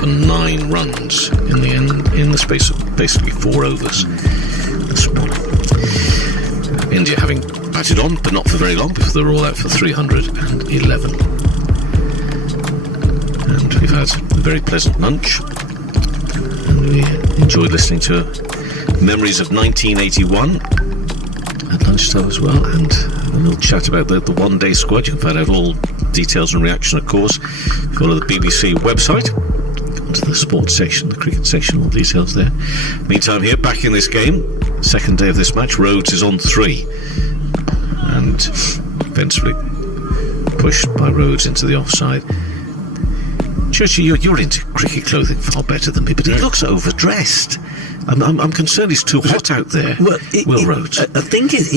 for 9 runs in the end, in the space of basically 4 overs this morning. India having batted on, but not for very long, because they were all out for 311. And we've had a very pleasant lunch, and we enjoyed listening to memories of 1981 at lunchtime as well, and a little chat about the one-day squad. You can find out all details and reaction, of course, if you follow the BBC website, onto the sports section, the cricket section, all details there. Meantime, here, back in this game, second day of this match, Rhodes is on 3, and eventually pushed by Rhodes into the offside. Churchy, you're into cricket clothing far better than me, but he looks overdressed. I'm concerned he's too hot out there. Well, Will Rhodes. I think it's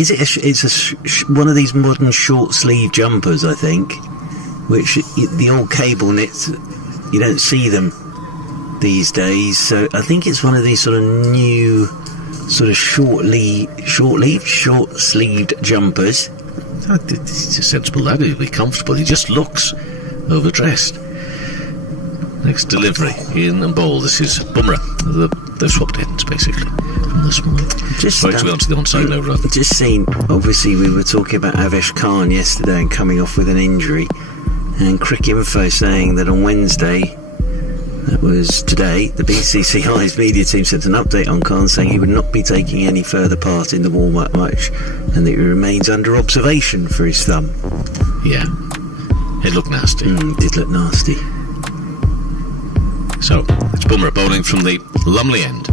one of these modern short sleeve jumpers, I think, which the old cable knits, you don't see them these days. So I think it's one of these sort of new, sort of short-sleeved jumpers. He's a sensible lad. He'll be comfortable. He just looks overdressed. Next delivery in and bowl. This is Bumrah. They've swapped ends basically from this morning. Right to be onto the onside no run. Just seen, obviously we were talking about Avesh Khan yesterday and coming off with an injury, and Cricinfo saying that on Wednesday, that was today, the BCCI's media team sent an update on Khan saying he would not be taking any further part in the warm-up match and that he remains under observation for his thumb. Yeah, it looked nasty. It did look nasty. So, it's Bumrah bowling from the Lumley end.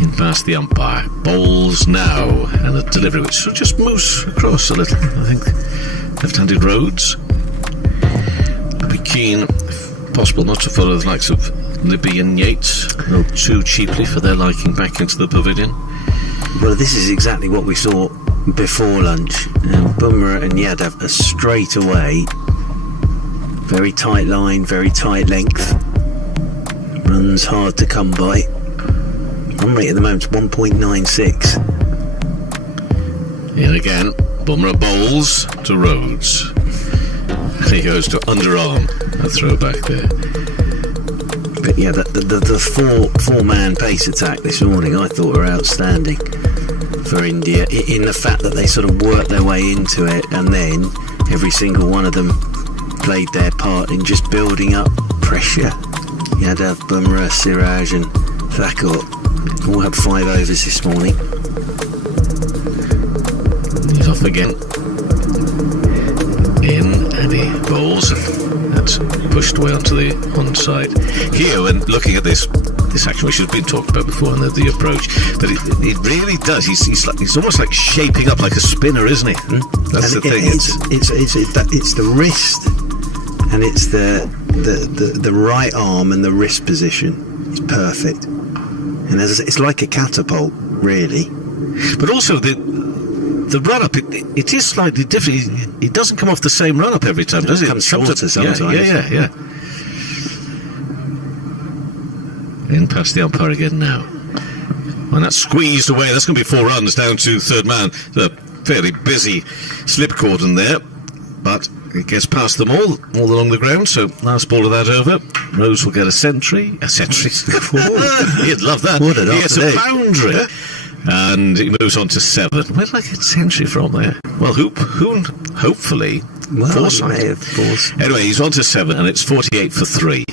In past the umpire. Bowls now. And a delivery which just moves across a little. I think left-handed Rhodes. I'd be keen, if possible, not to follow the likes of Libby and Yates. No, too cheaply for their liking back into the pavilion. Well, this is exactly what we saw before lunch. Bumrah and Yadav are straight away. Very tight line, very tight length. Runs hard to come by. Run rate at the moment is 1.96. In again, Bumrah bowls to Rhodes. And he goes to underarm. A throwback there. But yeah, the four-man pace attack this morning I thought were outstanding for India, in the fact that they sort of worked their way into it, and then every single one of them played their part in just building up pressure. Yadav, Bumrah, Siraj and Thakur all had 5 overs this morning. He's off again. In, and he bowls. That's pushed away onto the onside. Here, when looking at this action, which has been talked about before, and the approach, but it really does. He's almost like shaping up like a spinner, isn't he? That's and the thing. It's the wrist, and it's the right arm and the wrist position is perfect, and it's like a catapult, really. But also the run-up, it is slightly different. It doesn't come off the same run-up every time, does it? It comes shorter sometimes. Yeah. In past the umpire again now. And that's squeezed away. That's going to be 4 runs down to third man. The fairly busy slip cordon there, but it gets past them all along the ground. So last ball of that over. Rose will get a century. He'd love that. What an he gets a boundary. Yeah. And he moves on to 7. Where did I get century from there? Well, hopefully, foresight. Anyway, he's on to 7, and it's 48 for 3.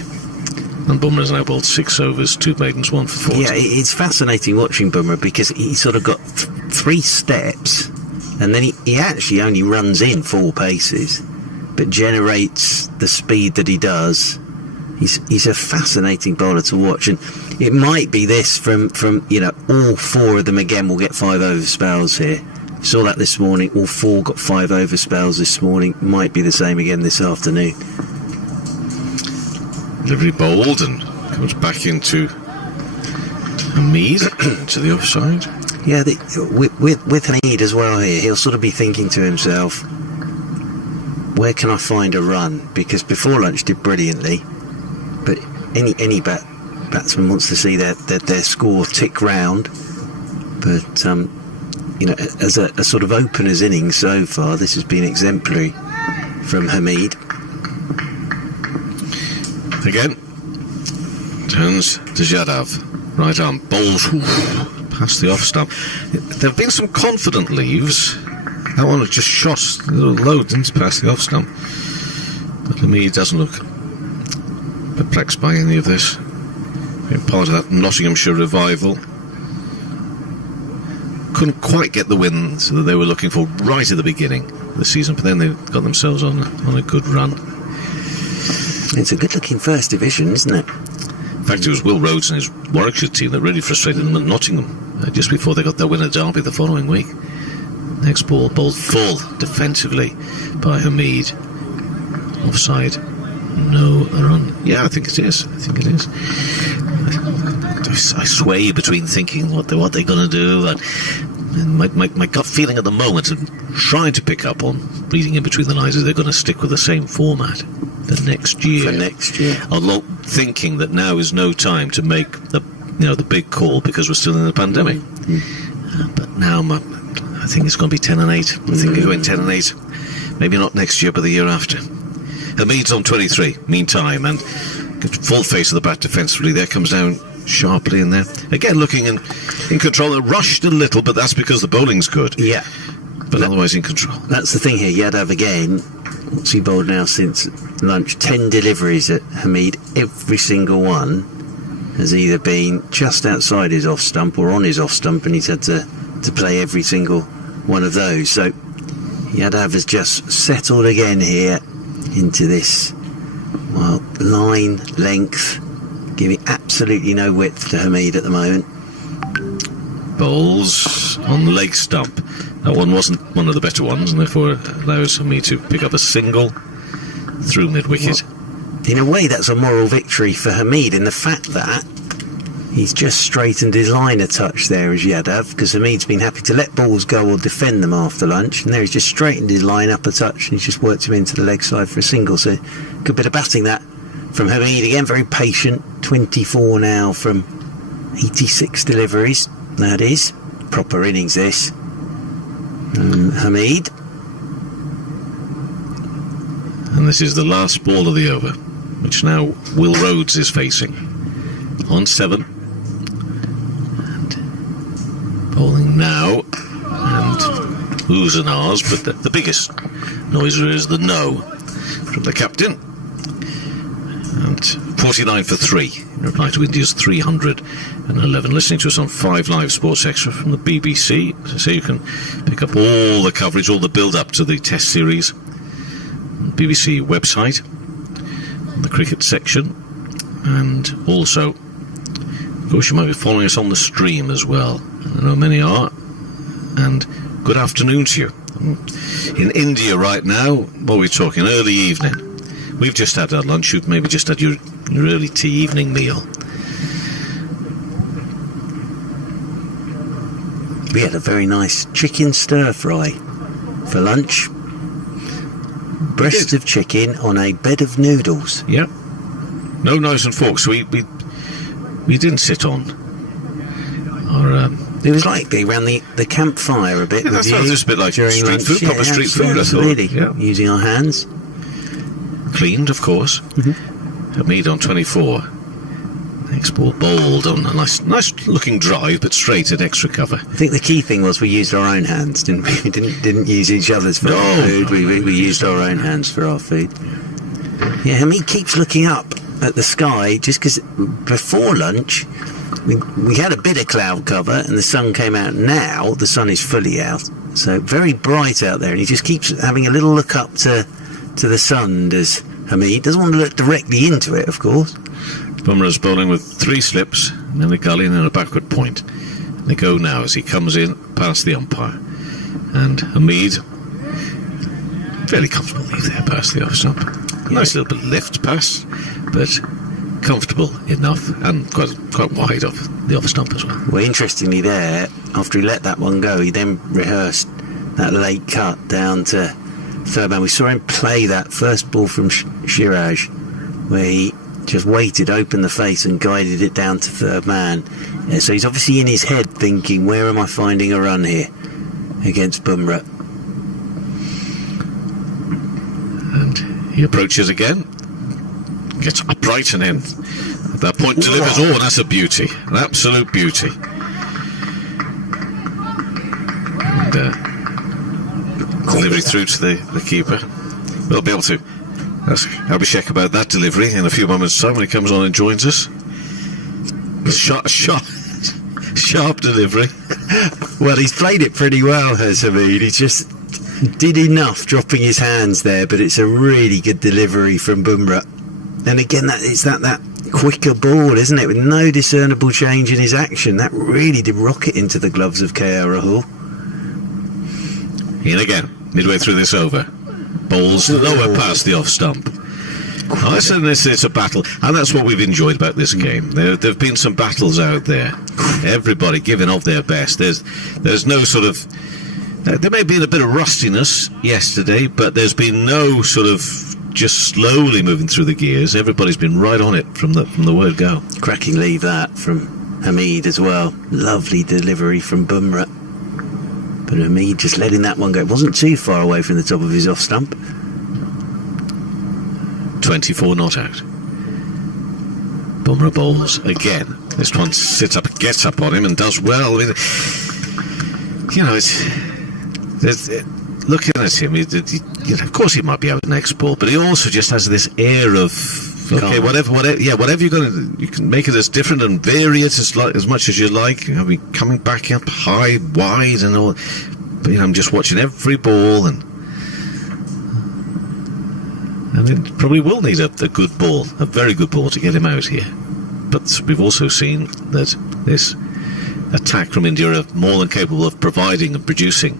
And Bumrah's now bowled 6 overs, 2 maidens, 1 for 40. Yeah, it's fascinating watching Bumrah because he sort of got 3 steps, and then he actually only runs in 4 paces, but generates the speed that he does. He's a fascinating bowler to watch, and it might be this from all 4 of them again will get 5 over spells here. Saw that this morning. All 4 got 5 over spells this morning. Might be the same again this afternoon. Delivery bowled and comes back into Hamid to the offside. Yeah, with Hamid as well here, he'll sort of be thinking to himself, where can I find a run? Because before lunch did brilliantly, but any batsman wants to see their score tick round. But as a sort of opener's innings so far, this has been exemplary from Hamid. Again, Turns to Yadav. Right arm bowls past the off stump. There have been some confident leaves. That one was just shot a little low, didn't past the off stump. But Hamid doesn't look perplexed by any of this. Being part of that Nottinghamshire revival. Couldn't quite get the win that they were looking for right at the beginning of the season, but then they got themselves on a good run. It's a good-looking first division, isn't it? In fact, it was Will Rhodes and his Warwickshire team that really frustrated them at Nottingham just before they got their win at Derby the following week. Next ball, bowled full defensively by Hamid. Offside, no run. Yeah, I think it is. I sway between thinking what they're going to do, and my gut feeling at the moment, and trying to pick up on reading in between the lines, is they're going to stick with the same format the next year. For next year. Although thinking that now is no time to make the big call because we're still in the pandemic. But now I think it's going to be 10 and 8. I think they're going 10 and 8. Maybe not next year, but the year after. Hamid's on 23, meantime, and full face of the bat defensively. There comes down sharply in there. Again, looking in control. They rushed a little, but that's because the bowling's good. Yeah. But otherwise in control. That's the thing here. Yadav again. What's he bowled now since lunch? 10 deliveries at Hamid. Every single one has either been just outside his off stump or on his off stump, and he's had to play every single one of those. So Yadav has just settled again here into this line length, giving absolutely no width to Hamid at the moment. Bowls on the leg stump. That one wasn't one of the better ones, and therefore allows Hamid to pick up a single through mid-wicket. Well, in a way, that's a moral victory for Hamid in the fact that he's just straightened his line a touch there as Yadav, because Hamid's been happy to let balls go or defend them after lunch, and there he's just straightened his line up a touch, and he's just worked him into the leg side for a single. So good bit of batting that from Hamid again, very patient. 24 now from 86 deliveries. That is proper innings this. Hamid. And this is the last ball of the over, which now Will Rhodes is facing. On 7. And bowling now. And oohs and ahs, but the biggest noiser is the no from the captain. And 49 for 3 in reply to India's 311. Listening to us on 5 Live Sports Extra from the BBC. As I say, you can pick up all the coverage, all the build-up to the Test series on the BBC website, the cricket section, and also, of course, you might be following us on the stream as well. I know many are. And good afternoon to you. In India right now, what are we talking? Early evening. We've just had our lunch. You've maybe just had your early tea evening meal. We had a very nice chicken stir-fry for lunch. Breast of chicken on a bed of noodles. Yep. No knives and forks. We didn't sit on our... It was like they ran the campfire a bit. Yeah, that sounds just a bit like street lunch. food, proper street food, I thought. Really, yeah. Using our hands. Cleaned, of course. Hamid on 24. Next ball bowled on a nice looking drive, but straight at extra cover. I think the key thing was we used our own hands, didn't we? We didn't use each other's for our food. We used our own hands for our food. Yeah, Hamid keeps looking up at the sky just because before lunch we had a bit of cloud cover and the sun came out. Now the sun is fully out, so very bright out there, and he just keeps having a little look up to the sun. Does Hamid? Doesn't want to look directly into it, of course. Bumrah's bowling with 3 slips, and then a gully and a backward point. They go now as he comes in past the umpire. And Hamid, fairly comfortable leave there past the off stump. Nice little bit of lift pass, but comfortable enough and quite wide off the off stump as well. Well, interestingly there, after he let that one go, he then rehearsed that late cut down to third man. We saw him play that first ball from Shiraj, where he just waited, opened the face and guided it down to third man. Yeah, so he's obviously in his head thinking, where am I finding a run here against Bumrah? And he approaches again, gets upright and then at that point delivers. Oh, that's a beauty. An absolute beauty. And delivery through to the keeper. We'll be able to ask Abhishek about that delivery in a few moments' time when he comes on and joins us. Sharp delivery. Well, he's played it pretty well, has Hamid. He just did enough dropping his hands there, but it's a really good delivery from Bumrah. And again, it's that quicker ball, isn't it? With no discernible change in his action. That really did rocket into the gloves of KL Rahul. In again, midway through this over. Balls nowhere past the off stump. Listen, it's a battle, and that's what we've enjoyed about this game. There have been some battles out there. Everybody giving of their best. There's no sort of... there may have been a bit of rustiness yesterday, but there's been no sort of just slowly moving through the gears. Everybody's been right on it from the word go. Cracking leave that from Hamid as well. Lovely delivery from Bumrah. But Hamid just letting that one go. It wasn't too far away from the top of his off stump. 24 not out. Bumrah bowls again. This one gets up on him and does well. I mean, looking at him, of course he might be out next ball, but he also just has this air of okay, whatever you're going to, you can make it as different and vary it as much as you like. I mean, coming back up high, wide, and all. But I'm just watching every ball, and it probably will need a good ball, a very good ball, to get him out here. But we've also seen that this attack from India are more than capable of providing and producing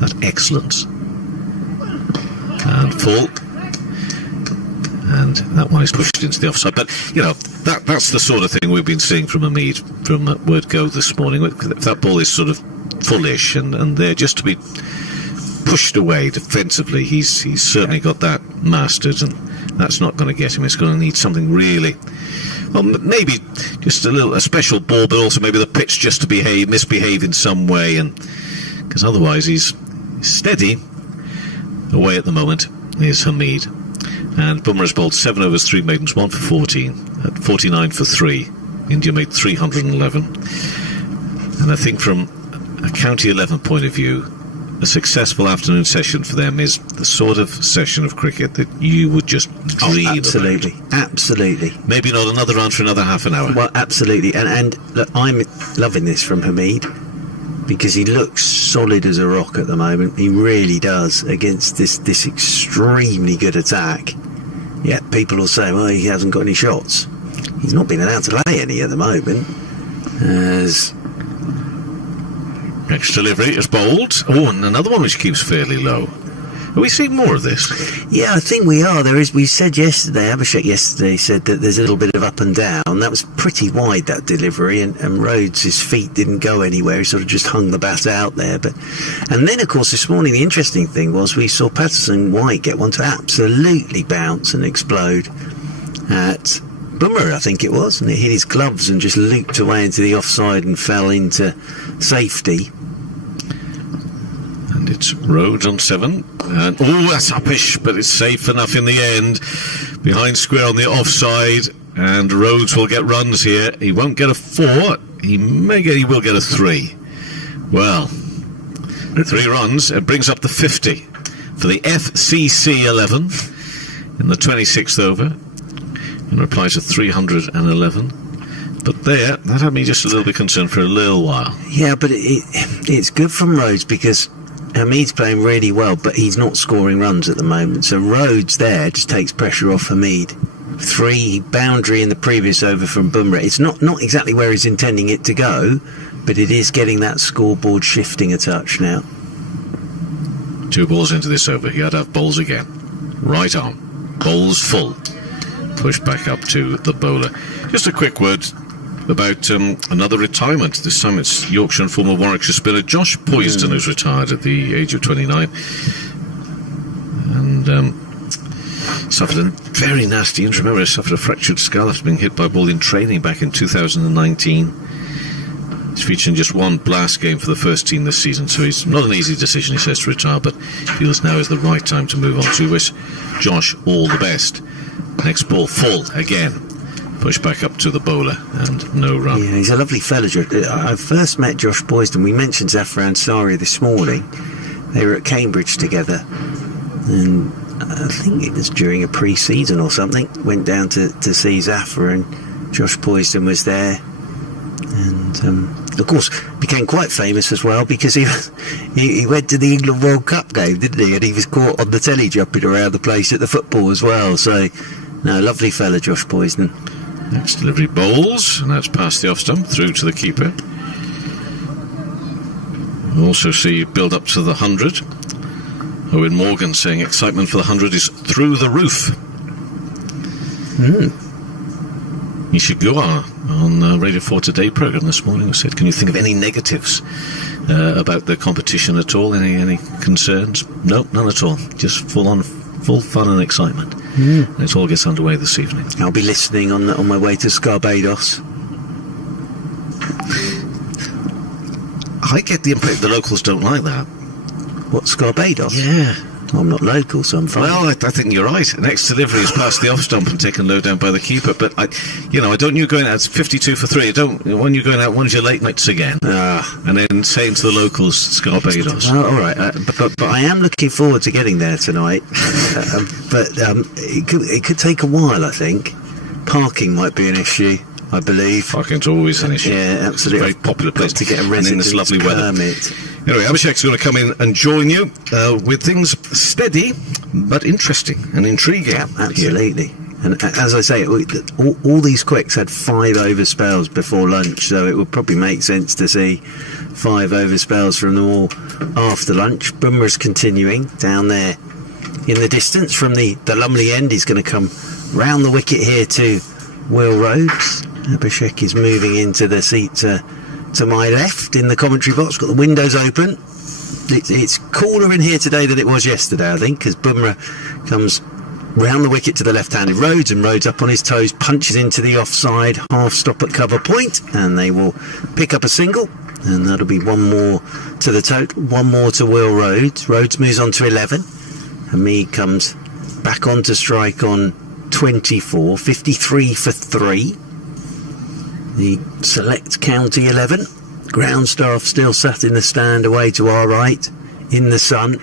that excellence. And full. And that one is pushed into the offside. But, that's the sort of thing we've been seeing from Hamid from word go this morning. If that ball is sort of fullish and there just to be pushed away defensively, he's certainly got that mastered, and that's not going to get him. It's going to need something really, well, maybe just a special ball, but also maybe the pitch just to misbehave in some way, and because otherwise he's steady away at the moment. Here's Hamid, and Bumrah's bowled 7 overs, 3 maidens, 1 for 14 at 49 for 3. India made 311, and I think from a county 11 point of view, a successful afternoon session for them is the sort of session of cricket that you would just dream absolutely about. Absolutely. Maybe not another round for another half an hour. Well, absolutely. And look, I'm loving this from Hamid, because he looks solid as a rock at the moment. He really does, against this extremely good attack. Yeah, people will say, well, he hasn't got any shots. He's not been allowed to lay any at the moment. Next delivery is bowled. Oh, and another one which keeps fairly low. Are we seeing more of this? Yeah, I think we are. We said yesterday, Abhishek yesterday said that there's a little bit of up and down. That was pretty wide, that delivery, and Rhodes, his feet didn't go anywhere. He sort of just hung the bat out there. And then, of course, this morning, the interesting thing was we saw Patterson White get one to absolutely bounce and explode at Bumrah, I think it was, and it hit his gloves and just looped away into the offside and fell into safety. And it's Rhodes on 7. And that's uppish, but it's safe enough in the end. Behind square on the offside, and Rhodes will get runs here. He won't get a 4. He will get a 3. Well, 3 runs. It brings up the 50 for the FCC 11 in the 26th over, in reply to 311. But that had me just a little bit concerned for a little while. Yeah, but it's good from Rhodes, because Hamid's playing really well, but he's not scoring runs at the moment. So Rhodes there just takes pressure off Hamid. 3 boundary in the previous over from Bumrah. It's not exactly where he's intending it to go, but it is getting that scoreboard shifting a touch now. 2 balls into this over. He had to have bowls again. Right on. Bowls full. Push back up to the bowler. Just a quick word about another retirement. This time it's Yorkshire and former Warwickshire spinner Josh Poysden, who's retired at the age of 29, and suffered a very nasty injury. Remember, he suffered a fractured skull after being hit by a ball in training back in 2019. He's featured in just 1 blast game for the first team this season, so it's not an easy decision, he says, to retire, but feels now is the right time to move on. So we wish Josh all the best. Next ball full again. Push back up to the bowler and no run. Yeah, he's a lovely fella. I first met Josh Boyston. We mentioned Zafar Ansari this morning. They were at Cambridge together, and I think it was during a pre-season or something. Went down to see Zafar, and Josh Boyston was there, and of course became quite famous as well because he went to the England World Cup game, didn't he? And he was caught on the telly jumping around the place at the football as well. So, no, lovely fella, Josh Boyston. Next delivery bowls, and that's past the off stump through to the keeper. We'll also see build up to the 100. Owen Morgan saying excitement for the 100 is through the roof. Nishiguchi on Radio 4 Today programme this morning said, can you think of any negatives about the competition at all? Any concerns? No, none at all. Just full fun and excitement. And it all gets underway this evening. I'll be listening on my way to Scarbados. I get the impression the locals don't like that. What, Scarbados? Yeah. I'm not local, so I'm fine. Well, I think you're right. Next delivery is past the off stump and taken low down by the keeper. But I don't. You going out? It's 52 for 3. When you're going out, when's your late nights again? And then saying to the locals, Scarbados. Well, all right, but I am looking forward to getting there tonight. But it could take a while. I think parking might be an issue. I believe parking's always an issue. Yeah, absolutely. It's a very popular place to get a residence in this lovely weather. permit. Anyway, Abhishek's going to come in and join you with things steady but interesting and intriguing. Yeah, absolutely. And as I say, all these quicks had 5 over spells before lunch, so it would probably make sense to see 5 over spells from them all after lunch. Bumrah's continuing down there in the distance from the Lumley end. He's going to come round the wicket here to Will Rhodes. Abhishek is moving into the seat to my left in the commentary box. Got the windows open. It's cooler in here today than it was yesterday, I think, because Bumrah comes round the wicket to the left-handed Rhodes, and Rhodes up on his toes, punches into the offside half stop at cover point, and they will pick up a single, and that'll be 1 more to the total, 1 more to Will Rhodes. Rhodes moves on to 11. Hamid comes back on to strike on 24, 53 for 3. The select county 11. Ground staff still sat in the stand away to our right in the sun.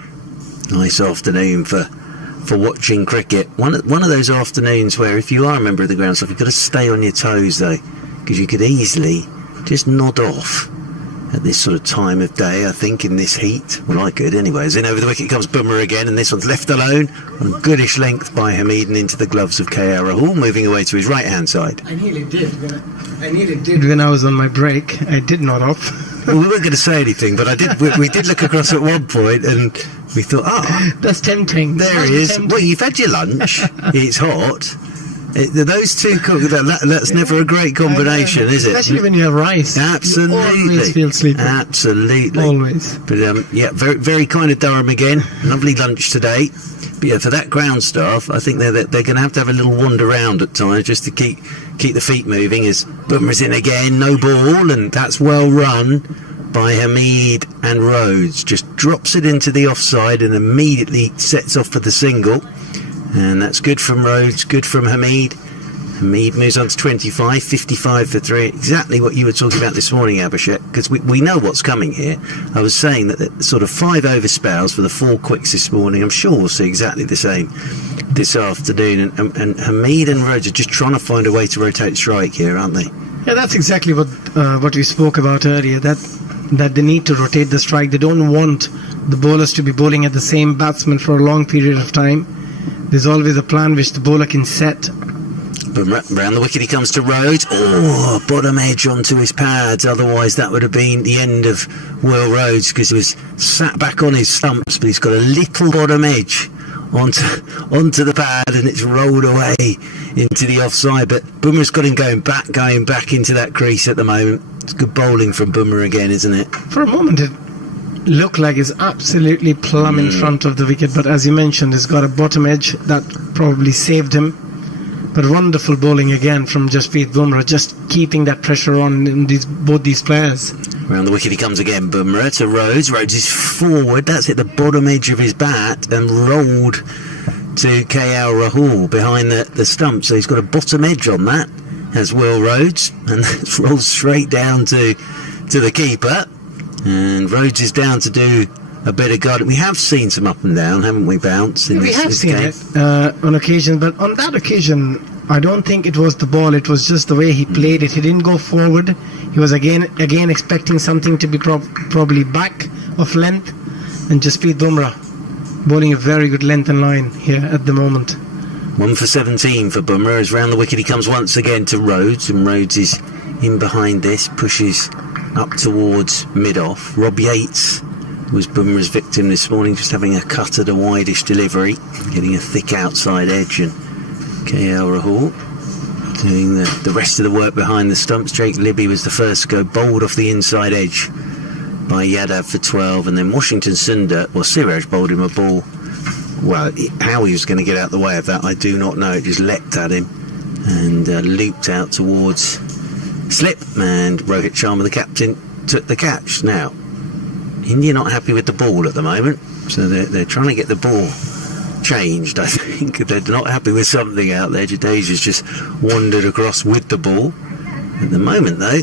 Nice afternoon for watching cricket. One of those afternoons where if you are a member of the ground staff, you've got to stay on your toes though, because you could easily just nod off at this sort of time of day, I think, in this heat. Well, I could anyway. As in over the wicket comes Bumrah again, and this one's left alone on goodish length by Hamid and into the gloves of KR Rahul, moving away to his right hand side. I nearly did when I was on my break. I did nod off. Well, we weren't going to say anything, but we did look across at one point and we thought, that's tempting. There he is. Tempting. Well, you've had your lunch. It's hot. Those two that's never a great combination, is it? Especially when you have rice. Absolutely. You always feel sleepy. Absolutely. Always. But yeah, very, very kind of Durham again. Lovely lunch today. But yeah, for that ground staff, I think they're going to have a little wander around at times just to keep the feet moving. As Bumrah's in again, no ball, and that's well run by Hamid and Rhodes. Just drops it into the offside and immediately sets off for the single. And that's good from Rhodes, good from Hamid. Hamid moves on to 25, 55 for 3. Exactly what you were talking about this morning, Abhishek, because we know what's coming here. I was saying that the sort of 5 over spells for the 4 quicks this morning, I'm sure we'll see exactly the same this afternoon. And Hamid and Rhodes are just trying to find a way to rotate strike here, aren't they? Yeah, that's exactly what we spoke about earlier, that they need to rotate the strike. They don't want the bowlers to be bowling at the same batsman for a long period of time. There's always a plan which the bowler can set. But round the wicket he comes to Rhodes. Oh, bottom edge onto his pads. Otherwise that would have been the end of Will Rhodes, because he was sat back on his stumps, but he's got a little bottom edge onto the pad, and it's rolled away into the offside. But Bumrah's got him going back into that crease at the moment. It's good bowling from Bumrah again, isn't it? For a moment it looked like it's absolutely plumb in front of the wicket, but as you mentioned, it's got a bottom edge that probably saved him. But wonderful bowling again from Jasprit Bumrah, just keeping that pressure on in both these players. Round the wicket he comes again, Bumrah to Rhodes. Rhodes is forward, that's hit the bottom edge of his bat and rolled to KL Rahul behind the stump, so he's got a bottom edge on that, as Will Rhodes, and that rolls straight down to the keeper, and Rhodes is down to do a bit of guarding. We have seen some up and down, haven't we, Bounce? We have seen it on occasion, but on that occasion, I don't think it was the ball, it was just the way he played it. He didn't go forward. He was again expecting something to be probably back of length, and Jasprit Bumrah bowling a very good length and line here at the moment. 1 for 17 for Bumrah, as round the wicket he comes once again to Rhodes, and Rhodes is in behind this, pushes up towards mid-off. Rob Yates was Bumrah's victim this morning, just having a cut at a wideish delivery, getting a thick outside edge, and KL Rahul doing the rest of the work behind the stumps. Jake Libby was the first to go, bowled off the inside edge by Yadav for 12, and then Washington Sundar, well, Siraj bowled him a ball. Well, how he was going to get out the way of that, I do not know. It just leapt at him and looped out towards slip, and Rohit Sharma, the captain, took the catch. Now, India not happy with the ball at the moment, so they're trying to get the ball changed. I think they're not happy with something out there. Jadeja's just wandered across with the ball at the moment, though,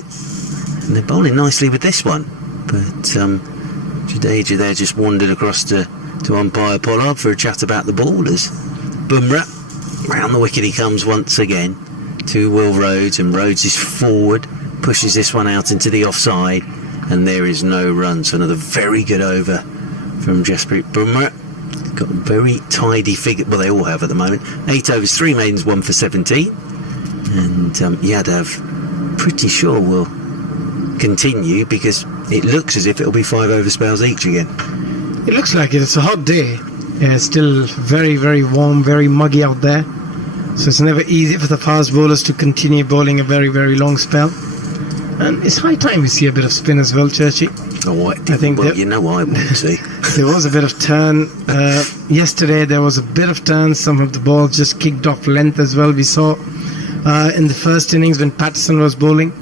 and they're bowling nicely with this one, but Jadeja there just wandered across to umpire Pollard for a chat about the ball, as Bumrah round the wicket he comes once again to Will Rhodes, and Rhodes is forward, pushes this one out into the offside, and there is no run. So another very good over from Jasprit Bumrah. Got a very tidy figure, well, they all have at the moment. 8 overs, 3 maidens, 1 for 17, and Yadav pretty sure will continue, because it looks as if it'll be 5 over spells each again. It looks like it. It's a hot day. It's still very, very warm, very muggy out there. So it's never easy for the fast bowlers to continue bowling a very, very long spell. And it's high time we see a bit of spin as well, Churchy. Oh, I think well, you know I want to see. There was a bit of turn. Yesterday there was a bit of turn. Some of the balls just kicked off length as well. We saw in the first innings when Patterson was bowling.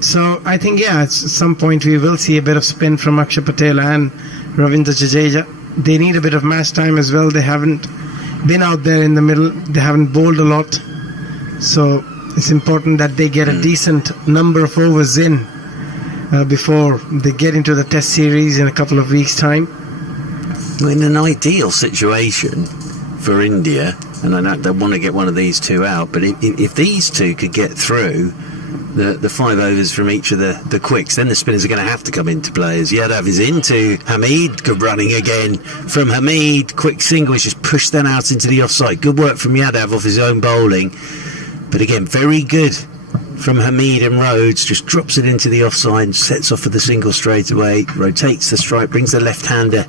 So I think, at some point we will see a bit of spin from Akshar Patel and Ravindra Jadeja. They need a bit of match time as well. They haven't been out there in the middle. They haven't bowled a lot. So it's important that they get a decent number of overs in before they get into the test series in a couple of weeks' time. Well, in an ideal situation for India, and I know they want to get one of these two out, but if these two could get through the 5 overs from each of the quicks, then the spinners are going to have to come into play, as Yadav is into Hamid. Good running again from Hamid. Quick single, he's just pushed them out into the offside. Good work from Yadav off his own bowling, but again, very good from Hamid, and Rhodes just drops it into the offside and sets off for the single straight away. Rotates the strike, brings the left-hander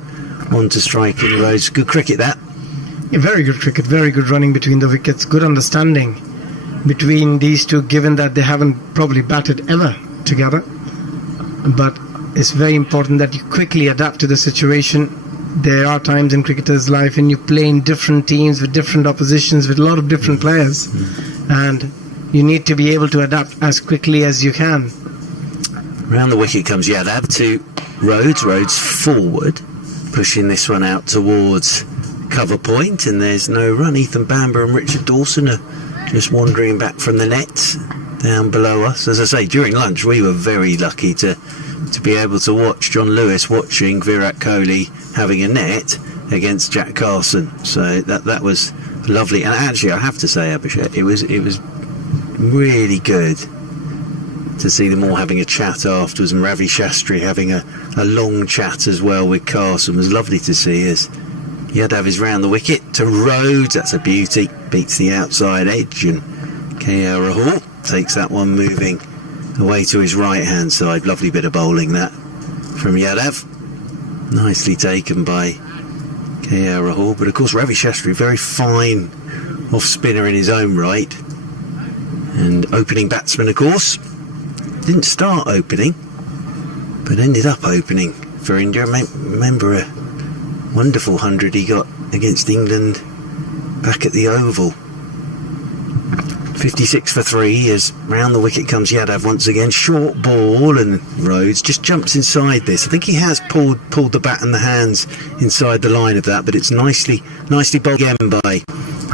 onto strike in Rhodes. Good cricket, that. Yeah, very good cricket, very good running between the wickets, good understanding between these two, given that they haven't probably batted ever together. But it's very important that you quickly adapt to the situation. There are times in cricketer's life when you play in different teams with different oppositions, with a lot of different players, and you need to be able to adapt as quickly as you can. Round the wicket comes Yadav to Rhodes. Rhodes forward, pushing this one out towards cover point, and there's no run. Ethan Bamber and Richard Dawson are just wandering back from the nets down below us. As I say, during lunch we were very lucky to be able to watch John Lewis watching Virat Kohli having a net against Jack Carson. So that was lovely. And actually, I have to say, Abhishek, it was really good to see them all having a chat afterwards, and Ravi Shastri having a long chat as well with Carson. It was lovely to see, as Yadav is round the wicket to Rhodes. That's a beauty. Beats the outside edge, and KL Rahul takes that one moving away to his right hand side. Lovely bit of bowling that from Yadav. Nicely taken by KL Rahul. But of course Ravi Shastri, very fine off spinner in his own right, and opening batsman, of course. Didn't start opening, but ended up opening for India. Remember a wonderful 100 he got against England back at the Oval 56 for 3 as round the wicket comes Yadav once again. Short ball, and Rhodes just jumps inside this. I think he has pulled the bat and the hands inside the line of that, but it's nicely bowled again by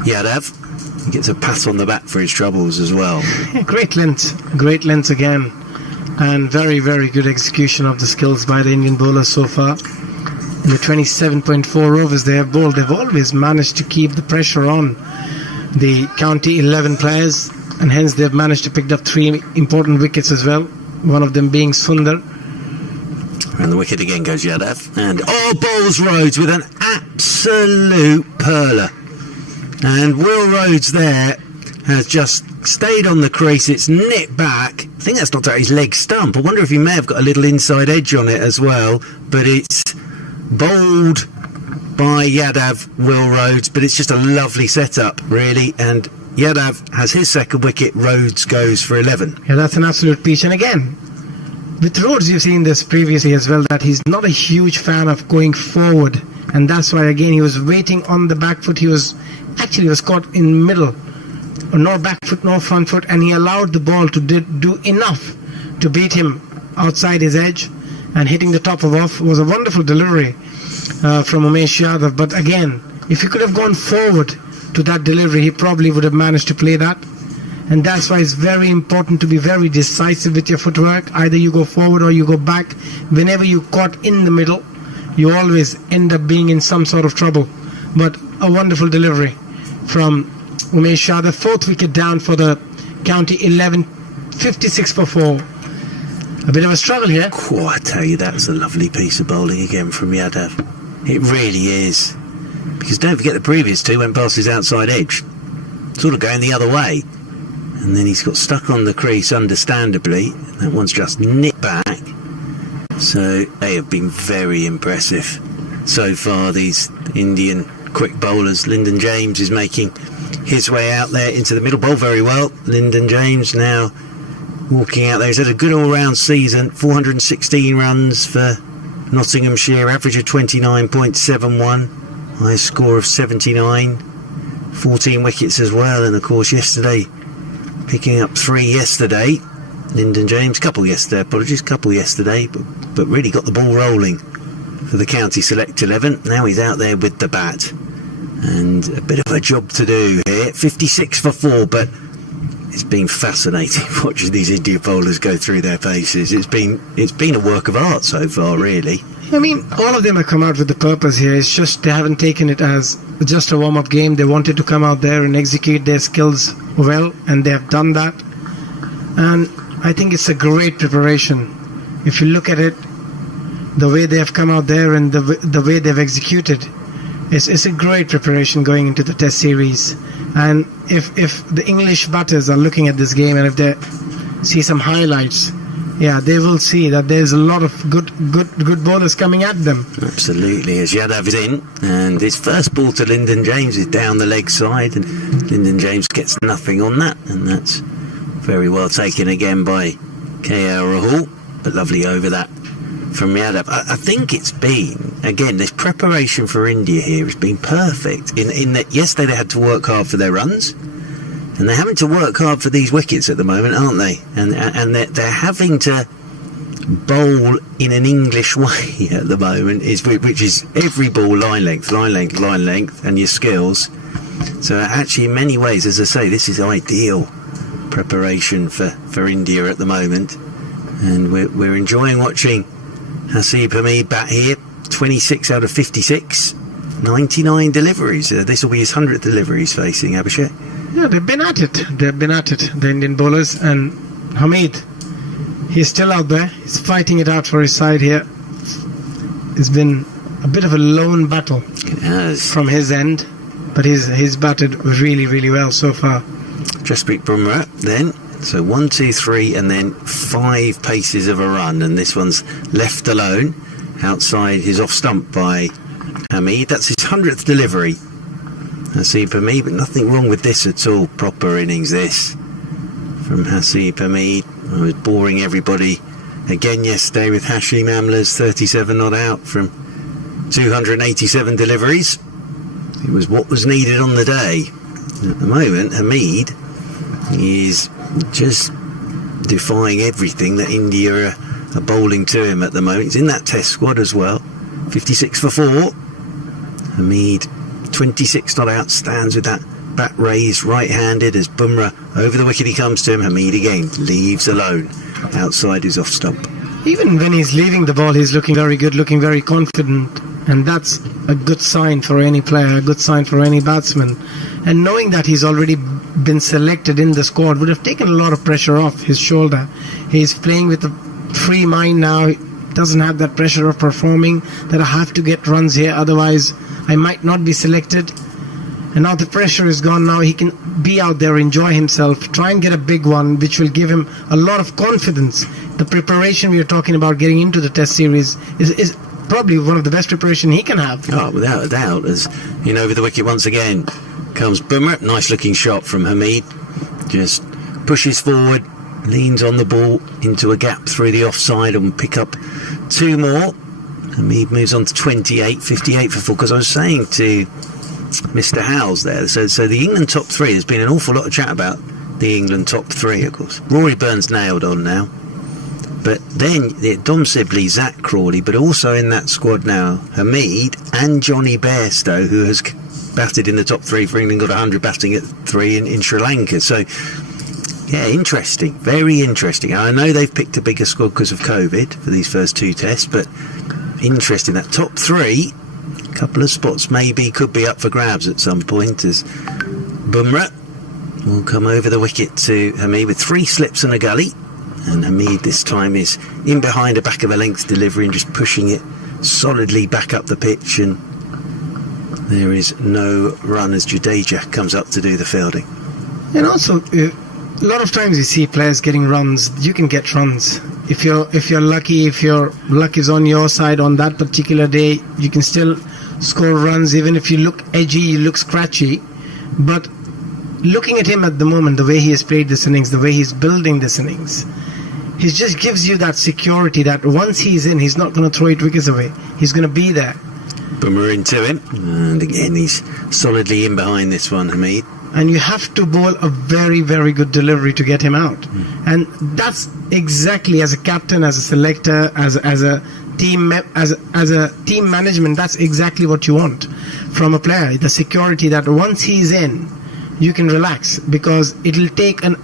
Yadav. He gets a pat on the back for his troubles as well. Yeah, great length again, and very, very good execution of the skills by the Indian bowlers so far. In the 27.4 overs they have bowled, they've always managed to keep the pressure on the county 11 players, and hence they've managed to pick up 3 important wickets as well, one of them being Sundar. And the wicket again goes Yadav, and bowls Rhodes with an absolute perler. And Will Rhodes there has just stayed on the crease. It's nipped back. I think that's knocked out his leg stump. I wonder if he may have got a little inside edge on it as well, but it's bowled by Yadav, Will Rhodes, but it's just a lovely setup really, and Yadav has his second wicket. Rhodes goes for 11. Yeah, that's an absolute peach. And again, with Rhodes, you've seen this previously as well, that he's not a huge fan of going forward, and that's why again he was waiting on the back foot. He was caught in middle, no back foot, no front foot, and he allowed the ball to do enough to beat him outside his edge, and hitting the top of off was a wonderful delivery from Umesh Yadav. But again, if he could have gone forward to that delivery, he probably would have managed to play that, and that's why it's very important to be very decisive with your footwork. Either you go forward or you go back. Whenever you caught in the middle, you always end up being in some sort of trouble. But a wonderful delivery from Umesh Yadav. 4th wicket down for the county 11, 56 for 4. A bit of a struggle here. Oh, I tell you, that's a lovely piece of bowling again from Yadav. It really is. Because don't forget the previous 2 went past his outside edge, sort of going the other way. And then he's got stuck on the crease, understandably. That one's just nipped back. So they have been very impressive so far, these Indian quick bowlers. Lyndon James is making his way out there into the middle. Bowl very well. Lyndon James now walking out there. He's had a good all-round season. 416 runs for Nottinghamshire, average of 29.71, highest score of 79, 14 wickets as well, and of course yesterday picking up 3 yesterday. Lyndon James, couple yesterday, but really got the ball rolling for the county select 11. Now he's out there with the bat, and a bit of a job to do here. 56 for 4, but it's been fascinating watching these Indian bowlers go through their paces. It's been a work of art so far, really. I mean, all of them have come out with the purpose here. It's just they haven't taken it as just a warm-up game. They wanted to come out there and execute their skills well, and they have done that. And I think it's a great preparation. If you look at it, the way they have come out there and the way they've executed, it's a great preparation going into the Test series. And if the English batters are looking at this game, and if they see some highlights, yeah, they will see that there's a lot of good bowlers coming at them. Absolutely, as Yadav is in, and his first ball to Lyndon James is down the leg side, and Lyndon James gets nothing on that, and that's very well taken again by KL Rahul, but lovely over that from Yadav. I think it's been, again, this preparation for India here has been perfect, in that yesterday they had to work hard for their runs, and they're having to work hard for these wickets at the moment, aren't they? And they're having to bowl in an English way at the moment, which is every ball line length, and your skills. So actually, in many ways, as I say, this is ideal preparation for India at the moment. And we're enjoying watching Haseeb Hameed bat here. 26 out of 56, 99 deliveries. This will be his 100th delivery he's facing, Abhishek. Yeah, they've been at it, the Indian bowlers. And Hameed, he's still out there. He's fighting it out for his side here. It's been a bit of a lone battle from his end, but he's batted really, really well so far. Jasprit Bumrah then. So 1, 2, 3, and then 5 paces of a run, and this one's left alone outside his off stump by Hameed. That's his 100th delivery. Haseeb Hameed, but nothing wrong with this at all. Proper innings this from Haseeb Hameed. I was boring everybody again yesterday with Hashim Amla's 37 not out from 287 deliveries. It was what was needed on the day. At the moment, Hameed He is just defying everything that India are bowling to him at the moment. He's in that test squad as well. 56 for 4. Hamid, 26 not out, stands with that bat raised right-handed as Bumrah over the wicket he comes to him. Hamid again leaves alone outside his off stump. Even when he's leaving the ball, he's looking very good, looking very confident. And that's a good sign for any player, a good sign for any batsman. And knowing that he's already been selected in the squad would have taken a lot of pressure off his shoulder. He's playing with a free mind now. He doesn't have that pressure of performing, that I have to get runs here, otherwise I might not be selected. And now the pressure is gone. Now he can be out there, enjoy himself, try and get a big one, which will give him a lot of confidence. The preparation we are talking about getting into the test series is probably one of the best preparation he can have. Oh, without a doubt. As in over the wicket once again comes Bumrah. Nice looking shot from Hamid. Just pushes forward, leans on the ball into a gap through the offside and pick up 2 more. Hamid moves on to 28, 58 for 4. Because I was saying to Mr. Howells there, so the England top 3, there's been an awful lot of chat about the England top 3, of course. Rory Burns nailed on now. But then Dom Sibley, Zach Crawley, but also in that squad now, Hamid and Johnny Bairstow, who has batted in the top 3 for England, got 100 batting at 3 in Sri Lanka. So, yeah, interesting, very interesting. I know they've picked a bigger squad because of COVID for these first 2 tests, but interesting. That top 3, a couple of spots maybe could be up for grabs at some point as Bumrah will come over the wicket to Hamid with 3 slips and a gully. And Hamid this time is in behind a back of a length delivery and just pushing it solidly back up the pitch, and there is no run as Jadeja comes up to do the fielding. And also, a lot of times you see players getting runs. You can get runs if you're lucky. If your luck is on your side on that particular day, you can still score runs. Even if you look edgy, you look scratchy. But looking at him at the moment, the way he has played this innings, the way he's building this innings, he just gives you that security that once he's in, he's not going to throw 8 wickets away. He's going to be there. Bumrah into him, and again he's solidly in behind this one, Hamid. And you have to bowl a very, very good delivery to get him out. And that's exactly, as a captain, as a selector, as a team management, that's exactly what you want from a player. The security that once he's in, you can relax, because it'll take an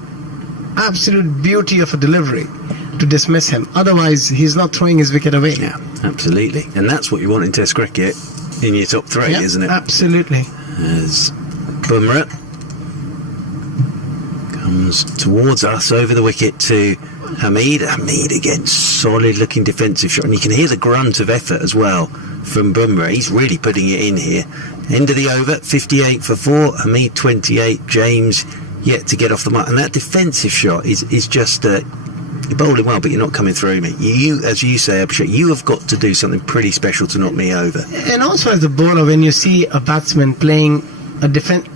absolute beauty of a delivery to dismiss him. Otherwise, he's not throwing his wicket away. Yeah, absolutely. And that's what you want in Test cricket in your top 3, isn't it? Absolutely. As Bumrah comes towards us over the wicket to Hamid. Hamid again, solid looking defensive shot, and you can hear the grunt of effort as well from Bumrah. He's really putting it in here. End of the over, 58 for 4. Hamid 28. James yet to get off the mark, and that defensive shot is just you're bowling well, but you're not coming through me. You, as you say, Abhishek, you have got to do something pretty special to knock me over. And also as a bowler, when you see a batsman playing a defense,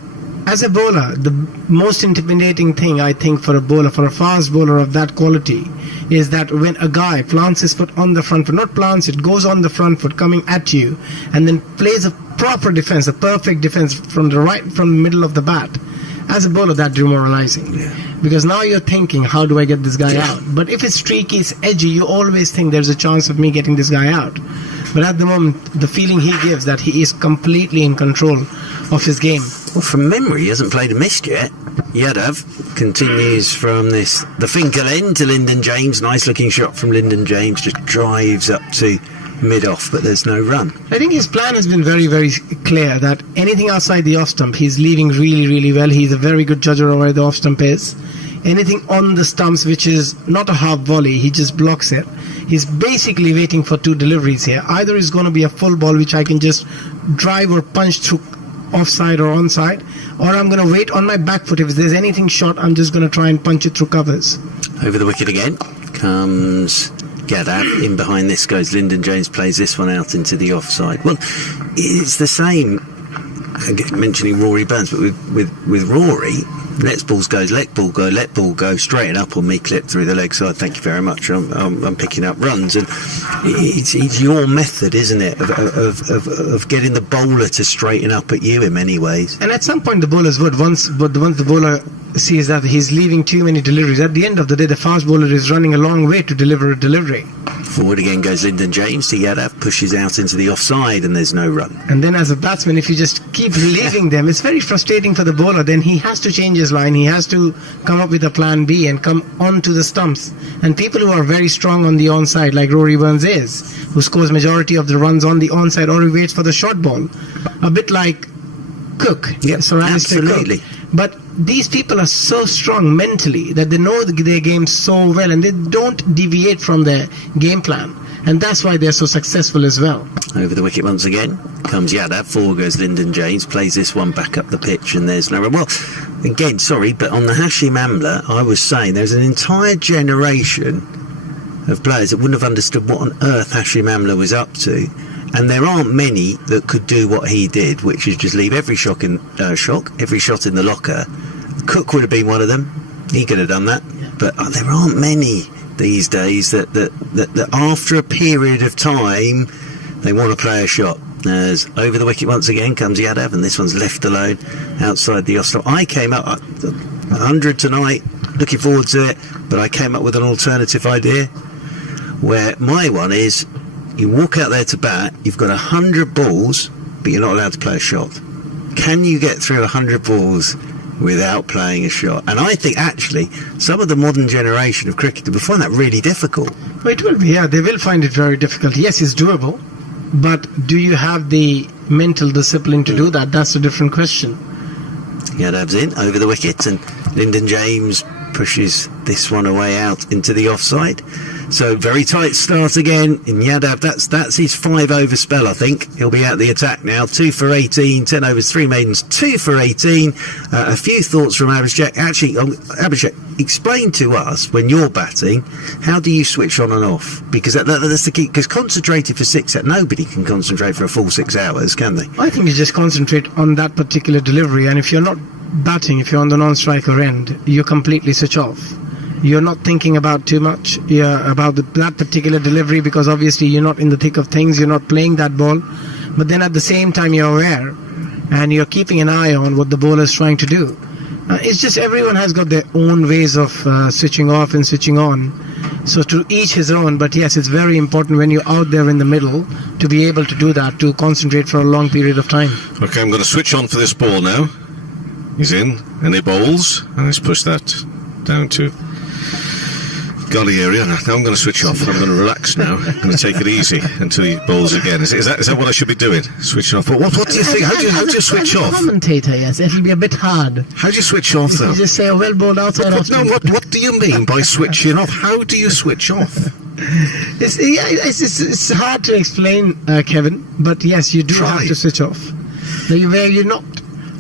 as a bowler, the most intimidating thing I think for a bowler, for a fast bowler of that quality, is that when a guy plants his foot on the front foot, not plants it, goes on the front foot coming at you, and then plays a proper defense, a perfect defense from the middle of the bat. As a bowler, that's demoralizing. Because now you're thinking, how do I get this guy out? But if it's streaky, it's edgy, you always think there's a chance of me getting this guy out. But at the moment, the feeling he gives that he is completely in control of his game. Well, from memory, he hasn't played a missed yet. Yadav continues from the Finkel end to Lyndon James. Nice looking shot from Lyndon James, just drives up to mid-off, but there's no run. I think his plan has been very, very clear that anything outside the off-stump, he's leaving really, really well. He's a very good judge of where the off-stump is. Anything on the stumps, which is not a half volley, he just blocks it. He's basically waiting for 2 deliveries here. Either it's going to be a full ball, which I can just drive or punch through offside or onside, or I'm going to wait on my back foot. If there's anything short, I'm just going to try and punch it through covers. Over the wicket again comes Yadav. In behind this goes Lyndon James, plays this one out into the offside. Well, it's the same, mentioning Rory Burns, but with Rory, let ball go, straighten up on me, clip through the leg side, thank you very much, I'm picking up runs. And it's your method, isn't it, of getting the bowler to straighten up at you in many ways. And at some point the bowlers would, once the bowler sees that he's leaving too many deliveries. At the end of the day, the fast bowler is running a long way to deliver a delivery. Forward again goes Lyndon James to Yadav, pushes out into the offside, and there's no run. And then as a batsman, if you just keep leaving them, it's very frustrating for the bowler. Then he has to change his line. He has to come up with a plan B and come onto the stumps. And people who are very strong on the onside, like Rory Burns is, who scores majority of the runs on the onside, or he waits for the short ball. A bit like Cook. Yep, Sir Alistair Cook. absolutely. But these people are so strong mentally that they know their game so well, and they don't deviate from their game plan. And that's why they're so successful as well. Over the wicket once again comes Yadav. Forward goes Lyndon James, plays this one back up the pitch, and there's no run. Well, again, sorry, but on the Hashim Amla, I was saying there's an entire generation of players that wouldn't have understood what on earth Hashim Amla was up to. And there aren't many that could do what he did, which is just leave every shot in the locker. Cook would have been one of them. He could have done that. But there aren't many these days that after a period of time they want to play a shot. As over the wicket once again comes Yadav, and this one's left alone outside the off-stump. I came up 100 tonight, looking forward to it, but I came up with an alternative idea where my one is, you walk out there to bat, you've got 100 balls, but you're not allowed to play a shot. Can you get through 100 balls without playing a shot? And I think actually some of the modern generation of cricketers will find that really difficult. Well, it will be, yeah. They will find it very difficult. Yes, it's doable, but do you have the mental discipline to do that? That's a different question. Yadav's in over the wicket, and Lyndon James pushes this one away out into the offside. So very tight start again in Yadav. That's his 5 over spell, I think. He'll be out the attack now. 2 for 18, 10 overs, 3 maidens, 2 for 18. A few thoughts from Abhishek. Actually, Abhishek, explain to us, when you're batting, how do you switch on and off? Because that's the key. Because concentrated for 6 hours, nobody can concentrate for a full 6 hours, can they? I think you just concentrate on that particular delivery, and if you're not batting, if you're on the non-striker end, you completely switch off. You're not thinking about too much about that particular delivery, because obviously you're not in the thick of things, you're not playing that ball. But then at the same time you're aware and you're keeping an eye on what the bowler is trying to do. It's just everyone has got their own ways of switching off and switching on. So to each his own, but yes, it's very important when you're out there in the middle to be able to do that, to concentrate for a long period of time. Okay, I'm going to switch on for this ball now. He's in, and he bowls, and he's pushed that down to gully area. Now I'm going to switch off. I'm going to relax now. I'm going to take it easy until he bowls again. Is that what I should be doing? Switching off. What do you think? How do you switch off? Commentator, yes, it'll be a bit hard. How do you switch off, though? You just say a well bowled outside off. No, what do you mean by switching off? How do you switch off? It's hard to explain, Kevin, but yes, you do have to switch off. Where you're not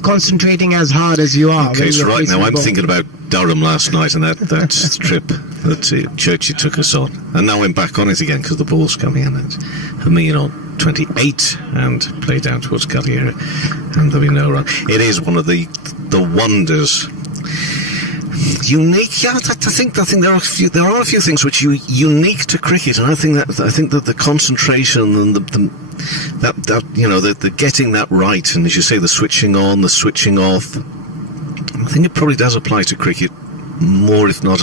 concentrating as hard as you are. Okay, so right now I'm thinking about Durham last night and that trip that Churchy took us on, and now I'm back on it again because the ball's coming in at Hameen on 28 and play down towards gully area, and there'll be no run. It is one of the wonders. Unique, yeah. I think there are a few things which are unique to cricket, and I think that the concentration and the getting that right, and as you say, the switching on, the switching off. I think it probably does apply to cricket more, if not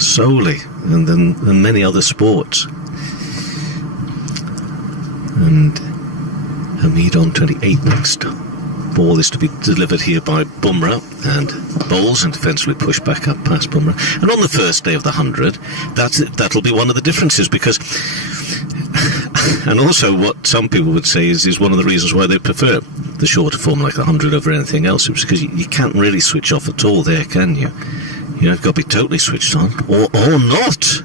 solely, than many other sports. And Hamid on 28 next. Ball is to be delivered here by Bumrah, and bowls and defensively pushed back up past Bumrah. And on the first day of the 100, that'll be one of the differences, because and also what some people would say is one of the reasons why they prefer the shorter form like the 100 over anything else, is because you can't really switch off at all there, can you? You've got to be totally switched on, or not.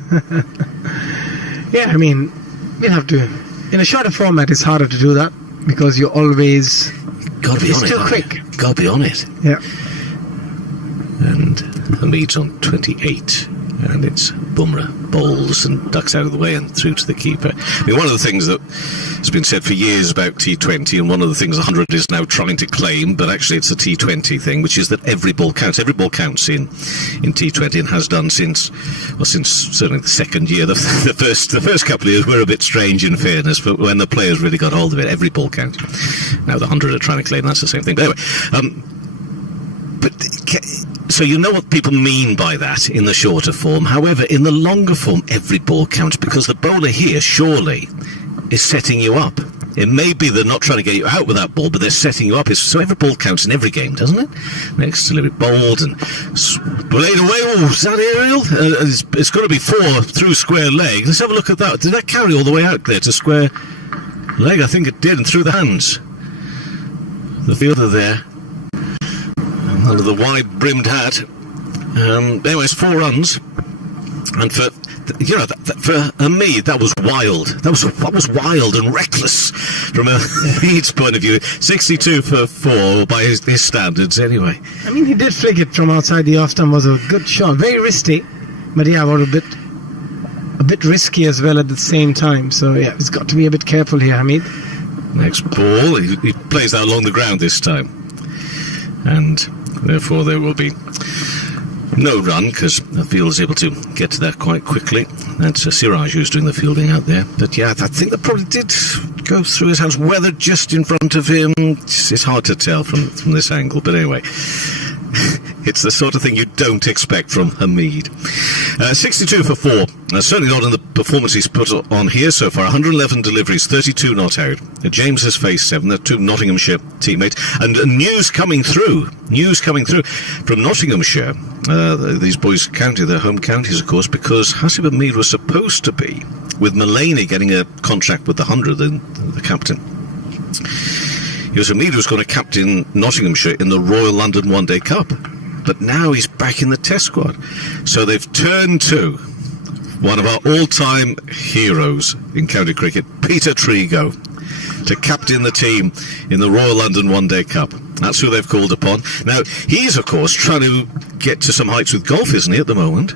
Yeah, I mean, we'll have to. In a shorter format, it's harder to do that because you're always. Got to be on it. It's too quick. Got to be on it. Yeah. And Hamid's on 28, and it's Bumrah bowls and ducks out of the way and through to the keeper. I mean, one of the things that has been said for years about T20, and one of the things 100 is now trying to claim, but actually it's a T20 thing, which is that every ball counts. Every ball counts in T20, and has done since certainly the second year. The first couple of years were a bit strange, in fairness, but when the players really got hold of it, every ball counts. Now the 100 are trying to claim that's the same thing. But anyway, So you know what people mean by that in the shorter form. However, in the longer form, every ball counts, because the bowler here, surely, is setting you up. It may be they're not trying to get you out with that ball, but they're setting you up. So every ball counts in every game, doesn't it? Next delivery, bowled and played away. Oh, is that aerial? It's got to be 4 through square leg. Let's have a look at that. Did that carry all the way out there to square leg? I think it did, and through the hands. The fielder there, under the wide-brimmed hat. Anyways, 4 runs, and for me, that was wild. That was wild and reckless from a Meads point of view. 62 for 4 by his standards, anyway. I mean, he did flick it from outside the off stump. Was a good shot, very risky, but yeah, was a bit risky as well at the same time. So yeah, he's got to be a bit careful here, Hamid. Next ball, he plays that along the ground this time, and therefore there will be no run, because the field is able to get to that quite quickly. That's Siraj who's doing the fielding out there. But yeah, I think that probably did go through his hands. Whether just in front of him, it's hard to tell from this angle. But anyway, it's the sort of thing you don't expect from Hamid. 62 for 4. Certainly not in the performance he's put on here so far. 111 deliveries, 32 not out. James has faced 7. They're 2 Nottinghamshire teammates. And news coming through from Nottinghamshire. These boys' county, their home counties, of course, because Hasib Hamid was supposed to be with Mulaney getting a contract with the 100, the captain. It was Hamid who was going to captain Nottinghamshire in the Royal London One Day Cup. But now he's back in the Test squad. So they've turned to one of our all-time heroes in county cricket, Peter Trigo, to captain the team in the Royal London One Day Cup. That's who they've called upon. Now, he's, of course, trying to get to some heights with golf, isn't he, at the moment?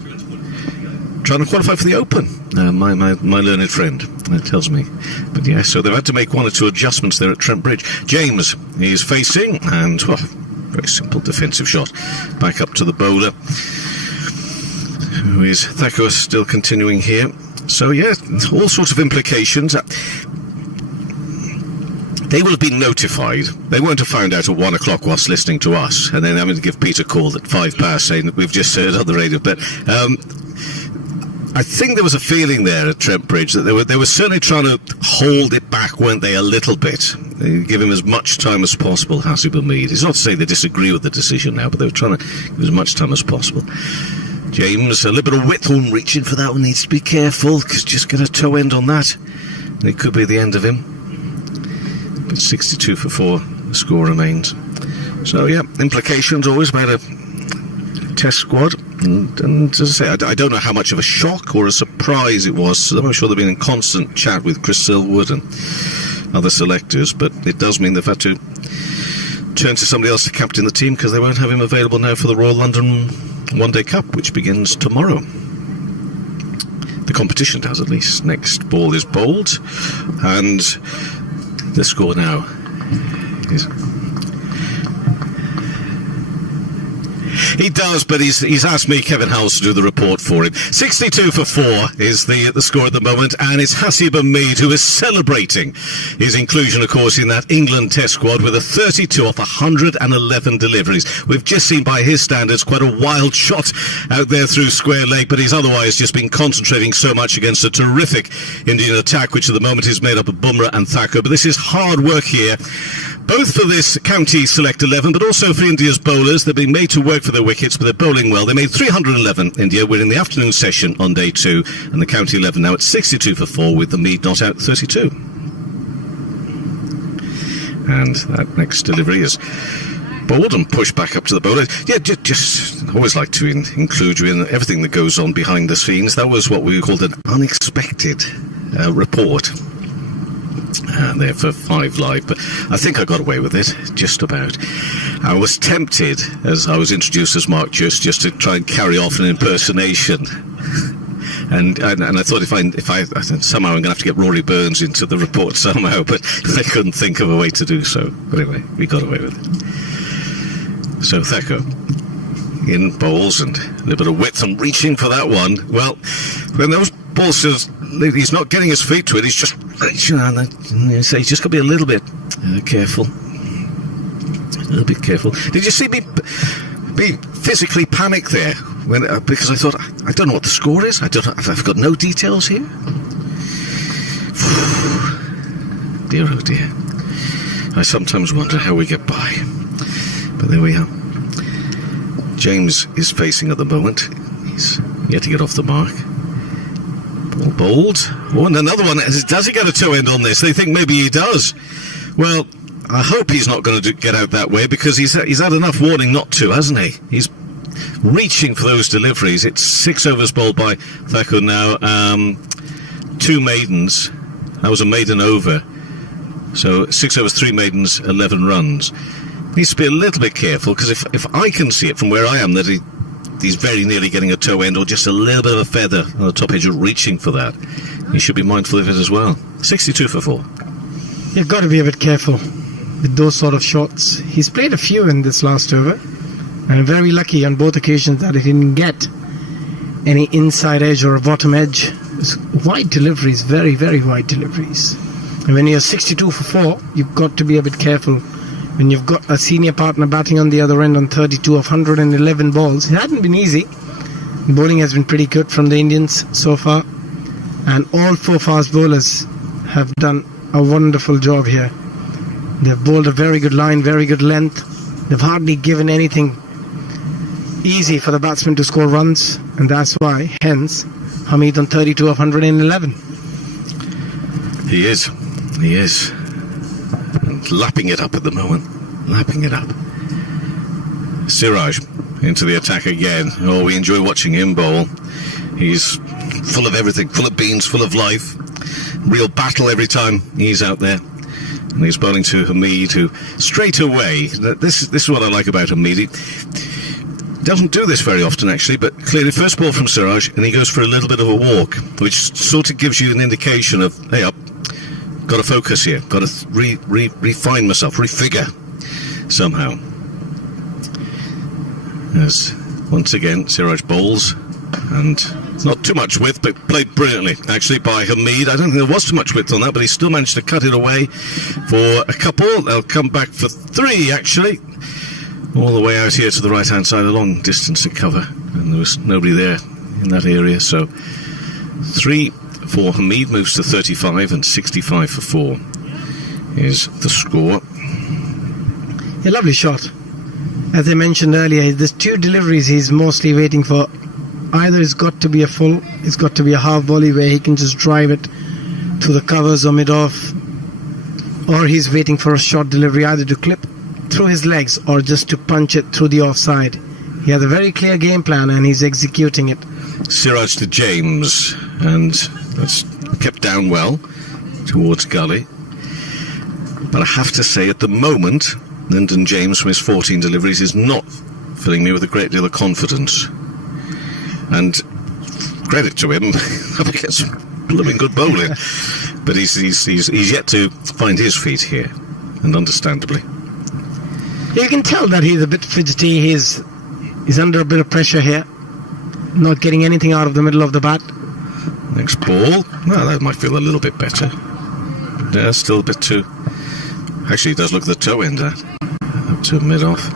Trying to qualify for the Open, my learned friend tells me. But yeah, so they've had to make 1 or 2 adjustments there at Trent Bridge. James, he's facing, and, well, very simple defensive shot back up to the bowler, who is Thakur, still continuing here. So yeah, all sorts of implications. They will have been notified. They won't have found out at 1 o'clock whilst listening to us, and then having to give Peter a call at 5 past saying that we've just heard on the radio. But I think there was a feeling there at Trent Bridge that they were certainly trying to hold it back, weren't they, a little bit? They give him as much time as possible, Hasib Hamid. It's not to say they disagree with the decision now, but they were trying to give as much time as possible. James, a little bit of width, reaching for that one, needs to be careful, because just get a toe end on that, and it could be the end of him. But 62 for 4, the score remains. So yeah, implications always about a Test squad. And as I say, I don't know how much of a shock or a surprise it was. I'm sure they've been in constant chat with Chris Silverwood and other selectors, but it does mean they've had to turn to somebody else to captain the team, because they won't have him available now for the Royal London One Day Cup, which begins tomorrow. The competition does, at least. Next ball is bowled, and the score now is... He does, but he's asked me, Kevin Howells, to do the report for him. 62 for 4 is the score at the moment, and it's Hasib Hamid who is celebrating his inclusion, of course, in that England Test squad with a 32 off 111 deliveries. We've just seen, by his standards, quite a wild shot out there through square leg, but he's otherwise just been concentrating so much against a terrific Indian attack, which at the moment is made up of Bumrah and Thakur. But this is hard work here, both for this county select 11, but also for India's bowlers. They're being made to work for their wickets, but they're bowling well. They made 311, India. We're in the afternoon session on day 2, and the county 11 now at 62 for 4, with the Mead not out 32. And that next delivery is bowled and pushed back up to the bowler. Yeah, just always like to include you in everything that goes on behind the scenes. That was what we called an unexpected report. There for 5 Live, but I think I got away with it, just about. I was tempted, as I was introduced as Mark just to try and carry off an impersonation. And I thought if I somehow I'm going to have to get Rory Burns into the report somehow, but I couldn't think of a way to do so. But anyway, we got away with it. So Thakur in bowls, and a little bit of width and reaching for that one. Well, when those balls, he's not getting his feet to it, he's just reaching on that. So he's just got to be a little bit careful. A little bit careful. Did you see me be physically panicked there when because I thought, I don't know what the score is. I've got no details here. Dear, oh dear. I sometimes wonder how we get by. But there we are. James is facing at the moment. He's yet to get off the mark. Ball bowled. Oh, and another one. Does he get a toe end on this? They think maybe he does. Well, I hope he's not going to get out that way, because he's had enough warning not to, hasn't he? He's reaching for those deliveries. It's 6 overs bowled by Thakur now. 2 maidens. That was a maiden over. So 6 overs, 3 maidens, 11 runs. Needs to be a little bit careful, because if I can see it from where I am that he's very nearly getting a toe end or just a little bit of a feather on the top edge, reaching for that, he should be mindful of it as well. 62 for 4. You've got to be a bit careful with those sort of shots. He's played a few in this last over, and very lucky on both occasions that he didn't get any inside edge or a bottom edge. It's wide deliveries, very, very wide deliveries. And when you're 62 for 4, you've got to be a bit careful. When you've got a senior partner batting on the other end on 32 of 111 balls, it hasn't been easy. The bowling has been pretty good from the Indians so far, and all 4 fast bowlers have done a wonderful job here. They've bowled a very good line, very good length. They've hardly given anything easy for the batsman to score runs, and that's why, hence, Hamid on 32 of 111. He is. And lapping it up at the moment. Lapping it up. Siraj into the attack again. Oh, we enjoy watching him bowl. He's full of everything, full of beans, full of life. Real battle every time he's out there. And he's bowling to Hamid, who straight away, this is what I like about Hamid. He doesn't do this very often, actually, but clearly first ball from Siraj, and he goes for a little bit of a walk, which sort of gives you an indication of, hey, I've got to focus here, got to refine myself, refigure somehow. As once again Siraj bowls, and not too much width, but played brilliantly actually by Hamid. I don't think there was too much width on that, but he still managed to cut it away for a couple. They'll come back for 3 actually, all the way out here to the right hand side, a long distance to cover, and there was nobody there in that area. So 3 for Hamid, moves to 35, and 65 for 4 is the score. A lovely shot. As I mentioned earlier, there's 2 deliveries he's mostly waiting for. Either it's got to be a full, it's got to be a half volley where he can just drive it to the covers or mid-off, or he's waiting for a short delivery either to clip through his legs or just to punch it through the offside. He has a very clear game plan and he's executing it. Siraj to James, and that's kept down well towards gully. But I have to say, at the moment, Lyndon James from his 14 deliveries is not filling me with a great deal of confidence. And credit to him, I guess, blooming good bowling. But he's yet to find his feet here, and understandably. You can tell that he's a bit fidgety. He's under a bit of pressure here, not getting anything out of the middle of the bat. Next ball, well, that might feel a little bit better. Yeah, still a bit too. Actually, he does look at the toe end up to mid-off.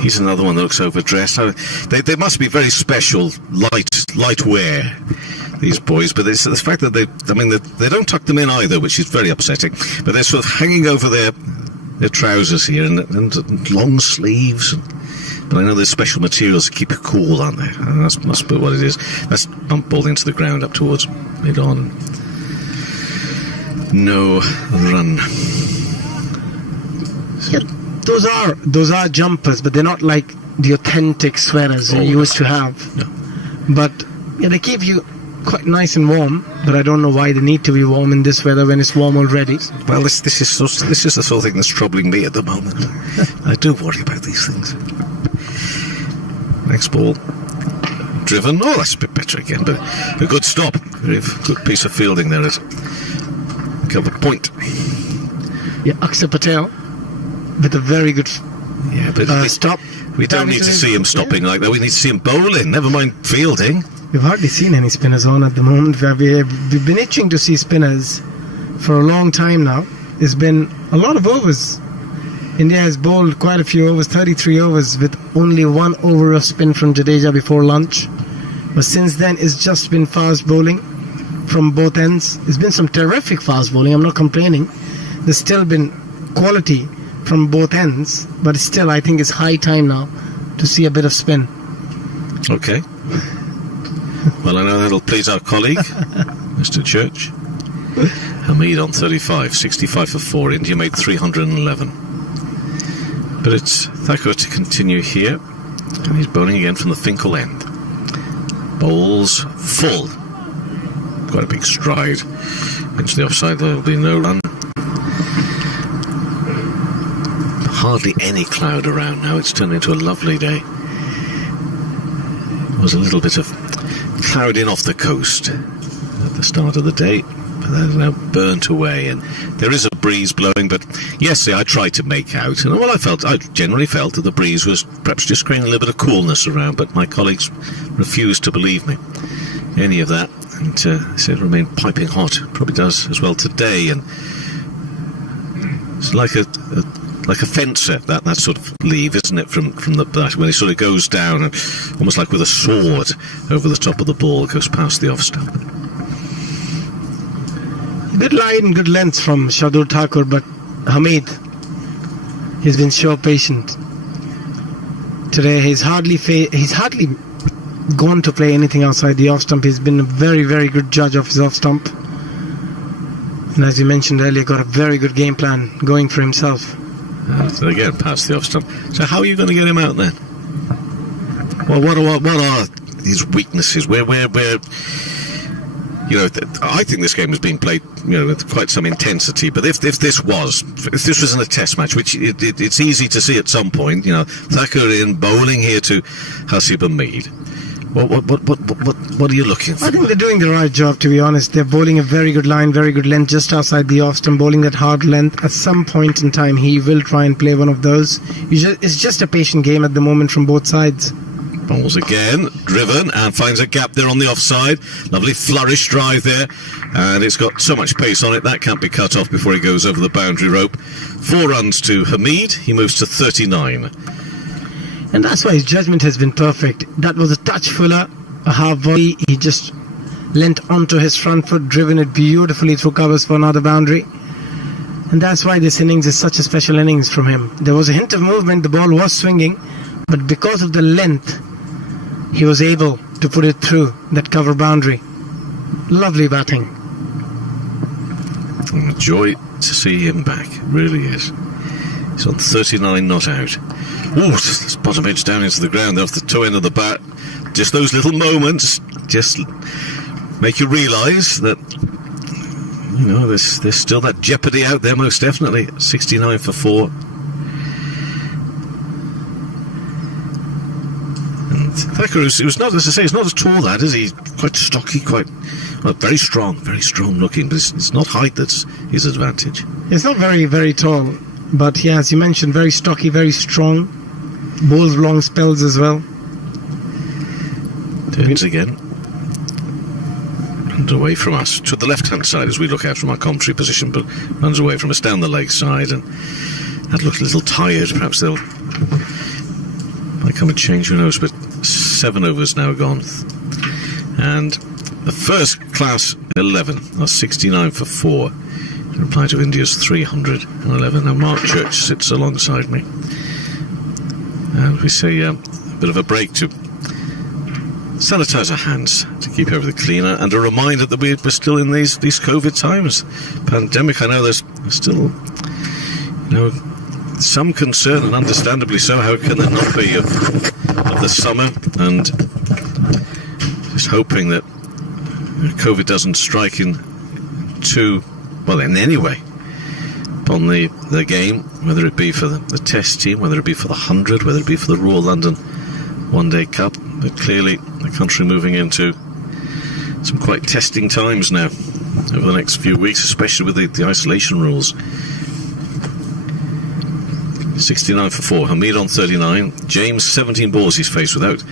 He's another one that looks overdressed. They must be very special, light wear, these boys. But it's the fact that they don't tuck them in either, which is very upsetting. But they're sort of hanging over their trousers here, and long sleeves. But I know there's special materials to keep you cool, aren't there? And that must be what it is. That's bump ball into the ground up towards mid-on. No run. Yeah, those are jumpers, but they're not like the authentic sweaters you used to have. No. But yeah, they keep you quite nice and warm. But I don't know why they need to be warm in this weather when it's warm already. Well, this is the sort of thing that's troubling me at the moment. I do worry about these things. Next ball, driven. Oh, that's a bit better again, but a good stop. Very good piece of fielding there at cover point. Yeah, Akshar Patel with a very good stop. We don't need to see him stopping like that. We need to see him bowling, never mind fielding. We've hardly seen any spinners on at the moment. We've been itching to see spinners for a long time now. There's been a lot of overs India has bowled quite a few overs, 33 overs, with only 1 over of spin from Jadeja before lunch. But since then, it's just been fast bowling from both ends. It's been some terrific fast bowling, I'm not complaining. There's still been quality from both ends, but still, I think it's high time now to see a bit of spin. Okay. Well, I know that'll please our colleague, Mr. Church. Hamid on 35, 65 for 4. India made 311. But it's Thakur to continue here. And he's bowling again from the Finkel end. Bowls full. Quite a big stride. Into the offside, there'll be no run. Hardly any cloud around now. It's turned into a lovely day. There was a little bit of clouding off the coast at the start of the day, but that is now burnt away, and there is a breeze blowing. But yesterday I tried to make out, and I generally felt that the breeze was perhaps just creating a little bit of coolness around, but my colleagues refused to believe me any of that, and said it remained piping hot. Probably does as well today, and it's like a fencer, that sort of leave, isn't it, from the bat, when it sort of goes down, and almost like with a sword over the top of the ball, goes past the off stump. Good line and good length from Shardul Thakur, but Hamid, he's been so patient. Today he's hardly gone to play anything outside the off stump. He's been a very, very good judge of his off stump. And as you mentioned earlier, got a very good game plan going for himself. So again, past the off stump. So how are you going to get him out then? Well, what are his weaknesses? Where you know, I think this game has been played, you know, with quite some intensity. But if this was in a test match, which it's easy to see at some point, you know, Thakur in bowling here to Hasib Hamid. What are you looking for? I think they're doing the right job, to be honest. They're bowling a very good line, very good length, just outside the off stump, bowling that hard length. At some point in time, he will try and play one of those. It's just a patient game at the moment from both sides. Bowls again, driven, and finds a gap there on the offside. Lovely flourish drive there, and it's got so much pace on it, that can't be cut off before he goes over the boundary rope. 4 runs to Hamid, he moves to 39. And that's why his judgment has been perfect. That was a touch fuller, a half volley. He just leant onto his front foot, driven it beautifully through covers for another boundary. And that's why this innings is such a special innings from him. There was a hint of movement, the ball was swinging, but because of the length, he was able to put it through that cover boundary. Lovely batting. A joy to see him back, really is. He's on 39 not out. Ooh, this bottom edge down into the ground off the toe end of the bat. Just those little moments just make you realise that, you know, there's still that jeopardy out there, most definitely. 69 for 4. And Thakur, who's not, as I say, he's not as tall, that is he? Quite stocky, very strong looking, but it's not height that's his advantage. It's not very, very tall, but yeah, as you mentioned, very stocky, very strong. Bowls long spells as well. Turns again. And away from us to the left-hand side as we look out from our commentary position, but runs away from us down the leg side, and that looks a little tired. Perhaps they'll might come and change, who knows, but 7 overs now gone. And the first class 11 are 69 for 4 in reply to India's 311. Now Mark Church sits alongside me, and we say a bit of a break to sanitize our hands to keep everything cleaner, and a reminder that we're still in these COVID times, pandemic. I know there's still, you know, some concern, and understandably so. How can there not be of the summer? And just hoping that COVID doesn't strike in any way upon the game, whether it be for the test team, whether it be for the 100, whether it be for the Royal London One Day Cup. But clearly the country moving into some quite testing times now over the next few weeks, especially with the isolation rules. 69 for 4, Hamid on 39. James, 17 balls he's faced without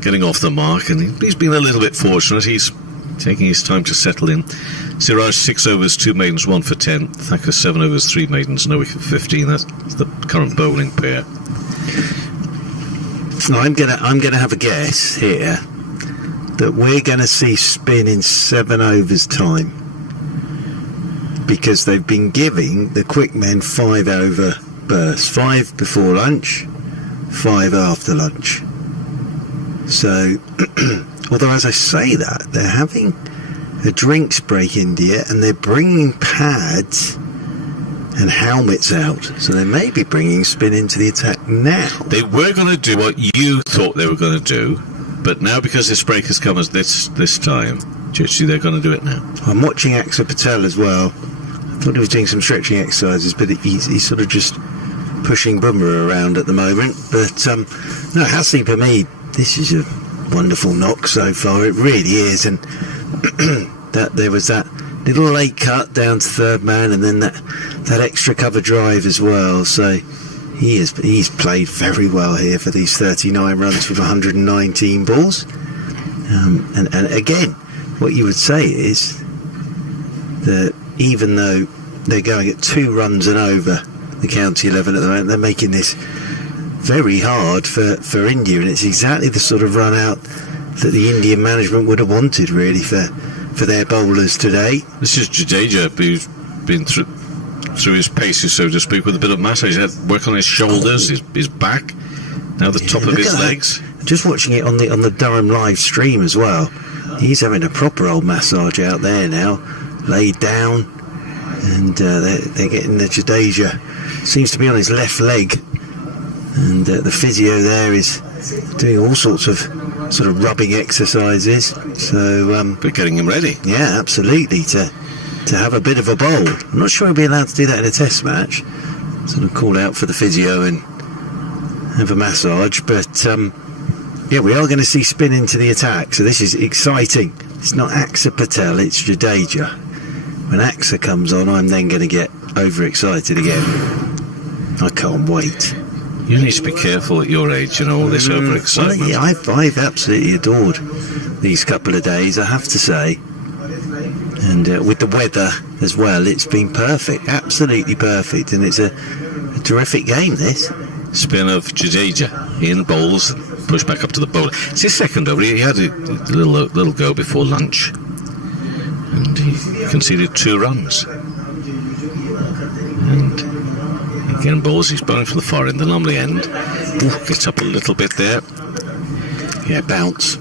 getting off the mark, and he's been a little bit fortunate. He's taking his time to settle in. Siraj 6 overs, 2 maidens, 1 for 10. Thacker 7 overs, 3 maidens, no wicket for 15. That's the current bowling pair. I'm gonna have a guess here that we're gonna see spin in 7 overs time, because they've been giving the quick men 5 over bursts, 5 before lunch, 5 after lunch. So, although as I say that, they're having a drinks break, India, and they're bringing pads and helmets out, so they may be bringing spin into the attack now. They were going to do what you thought they were going to do, but now because this break has come as this time, Chichi, they're going to do it now. I'm watching Axar Patel as well. I thought he was doing some stretching exercises, but he's sort of just pushing Bumrah around at the moment. But no, Hasim Hamid, this is a wonderful knock so far. It really is, and that there was that little late cut down to third man, and then that extra cover drive as well. So he's played very well here for these 39 runs with 119 balls. And again, what you would say is that even though they're going at 2 runs and over the county 11 at the moment, they're making this very hard for India, and it's exactly the sort of run out that the Indian management would have wanted, really, for their bowlers today. This is Jadeja, who's been through his paces, so to speak, with a bit of massage. He had work on his shoulders, his back, now the top of his legs. Just watching it on the Durham live stream as well. He's having a proper old massage out there now, laid down, and they're getting the Jadeja. Seems to be on his left leg, and the physio there is doing all sorts of sort of rubbing exercises. So we're getting him ready. Yeah, absolutely, to have a bit of a bowl. I'm not sure he'll be allowed to do that in a test match. Sort of call out for the physio and have a massage, but yeah, we are going to see spin into the attack, so this is exciting. It's not Axar Patel, it's Jadeja. When Axar comes on, I'm then going to get overexcited again. I can't wait. You need to be careful at your age, all this overexcitement. Well, yeah, I've absolutely adored these couple of days, I have to say. And with the weather as well, it's been perfect, absolutely perfect, and it's a terrific game, this. Spin of Jadeja in bowls, push back up to the bowler. It's his second over. He had a little go before lunch, and he conceded 2 runs. And again, bowls. He's bowling from the far end, the Lumley end. Ooh, gets up a little bit there. Yeah, bounce.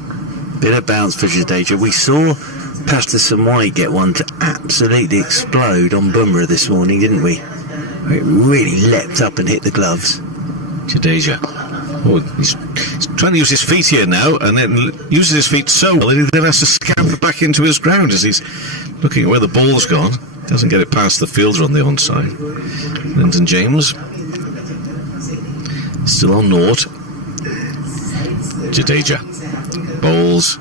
Bit of bounce for Jadeja. We saw Patterson White get one to absolutely explode on Bumrah this morning, didn't we? It really leapt up and hit the gloves. Jadeja. Oh, he's trying to use his feet here now, and then uses his feet so well that he then has to scamper back into his ground as he's looking at where the ball's gone. Doesn't get it past the fielder on the onside. Lyndon James still on naught. Jadeja bowls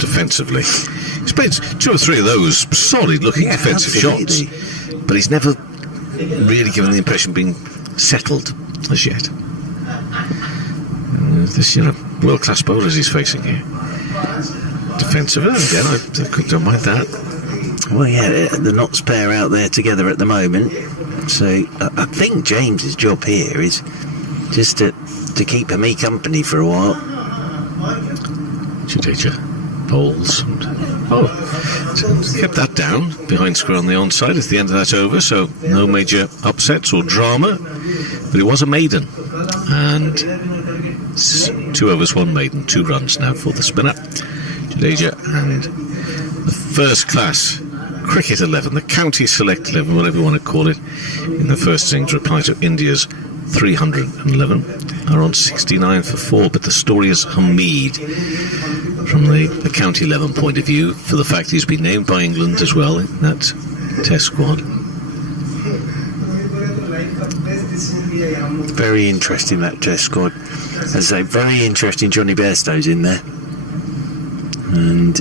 defensively. He's played 2 or 3 of those solid looking defensive absolutely. shots, but he's never really given the impression of being settled as yet. This, world class bowlers he's facing here. Defensive, again, I don't mind that. Well, yeah, the Notts pair out there together at the moment. So I think James's job here is just to keep me company for a while. Jadeja bowls. Kept that down behind square on the onside at the end of that over, so no major upsets or drama. But it was a maiden, and 2 overs, 1 maiden, 2 runs now for the spinner, Jadeja, and the first class cricket 11, the county select 11, whatever you want to call it, in the first innings reply to India's 311, are on 69 for 4, but the story is Hamid from the county 11 point of view, for the fact he's been named by England as well in that test squad. Very interesting, that test squad. As I say, very interesting. Johnny Bairstow's in there, and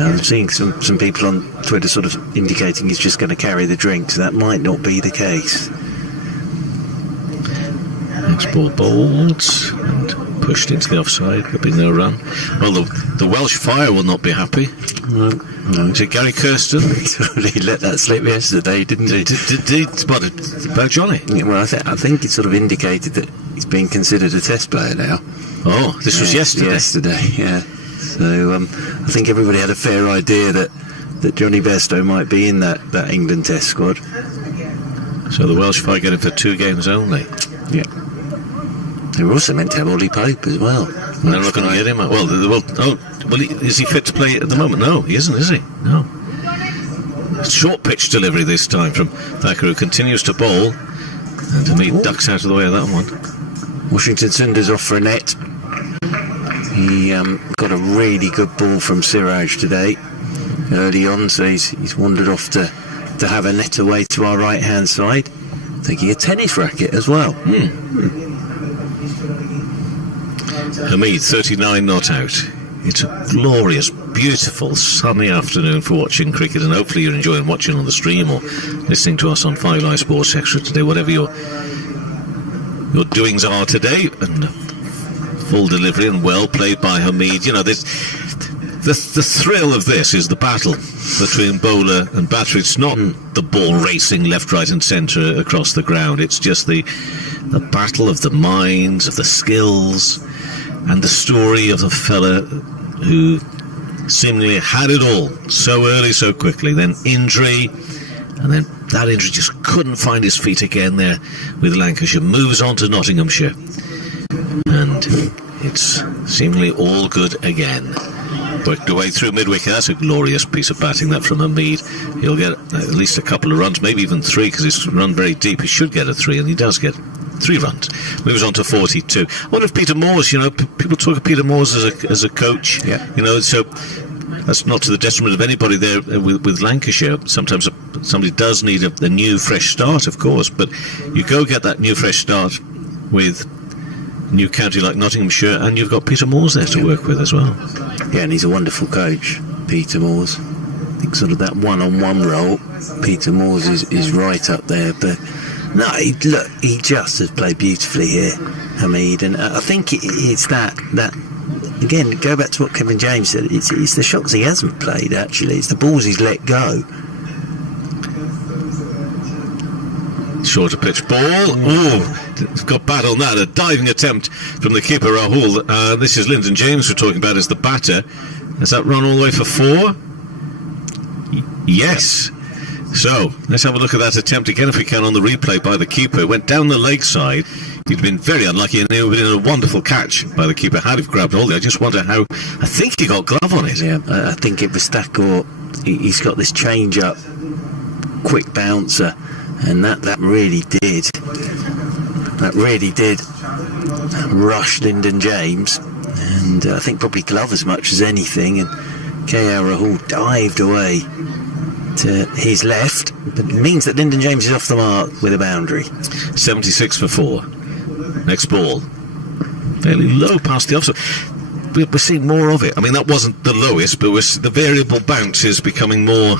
I'm seeing some people on Twitter sort of indicating he's just going to carry the drinks. That might not be the case. Next ball bowled, and pushed into the offside. There'll be no run. Well, the Welsh Fire will not be happy. No. Is it Gary Kirsten? He let that slip yesterday, didn't he? What about Johnny? Yeah, well, I think it sort of indicated that he's being considered a Test player now. Oh, this was yesterday. Yesterday, yeah. So I think everybody had a fair idea that Johnny Bairstow might be in that England Test squad. So the Welsh Fire get him for 2 games only. Yeah. They were also meant to have Ollie Pope as well. And they're not going to get him. Well, is he fit to play at the moment? No, he isn't, is he? No. Short pitch delivery this time from Thacker, who continues to bowl. And Hamid ducks out of the way of that one. Washington Sunder's off for a net. He got a really good ball from Siraj today, early on, so he's wandered off to have a net away to our right-hand side. Thinking a tennis racket as well. Hamid, 39 not out. It's a glorious, beautiful, sunny afternoon for watching cricket, and hopefully you're enjoying watching on the stream or listening to us on Five Live Sports Extra today, whatever your doings are today. And full delivery and well played by Hamid. You know, the thrill of this is the battle between bowler and batter. It's not the ball racing left, right and centre across the ground. It's just the battle of the minds, of the skills, and the story of the fella who seemingly had it all so early, so quickly. Then injury, and then that injury just couldn't find his feet again there with Lancashire. Moves on to Nottinghamshire, and it's seemingly all good again. Worked away through mid-wicket. That's a glorious piece of batting, that from Hamid. He'll get at least a couple of runs, maybe even 3, because he's run very deep. He should get a 3, and he does get 3 runs. Moves on to 42. What if Peter Moores, people talk of Peter Moores as a coach, so that's not to the detriment of anybody there with Lancashire. Sometimes somebody does need a new, fresh start, of course, but you go get that new, fresh start with a new county like Nottinghamshire, and you've got Peter Moores there to work with as well. Yeah, and he's a wonderful coach, Peter Moores. I think sort of that one-on-one role, Peter Moores is right up there, but no, he just has played beautifully here, Hamid, and I think it's that again, go back to what Kevin James said, it's the shots he hasn't played, actually. It's the balls he's let go. Shorter pitch ball. Got bad on that. A diving attempt from the keeper, Rahul. This is Lyndon James we're talking about as the batter. Has that run all the way for 4? Yes. So, let's have a look at that attempt again if we can on the replay by the keeper. It went down the leg side. He'd been very unlucky, and he would have been a wonderful catch by the keeper had he grabbed hold. I just wonder how. I think he got glove on it. Yeah, I think it was Thacker. He's got this change-up, quick bouncer, and that really did. That really did rush Lyndon James, and I think probably glove as much as anything, and KL Rahul dived away to his left, but it means that Lyndon James is off the mark with a boundary. 76 for 4. Next ball. Fairly low past the offside. We're seeing more of it. I mean, that wasn't the lowest, but the variable bounce is becoming more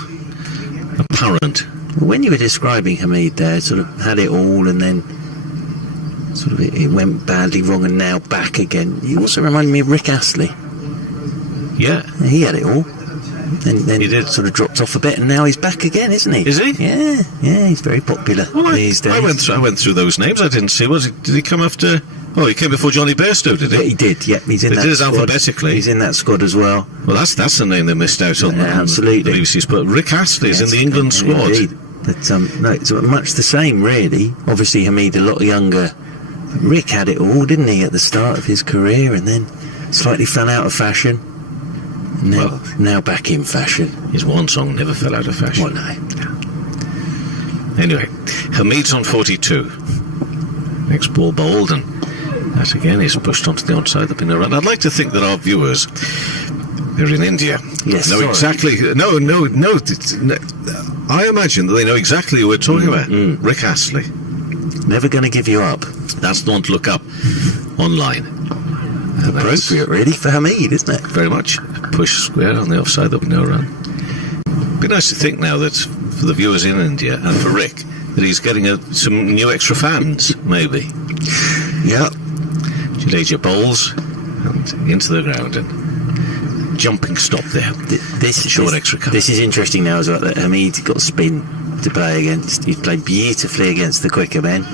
apparent. When you were describing Hamid there, sort of had it all, and then sort of it went badly wrong, and now back again. You also reminded me of Rick Astley. Yeah. He had it all. Then he did. Sort of dropped off a bit, and now he's back again, isn't he? Is he? Yeah, he's very popular these days. I went through those names. I didn't see. Did he come after? Oh, he came before Johnny Bairstow, did he? Yeah, he did. Yeah, he's in that squad. Alphabetically. He's in that squad as well. Well, that's the name they missed out on. Absolutely. The BBC Sport. Rick Astley is in the England squad. Indeed. But no, it's much the same, really. Obviously, Hamid a lot younger. Rick had it all, didn't he, at the start of his career, and then slightly fell out of fashion. Now back in fashion. His one song never fell out of fashion. Well, no. Anyway, Hamid's on 42. Next ball bowled, and that again is pushed onto the onside. There'll be no run. I'd like to think that our viewers, they're in India, know exactly. No. I imagine that they know exactly who we're talking about. Rick Astley. Never going to give you up. That's the one to look up online. Appropriate, really, for Hamid, isn't it? Very much. Push square on the offside, there'll be no run. It'd be nice to think now that for the viewers in India and for Rick, that he's getting some new extra fans, maybe. Yeah. Jadeja bowls and into the ground and jumping stop there. Short extra cover. This is interesting now as well, that Hamid got spin to play against. He's played beautifully against the quicker men.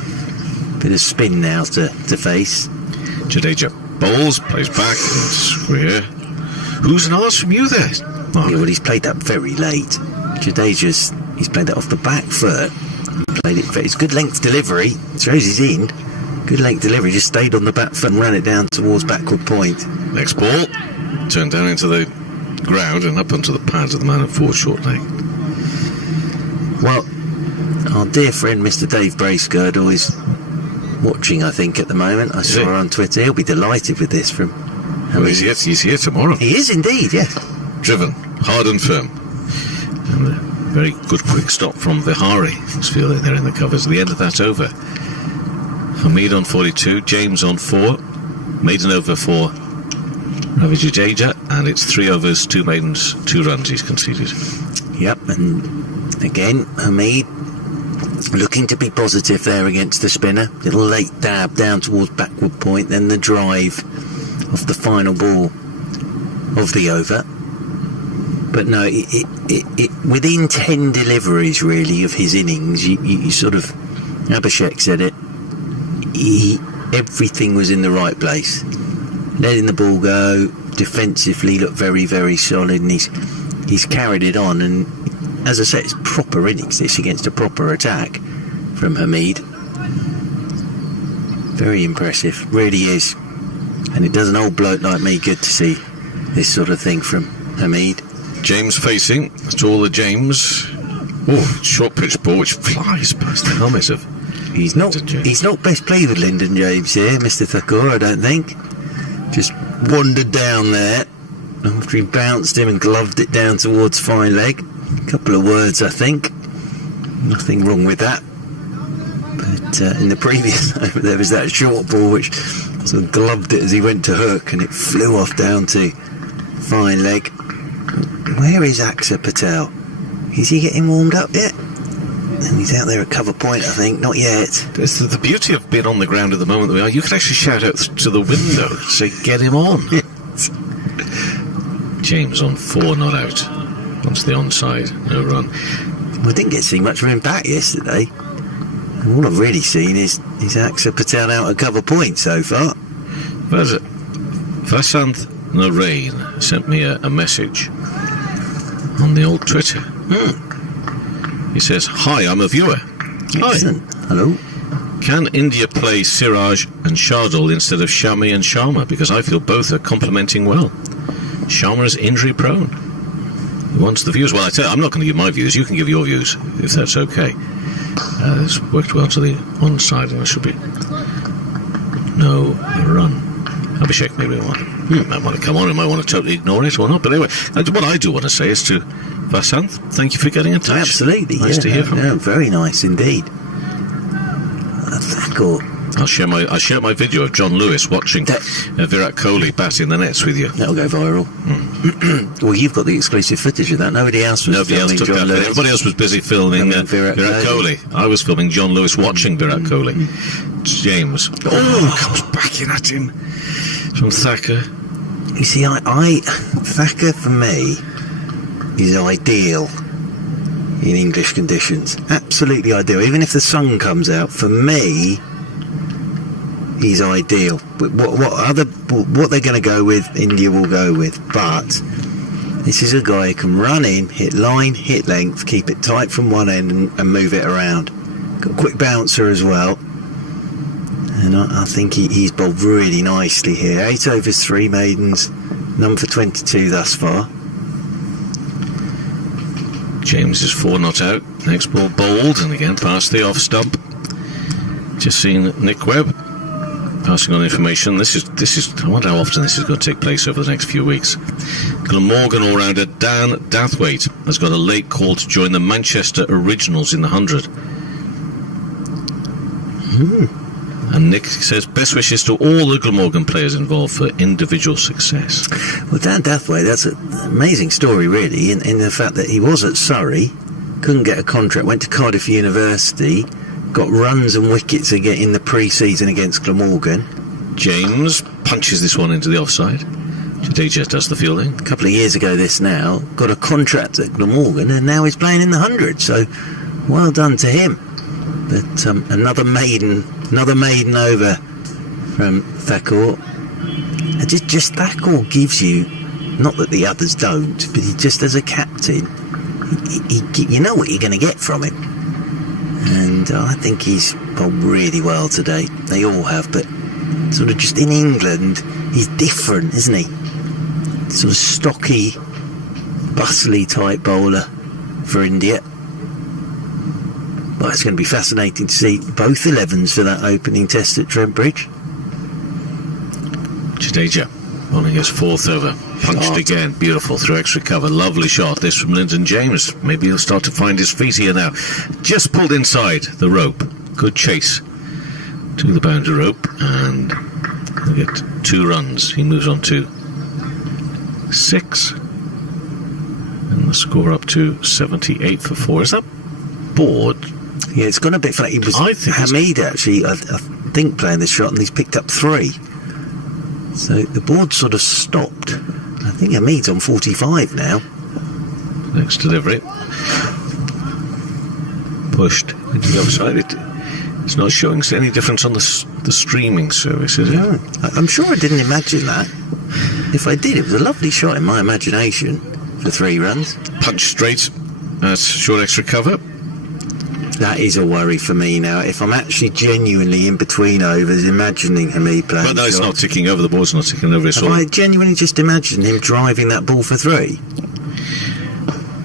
Bit of spin now to face. Jadeja bowls, plays back, and square. Who's an arse from you there, Mark? Yeah, well, he's played that very late. He's played that off the back foot. Played it. It's good length delivery. It shows he's in. Good length delivery. Just stayed on the back foot and ran it down towards backward point. Next ball, turned down into the ground and up onto the pads of the man at 4 short leg. Well, our dear friend Mr. Dave Bracegirdle is watching, I think, at the moment. I saw her on Twitter. He'll be delighted with this from Well, he's here tomorrow. He is indeed, yes. Driven, hard and firm. And a very good quick stop from Vihari. Just feel that they're in the covers. At the end of that over, Hamid on 42, James on 4, maiden over for Ravi Jadeja, and it's 3 overs, 2 maidens, 2 runs he's conceded. Yep, and again, Hamid looking to be positive there against the spinner. Little late dab down towards backward point, then the drive off the final ball of the over. But no, it within 10 deliveries really of his innings, you sort of, Abhishek said it, everything was in the right place. Letting the ball go, defensively looked very, very solid, and he's carried it on. And as I say, it's proper innings, this against a proper attack from Hamid. Very impressive, really is. And it does an old bloke like me good to see this sort of thing from Hamid. James facing, that's all the James. Oh, short pitch ball which flies past the helmet of He's not best played with Lyndon James here, Mr. Thakur, I don't think. Just wandered down there after he bounced him and gloved it down towards fine leg. A couple of words, I think. Nothing wrong with that. But in the previous over there was that short ball which sort of gloved it as he went to hook, and it flew off down to fine leg. Where is Axar Patel? Is he getting warmed up yet? And he's out there at cover point, I think. Not yet. It's the beauty of being on the ground at the moment that we are. You can actually shout out to the window, say, get him on. James on 4, not out. Onto the onside, no run. Well, I didn't get to see much of him back yesterday. And all I've really seen is Axar Patel out at cover point so far. Vasanth Narain sent me a message on the old Twitter. He says, hi, I'm a viewer. Excellent. Hi. Hello. Can India play Siraj and Shardul instead of Shami and Sharma? Because I feel both are complementing well. Sharma is injury prone. He wants the views. Well, I'm not going to give my views. You can give your views, if that's okay. This worked well to the onside, and there should be no run. Abhishek maybe might want to come on, he might want to totally ignore it or not. But anyway, what I do want to say is to Vasanth, thank you for getting in touch. Absolutely. Nice to hear from you. Very nice indeed. Thakur. I'll share my video of John Lewis watching Virat Kohli bat in the nets with you. That'll go viral. Well, you've got the exclusive footage of that. Nobody else took That. John Lewis. Everybody else was busy filming Virat Kohli. I was filming John Lewis watching Virat Kohli. James. Comes back in at him from Thacker. You see, Thacker for me is ideal in English conditions. Absolutely ideal. Even if the sun comes out, for me, he's ideal. But what they're going to go with, India will go with. But this is a guy who can run in, hit line, hit length, keep it tight from one end and move it around. Got a quick bouncer as well. And I think he's bowled really nicely here. 8 overs, 3 maidens, none for 22 thus far. James is 4 not out. Next ball bowled, and again past the off stump. Just seen Nick Webb passing on information. This is. I wonder how often this is going to take place over the next few weeks. Glamorgan all-rounder Dan Dathwaite has got a late call to join the Manchester Originals in the 100. And Nick says, best wishes to all the Glamorgan players involved for individual success. Well, Dan Dathwaite, that's an amazing story, really, in the fact that he was at Surrey, couldn't get a contract, went to Cardiff University, got runs and wickets again in the pre-season against Glamorgan. James punches this one into the offside. Jadeja does the fielding. A couple of years ago this now, got a contract at Glamorgan, and now he's playing in the 100, so well done to him. But another maiden over from Thakur. And just Thakur gives you, not that the others don't, but he just as a captain, you know what you're going to get from him. And I think he's bowled really well today. They all have, but sort of just in England, he's different, isn't he? Sort of stocky, bustly type bowler for India. Well, it's going to be fascinating to see both 11s for that opening test at Trent Bridge. Jadeja on his fourth over. Punched Shot. again. Beautiful through extra cover. Lovely shot. This from Lyndon James. Maybe he'll start to find his feet here now. Just pulled inside the rope. Good chase to the boundary rope. And he'll get 2 runs. He moves on to 6. And the score up to 78 for 4. Is that board? Yeah, it's gone a bit flat. It was I think it's- Hamid actually, I think, playing this shot, and he's picked up 3. So the board sort of stopped. I think Hamid's on 45 now. Next delivery. Pushed into the offside. It's not showing any difference on the streaming service, is it? No, I'm sure I didn't imagine that. If I did, it was a lovely shot in my imagination for 3 runs. Punch straight. That's short extra cover. That is a worry for me now. If I'm actually genuinely in between overs, imagining Hamid playing But no, it's shot, not ticking over. The ball's not ticking over. It's have all. I genuinely just imagined him driving that ball for 3?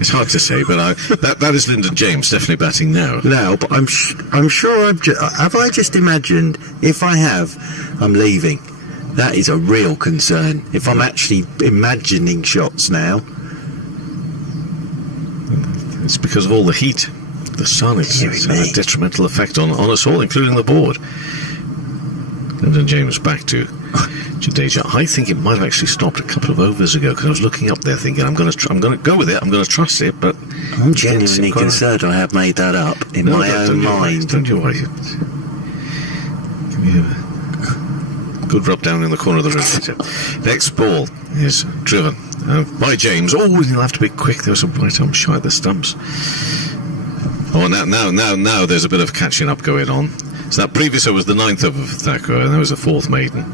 It's hard to say, but that is Lyndon James definitely batting now. No, but I'm sure have I just imagined? If I have, I'm leaving. That is a real concern. If I'm actually imagining shots now. It's because of all the heat. The sun, it's had a detrimental effect on us all, including the board. Lyndon James back to Jadeja. I think it might have actually stopped a couple of overs ago, because I was looking up there thinking, I'm going to go with it, I'm going to trust it, but I'm genuinely concerned I have made that up in my own mind. Don't you worry. Give me a good rub down in the corner of the room. Next ball is driven by James. Oh, he'll have to be quick. There was a right arm shot at the stumps. Oh, now there's a bit of catching up going on. So that previous over was the 9th over for Thakur, and that was the 4th maiden.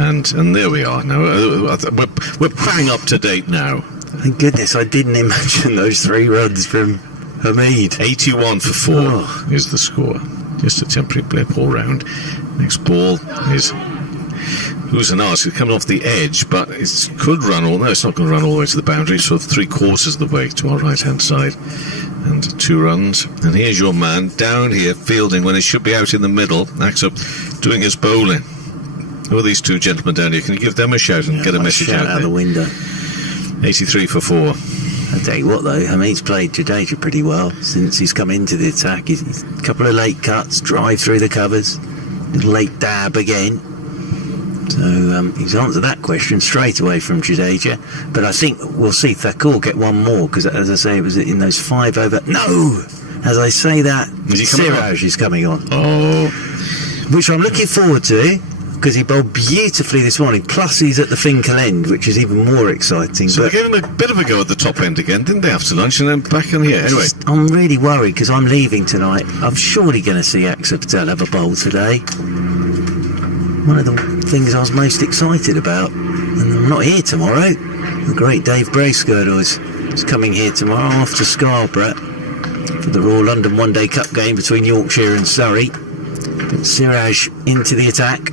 And there we are now. We're bang up to date now. Thank goodness I didn't imagine those 3 runs from Hamid. 81 for 4 is the score. Just a temporary blip all round. Next ball is who's an arse. It's coming off the edge, but it could run all. No, it's not going to run all the way to the boundary. Sort of 3/4 of the way to our right hand side. And 2 runs. And here's your man down here fielding when it should be out in the middle. Axup doing his bowling. Who are these 2 gentlemen down here? Can you give them a shout and get a message Shout out the there? window. 83 for 4. I'll tell you what though, Hamid's played Jadeja pretty well since he's come into the attack. He's a couple of late cuts, drive through the covers, little late dab again. So he's answered that question straight away from Jadeja. But I think we'll see Thakur get one more, because as I say, it was in those 5 over. No! As I say that, Is he coming Siraj is coming on. Oh, Which I'm looking forward to, because he bowled beautifully this morning. Plus he's at the Finkel end, which is even more exciting. so But they gave him a bit of a go at the top end again, didn't they, after lunch, and then back in here. Anyway, I'm really worried because I'm leaving tonight. I'm surely going to see Axar Patel have a bowl today. One of the things I was most excited about. And I'm not here tomorrow. The great Dave Bracegirdle is coming here tomorrow after Scarborough for the Royal London One Day Cup game between Yorkshire and Surrey. But Siraj into the attack.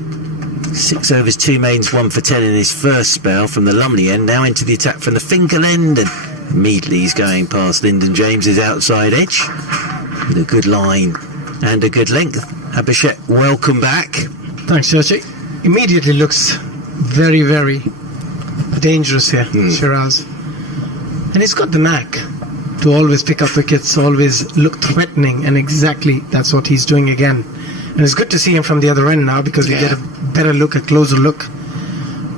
6 overs, 2 maidens, 1 for 10 in his first spell from the Lumley end. Now into the attack from the Finkel end, and immediately he's going past Lyndon James's outside edge with a good line and a good length. Abhishek, welcome back. Thanks, Churchy. Immediately looks very, very dangerous here, Shiraz. And he's got the knack to always pick up wickets, always look threatening, and exactly that's what he's doing again. And it's good to see him from the other end now, because we get a better look, a closer look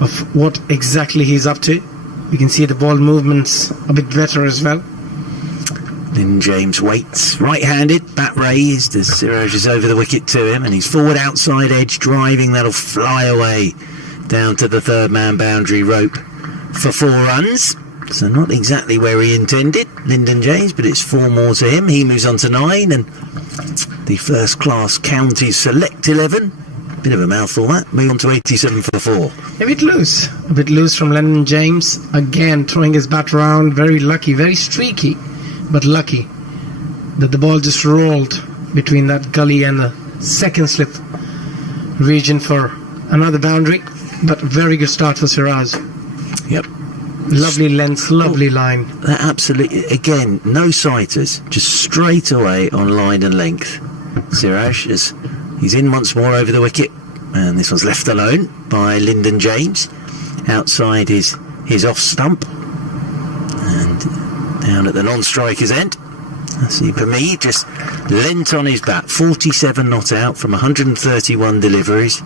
of what exactly he's up to. We can see the ball movements a bit better as well. Then James waits, right-handed, bat raised as Siraj is over the wicket to him, and he's forward outside edge driving. That'll fly away down to the third man boundary rope for 4 runs. So not exactly where he intended, Lyndon James, but it's 4 more to him. He moves on to 9, and the first class counties select 11. Bit of a mouthful that. Move on to 87 for 4. A bit loose from Lyndon James. Again, throwing his bat around. Very lucky, very streaky, but lucky that the ball just rolled between that gully and the second slip region for another boundary. But very good start for Siraj. Yep. Lovely length, lovely line. That absolutely, again, no sighters, just straight away on line and length. Siraj, as he's in once more over the wicket, and this one's left alone by Lyndon James. Outside his off stump, and down at the non-striker's end. I see Hamid just lent on his bat, 47 not out from 131 deliveries.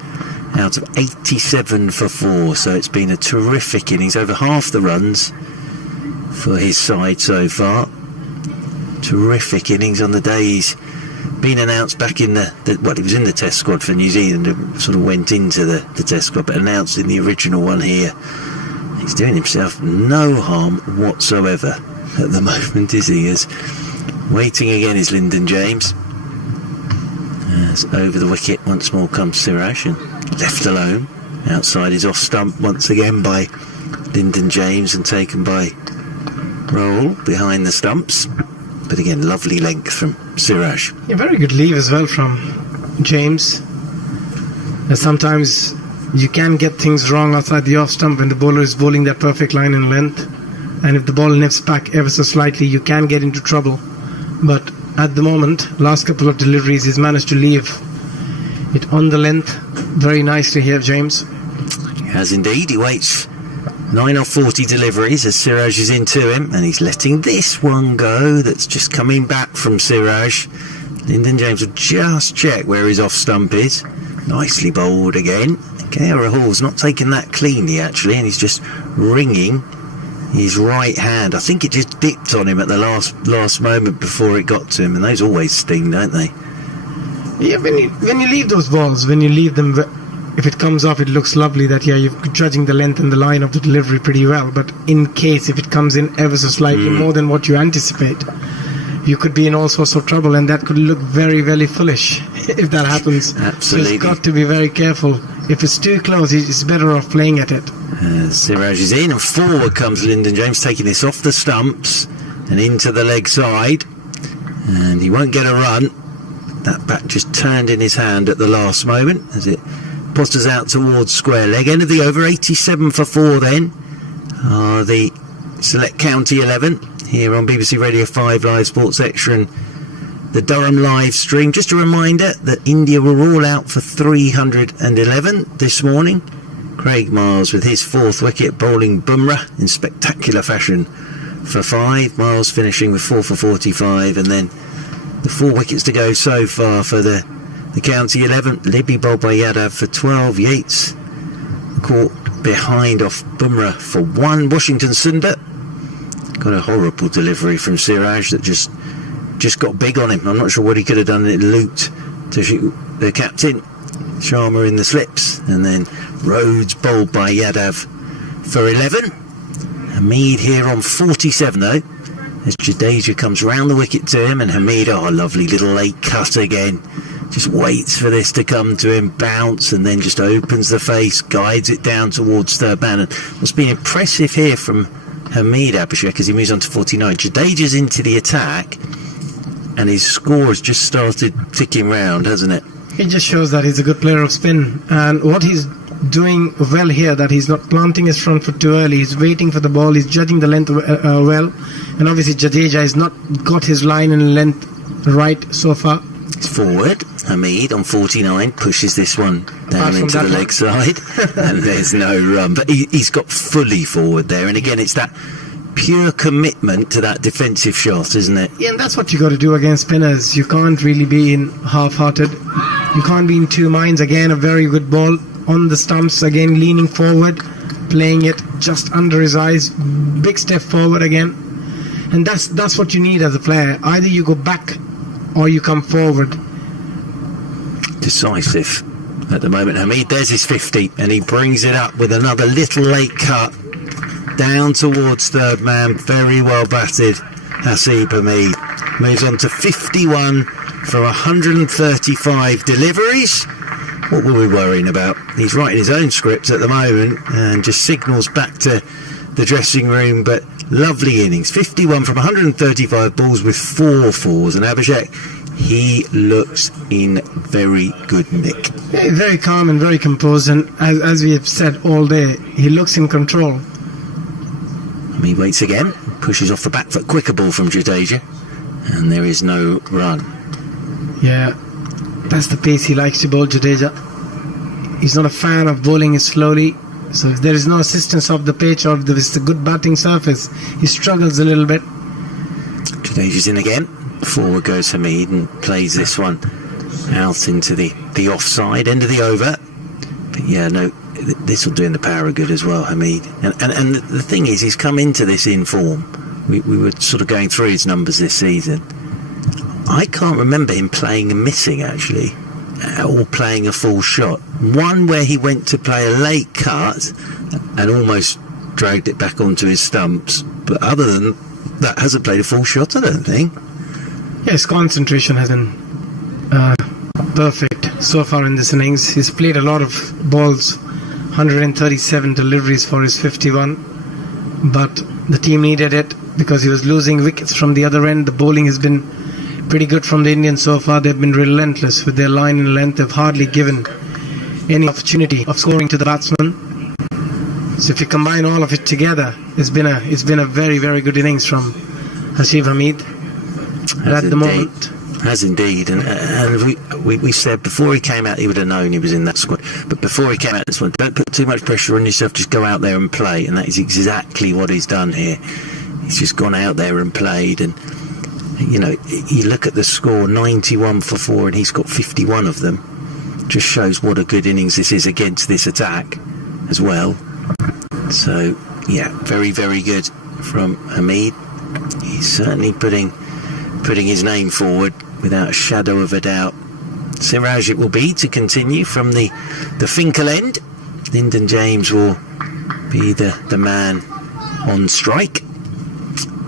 Out of 87 for 4, so it's been a terrific innings, over half the runs for his side so far. Terrific innings on the day. He's been announced back in he was in the test squad for New Zealand, and sort of went into the test squad, but announced in the original one here. He's doing himself no harm whatsoever at the moment, is he? As waiting again is Lyndon James. As over the wicket once more comes Siraj, and left alone outside his off stump once again by Lyndon James, and taken by Roll behind the stumps. But again, lovely length from Siraj. A very good leave as well from James. Sometimes you can get things wrong outside the off stump when the bowler is bowling that perfect line and length, and if the ball nips back ever so slightly, you can get into trouble. But at the moment, last couple of deliveries, he's managed to leave it on the length very nicely here, James. He has indeed. He waits 9 off 40 deliveries as Siraj is into him, and he's letting this one go that's just coming back from Siraj. Lyndon James will just check where his off stump is. Nicely bowled again. KR Hall's not taken that cleanly actually, and he's just ringing his right hand. I think it just dipped on him at the last moment before it got to him, and those always sting, don't they? Yeah, when you leave those balls, when you leave them, if it comes off, it looks lovely that, yeah, you're judging the length and the line of the delivery pretty well. But in case, if it comes in ever so slightly more than what you anticipate, you could be in all sorts of trouble, and that could look very, very foolish if that happens. Absolutely. So he's got to be very careful. If it's too close, he's better off playing at it. Siraj is in, and forward comes Lyndon James, taking this off the stumps and into the leg side, and he won't get a run. That bat just turned in his hand at the last moment as it potters out towards square leg. End of the over, 87 for 4 then. The Select County 11 here on BBC Radio 5 Live Sports Extra and the Durham live stream. Just a reminder that India were all out for 311 this morning. Craig Miles with his 4th wicket, bowling Bumrah in spectacular fashion for 5. Miles finishing with 4 for 45, and then the 4 wickets to go so far for the County 11. Libby bowled by Yadav for 12. Yates caught behind off Bumrah for 1. Washington Sundar got a horrible delivery from Siraj that just got big on him. I'm not sure what he could have done. It looped to shoot the captain. Sharma in the slips, and then Rhodes bowled by Yadav for 11. Hamid here on 47 though, as Jadeja comes round the wicket to him, and Hamid, a lovely little late cut again, just waits for this to come to him, bounce, and then just opens the face, guides it down towards third man. And what's been impressive here from Hamid Abhishek as he moves on to 49, Jadeja's into the attack, and his score has just started ticking round, hasn't it? It just shows that he's a good player of spin, and what he's doing well here, that he's not planting his front foot too early. He's waiting for the ball, he's judging the length well, and obviously Jadeja has not got his line and length right so far. It's forward. Hamid on 49 pushes this one down into the leg side, and there's no run, but he's got fully forward there, and again it's that pure commitment to that defensive shot, isn't it? Yeah, and that's what you got to do against spinners. You can't really be in half-hearted. You can't be in two minds. Again, a very good ball on the stumps, again leaning forward, playing it just under his eyes, big step forward again. And that's what you need as a player. Either you go back or you come forward. Decisive at the moment. Hamid, there's his 50, and he brings it up with another little late cut down towards third man. Very well batted. Haseeb Hamid moves on to 51 for 135 deliveries. What were we worrying about? He's writing his own script at the moment and just signals back to the dressing room. But lovely innings. 51 from 135 balls with 4 fours. And Abhishek, he looks in very good nick. Yeah, very calm and very composed. And as we have said all day, he looks in control. He waits again, pushes off the back foot, quicker ball from Jadeja, and there is no run. Yeah, that's the pace he likes to bowl, Jadeja. He's not a fan of bowling it slowly, so if there is no assistance of the pitch or if there is a good batting surface, he struggles a little bit. Jadeja's in again. Forward goes Hamid and plays this one out into the offside end of the over. But yeah, no, this will do him the power of good as well, Hamid. And the thing is, he's come into this in form. We were sort of going through his numbers this season. I can't remember him playing and missing, actually, or playing a full shot. One where he went to play a late cut and almost dragged it back onto his stumps. But other than that, hasn't played a full shot, I don't think. Yeah, his concentration has been perfect so far in this innings. He's played a lot of balls, 137 deliveries for his 51, but the team needed it because he was losing wickets from the other end. The bowling has been pretty good from the Indians so far. They've been relentless with their line and length. They've hardly given any opportunity of scoring to the batsman. So if you combine all of it together, it's been a very, very good innings from Haseeb Hamid. At the moment. Has indeed, and we said before he came out he would have known he was in that squad, but before he came out this one, don't put too much pressure on yourself, just go out there and play, and that is exactly what he's done here. He's just gone out there and played, and you know, you look at the score, 91 for 4, and he's got 51 of them. Just shows what a good innings this is against this attack as well. So yeah, very, very good from Hamid. He's certainly putting his name forward without a shadow of a doubt. Siraj it will be to continue from the Finkel end. Lyndon James will be the man on strike.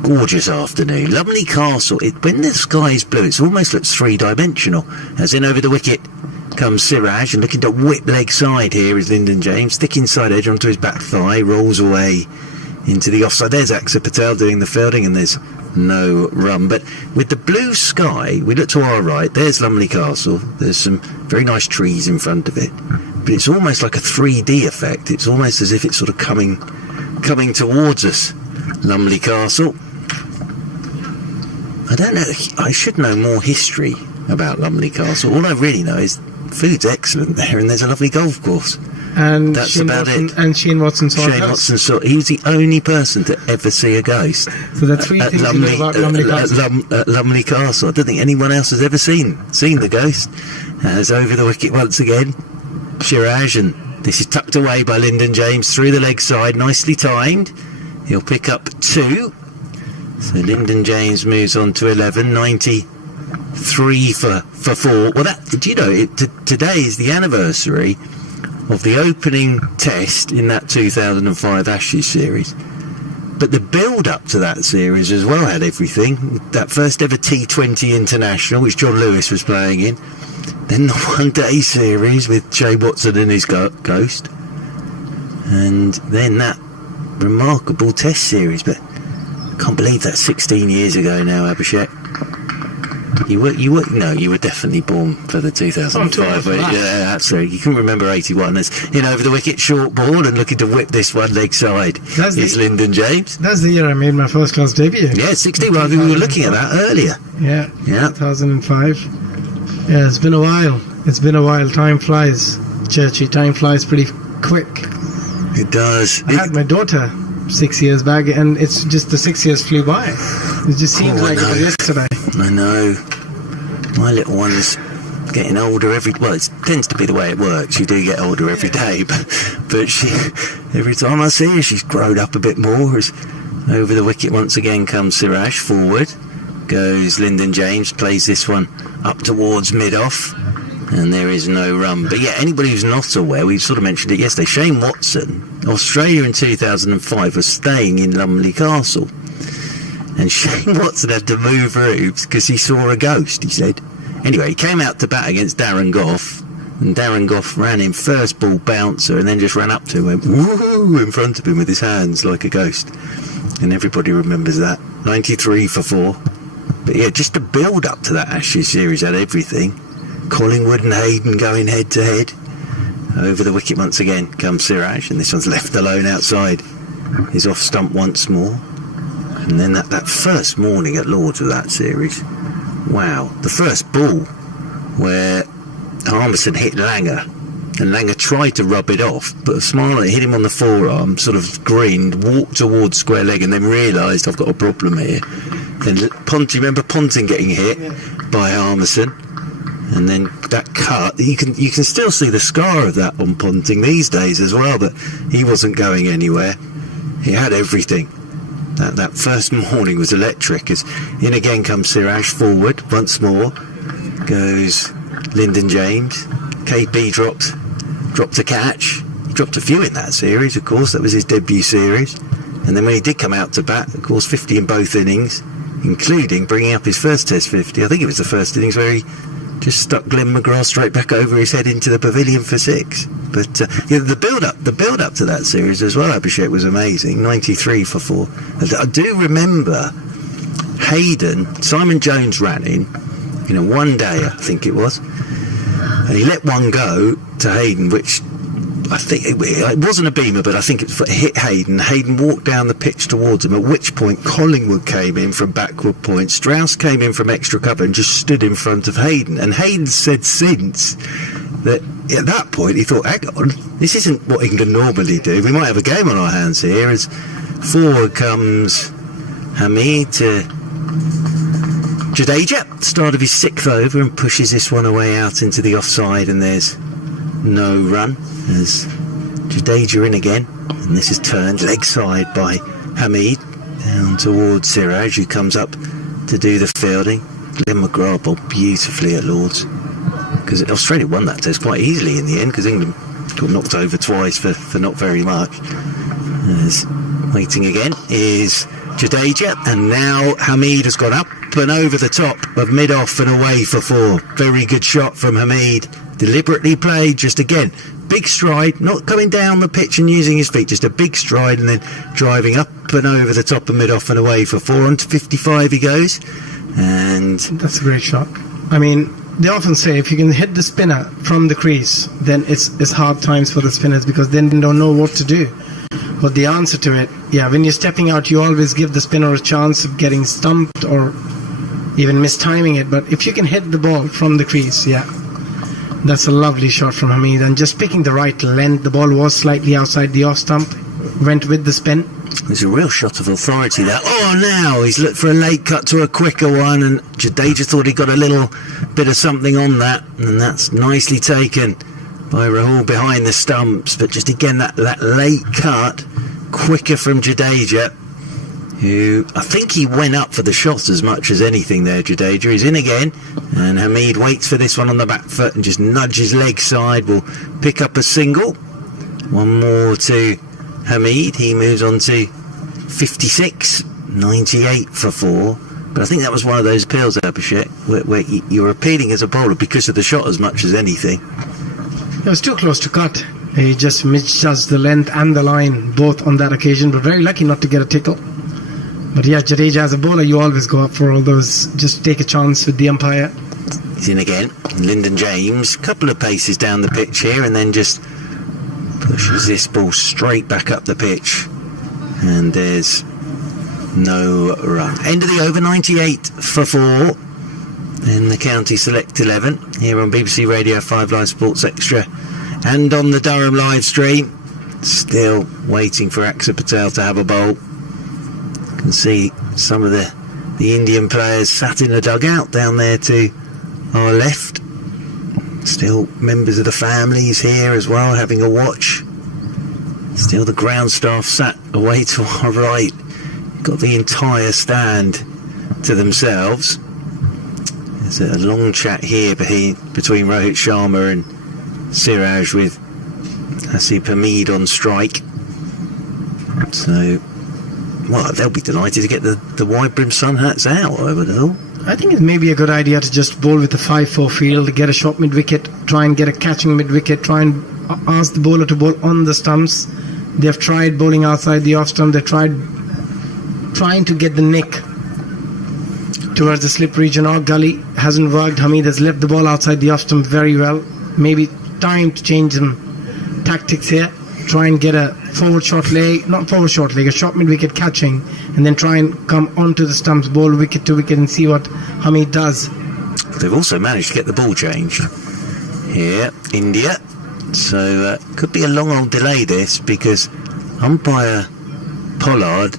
Gorgeous afternoon. Lumley Castle. When the sky is blue, it almost looks three-dimensional. As in over the wicket comes Siraj, and looking to whip leg side here is Lyndon James. Thick inside edge onto his back thigh, rolls away into the offside. There's Axar Patel doing the fielding, and there's no run. But with the blue sky, we look to our right, there's Lumley Castle. There's some very nice trees in front of it, but it's almost like a 3D effect. It's almost as if it's sort of coming towards us. Lumley Castle. I don't know, I should know more history about Lumley Castle. All I really know is food's excellent there, and there's a lovely golf course. And that's Shane about Watson, it. And Shane Watson saw Shane Watson saw. He was the only person to ever see a ghost. So the three things you know about Lumley Castle. At Lumley Castle. I don't think anyone else has ever seen the ghost. As over the wicket once again, Siraj, and this is tucked away by Lyndon James through the leg side, nicely timed. He'll pick up 2. So Lyndon James moves on to 11, 93 for 4. Well, do you know, today is the anniversary of the opening test in that 2005 Ashes series. But the build-up to that series as well had everything. That first ever T20 International, which John Lewis was playing in. Then the one-day series with Shane Watson and his ghost. And then that remarkable test series. But I can't believe that's 16 years ago now, Abhishek. You were definitely born for the 2005. Yeah, absolutely. You can remember 81 as in over the wicket, short ball, and looking to whip this one leg side. It's Lyndon James. That's the year I made my first class debut. Yeah, 61. We were looking at that earlier. Yeah. 2005. Yeah, it's been a while. Time flies, Churchy. Time flies pretty quick. It does. I had my daughter 6 years back, and it's just the 6 years flew by. It just seems like it was yesterday. I know. My little one's getting older it tends to be the way it works. You do get older every day, but she, every time I see her, she's grown up a bit more. Over the wicket once again comes Siraj. Forward goes Lyndon James. Plays this one up towards mid-off. And there is no run. But yeah, anybody who's not aware, we sort of mentioned it yesterday, Shane Watson, Australia in 2005, was staying in Lumley Castle. And Shane Watson had to move rooms because he saw a ghost, he said. Anyway, he came out to bat against Darren Gough, and Darren Gough ran in first ball bouncer and then just ran up to him and went woo in front of him with his hands like a ghost. And everybody remembers that. 93 for 4. But yeah, just the build up to that Ashes series had everything. Collingwood and Hayden going head to head. Over the wicket once again comes Siraj, and this one's left alone outside. He's off stump once more. And then that first morning at Lords of that series, wow, the first ball where Armisen hit Langer, and Langer tried to rub it off, but Smiley hit him on the forearm, sort of grinned, walked towards square leg, and then realised, I've got a problem here. Then Ponting, remember Ponting getting hit by Armisen? And then that cut, you can still see the scar of that on Ponting these days as well, but he wasn't going anywhere. He had everything. That first morning was electric. As in again comes Siraj. Forward once more goes Lyndon James. KP dropped a catch. He dropped a few in that series, of course. That was his debut series. And then when he did come out to bat, of course, 50 in both innings, including bringing up his first Test 50. I think it was the first innings where he just stuck Glenn McGrath straight back over his head into the pavilion for 6. But the build up to that series as well, Abhishek, was amazing. 93 for 4. I do remember Hayden, Simon Jones ran in one day, I think it was, and he let one go to Hayden, which I think it wasn't a beamer, but I think it hit Hayden. Hayden walked down the pitch towards him, at which point Collingwood came in from backward point. Strauss came in from extra cover and just stood in front of Hayden. And Hayden said since that at that point he thought, hang on, this isn't what England normally do. We might have a game on our hands here. As forward comes Hamid to Jadeja, start of his 6th over, and pushes this one away out into the offside, and there's no run as Jadeja in again, and this is turned leg side by Hamid down towards Siraj, who comes up to do the fielding. Glenn McGrath bowled beautifully at Lords, because Australia won that test quite easily in the end, because England got knocked over twice for not very much. As waiting again is Jadeja, and now Hamid has got up and over the top of mid-off and away for 4. Very good shot from Hamid, deliberately played, just again, big stride, not coming down the pitch and using his feet, just a big stride, and then driving up and over the top of mid-off and away for 4. On to 55 he goes, and that's a great shot. I mean, they often say if you can hit the spinner from the crease, then it's hard times for the spinners, because then they don't know what to do. But the answer to it, when you're stepping out, you always give the spinner a chance of getting stumped or even mistiming it. But if you can hit the ball from the crease, that's a lovely shot from Hamid. And just picking the right length, the ball was slightly outside the off stump, went with the spin. There's a real shot of authority there. Oh, now he's looked for a late cut to a quicker one, and Jadeja thought he got a little bit of something on that, and that's nicely taken by Rahul behind the stumps. But just again, that late cut, quicker from Jadeja, who I think he went up for the shot as much as anything there. Jadeja is in again, and Hamid waits for this one on the back foot and just nudges leg side, will pick up a single. One more to Hamid, he moves on to 56, 98 for 4. But I think that was one of those appeals, Abhishek, where you're appealing as a bowler because of the shot as much as anything. It was too close to cut. He just misjudged the length and the line both on that occasion, but very lucky not to get a tickle. But Jadeja as a bowler, you always go up for all those, just take a chance with the umpire. He's in again. Lyndon James, couple of paces down the pitch here, and then just pushes this ball straight back up the pitch. And there's no run. End of the over, 98 for 4. In the County Select 11 here on BBC Radio 5 Live Sports Extra and on the Durham live stream. Still waiting for Axar Patel to have a bowl. You can see some of the Indian players sat in the dugout down there to our left. Still members of the families here as well having a watch. Still the ground staff sat away to our right got the entire stand to themselves. There's a long chat here between Rohit Sharma and Siraj, with Hasib Hamid on strike. So, well, they'll be delighted to get the wide brim sun hats out, I would have thought. I think it may be a good idea to just bowl with the 5-4 field, get a short mid-wicket, try and get a catching mid-wicket, try and ask the bowler to bowl on the stumps. They've tried bowling outside the off-stump, they've tried trying to get the nick towards the slip region or gully. Hasn't worked. Hamid has left the ball outside the off-stump very well. Maybe time to change some tactics here. Try and get a forward short leg, not forward short leg, a short mid-wicket catching, and then try and come onto the stumps, bowl wicket to wicket, and see what Hamid does. They've also managed to get the ball changed here, India. So could be a long old delay this, because umpire Pollard,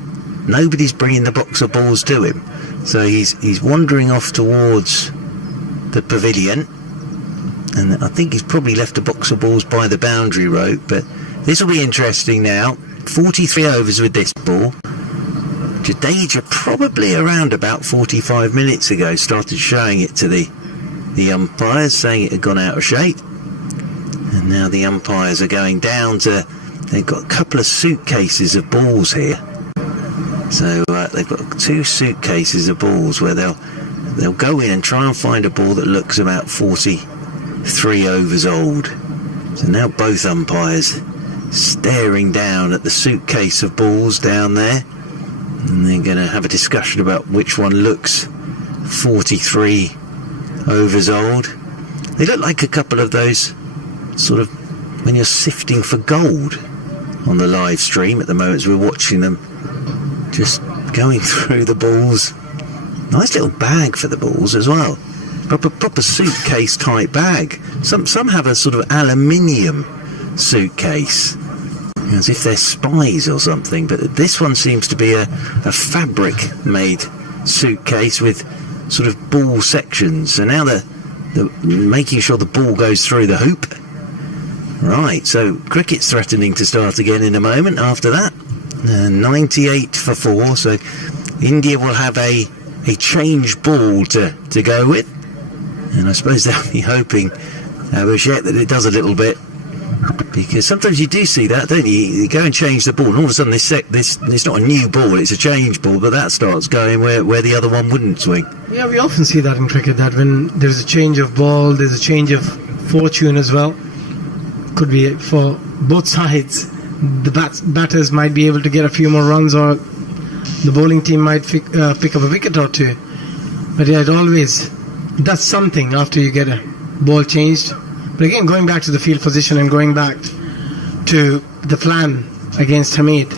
nobody's bringing the box of balls to him. So he's wandering off towards the pavilion, and I think he's probably left a box of balls by the boundary rope, but this will be interesting now. 43 overs with this ball. Jadeja probably around about 45 minutes ago started showing it to the umpires, saying it had gone out of shape. And now the umpires are going down to... They've got a couple of suitcases of balls here. So they've got 2 suitcases of balls where they'll go in and try and find a ball that looks about 43 overs old. So now both umpires staring down at the suitcase of balls down there, and they're going to have a discussion about which one looks 43 overs old. They look like a couple of those sort of when you're sifting for gold on the live stream at the moment as we're watching them, just going through the balls. Nice little bag for the balls as well, proper suitcase type bag. Some have a sort of aluminium suitcase, as if they're spies or something, but this one seems to be a fabric made suitcase with sort of ball sections. So now they're making sure the ball goes through the hoop. Right, so cricket's threatening to start again in a moment after that. 98 for 4, so India will have a change ball to go with, and I suppose they'll be hoping, Abhishek, that it does a little bit, because sometimes you do see that, don't you? You go and change the ball, and all of a sudden this it's not a new ball, it's a change ball, but that starts going where the other one wouldn't swing. Yeah, we often see that in cricket, that when there's a change of ball, there's a change of fortune as well. Could be for both sides. The batters might be able to get a few more runs, or the bowling team might pick up a wicket or two. But yeah, it always does something after you get a ball changed. But again, going back to the field position and going back to the plan against Hamid,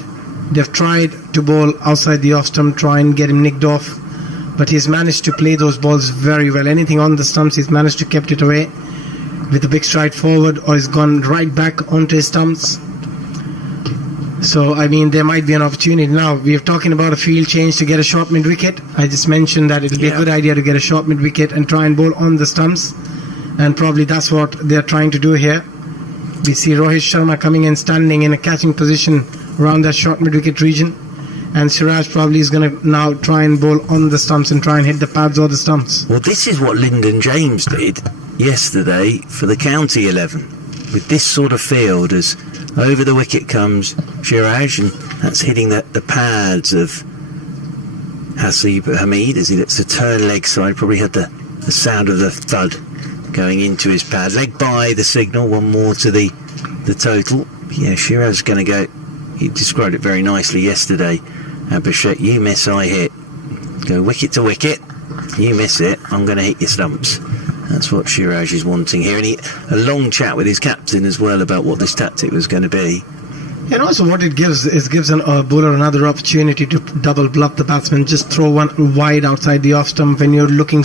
they've tried to bowl outside the off stump, try and get him nicked off, but he's managed to play those balls very well. Anything on the stumps, he's managed to kept it away with a big stride forward, or he's gone right back onto his stumps. So, I mean, there might be an opportunity. Now, we're talking about a field change to get a short mid-wicket. I just mentioned that it'll be a good idea to get a short mid-wicket and try and bowl on the stumps. And probably that's what they're trying to do here. We see Rohit Sharma coming and standing in a catching position around that short mid-wicket region. And Siraj probably is going to now try and bowl on the stumps and try and hit the pads or the stumps. Well, this is what Lyndon James did yesterday for the County 11. With this sort of field, as over the wicket comes Siraj, and that's hitting the pads of Hasib Hamid as he looks to turn leg side. Probably had the sound of the thud going into his pad. Leg by the signal, one more to the total. Yeah, Siraj is going to go. He described it very nicely yesterday. Abhishek, you miss, I hit. Go wicket to wicket. You miss it, I'm going to hit your stumps. That's what Siraj is wanting here. And a long chat with his captain as well about what this tactic was going to be. And also what it gives is a bowler another opportunity to double bluff the batsman. Just throw one wide outside the off stump when you're looking...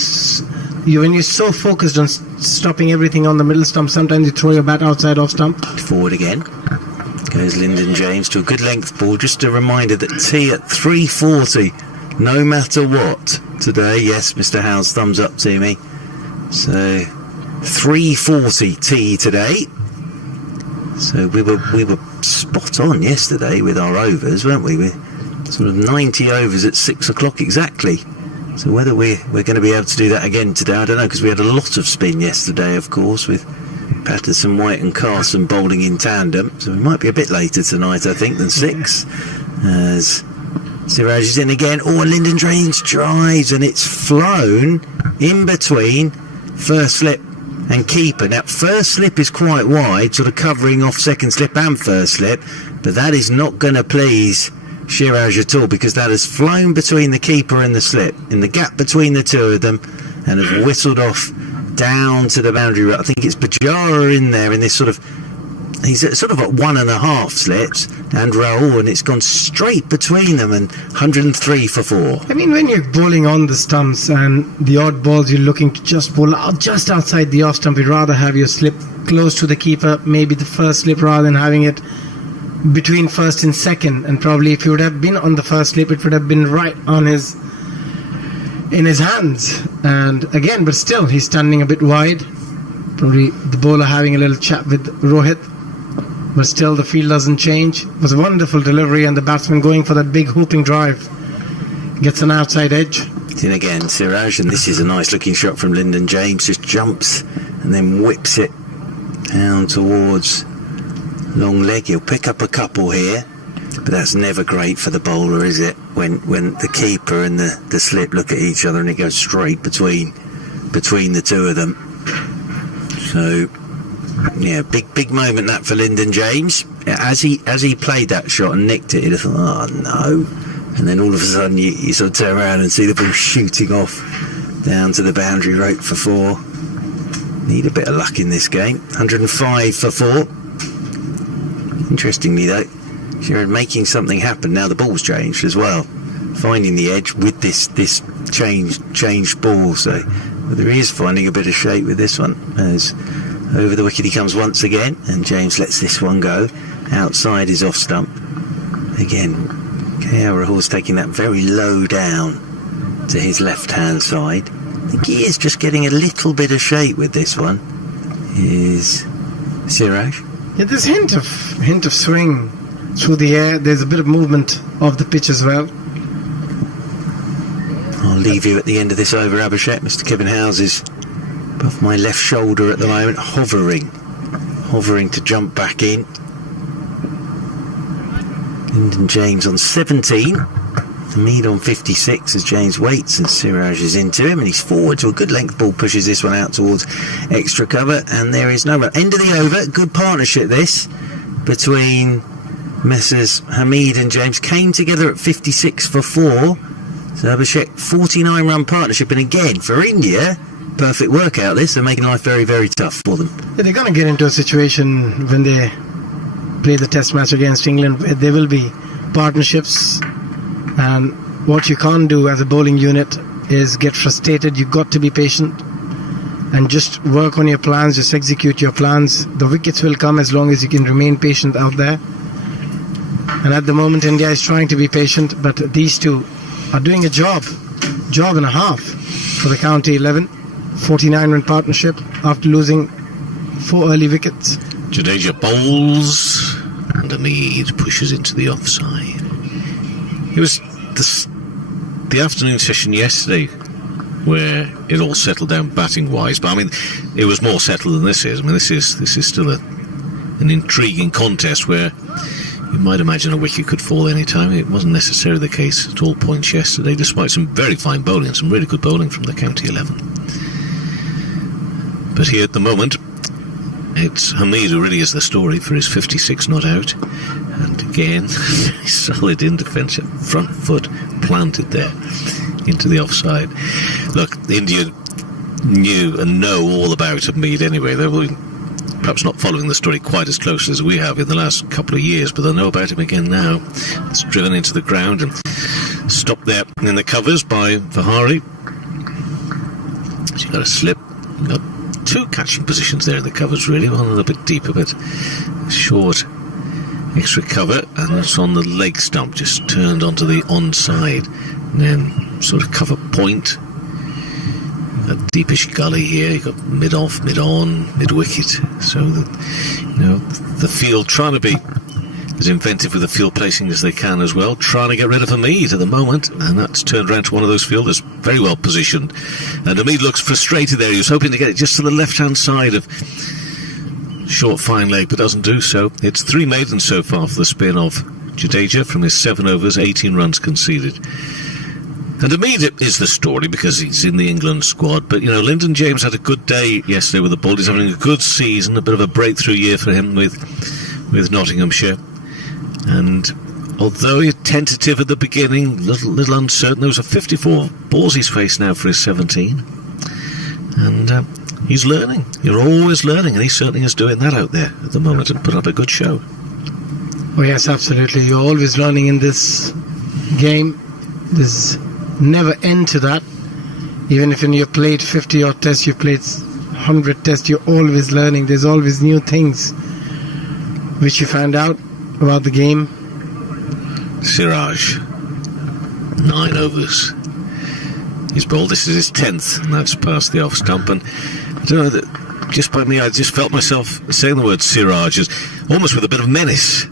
when you're so focused on stopping everything on the middle stump, sometimes you throw your bat outside off stump. Forward again. Goes Lyndon James to a good length ball. Just a reminder that tea at 3:40, no matter what. Today, yes, Mr. Howes, thumbs up to me. So 3:40 tea today. So we were spot on yesterday with our overs, weren't we? We're sort of 90 overs at 6 o'clock exactly. So whether we're going to be able to do that again today, I don't know, because we had a lot of spin yesterday, of course, with Patterson, White and Carson bowling in tandem. So we might be a bit later tonight, I think, than 6. As Siraj is in again. Oh, Lyndon James drives, and it's flown in between first slip and keeper. Now, first slip is quite wide, sort of covering off second slip and first slip, but that is not going to please Siraj at all, because that has flown between the keeper and the slip, in the gap between the two of them, and has whistled off down to the boundary route. I think it's Pujara in there in this sort of, he's sort of at 1.5 slips, and Rahul, and it's gone straight between them, and 103 for 4. I mean, when you're bowling on the stumps and the odd balls you're looking to just bowl out just outside the off stump, you'd rather have your slip close to the keeper, maybe the first slip, rather than having it between first and second. And probably if he would have been on the first slip, it would have been right on in his hands. And again, but still, he's standing a bit wide. Probably the bowler having a little chat with Rohit, but still the field doesn't change. It was a wonderful delivery, and the batsman going for that big hooping drive gets an outside edge. In again, Siraj, and this is a nice looking shot from Lyndon James. Just jumps and then whips it down towards long leg. He'll pick up a couple here, but that's never great for the bowler, is it? When the keeper and the slip look at each other and it goes straight between the two of them. So yeah, big moment that for Lyndon James. As he played that shot and nicked it, he'd have thought, oh no. And then all of a sudden you sort of turn around and see the ball shooting off down to the boundary rope for 4. Need a bit of luck in this game. 105 for 4. Interestingly though, Sheeran making something happen. Now the ball's changed as well, finding the edge with this changed ball. So whether he is finding a bit of shape with this one, as over the wicket he comes once again, and James lets this one go outside his off stump. Again, KL Rahul's taking that very low down to his left hand side. I think he is just getting a little bit of shape with this one. Is Siraj? Yeah, there's hint of swing through the air. There's a bit of movement of the pitch as well. I'll leave you at the end of this over, Abhishek. Mr. Kevin Howes is above my left shoulder at the moment, hovering to jump back in. Lyndon James on 17. Hamid on 56 as James waits and Siraj is into him, and he's forward to a good length ball, pushes this one out towards extra cover, and there is no run. End of the over. Good partnership this between Messrs Hamid and James. Came together at 56 for 4. So Abhishek, 49 run partnership, and again for India, perfect workout this. They're making life very, very tough for them. Yeah, they're going to get into a situation when they play the test match against England where there will be partnerships, and what you can't do as a bowling unit is get frustrated. You've got to be patient and just work on your plans, just execute your plans. The wickets will come as long as you can remain patient out there. And at the moment India is trying to be patient, but these two are doing a job and a half for the county 11. 49 run partnership after losing 4 early wickets. Jadeja bowls and Hamid pushes into the offside. It was the afternoon session yesterday where it all settled down batting wise, but I mean it was more settled than this is. I mean this is still an intriguing contest where you might imagine a wicket could fall any time. It wasn't necessarily the case at all points yesterday, despite some very fine bowling and some really good bowling from the county 11. But here at the moment, it's Hamid who really is the story for his 56 not out. And again, solid in defence, front foot planted there into the offside. Look, India knew and know all about Hamid anyway. They were perhaps not following the story quite as closely as we have in the last couple of years, but they'll know about him again now. It's driven into the ground and stopped there in the covers by Vihari. So you've got a slip. You've got 2 catching positions there in the covers, really. One a little bit deeper, but short extra cover, and it's on the leg stump, just turned onto the onside, and then sort of cover point. A deepish gully here. You've got mid-off, mid-on, mid-wicket. So that, the field trying to be as inventive with the field placing as they can as well, trying to get rid of Hamid at the moment, and that's turned around to one of those fielders very well positioned. And Hamid looks frustrated there. He was hoping to get it just to the left-hand side of short fine leg, but doesn't do so. It's 3 maidens so far for the spin of Jadeja from his 7 overs, 18 runs conceded. And Hamid is the story because he's in the England squad, but Lyndon James had a good day yesterday with the ball. He's having a good season, a bit of a breakthrough year for him with Nottinghamshire. And although he's tentative at the beginning, little uncertain, those are 54 balls he's faced now for his 17. And he's learning. You're always learning, and he certainly is doing that out there at the moment and put up a good show. Oh yes, absolutely. You're always learning in this game. There's never end to that. Even if you've played 50 odd tests, you've played 100 tests, you're always learning. There's always new things which you find out about the game. Siraj, 9 overs. He's bowled, this is his 10th, and that's past the off stump. And I don't know, that just by me, I just felt myself saying the word Siraj as almost with a bit of menace,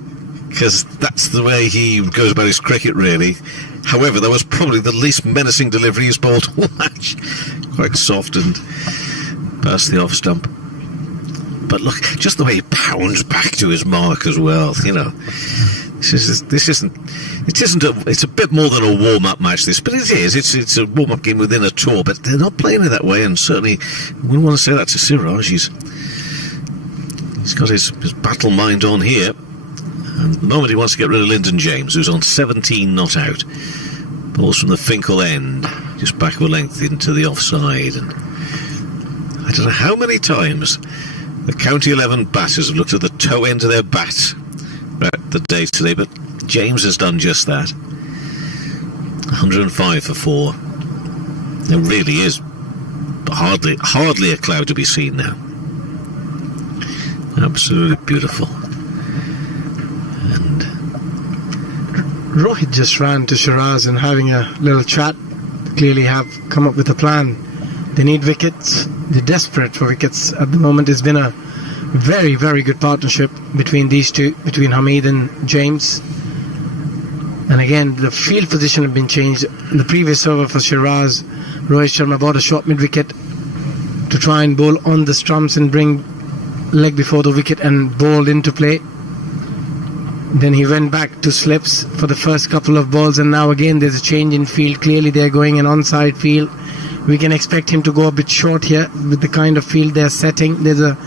because that's the way he goes about his cricket, really. However, that was probably the least menacing delivery he's bowled all match. Quite soft and past the off stump. But look, just the way he pounds back to his mark as well. It's a bit more than a warm-up match, this, but it is. It's a warm-up game within a tour, but they're not playing it that way, and certainly we wouldn't want to say that to Siraj. He's got his battle mind on here. And the moment he wants to get rid of Lyndon James, who's on 17 not out. Balls from the Finkel end, just back of a length into the offside. And I don't know how many times the County 11 batters have looked at the toe end of their bat about the day today, but James has done just that. 105 for 4. There really is hardly a cloud to be seen now. Absolutely beautiful. And Rohit just ran to Shiraz and having a little chat. Clearly have come up with a plan. They need wickets. They're desperate for wickets at the moment. It's been a very, very good partnership between these two, between Hamid and James. And again, the field position had been changed. In the previous over for Shiraz, Rohit Sharma bought a short mid-wicket to try and bowl on the stumps and bring leg before the wicket and bowled into play. Then he went back to slips for the first couple of balls, and now again there's a change in field. Clearly they're going an onside field. We can expect him to go a bit short here with the kind of field they're setting. There's a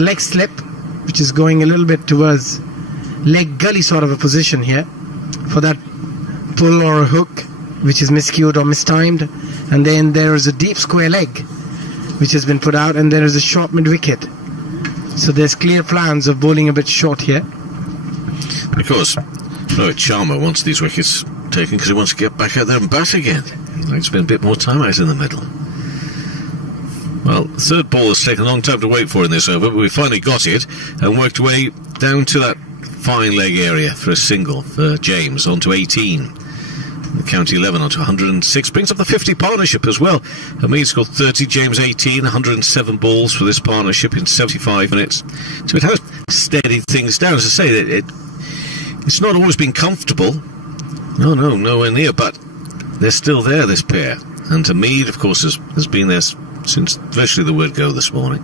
leg slip which is going a little bit towards leg gully sort of a position here for that pull or a hook which is miscued or mistimed. And then there is a deep square leg which has been put out, and there is a short mid wicket. So there's clear plans of bowling a bit short here. Of course, Rohit Sharma wants these wickets taken because he wants to get back out there and bat again. He'd like to spend a bit more time out in the middle. Well, the third ball has taken a long time to wait for in this over, but we finally got it and worked away down to that fine leg area for a single for James onto 18. The County 11 onto 106, brings up the 50 partnership as well. Hamid scored 30, James 18, 107 balls for this partnership in 75 minutes. So it has steadied things down. As I say, it's not always been comfortable. No, nowhere near, but they're still there, this pair. And Hamid, of course, has been there since virtually the word go this morning.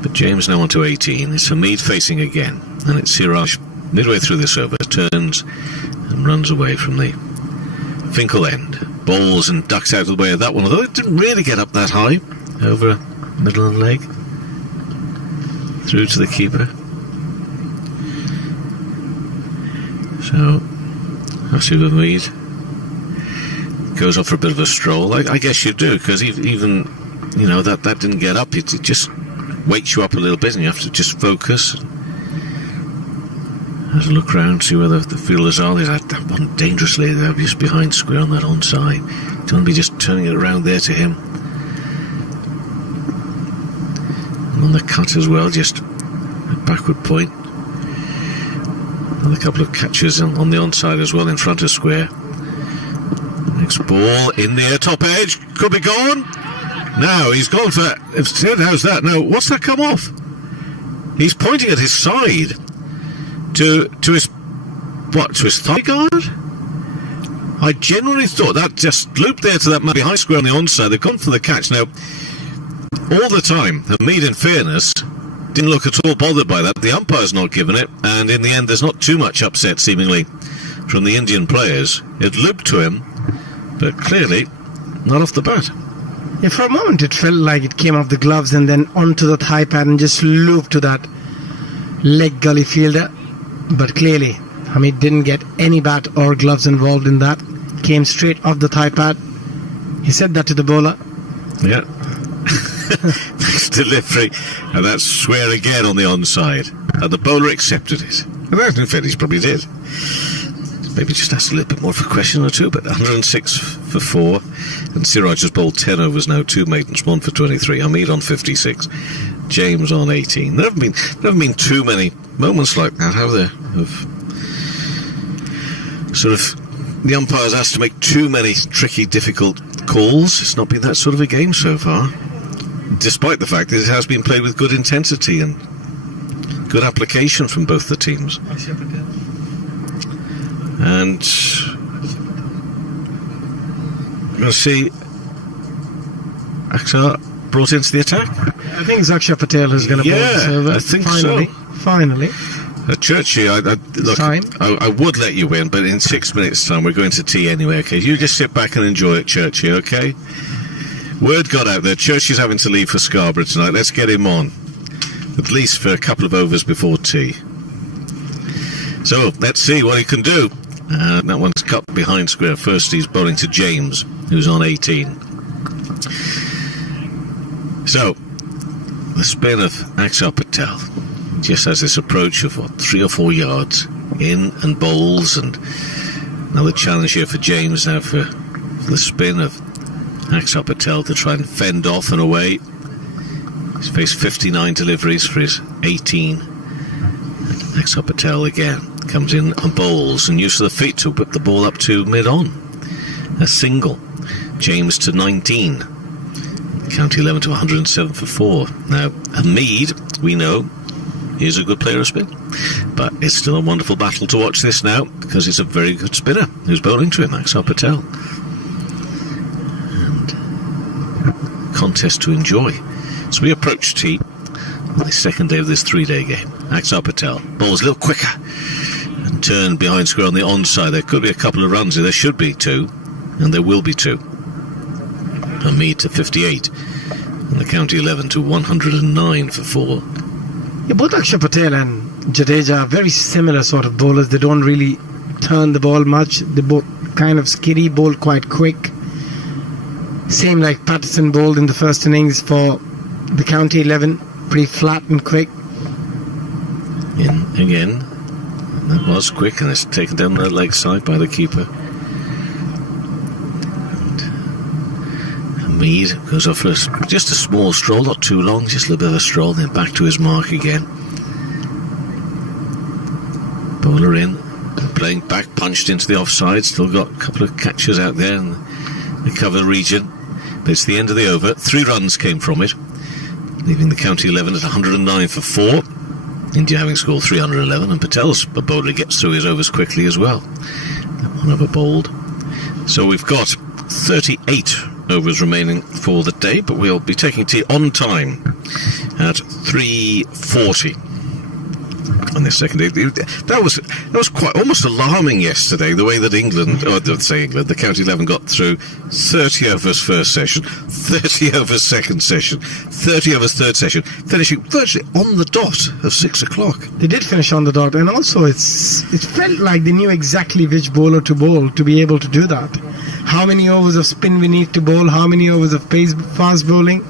But James now onto 18. It's Hamid facing again, and it's Siraj midway through this over, turns and runs away from the Finkel end. Bowls and ducks out of the way of that one, although it didn't really get up that high over middle and leg. Through to the keeper. So Asif Hamid goes off for a bit of a stroll. I guess you do, because even that didn't get up. It just wakes you up a little bit, and you have to just focus. Have a look round, see where the fielders are. There's that one dangerously there, just behind square on that onside. Don't want to be just turning it around there to him. And on the cut as well, just a backward point. Another couple of catches on the onside as well in front of square. Next ball in the air, top edge, could be gone. Now he's gone for. How's that? No, what's that come off? He's pointing at his side. to his thigh guard. I genuinely thought that just looped there to that man behind square on the onside. They've gone for the catch now. All the time, Hamid, in fairness, didn't look at all bothered by that. The umpire's not given it, and in the end, there's not too much upset seemingly from the Indian players. It looped to him, but clearly not off the bat. Yeah, for a moment it felt like it came off the gloves and then onto the thigh pad and just looped to that leg gully fielder. But clearly, Hamid didn't get any bat or gloves involved in that. Came straight off the thigh pad. He said that to the bowler. Yeah. Nice delivery. And that's swear again on the onside. And the bowler accepted it. And that, in fact, he probably did. Maybe just asked a little bit more of a question or two, but 106 for 4. And Siraj has bowled 10 overs now, 2 maidens, 1 for 23. Hamid on 56. James on 18. There haven't been too many moments like that, have there? Of sort of the umpires asked to make too many tricky, difficult calls. It's not been that sort of a game so far, despite the fact that it has been played with good intensity and good application from both the teams. And we'll see Aksar brought into the attack. I think Zaksha Patel is going to bowl this over. I think Finally. Churchy, I would let you win, but in 6 minutes' time we're going to tea anyway, okay? You just sit back and enjoy it, Churchy, okay? Word got out there, Churchy's having to leave for Scarborough tonight. Let's get him on, at least for a couple of overs before tea. So, let's see what he can do. That one's cut behind square. First he's bowling to James, who's on 18. So, the spin of Aksar Patel just has this approach of 3 or 4 yards in and bowls, and another challenge here for James now for the spin of Aksar Patel to try and fend off and away. He's faced 59 deliveries for his 18. And Aksar Patel again comes in and bowls and use of the feet to whip the ball up to mid-on. A single. James to 19. County 11 to 107 for 4. Now, Hamid, we know, is a good player of spin, but it's still a wonderful battle to watch this now, because it's a very good spinner who's bowling to him, Aksar Patel. And contest to enjoy. So we approach tea on the second day of this 3-day game. Aksar Patel bowls a little quicker and turn behind square on the onside. There could be a couple of runs here. There should be 2, and there will be 2. Hamid to 58, and the county 11 to 109 for 4. Yeah, both Aksar Patel and Jadeja are very similar sort of bowlers. They don't really turn the ball much. They both kind of skiddy, bowl quite quick. Same like Patterson bowled in the first innings for the county 11, pretty flat and quick. In again, that was quick, and it's taken down the leg side by the keeper. Hamid goes off for just a small stroll, not too long, just a little bit of a stroll, then back to his mark again. Bowler in, playing back, punched into the offside, still got a couple of catches out there in the cover region, but it's the end of the over. 3 runs came from it, leaving the county 11 at 109 for 4. India having scored 311, and Patel's bowler gets through his overs quickly as well. That one over bowled. So we've got 38 overs remaining for the day, but we'll be taking tea on time at 3:40 on this second day. That was quite almost alarming yesterday, the way that the county 11 got through 30 overs first session, 30 overs second session, 30 overs third session, finishing virtually on the dot of 6 o'clock. They did finish on the dot, and also it felt like they knew exactly which bowler to bowl to be able to do that. How many overs of spin we need to bowl, how many overs of fast bowling.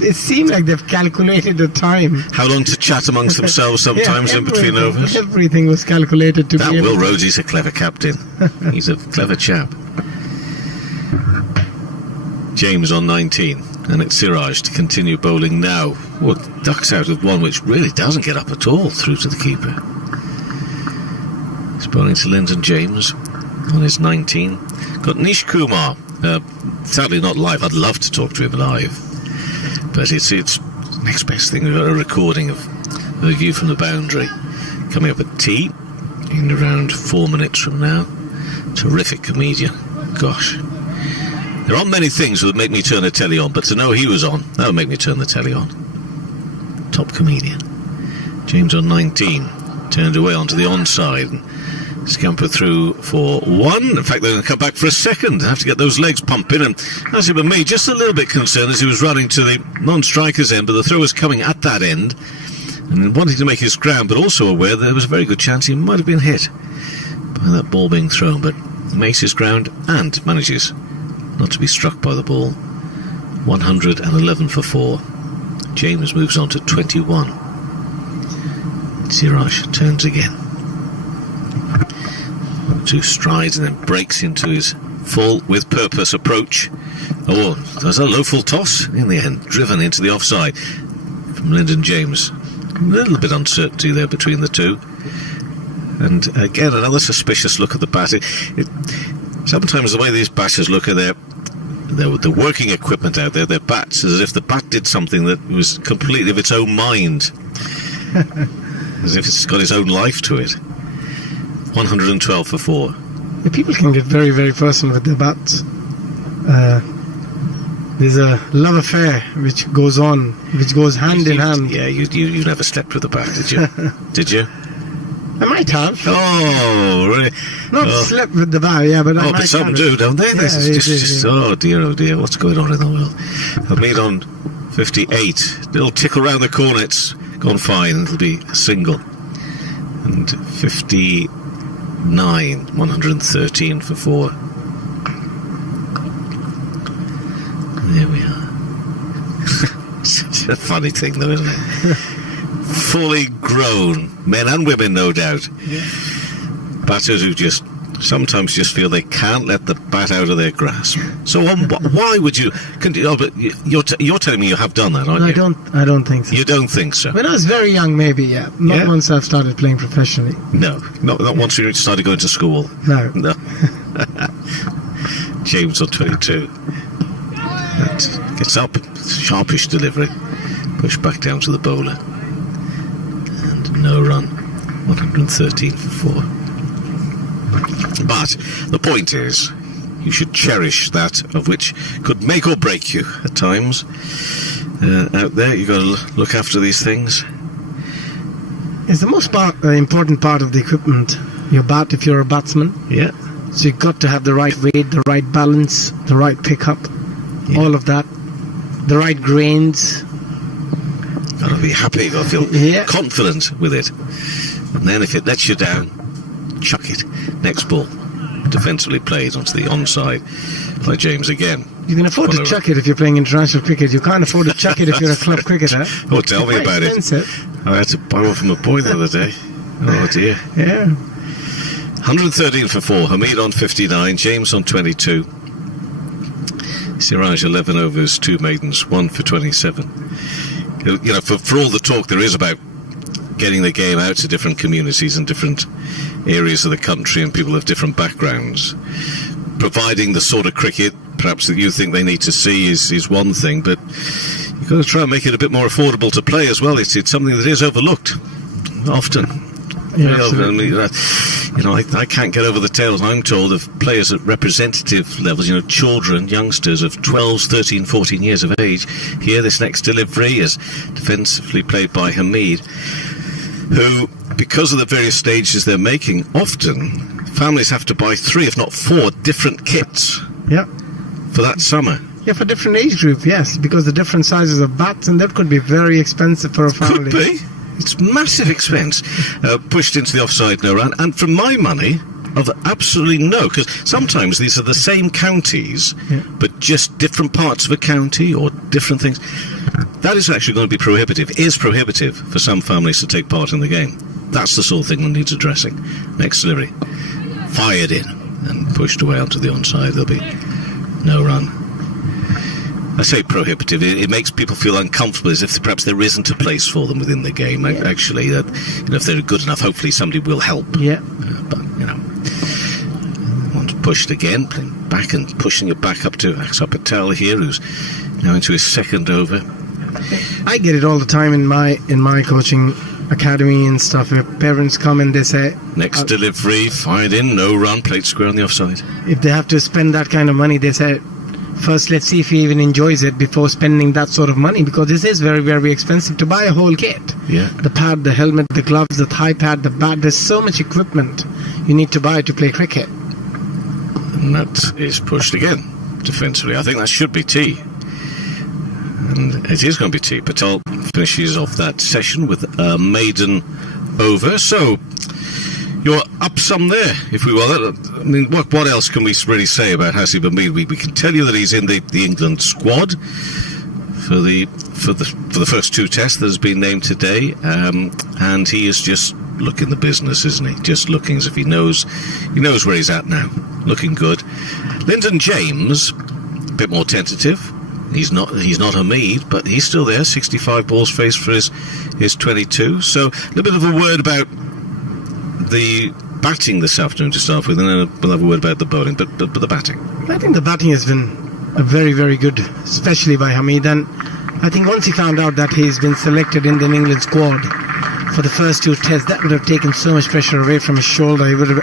It seemed like they've calculated the time. How long to chat amongst themselves sometimes in between overs. Everything was calculated to that be able. Will Rhodes, he's a clever captain. He's a clever chap. James on 19, and it's Siraj to continue bowling now. Well, ducks out with one which really doesn't get up at all through to the keeper. He's bowling to Lyndon James on his 19. Got Nish Kumar, sadly not live. I'd love to talk to him live, but it's next best thing. We've got a recording of the view from the boundary. coming up at tea in around 4 minutes from now. Terrific comedian. Gosh. There aren't many things that would make me turn the telly on, but to know he was on, that would make me turn the telly on. Top comedian. James on 19. Turned away onto the onside and scamper through for one. In fact, they're going to come back for a second. Have to get those legs pumping. And as it were me, just a little bit concerned as he was running to the non-striker's end, but the throw was coming at that end and wanting to make his ground, but also aware that there was a very good chance he might have been hit by that ball being thrown. But he makes his ground and manages not to be struck by the ball. 111 for 4. James moves on to 21. Siraj turns again. 2 strides and then breaks into his full with purpose approach. Oh, there's a low full toss in the end, driven into the offside from Lyndon James. A little bit uncertainty there between the two. And again, another suspicious look at the bat. Sometimes the way these batters look at the working equipment out there, their bats, as if the bat did something that was completely of its own mind. As if it's got its own life to it. 112 for 4. The people can get very, very personal with their bats. There's a love affair which goes on, which goes hand in hand. Yeah, you never slept with a bat, did you? Did you? I might have. Oh, really? Not slept with the bat, yeah, but I might but some have do, don't they? Yeah, This is just, oh dear, what's going on in the world? I've made on 58. Little tickle round the corner, it's gone fine. It'll be a single. And 59, 113 for 4. There we are. It's a funny thing, though, isn't it? Fully grown men and women, no doubt. Yeah. Batters who sometimes just feel they can't let the bat out of their grasp. So why would you? But you're telling me you have done that, aren't No, you? I don't think so. You don't think so? When I was very young, maybe, yeah. Not Yeah? once I've started playing professionally. No, not once you started going to school. No. No. James on 22. That gets up, sharpish delivery, pushed back down to the bowler, and no run. 113 for 4. But the point is, you should cherish that of which could make or break you at times. Out there, you've got to look after these things. It's the most important part of the equipment, your bat, if you're a batsman. Yeah. So you've got to have the right weight, the right balance, the right pickup, all of that, the right grains. Got to be happy, got to feel confident with it. And then if it lets you down, chuck it. Next ball, defensively played onto the onside by James again. You can afford to chuck it if you're playing international cricket. You can't afford to chuck it if you're a club cricketer. Oh, tell me about it. I had to buy one from a boy the other day. Oh dear. Yeah. 113 for 4. Hamid on 59. James on 22. Siraj 11 overs, 2 maidens, 1 for 27. You know, for all the talk there is about getting the game out to different communities and different areas of the country and people of different backgrounds, providing the sort of cricket perhaps that you think they need to see is one thing, but you've got to try and make it a bit more affordable to play as well. It's something that is overlooked often. Yeah, I can't get over the tales I'm told of players at representative levels, children, youngsters of 12, 13, 14 years of age. Here, this next delivery is defensively played by Hamid, who, because of the various stages they're making, often families have to buy 3, if not 4, different kits for that summer. Yeah, for different age group, yes, because the different sizes of bats, and that could be very expensive for a family. Could be. It's massive expense. Pushed into the offside, no run. And for my money, of absolutely no, because sometimes these are the same counties, but just different parts of a county or different things. That is actually going to be prohibitive, is prohibitive for some families to take part in the game. That's the sort of thing that needs addressing. Next delivery. Fired in and pushed away onto the onside. There'll be no run. I say prohibitive. It makes people feel uncomfortable, as if perhaps there isn't a place for them within the game. Actually, that if they're good enough, hopefully somebody will help. Yeah. But once pushed again, playing back and pushing it back up to Axar Patel here, who's now into his second over. I get it all the time in my coaching academy and stuff, where parents come and they say, Next delivery, fired in, no run, played square on the offside. if they have to spend that kind of money, they say, first let's see if he even enjoys it before spending that sort of money, because this is very, very expensive to buy a whole kit. Yeah. The pad, the helmet, the gloves, the thigh pad, the bat, there's so much equipment you need to buy to play cricket. And that is pushed again, defensively. I think that should be T. And it is going to be T. Patel finishes off that session with a maiden over. So you're up some there, if we will. I mean, what else can we really say about Hasib Hamid? We can tell you that he's in the England squad for the first two tests that has been named today, and he is just looking the business, isn't he? Just looking as if he knows where he's at now. Looking good. Lyndon James, a bit more tentative. He's not Hamid, but he's still there. 65 balls faced for his 22. So a little bit of a word about the batting this afternoon to start with, and then we'll have a word about the bowling. But the batting. I think the batting has been very, very good, especially by Hamid. And I think once he found out that he's been selected in the England squad for the first two tests, that would have taken so much pressure away from his shoulder. He would have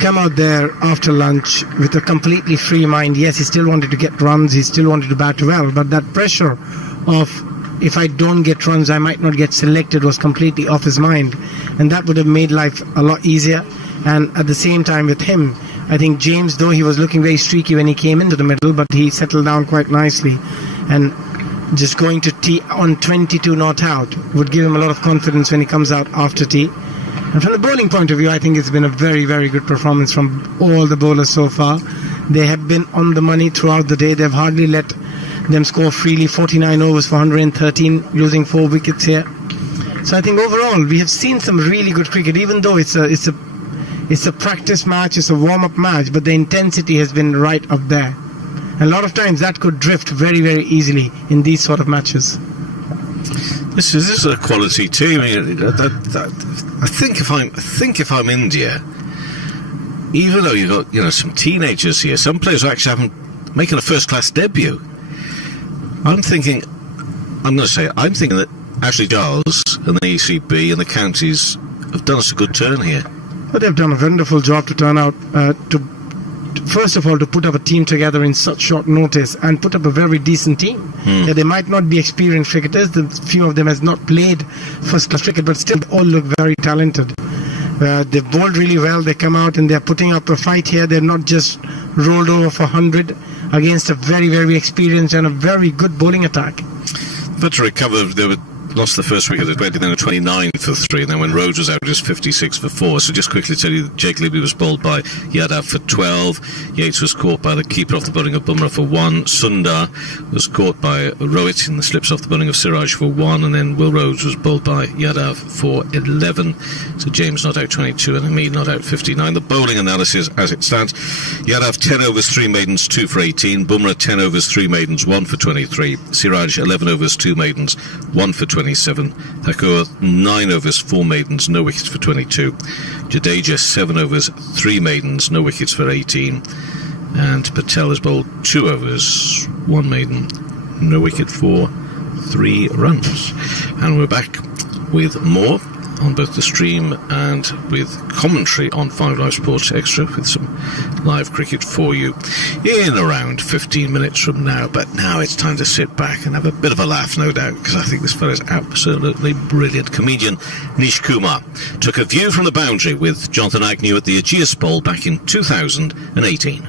come out there after lunch with a completely free mind. Yes, he still wanted to get runs, he still wanted to bat well, but that pressure of, if I don't get runs, I might not get selected, was completely off his mind. And that would have made life a lot easier. And at the same time with him, I think James, though he was looking very streaky when he came into the middle, but he settled down quite nicely. And just going to T on 22 not out would give him a lot of confidence when he comes out after T. And from the bowling point of view, I think it's been a very, very good performance from all the bowlers so far. They have been on the money throughout the day. They've hardly let them score freely. 49 overs for 113, losing 4 wickets here. So I think overall we have seen some really good cricket, even though it's a practice match, it's a warm-up match, but the intensity has been right up there. And a lot of times that could drift very, very easily in these sort of matches. This is a quality team. I think if I'm India, even though you've got some teenagers here, some players are actually making a first-class debut. I'm thinking that Ashley Giles and the ECB and the counties have done us a good turn here. But they've done a wonderful job to turn out first of all, to put up a team together in such short notice and put up a very decent team. Yeah, they might not be experienced cricketers, the few of them has not played first-class cricket, but still all look very talented. They've bowled really well, they come out and they're putting up a fight here. They're not just rolled over for 100 against a very, very experienced and a very good bowling attack. But to recover, they lost the first wicket at 20, then a 29 for 3, and then when Rhodes was out, it was 56 for 4. So just quickly tell you, Jake Libby was bowled by Yadav for 12. Yates was caught by the keeper off the bowling of Bumrah for 1. Sundar was caught by Rohit in the slips off the bowling of Siraj for 1, and then Will Rhodes was bowled by Yadav for 11. So James not out 22 and Hamid not out 59. The bowling analysis as it stands: Yadav 10 overs 3 maidens 2 for 18. Bumrah 10 overs 3 maidens 1 for 23. Siraj 11 overs 2 maidens 1 for 27. Thakur 9 overs 4 maidens, no wickets for 22. Jadeja 7 overs 3 maidens, no wickets for 18. And Patel has bowled 2 overs 1 maiden, no wicket for 3 runs. And we're back with more on both the stream and with commentary on 5 Live Sports Extra, with some live cricket for you in around 15 minutes from now. But now it's time to sit back and have a bit of a laugh, no doubt, because I think this fellow's absolutely brilliant. Comedian Nish Kumar took a view from the boundary with Jonathan Agnew at the Ageas Bowl back in 2018.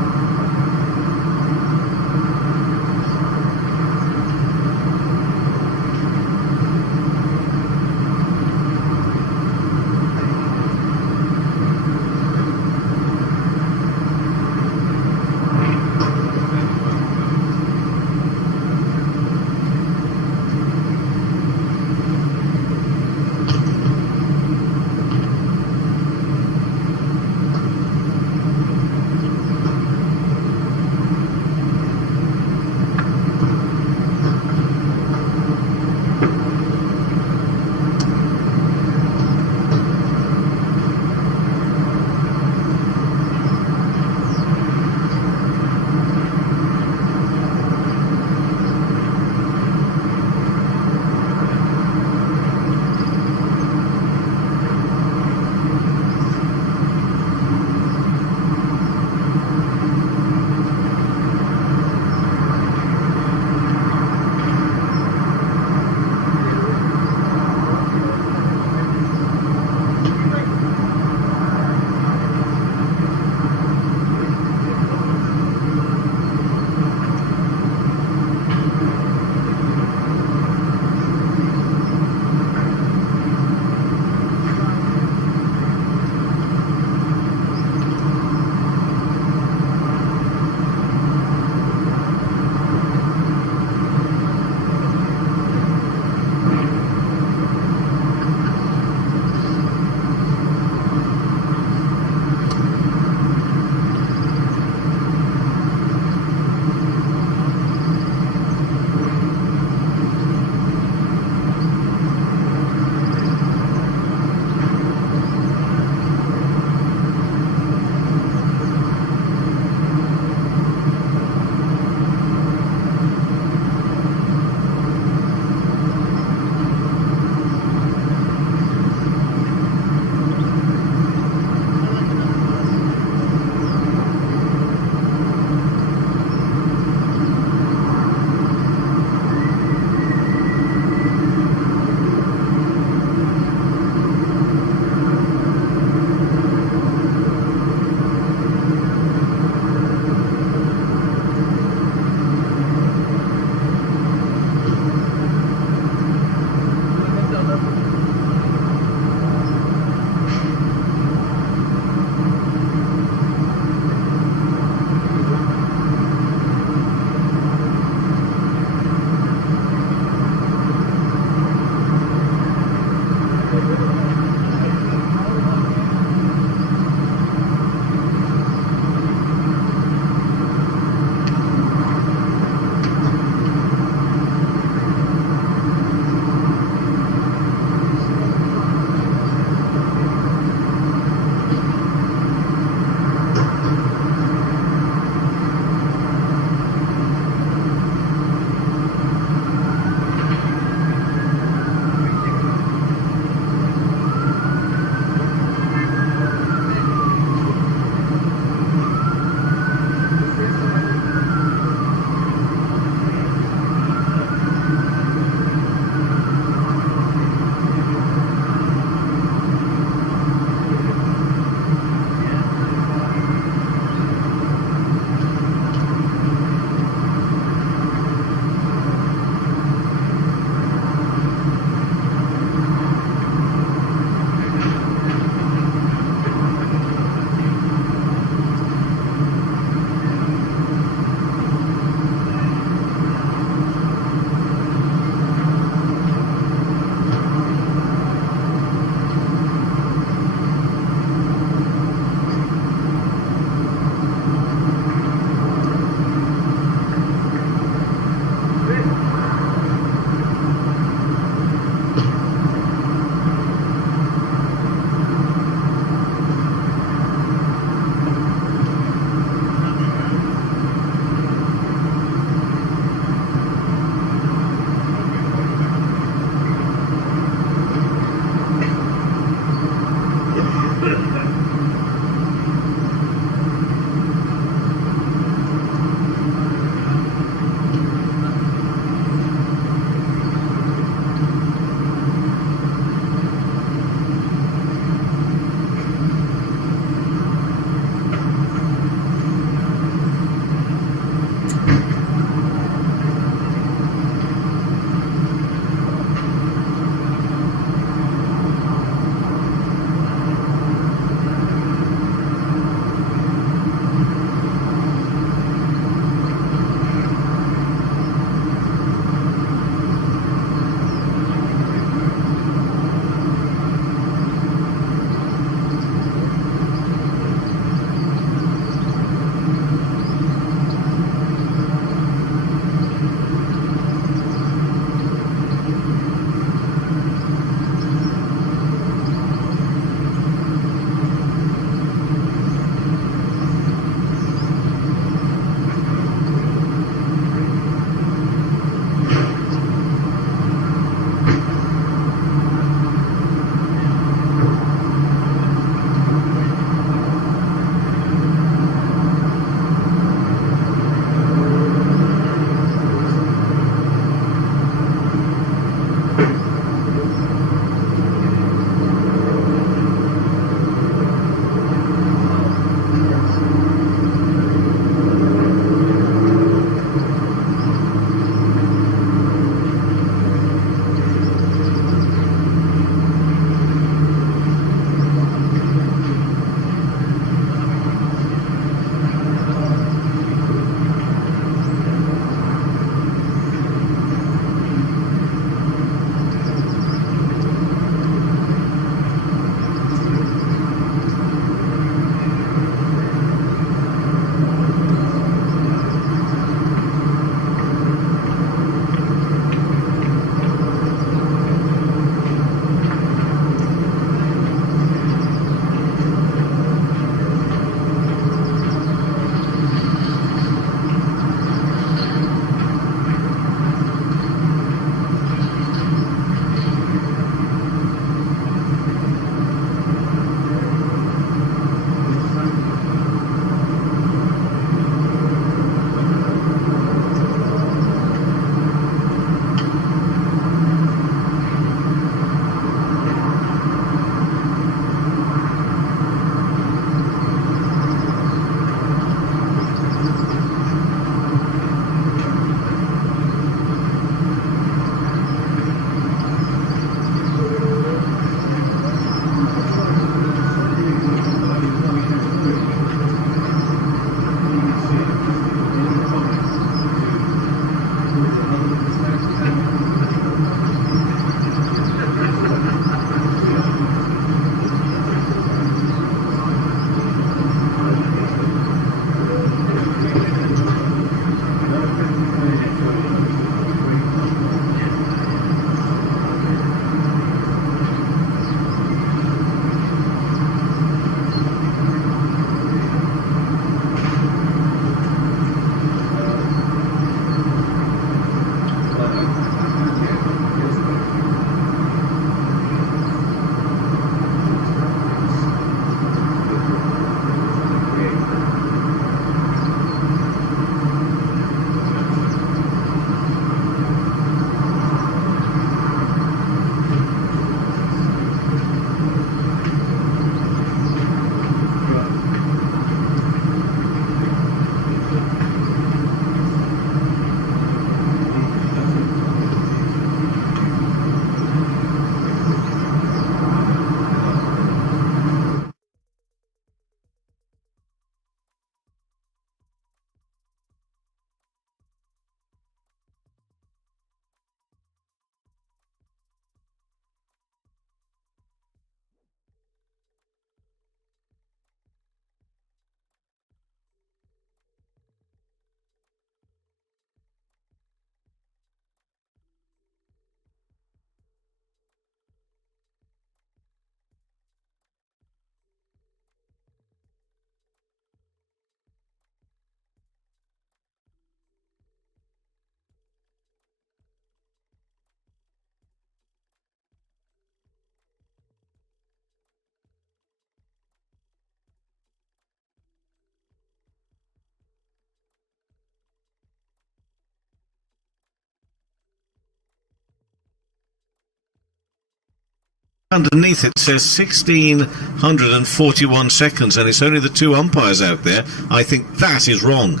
underneath it says 1641 seconds, and it's only the two umpires out there. I think that is wrong.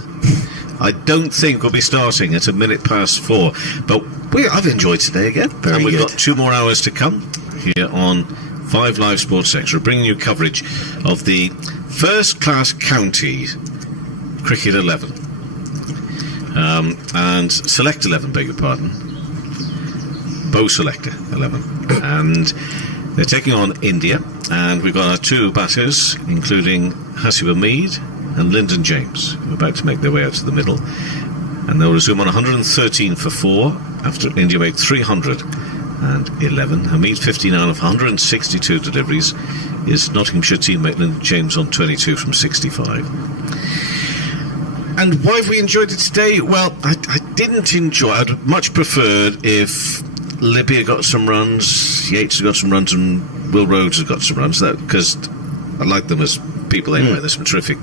I don't think we'll be starting at 4:01. But I've enjoyed today again. And we've got 2 more hours to come here on 5 Live Sports Extra, bringing you coverage of the First Class County Cricket 11. And Select 11, beg your pardon. Bow Selector 11. And they're taking on India, and we've got our 2 batters, including Hasib Hamid and Lyndon James, who are about to make their way out to the middle. And they'll resume on 113 for 4 after India made 311. Hamid 59 of 162 deliveries. His Nottinghamshire teammate Lyndon James on 22 from 65. And why have we enjoyed it today? Well, I didn't enjoy. I'd much preferred if Libby had got some runs, Yates had got some runs, and Will Rhodes had got some runs. Because I like them as people anyway. They're some terrific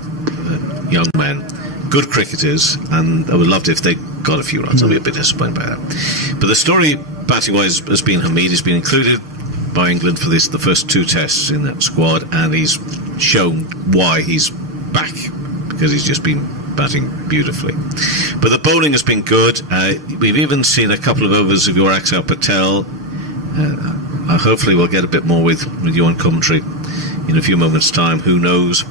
young men, good cricketers, and I would love it if they got a few runs. I'll be a bit disappointed by that. But the story, batting-wise, has been Hamid. He's been included by England for the first 2 tests in that squad, and he's shown why he's back, because he's just been batting beautifully. But the bowling has been good. We've even seen a couple of overs of your Axel Patel. Hopefully we'll get a bit more with you on commentary in a few moments' time. Who knows?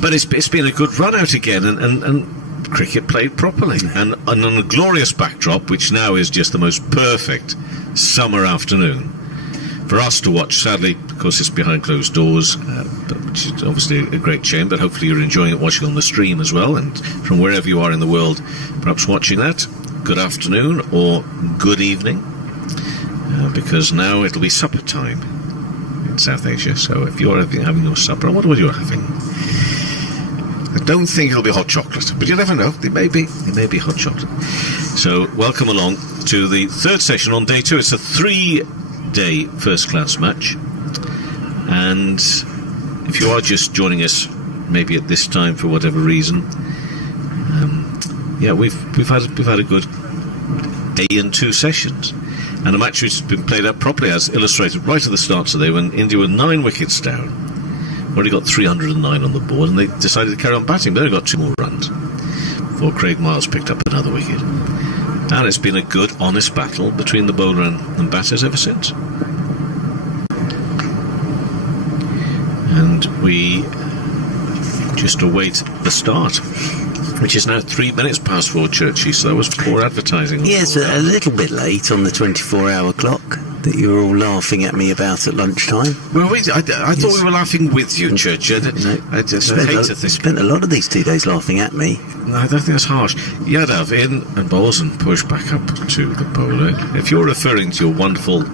But it's been a good run out again, and cricket played properly, and on a glorious backdrop, which now is just the most perfect summer afternoon for us to watch. Sadly, of course, it's behind closed doors, which is obviously a great shame, but hopefully you're enjoying it watching on the stream as well, and from wherever you are in the world, perhaps watching that, good afternoon or good evening, because now it'll be supper time in South Asia. So if you're having your supper, what are you having? I don't think it'll be hot chocolate, but you never know. It may be hot chocolate. So welcome along to the 3rd session on day 2. It's a 3-day first-class match, and if you are just joining us, maybe at this time for whatever reason, we've had a good day and 2 sessions, and a match which has been played out properly, as illustrated right at the start today, when India were 9 wickets down. Already got 309 on the board, and they decided to carry on batting. They only got 2 more runs before Craig Miles picked up another wicket. And it's been a good, honest battle between the bowler and batters ever since. And we just await the start, which is now 3 minutes past 4, Churchy, so that was poor advertising. Yes, a little bit late on the 24-hour clock that you were all laughing at me about at lunchtime. Well, I thought we were laughing with you, Church. I spent a lot of these 2 days laughing at me. No, I don't think that's harsh. Yadav in and bowls and push back up to the bowler. If you're referring to your wonderful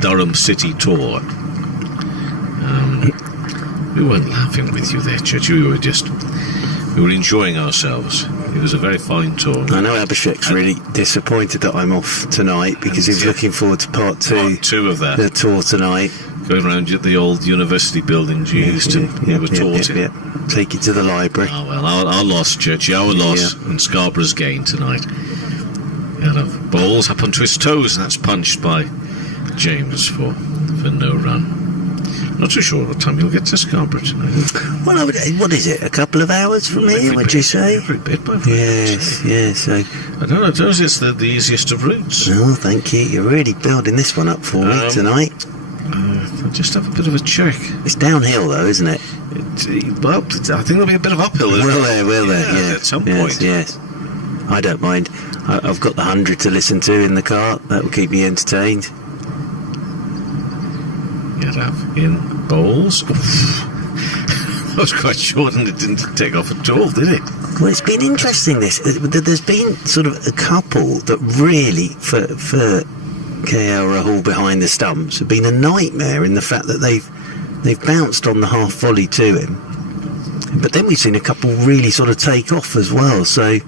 Durham City tour, we weren't laughing with you there, Church. We were enjoying ourselves. It was a very fine tour. I know Abhishek's really disappointed that I'm off tonight, because he's looking forward to part 2 of that. The tour tonight. Going around the old university buildings you were taught in. Take you to the library. Oh, well, our loss, Churchy, our loss, and Scarborough's gain tonight. Bowls up onto his toes, and that's punched by James for no run. Not too sure what time you'll get to Scarborough tonight. Well, what is it? A couple of hours from here, would you say? Every bit by Yes. So I don't know. It knows it's the easiest of routes. Oh, thank you. You're really building this one up for me tonight. I'll just have a bit of a check. It's downhill, though, isn't it? Well, I think there'll be a bit of uphill. Will there? Yeah. At some point. Yes. I don't mind. I've got the 100 to listen to in the car. That will keep me entertained. Yadav in bowls. That was quite short, and it didn't take off at all, did it? Well, it's been interesting, this. There's been sort of a couple that really, for KL Rahul behind the stumps, have been a nightmare in the fact that they've bounced on the half volley to him. But then we've seen a couple really sort of take off as well. So,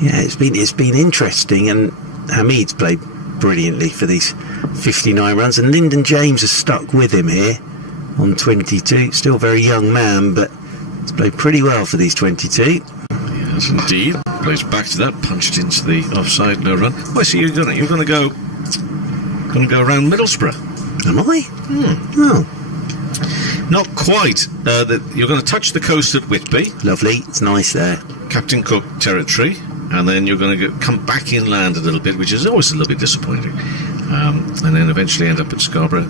yeah, it's been interesting, and Hamid's played brilliantly for these 59 runs, and Lyndon James has stuck with him here on 22. Still a very young man, but he's played pretty well for these 22. Yes, indeed. Plays back to that, punched into the offside, no run. Well, so you're going to go around Middlesbrough. Am I? Oh, Not quite. You're going to touch the coast at Whitby, lovely. It's nice there. Captain Cook territory, and then you're going to come back inland a little bit, which is always a little bit disappointing, and then eventually end up at Scarborough.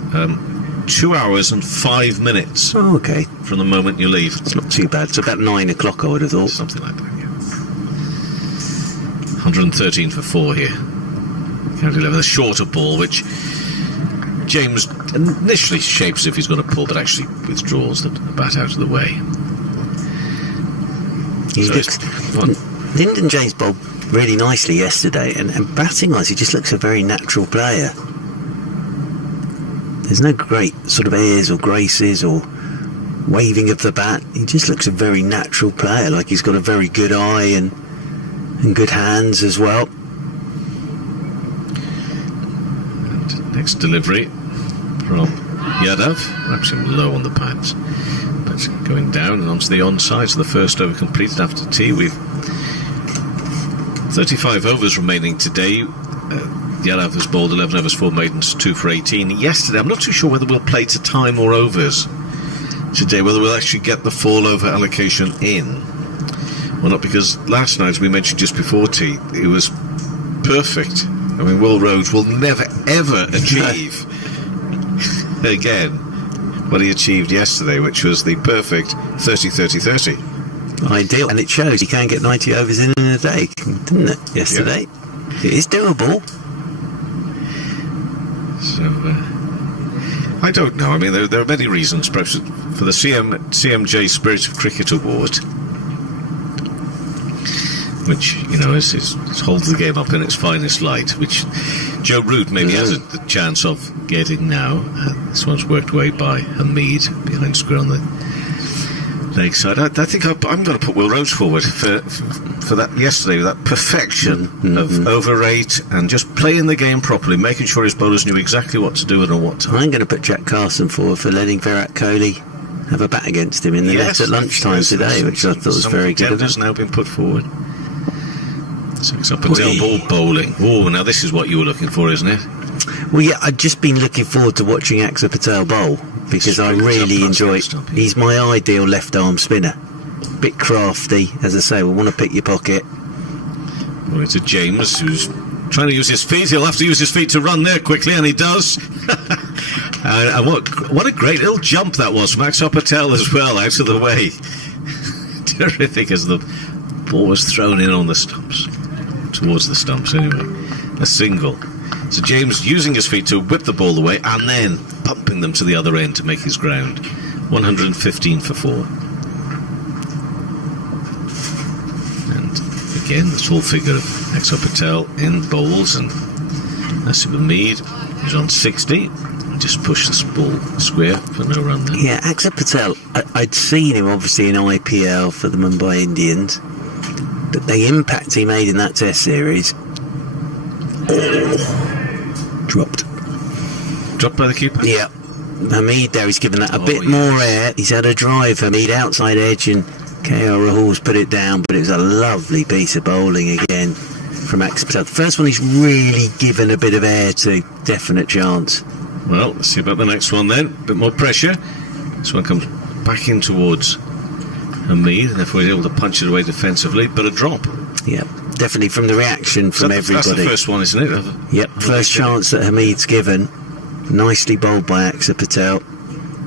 2 hours and 5 minutes Oh, okay. from the moment you leave. It's not too bad. It's about 9 o'clock, I would have thought. Something like that, yeah. 113 for 4 here. County 11, a shorter ball, which James initially shapes if he's going to pull, but actually withdraws the bat out of the way. He So looks, it's- well, Lyndon James bowled really nicely yesterday, and batting-wise, he just looks a very natural player. There's no great sort of airs or graces or waving of the bat. He just looks a very natural player, like he's got a very good eye and good hands as well. and next delivery from Yadav, perhaps him low on the pads, but going down and onto the onside. So the first over completed after tea. We've 35 overs remaining today. Yadav has bowled 11 overs, 4 maidens, 2 for 18. Yesterday, I'm not too sure whether we'll play to time or overs today, whether we'll actually get the fall over allocation in. Well, not, because last night, as we mentioned just before tea, it was perfect. I mean, Will Rhodes will never, ever achieve again what he achieved yesterday, which was the perfect 30-30-30. Ideal. And it shows he can get 90 overs in a day, didn't it, yesterday? It is doable. So, I don't know. I mean, there are many reasons, perhaps, for the CMJ Spirit of Cricket Award, which, you know, holds the game up in its finest light, which Joe Root maybe has a chance of getting now. This one's worked away by Hamid behind square on the leg side. I think I'm going to put Will Rhodes forward for that yesterday, with that perfection of over rate and just playing the game properly, making sure his bowlers knew exactly what to do and at what time. I'm going to put Jack Carson forward for letting Virat Kohli have a bat against him in the net at lunchtime today, which I thought was very good of him. Has now been put forward. So it's up and down ball bowling. Oh, now this is what you were looking for, isn't it? Well, yeah, I've just been looking forward to watching Axar Patel bowl, because I really enjoy. He's my ideal left-arm spinner. Bit crafty, as I say. We'll want to pick your pocket. Well, it's a James who's trying to use his feet. He'll have to use his feet to run there quickly, and he does. And what a great little jump that was from Axar Patel as well, out of the way. Terrific, as the ball was thrown in on the stumps. Towards the stumps, anyway. A single. So James using his feet to whip the ball away and then pumping them to the other end to make his ground. 115 for 4. And again, the tall figure of Axar Patel in bowls, and Nasib Hamid is on 60. And just push this ball square for no run there. Yeah, Axar Patel, I'd seen him obviously in IPL for the Mumbai Indians, but the impact he made in that Test series, dropped Dropped by the keeper? Yeah, Hamid there, he's given that a bit more air. He's had a drive, Hamid, outside edge, and KR Rahul's put it down, but it was a lovely piece of bowling again from Axar Patel. The first one he's really given a bit of air to, definite chance. Well, let's see about the next one then. A bit more pressure. This one comes back in towards Hamid, and therefore he's able to punch it away defensively, but a drop. Yeah, definitely from the reaction from everybody. That's the first one, isn't it? Yep, first chance that Hamid's given. Nicely bowled by Axar Patel.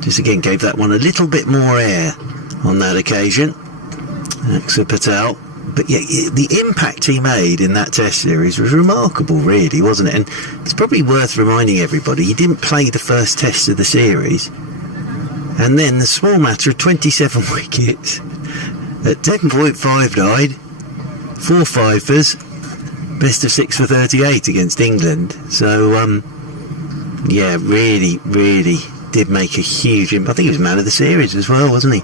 Just again gave that one a little bit more air on that occasion. Axar Patel. But yeah, the impact he made in that Test series was remarkable, really, wasn't it? And it's probably worth reminding everybody, he didn't play the first Test of the series. And then the small matter of 27 wickets at 10.59, 4 fifers, best of 6 for 38 against England. So, yeah, really, really did make a huge impact. I think he was man of the series as well, wasn't he?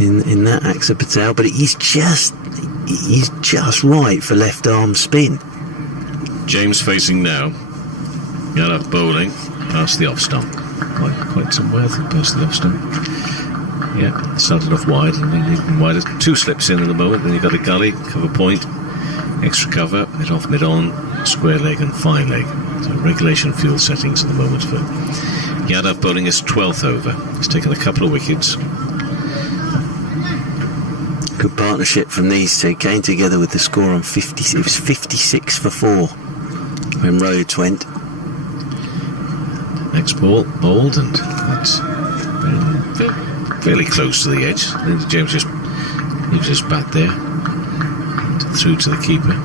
In that Axar Patel, but he's just right for left arm spin. James facing now. Yadav bowling past the off stump. Quite some worth past the off stump. Yeah, started off wide and then even wider. 2 slips in the moment, then you've got a gully, cover point, extra cover, mid off, mid on, square leg and fine leg. So regulation field settings at the moment for Yadav bowling his 12th over. He's taken a couple of wickets. Good partnership from these two. Came together with the score on 50. It was 56 for 4 when Rhodes went. Next ball, bowled, and that's fairly close to the edge. Lyndon James just leaves his bat there, through to the keeper.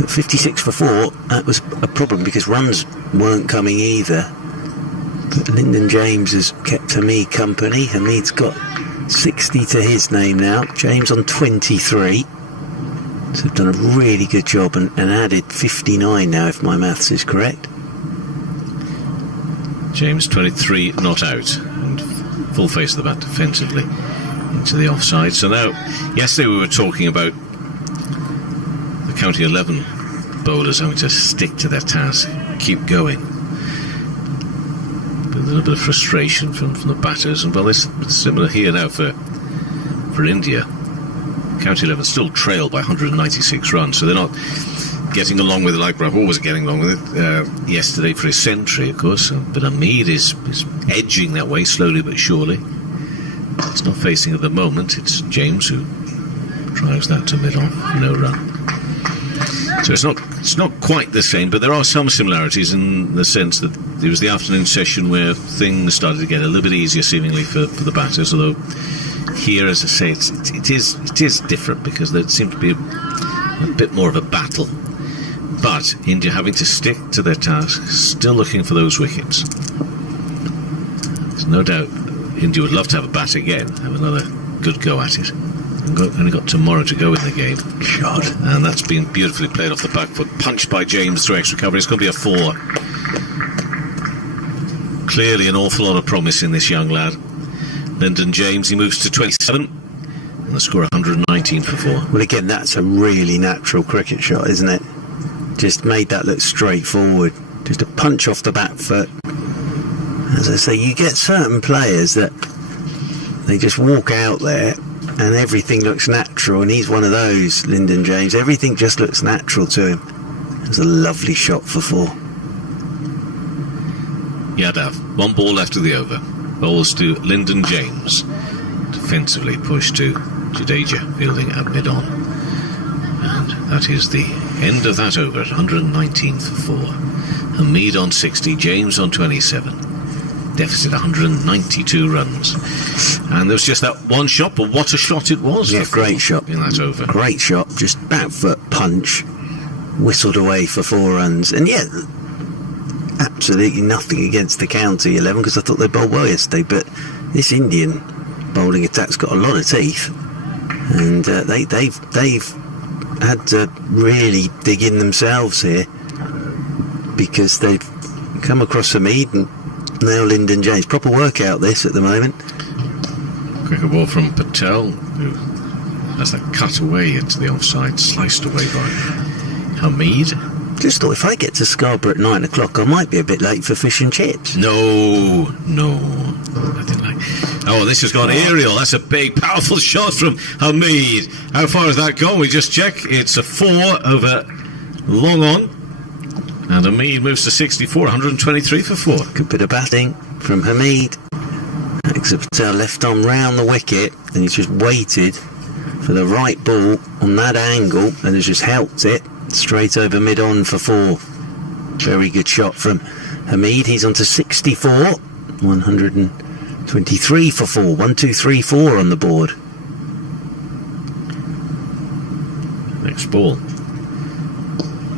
But 56 for 4, that was a problem because runs weren't coming either. But Lyndon James has kept Hamid company. Hamid's got 60 to his name now. James on 23. So they've done a really good job and added 59 now, if my maths is correct. James 23 not out, and full face of the bat defensively into the offside. So now, yesterday we were talking about the county 11 bowlers having to stick to their task, keep going. But a little bit of frustration from the batters, and well, it's similar here now for India. County 11 still trail by 196 runs, so they're not getting along with it like Bravo was getting along with it yesterday for his century, of course. But Hamid is edging that way slowly but surely. It's not facing at the moment. It's James who drives that to mid-on, no run. So it's not quite the same, but there are some similarities in the sense that it was the afternoon session where things started to get a little bit easier seemingly for the batters, although here, as I say, it is different because there seemed to be a bit more of a battle. But India having to stick to their task, still looking for those wickets. There's no doubt India would love to have a bat again, have another good go at it. Only got tomorrow to go in the game. God. And that's been beautifully played off the back foot, punched by James through extra cover. It's going to be a 4. Clearly an awful lot of promise in this young lad. Lyndon James, he moves to 27, and the score 119 for 4. Well, again, that's a really natural cricket shot, isn't it? Just made that look straightforward. Just a punch off the back foot. As I say, you get certain players that they just walk out there and everything looks natural, and he's one of those, Lyndon James. Everything just looks natural to him. It was a lovely shot for 4. Yadav, 1 ball left of the over. Bowls to Lyndon James. Defensively pushed to Jadeja, fielding at mid-on. And that is the end of that over at 119 for 4. Hamid on 60, James on 27. Deficit 192 runs. And there was just that one shot, but what a shot it was. Yeah, great shot. In that over. Great shot, just back foot punch, whistled away for 4 runs. And yeah, absolutely nothing against the county 11 because I thought they bowled well yesterday, but this Indian bowling attack's got a lot of teeth, and they've had to really dig in themselves here because they've come across Hamid and now Lyndon James. Proper workout this at the moment. Quicker ball from Patel, who has that cut away into the offside, sliced away by Hamid. Just thought if I get to Scarborough at 9 o'clock, I might be a bit late for fish and chips. No, nothing like. Oh, this has gone aerial. That's a big, powerful shot from Hamid. How far has that gone? We just check. It's a 4 over long on, and Hamid moves to 64, 123 for 4. Good bit of batting from Hamid. Axar Patel left arm round the wicket, and he's just waited for the right ball on that angle, and has just helped it straight over mid-on for 4. Very good shot from Hamid. He's on to 64, 123 for 4. 1, 2, 3, 4 on the board. Next ball.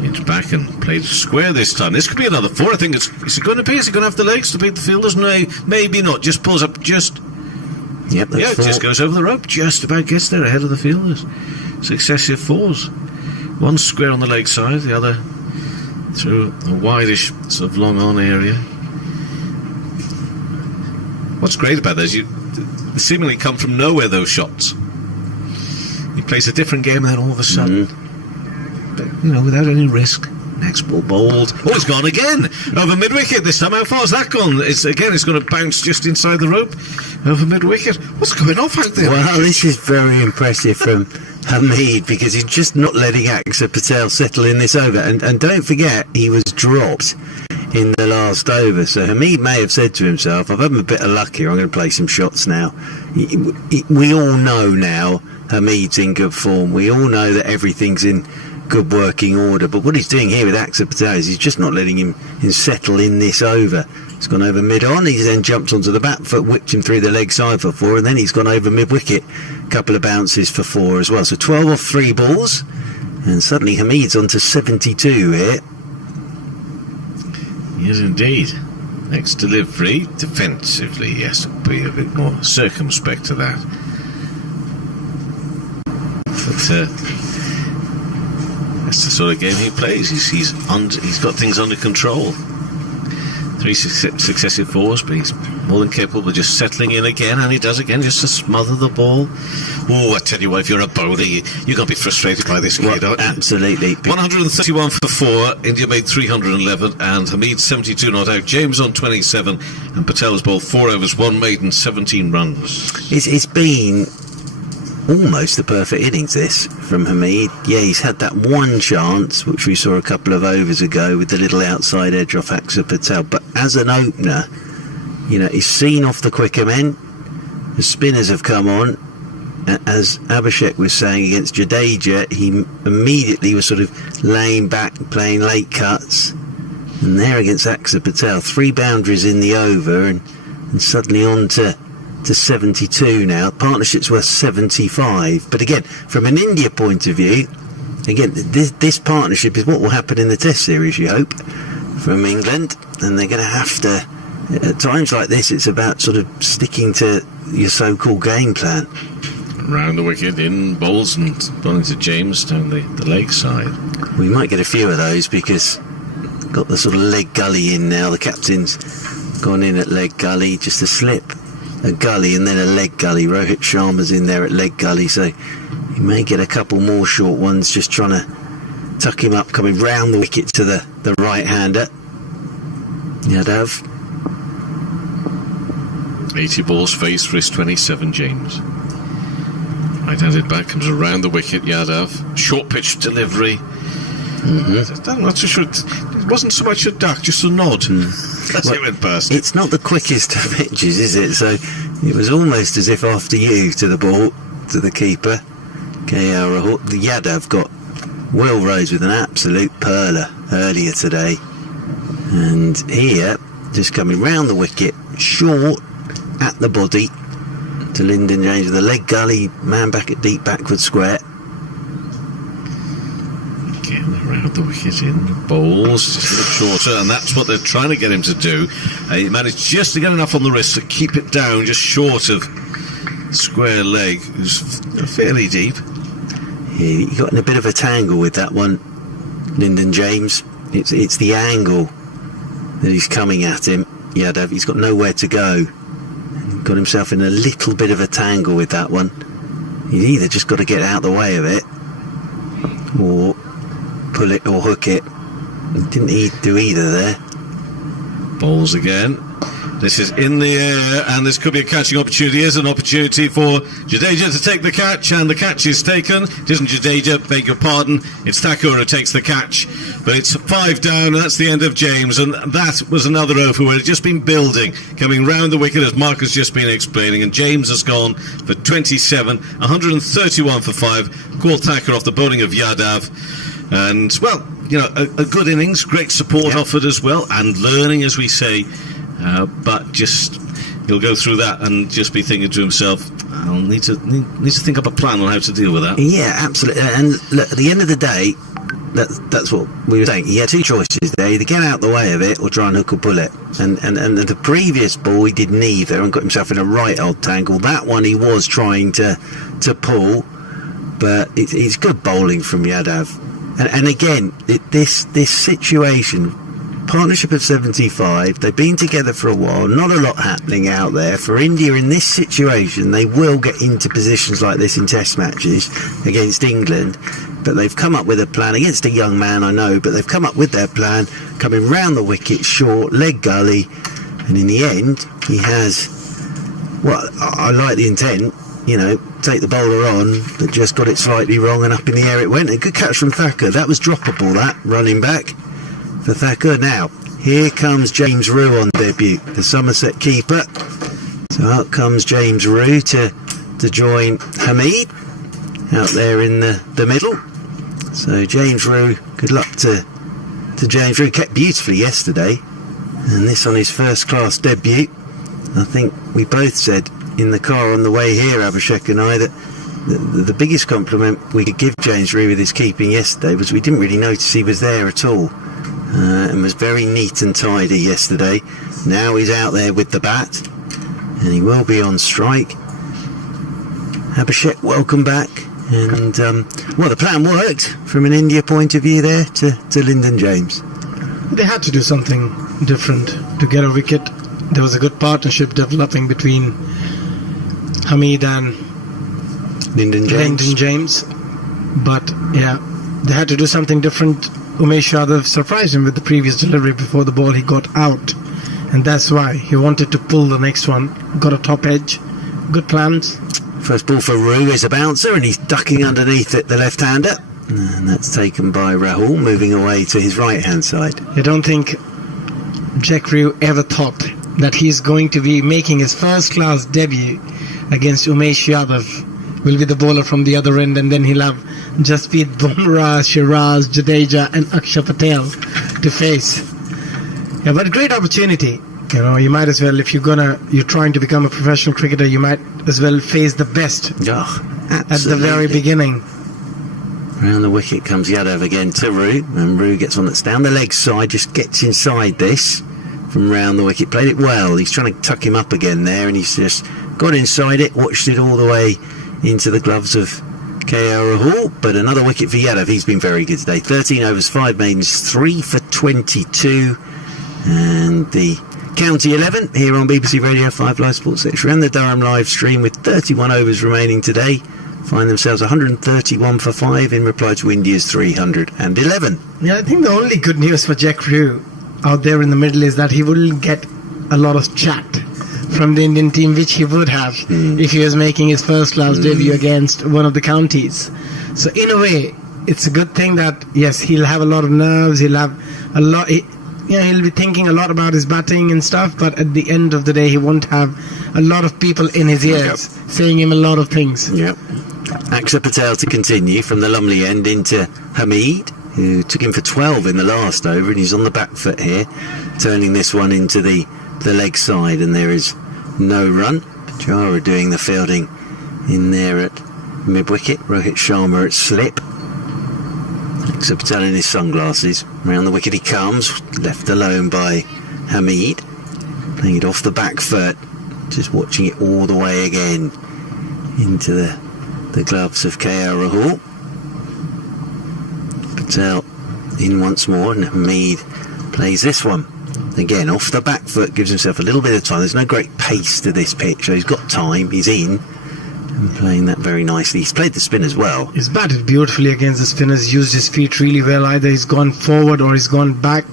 It's back and played square this time. This could be another 4. I think is it going to be? Is he going to have the legs to beat the fielders? No, maybe not. Just pulls up just. Yep, that's 4. Just goes over the rope. Just about gets there ahead of the fielders. Successive 4s. One square on the leg side, the other through a wideish sort of long on area. What's great about those, they seemingly come from nowhere, those shots. He plays a different game then all of a sudden. But, without any risk. Next ball bowled. Oh, it's gone again over mid-wicket this time. How far has that gone? It's going to bounce just inside the rope over mid-wicket. What's going off out there? Well, this is very impressive from Hamid, because he's just not letting Axar Patel settle in this over. And don't forget, he was dropped in the last over. So Hamid may have said to himself, I've had a bit of luck here, I'm going to play some shots now. We all know now Hamid's in good form. We all know that everything's in good working order. But what he's doing here with Axar Patel is he's just not letting him settle in this over. He's gone over mid-on, he's then jumped onto the back foot, whipped him through the leg side for 4, and then he's gone over mid-wicket, a couple of bounces for 4 as well. So 12 off 3 balls, and suddenly Hamid's on to 72 here. Yes, indeed. Next delivery, defensively, yes, be a bit more circumspect to that. But that's the sort of game he plays. He's got things under control. 3 successive 4s, but he's more than capable of just settling in again, and he does again just to smother the ball. Oh, I tell you what, if you're a bowler, you're going to be frustrated by this kid, aren't you? Absolutely. 131 for 4, India made 311, and Hamid 72 not out, James on 27, and Patel's bowled 4 overs, 1 maiden, 17 runs. It's been almost the perfect innings, this, from Hamid. Yeah, he's had that one chance, which we saw a couple of overs ago with the little outside edge off Axar Patel, but as an opener, you know, he's seen off the quicker men. The spinners have come on. As Abhishek was saying against Jadeja, he immediately was sort of laying back, playing late cuts, and there against Axar Patel, 3 boundaries in the over, and suddenly on to 72 now. Partnership's worth 75. But again, from an India point of view, again, this partnership is what will happen in the Test series, you hope, from England. And they're going to have to, at times like this, it's about sort of sticking to your so-called game plan. Round the wicket, in bowls, and bowling to James down the leg side. We might get a few of those, because got the sort of leg gully in now. The captain's gone in at leg gully, just a slip. A gully and then a leg gully. Rohit Sharma's in there at leg gully, so you may get a couple more short ones just trying to tuck him up, coming round the wicket to the right-hander. Yadav. 80 balls faced for his 27, James. Right-handed back, comes around the wicket, Yadav. Short pitch delivery. I'm not so sure. It wasn't so much a duck, just a nod. That's it went past. It's not the quickest of pitches, is it? So it was almost as if after you to the ball, to the keeper. KL Rahul. The Yadav got Will Rose with an absolute perler earlier today. And here, just coming round the wicket, short at the body to Lyndon James with the leg gully, man back at deep backward square. Around the wicket, in bowls, just a bit shorter, and that's what they're trying to get him to do. He managed just to get enough on the wrist to keep it down, just short of square leg, who's fairly deep. He got in a bit of a tangle with that one, Lyndon James. It's the angle that he's coming at him. Yadav, he's got nowhere to go. Got himself in a little bit of a tangle with that one. He's either just got to get out the way of it, or pull it or hook it. Didn't he do either there? Bowls again. This is in the air, and this could be a catching opportunity. Here's an opportunity for Jadeja to take the catch, and the catch is taken. It isn't Jadeja, beg your pardon. It's Thakur who takes the catch. But it's 5 down, and that's the end of James. And that was another over where it's just been building, coming round the wicket as Mark has just been explaining. And James has gone for 27, 131 for 5. Called Thakur off the bowling of Yadav. And, well, you know, a good innings, great support offered as well, and learning, as we say. But just he'll go through that and just be thinking to himself, I'll need to think up a plan on how to deal with that. Yeah, absolutely. And look, at the end of the day, that's what we were saying. He had 2 choices there: either get out the way of it or try and hook or pull it. And the previous ball he did neither and got himself in a right old tangle. That one he was trying to pull, but it's good bowling from Yadav. And again, this situation. Partnership of 75, they've been together for a while, not a lot happening out there. For India in this situation, they will get into positions like this in Test matches against England, but they've come up with a plan against a young man, I know, but they've come up with their plan, coming round the wicket short, leg gully, and in the end, he has, well, I like the intent, you know, take the bowler on, but just got it slightly wrong and up in the air it went. A good catch from Thacker. That was droppable, that, running back for Thacker. Now, here comes James Rew on debut, the Somerset keeper. So out comes James Rew to join Hamid out there in the middle. So James Rew, good luck to James Rew. Kept beautifully yesterday, and this on his first class debut. I think we both said in the car on the way here, Abhishek and I, that the biggest compliment we could give James Rew with his keeping yesterday was we didn't really notice he was there at all, and was very neat and tidy yesterday. Now he's out there with the bat, and he will be on strike. Abhishek, welcome back. And well, the plan worked from an India point of view there to Lyndon James. They had to do something different to get a wicket. There was a good partnership developing between Hamid and Lyndon James. But yeah, they had to do something different. Umesh Yadav surprised him with the previous delivery before the ball. He got out, and that's why he wanted to pull the next one. Got a top edge. Good plans. First ball for Rew is a bouncer, and he's ducking underneath it, the left-hander. And that's taken by Rahul, moving away to his right-hand side. I don't think Jack Rew ever thought that he's going to be making his first-class debut against Umesh Yadav. Will be the bowler from the other end, and then he'll have Jasprit Bumrah, Shiraz, Jadeja and Akshar Patel to face. Yeah, but a great opportunity. You know, you might as well, if you're trying to become a professional cricketer, you might as well face the best at the very beginning. Round the wicket comes Yadav again to Rew, and Rew gets one that's down the leg side, just gets inside this from round the wicket. Played it well. He's trying to tuck him up again there, and he's just got inside it, watched it all the way into the gloves of KL Rahul. But another wicket for Yadav. He's been very good today. 13 overs, 5 maidens, 3 for 22. And the County 11 here on BBC Radio 5 Live Sports Extra and the Durham live stream, with 31 overs remaining today, find themselves 131 for 5 in reply to India's 311. Yeah, I think the only good news for Jack Rew out there in the middle is that he will get a lot of chat from the Indian team, which he would have if he was making his first class debut against one of the counties. So in a way, it's a good thing that, yes, he'll have a lot of nerves, he'll have a lot... he'll be thinking a lot about his batting and stuff, but at the end of the day, he won't have a lot of people in his ears saying him a lot of things. Yep. Akshar Patel to continue from the Lumley end into Hamid, who took him for 12 in the last over, and he's on the back foot here, turning this one into the leg side, and there is no run. Pujara doing the fielding in there at mid-wicket. Rohit Sharma at slip. Akshar Patel in his sunglasses. Round the wicket he comes, left alone by Hamid. Playing it off the back foot, just watching it all the way again into the gloves of KL Rahul. Patel in once more, and Hamid plays this one. Again, off the back foot, gives himself a little bit of time. There's no great pace to this pitch, so he's got time, he's in, and playing that very nicely. He's played the spin as well. He's batted beautifully against the spinners, used his feet really well. Either he's gone forward or he's gone back.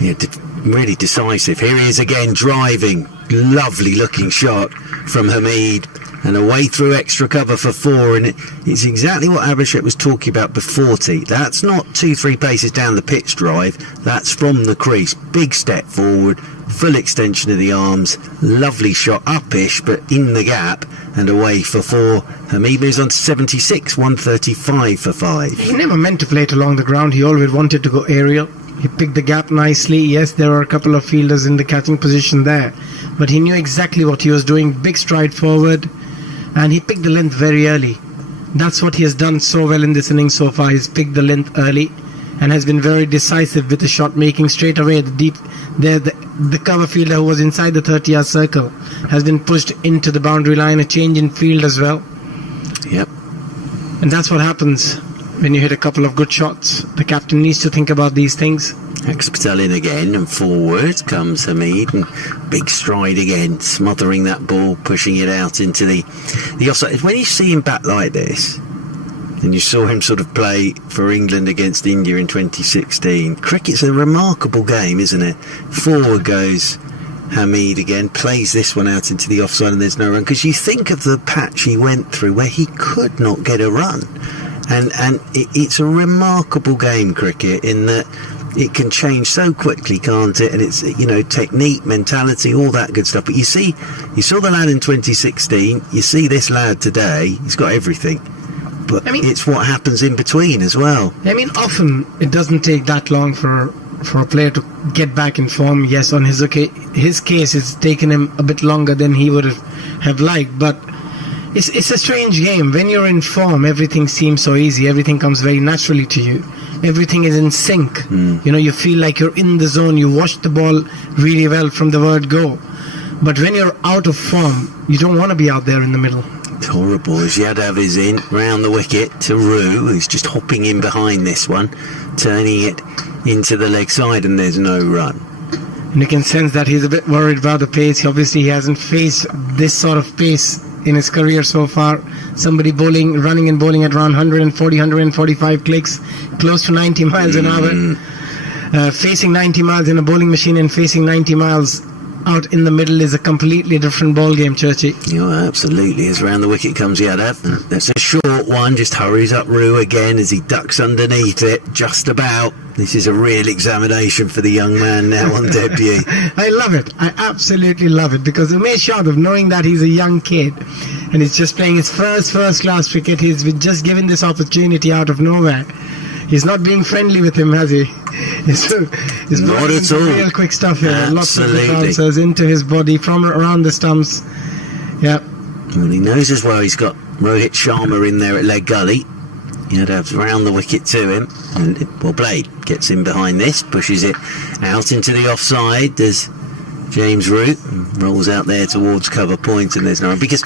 Yeah, really decisive. Here he is again, driving. Lovely looking shot from Hamid, and away through extra cover for 4, and it's exactly what Abhishek was talking about before tee. That's not 2-3 paces down the pitch drive, that's from the crease. Big step forward, full extension of the arms, lovely shot, upish but in the gap, and away for 4. Hamid moves on to 76, 135 for 5. He never meant to play it along the ground, he always wanted to go aerial. He picked the gap nicely. Yes, there were a couple of fielders in the catching position there, but he knew exactly what he was doing. Big stride forward, and he picked the length very early. That's what he has done so well in this innings so far. He's picked the length early and has been very decisive with the shot making straight away. The cover fielder who was inside the 30-yard circle has been pushed into the boundary line. A change in field as well. Yep. And that's what happens when you hit a couple of good shots. The captain needs to think about these things. Akshar Patel in again, and forward comes Hamid, and big stride again, smothering that ball, pushing it out into the offside. When you see him bat like this, And you saw him sort of play for England against India in 2016. Cricket's a remarkable game, isn't it? Forward goes Hamid again, plays this one out into the offside and there's no run. Because you think of the patch he went through where he could not get a run. And it's a remarkable game, cricket, in that it can change so quickly, can't it? And it's, you know, technique, mentality, all that good stuff. But you saw the lad in 2016, you see this lad today, he's got everything. But it's what happens in between as well. I mean, often it doesn't take that long for a player to get back in form. Yes, on his case, it's taken him a bit longer than he would have liked. But it's a strange game. When you're in form, everything seems so easy. Everything comes very naturally to you. Everything is in sync. You know, you feel like you're in the zone. You watch the ball really well from the word go. But when you're out of form, you don't want to be out there in the middle. It's horrible as Yadav is in, round the wicket to Rue, who's just hopping in behind this one, turning it into the leg side, and there's no run. And you can sense that he's a bit worried about the pace. Obviously, he hasn't faced this sort of pace in his career so far. Somebody running and bowling at around 140, 145 clicks, close to 90 miles an hour. Facing 90 miles in a bowling machine and facing 90 miles out in the middle is a completely different ball game, Churchy. Yeah, absolutely. As round the wicket comes Yadav. That's a short one, just hurries up Rue again as he ducks underneath it, just about. This is a real examination for the young man now on debut. I love it. I absolutely love it, because Umesh Yadav, knowing that he's a young kid and he's just playing his first class cricket, he's been just given this opportunity out of nowhere. He's not being friendly with him, has he? He's not at all. Real quick stuff here. Absolutely. Lots of answers into his body from around the stumps. Yeah. Well, he knows as well he's got Rohit Sharma in there at leg gully. Yadav's round the wicket to him. And, Blade gets in behind this, pushes it out into the offside. There's James Root, rolls out there towards cover point, and there's no one. Because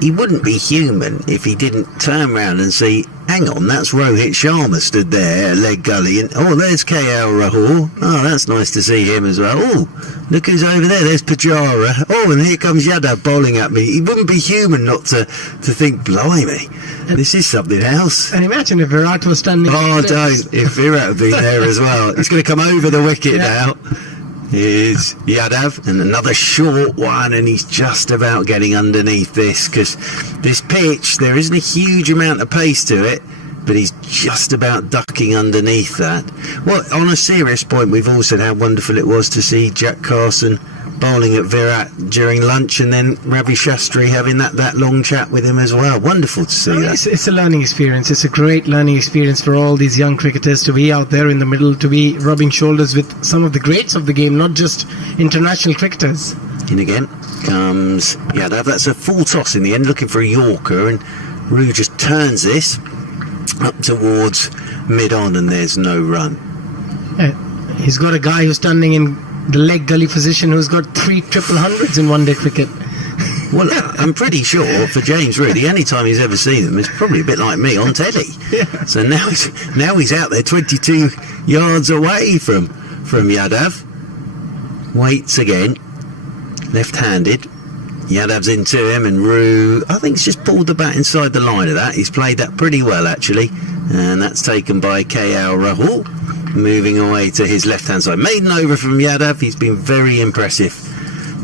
he wouldn't be human if he didn't turn round and see, hang on, that's Rohit Sharma stood there at leg gully, and there's KL Rahul. Oh, that's nice to see him as well. Oh, look who's over there, there's Pujara. Oh, and here comes Yadav bowling at me. He wouldn't be human not to think, blimey, this is something else. And imagine if Virat was standing. Oh, don't. If Virat had been there as well. He's going to come over the wicket now. Is Yadav, and another short one, and he's just about getting underneath this, because this pitch, there isn't a huge amount of pace to it, but he's just about ducking underneath that. Well, on a serious point, we've all said how wonderful it was to see Jack Carson bowling at Virat during lunch, and then Ravi Shastri having that long chat with him as well. Wonderful to see that. It's a learning experience. It's a great learning experience for all these young cricketers to be out there in the middle, to be rubbing shoulders with some of the greats of the game, not just international cricketers. In again comes Yadav. That's a full toss in the end, looking for a Yorker, and Rue just turns this up towards mid-on, and there's no run. He's got a guy who's standing in the leg gully position who's got 3 triple hundreds in one-day cricket. Well, I'm pretty sure for James Root, the only time he's ever seen them is probably a bit like me on telly. Yeah. So now he's out there 22 yards away from Yadav. Waits again, left-handed. Yadav's into him, and Rue, I think, he's just pulled the bat inside the line of that. He's played that pretty well, actually, and that's taken by KL Rahul. Moving away to his left-hand side. Maiden over from Yadav. He's been very impressive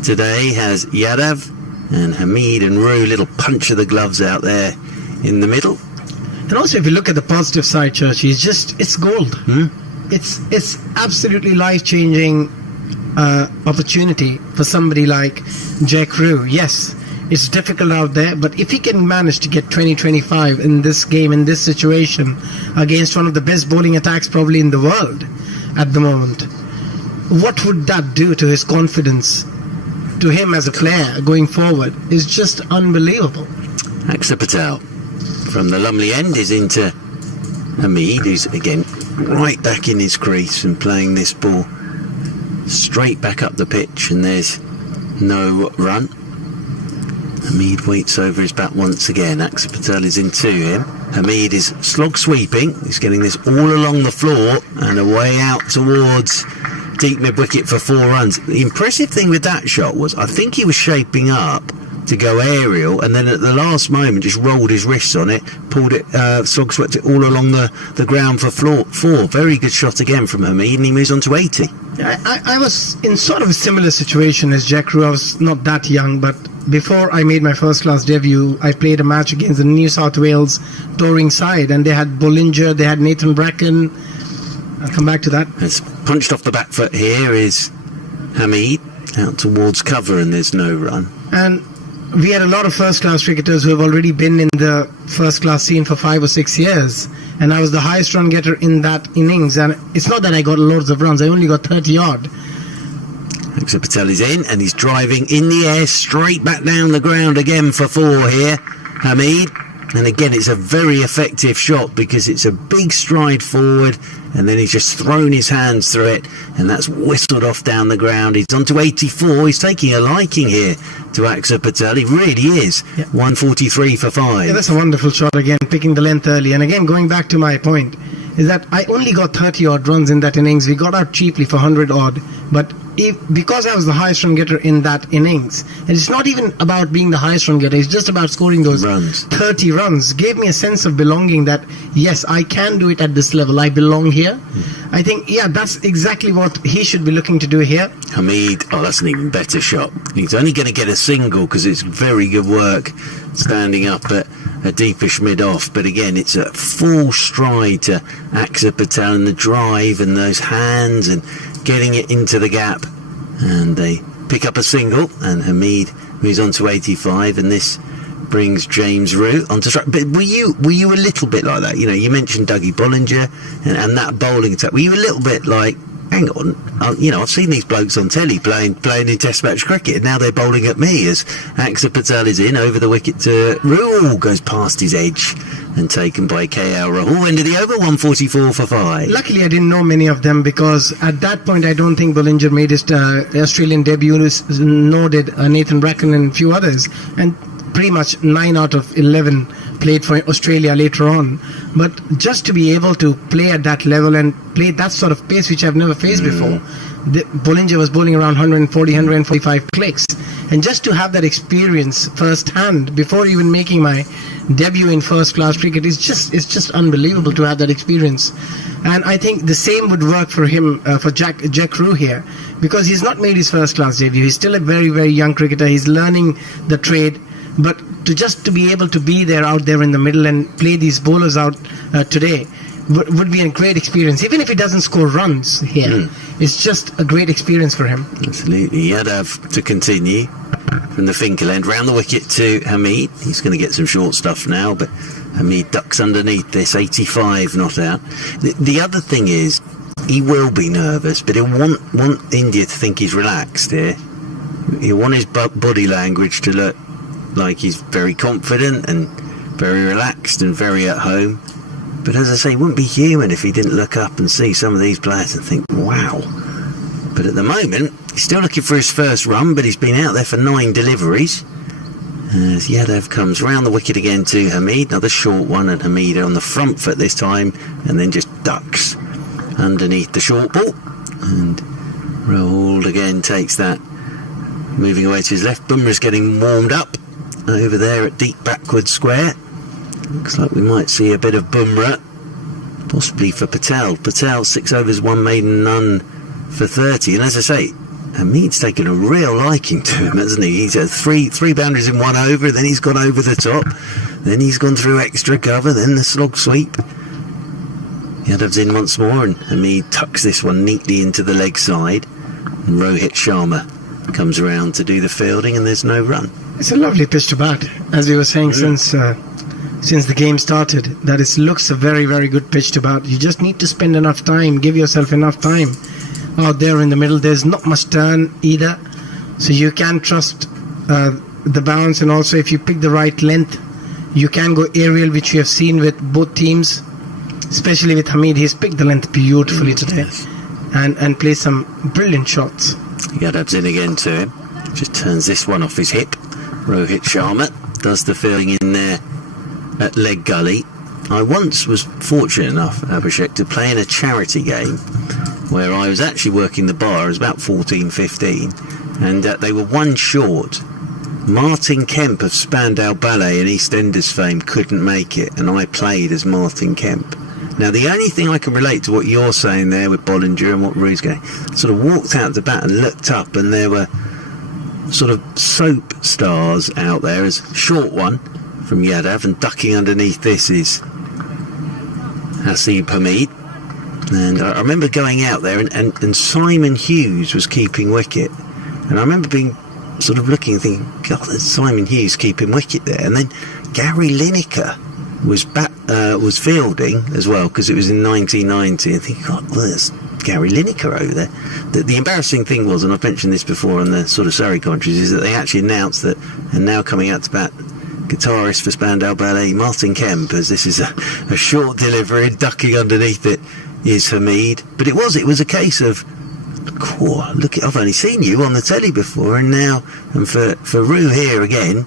today. Has Yadav and Hamid and Rue, little punch of the gloves out there in the middle. And also, if you look at the positive side, Church, it's gold. It's absolutely life-changing opportunity for somebody like Jack Rue. Yes, it's difficult out there, but if he can manage to get 20-25 in this game, in this situation, against one of the best bowling attacks probably in the world at the moment, what would that do to his confidence, to him as a player going forward? Is just unbelievable. Axar Patel from the Lumley end is into Hamid, who's again right back in his crease and playing this ball straight back up the pitch, and there's no run. Hamid waits over his bat once again. Axar Patel is into him. Hamid is slog sweeping. He's getting this all along the floor and away out towards deep mid-wicket for 4 runs. The impressive thing with that shot was I think he was shaping up to go aerial, and then at the last moment just rolled his wrists on it, pulled it, slog swept it all along the ground for four. Very good shot again from Hamid, and he moves on to 80. I was in sort of a similar situation as Jack Roux. I was not that young, but before I made my first class debut, I played a match against the New South Wales touring side, and they had Bollinger, they had Nathan Bracken. I'll come back to that. It's punched off the back foot here is Hamid, out towards cover, and there's no run. And we had a lot of first-class cricketers who have already been in the first-class scene for 5 or 6 years, and I was the highest run getter in that innings. And it's not that I got loads of runs, I only got 30 odd. Axar Patel is in, and he's driving in the air straight back down the ground again for 4 here, Hamid. And again, it's a very effective shot because it's a big stride forward, and then he's just thrown his hands through it, and that's whistled off down the ground. He's on to 84. He's taking a liking here to Axar Patel. He really is. Yeah. 143 for 5. Yeah, that's a wonderful shot again, picking the length early. And again, going back to my point, is that I only got 30 odd runs in that innings. We got out cheaply for 100 odd, but because I was the highest run getter in that innings, and it's not even about being the highest run getter, it's just about scoring those runs. 30 runs, gave me a sense of belonging that, yes, I can do it at this level, I belong here. I think, yeah, that's exactly what he should be looking to do here. Hamid, that's an even better shot. He's only going to get a single because it's very good work standing up at a deepish mid-off, but again, it's a full stride to Axar Patel and the drive and those hands and getting it into the gap, and they pick up a single, and Hamid moves on to 85, and this brings James Roux onto strike. But were you a little bit like that? You know, you mentioned Dougie Bollinger and that bowling attack. Were you a little bit like, hang on, I've seen these blokes on telly playing in Test match cricket, and now they're bowling at me as Axar Patel is in over the wicket to Roux, goes past his edge and taken by KL Rahul. End of the over, 144 for 5. Luckily, I didn't know many of them because at that point, I don't think Bollinger made his Australian debut, nor did Nathan Bracken and a few others. And pretty much 9 out of 11 played for Australia later on. But just to be able to play at that level and play that sort of pace, which I've never faced before, Bollinger was bowling around 140, 145 clicks. And just to have that experience firsthand before even making my debut in first class cricket it's just unbelievable to have that experience. And I think the same would work for him, for Jack Roux here, because he's not made his first class debut. He's still a very, very young cricketer. He's learning the trade, but to be able to be there out there in the middle and play these bowlers out today would be a great experience. Even if he doesn't score runs here, it's just a great experience for him. Absolutely. Yadav to continue from the Finkel end, round the wicket to Hamid. He's going to get some short stuff now, but Hamid ducks underneath this, 85 not out. The other thing is, he will be nervous, but he'll want India to think he's relaxed here. He'll want his body language to look like he's very confident and very relaxed and very at home. But as I say, it wouldn't be human if he didn't look up and see some of these players and think, wow. But at the moment, he's still looking for his first run, but he's been out there for 9 deliveries. As Yadav comes round the wicket again to Hamid, another short one, and Hamid on the front foot this time, and then just ducks underneath the short ball. And Rahul again takes that, moving away to his left. Bumrah's getting warmed up over there at deep backward square. Looks like we might see a bit of Bumrah, possibly for Patel. Patel, 6 overs, 1 maiden, none for 30. And as I say, Hamid's taken a real liking to him, hasn't he? He's had three boundaries in 1 over, then he's gone over the top, then he's gone through extra cover, then the slog sweep. Yadav's in once more, and Hamid tucks this one neatly into the leg side, and Rohit Sharma comes around to do the fielding, and there's no run. It's a lovely pitch to bat, as we were saying since the game started, that it looks a very, very good pitch to bat. You just need to spend enough time, give yourself enough time out there in the middle. There's not much turn either, so you can trust the bounce, and also if you pick the right length, you can go aerial, which we have seen with both teams, especially with Hamid. He's picked the length beautifully today, and played some brilliant shots. Yadav's in again to him, just turns this one off his hip. Rohit Sharma does the filling in there at leg gully. I once was fortunate enough, Abhishek, to play in a charity game where I was actually working the bar. I was about 14, 15, and they were 1 short Martin Kemp of Spandau Ballet and EastEnders fame couldn't make it, and I played as Martin Kemp. Now, the only thing I can relate to what you're saying there with Bollinger and what Rue's going, sort of walked out the bat and looked up, and there were sort of soap stars out there. As short one from Yadav, and ducking underneath this is Hasib Hamid. And I remember going out there, and Simon Hughes was keeping wicket, and I remember being sort of looking and thinking, God, there's Simon Hughes keeping wicket there. And then Gary Lineker was fielding as well, because it was in 1990, and thinking, God, there's Gary Lineker over there. The embarrassing thing was, and I've mentioned this before on the sort of Surrey commentaries, is that they actually announced that, and now coming out to bat, guitarist for Spandau Ballet, Martin Kemp, as this is a short delivery, ducking underneath it is Hamid. But it was a case of, cool, look, I've only seen you on the telly before, and now, and for Rue here again,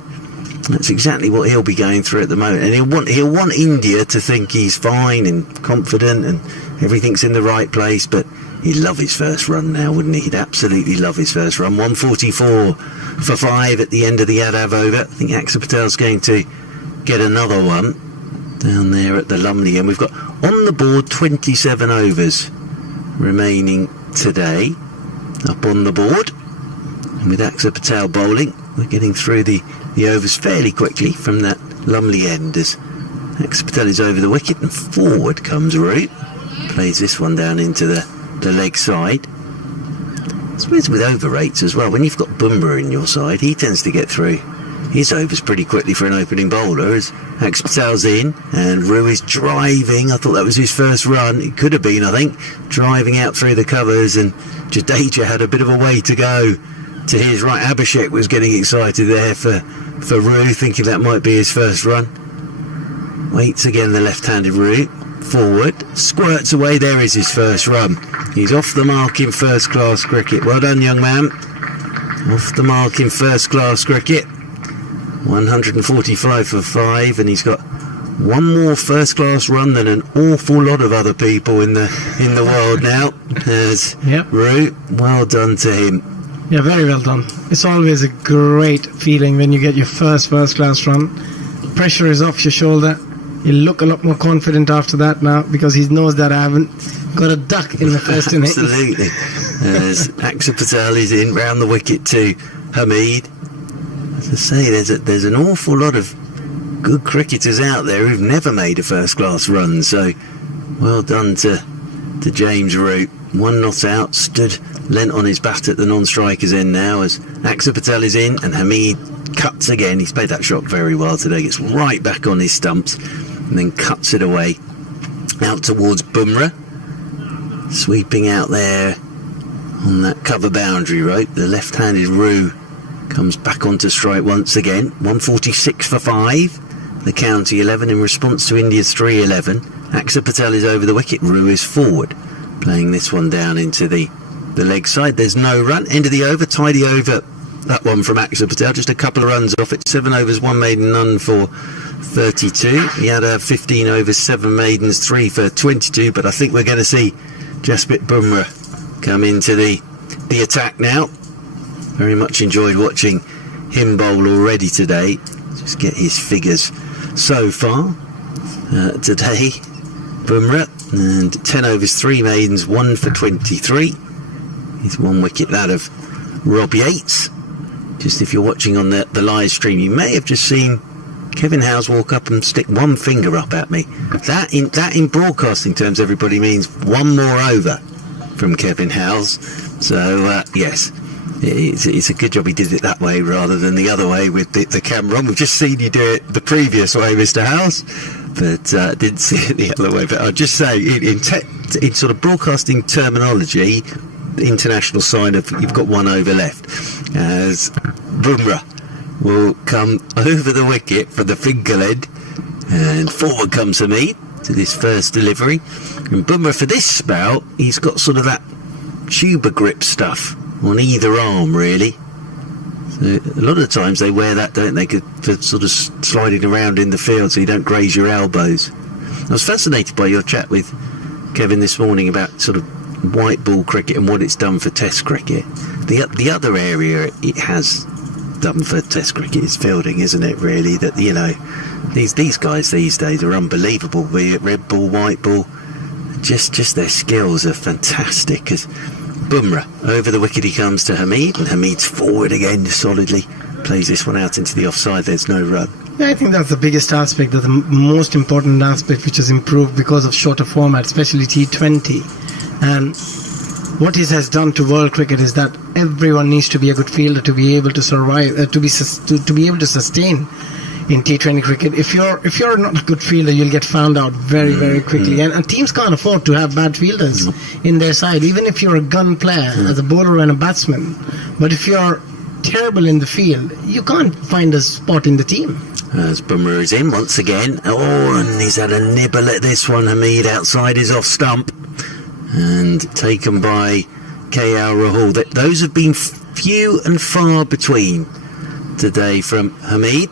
that's exactly what he'll be going through at the moment, and he'll want India to think he's fine and confident and everything's in the right place. But he'd love his first run now, wouldn't he? He'd absolutely love his first run. 144 for 5 at the end of the Yadav over. I think Axar Patel's going to get another one down there at the Lumley end. We've got on the board 27 overs remaining today up on the board, and with Axar Patel bowling, we're getting through the overs fairly quickly from that Lumley end as Axar Patel is over the wicket, and forward comes Root, plays this one down into the leg side. I suppose with over rates as well, when you've got Bumrah in your side, he tends to get through his overs pretty quickly for an opening bowler, as Axar Patel's in and Rue is driving. I thought that was his first run. It could have been, I think, driving out through the covers, and Jadeja had a bit of a way to go to his right. Abhishek was getting excited there for Rue, thinking that might be his first run. Waits again, the left-handed Rue, forward, squirts away. There is his first run. He's off the mark in first-class cricket. Well done, young man. Off the mark in first-class cricket. 145 for 5, and he's got one more first-class run than an awful lot of other people in the world now. As Rue, well done to him. Yeah, very well done. It's always a great feeling when you get your first-class run. Pressure is off your shoulder. You look a lot more confident after that now, because he knows that I haven't got a duck in the first innings. Absolutely. As Axar Patel is in round the wicket to Hamid. As I say, there's an awful lot of good cricketers out there who've never made a first-class run, so well done to James Root. One not out, stood lent on his bat at the non-striker's end now, as Axar Patel is in and Hamid cuts again. He's played that shot very well today, gets right back on his stumps and then cuts it away out towards Bumrah, sweeping out there on that cover boundary rope. The left-handed Rue comes back onto strike once again. 146 for 5, the county 11 in response to India's 3-11. Axar Patel is over the wicket, Rue is forward, playing this one down into the leg side. There's no run, end of the over, tidy over, that one from Axar Patel, just a couple of runs off it. 7 overs, 1 maiden, none for 32. He had 15 overs, 7 maidens, 3 for 22, but I think we're going to see Jasprit Bumrah come into the attack now. Very much enjoyed watching him bowl already today. Just get his figures so far today. Bumrah, and 10 overs, 3 maidens, 1 for 23. He's 1 wicket that of Rob Yates. Just if you're watching on the live stream, you may have just seen Kevin Howes walk up and stick 1 finger up at me. That in broadcasting terms, everybody, means 1 more over from Kevin Howes. So yes, it's a good job he did it that way rather than the other way with the camera on. We've just seen you do it the previous way, Mr. Howes, but didn't see it the other way. But I'll just say, in sort of broadcasting terminology, the international sign of you've got 1 over left, as Bumrah will come over the wicket for the finger end, and forward comes Hamid to this first delivery. And Bumrah, for this spout, he's got sort of that tuber grip stuff on either arm, really. So a lot of the times they wear that, don't they, for sort of sliding around in the field so you don't graze your elbows. I was fascinated by your chat with Kevin this morning about sort of white ball cricket and what it's done for Test cricket. The other area it has done for Test cricket is fielding, isn't it? Really, that these guys these days are unbelievable. Be it red ball, white ball, just their skills are fantastic. As Bumrah over the wicket he comes to Hameed, and Hameed's forward again solidly, plays this one out into the offside. There's no run. Yeah, I think that's the biggest aspect, the most important aspect, which has improved because of shorter format, especially T20. And what it has done to world cricket is that everyone needs to be a good fielder to be able to survive, to be able to sustain in T20 cricket. If you're not a good fielder, you'll get found out very, very quickly. And teams can't afford to have bad fielders in their side, even if you're a gun player as a bowler and a batsman. But if you're terrible in the field, you can't find a spot in the team. As Bumrah is in once again. Oh, and he's had a nibble at this one. Hameed outside his off stump. And taken by KL Rahul. Those have been few and far between today from Hameed,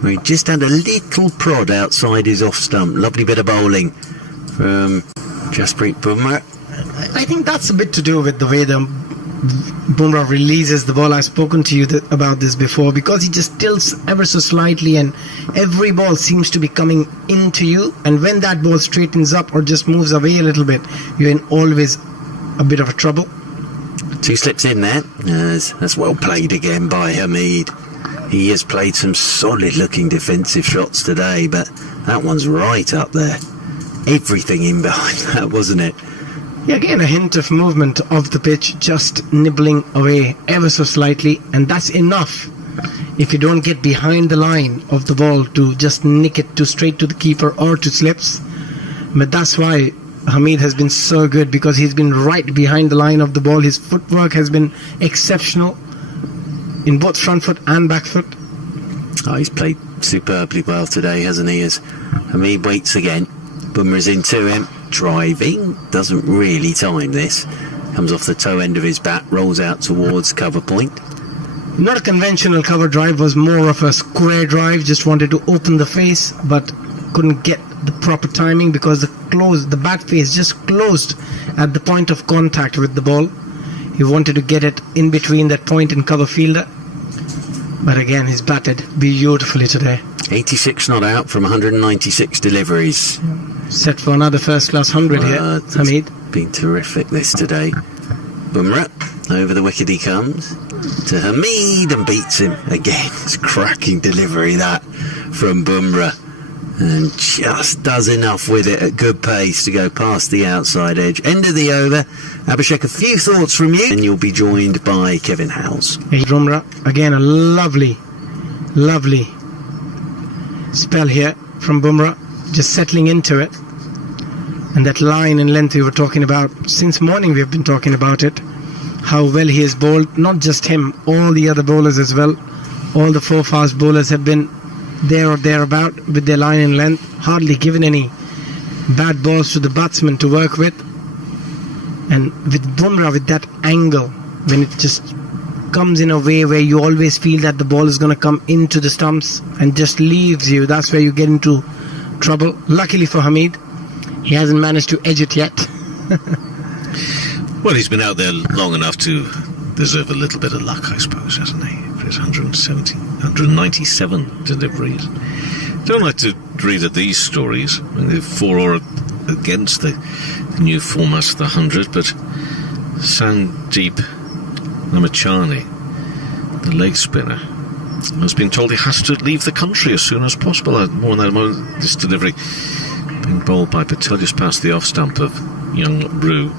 where he just had a little prod outside his off stump. Lovely bit of bowling from Jasprit Bumrah. I think that's a bit to do with the way the Bumrah releases the ball. I've spoken to you about this before, because he just tilts ever so slightly and every ball seems to be coming into you, and when that ball straightens up or just moves away a little bit, you're in always a bit of a trouble. 2 slips in there. That's well played again by Hameed. He has played some solid looking defensive shots today, but that one's right up there. Everything in behind that, wasn't it? Yeah, again, a hint of movement of the pitch, just nibbling away ever so slightly, and that's enough if you don't get behind the line of the ball to just nick it straight to the keeper or to slips. But that's why Hameed has been so good, because he's been right behind the line of the ball. His footwork has been exceptional in both front foot and back foot. Oh, he's played superbly well today, hasn't he? As Hameed waits again. Bumrah's into him. Driving, doesn't really time this, comes off the toe end of his bat, rolls out towards cover point. Not a conventional cover drive, was more of a square drive, just wanted to open the face but couldn't get the proper timing because the bat face just closed at the point of contact with the ball. He wanted to get it in between that point and cover fielder, but again he's batted beautifully today. 86 not out from 196 deliveries. Set for another first class 100 here, Hameed. Been terrific this today. Bumrah, over the wicket he comes to Hameed and beats him again. It's cracking delivery that from Bumrah, and just does enough with it at good pace to go past the outside edge. End of the over. Abhishek, a few thoughts from you, and you'll be joined by Kevin Howes. Bumrah, again a lovely spell here from Bumrah, just settling into it. And that line and length we were talking about, since morning we've been talking about it, how well he has bowled. Not just him, all the other bowlers as well. All the 4 fast bowlers have been there or thereabout with their line and length, hardly given any bad balls to the batsman to work with. And with Bumrah, with that angle, when it just comes in a way where you always feel that the ball is going to come into the stumps and just leaves you, that's where you get into trouble. Luckily for Hameed, he hasn't managed to edge it yet. Well, he's been out there long enough to deserve a little bit of luck, I suppose, hasn't he? For his 197 deliveries. Don't like to read at these stories. I mean, they're for or against the new format of the 100, but Sandeep Lamachani, the leg spinner, has been told he has to leave the country as soon as possible. More on that moment. This delivery being bowled by Patel just past the off stump of young Rue.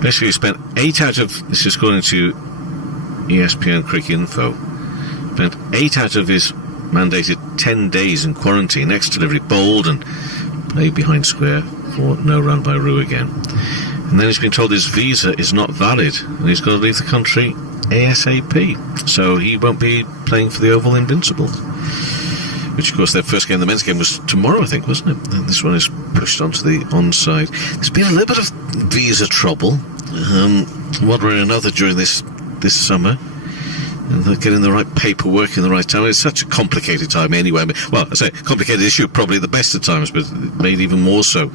Basically, he spent 8 out of, this is according to ESPN Cricket Info, spent 8 out of his mandated 10 days in quarantine. Next delivery bowled and played behind square for no run by Rue again. And then he's been told his visa is not valid and he's got to leave the country ASAP. So he won't be playing for the Oval Invincibles. Which, of course, their first game, the men's game, was tomorrow, I think, wasn't it? And this one is pushed onto the onside. There's been a little bit of visa trouble, one way or another, during this summer. And they're getting the right paperwork in the right time. It's such a complicated time anyway. Well, I say complicated issue, probably the best of times, but made even more so.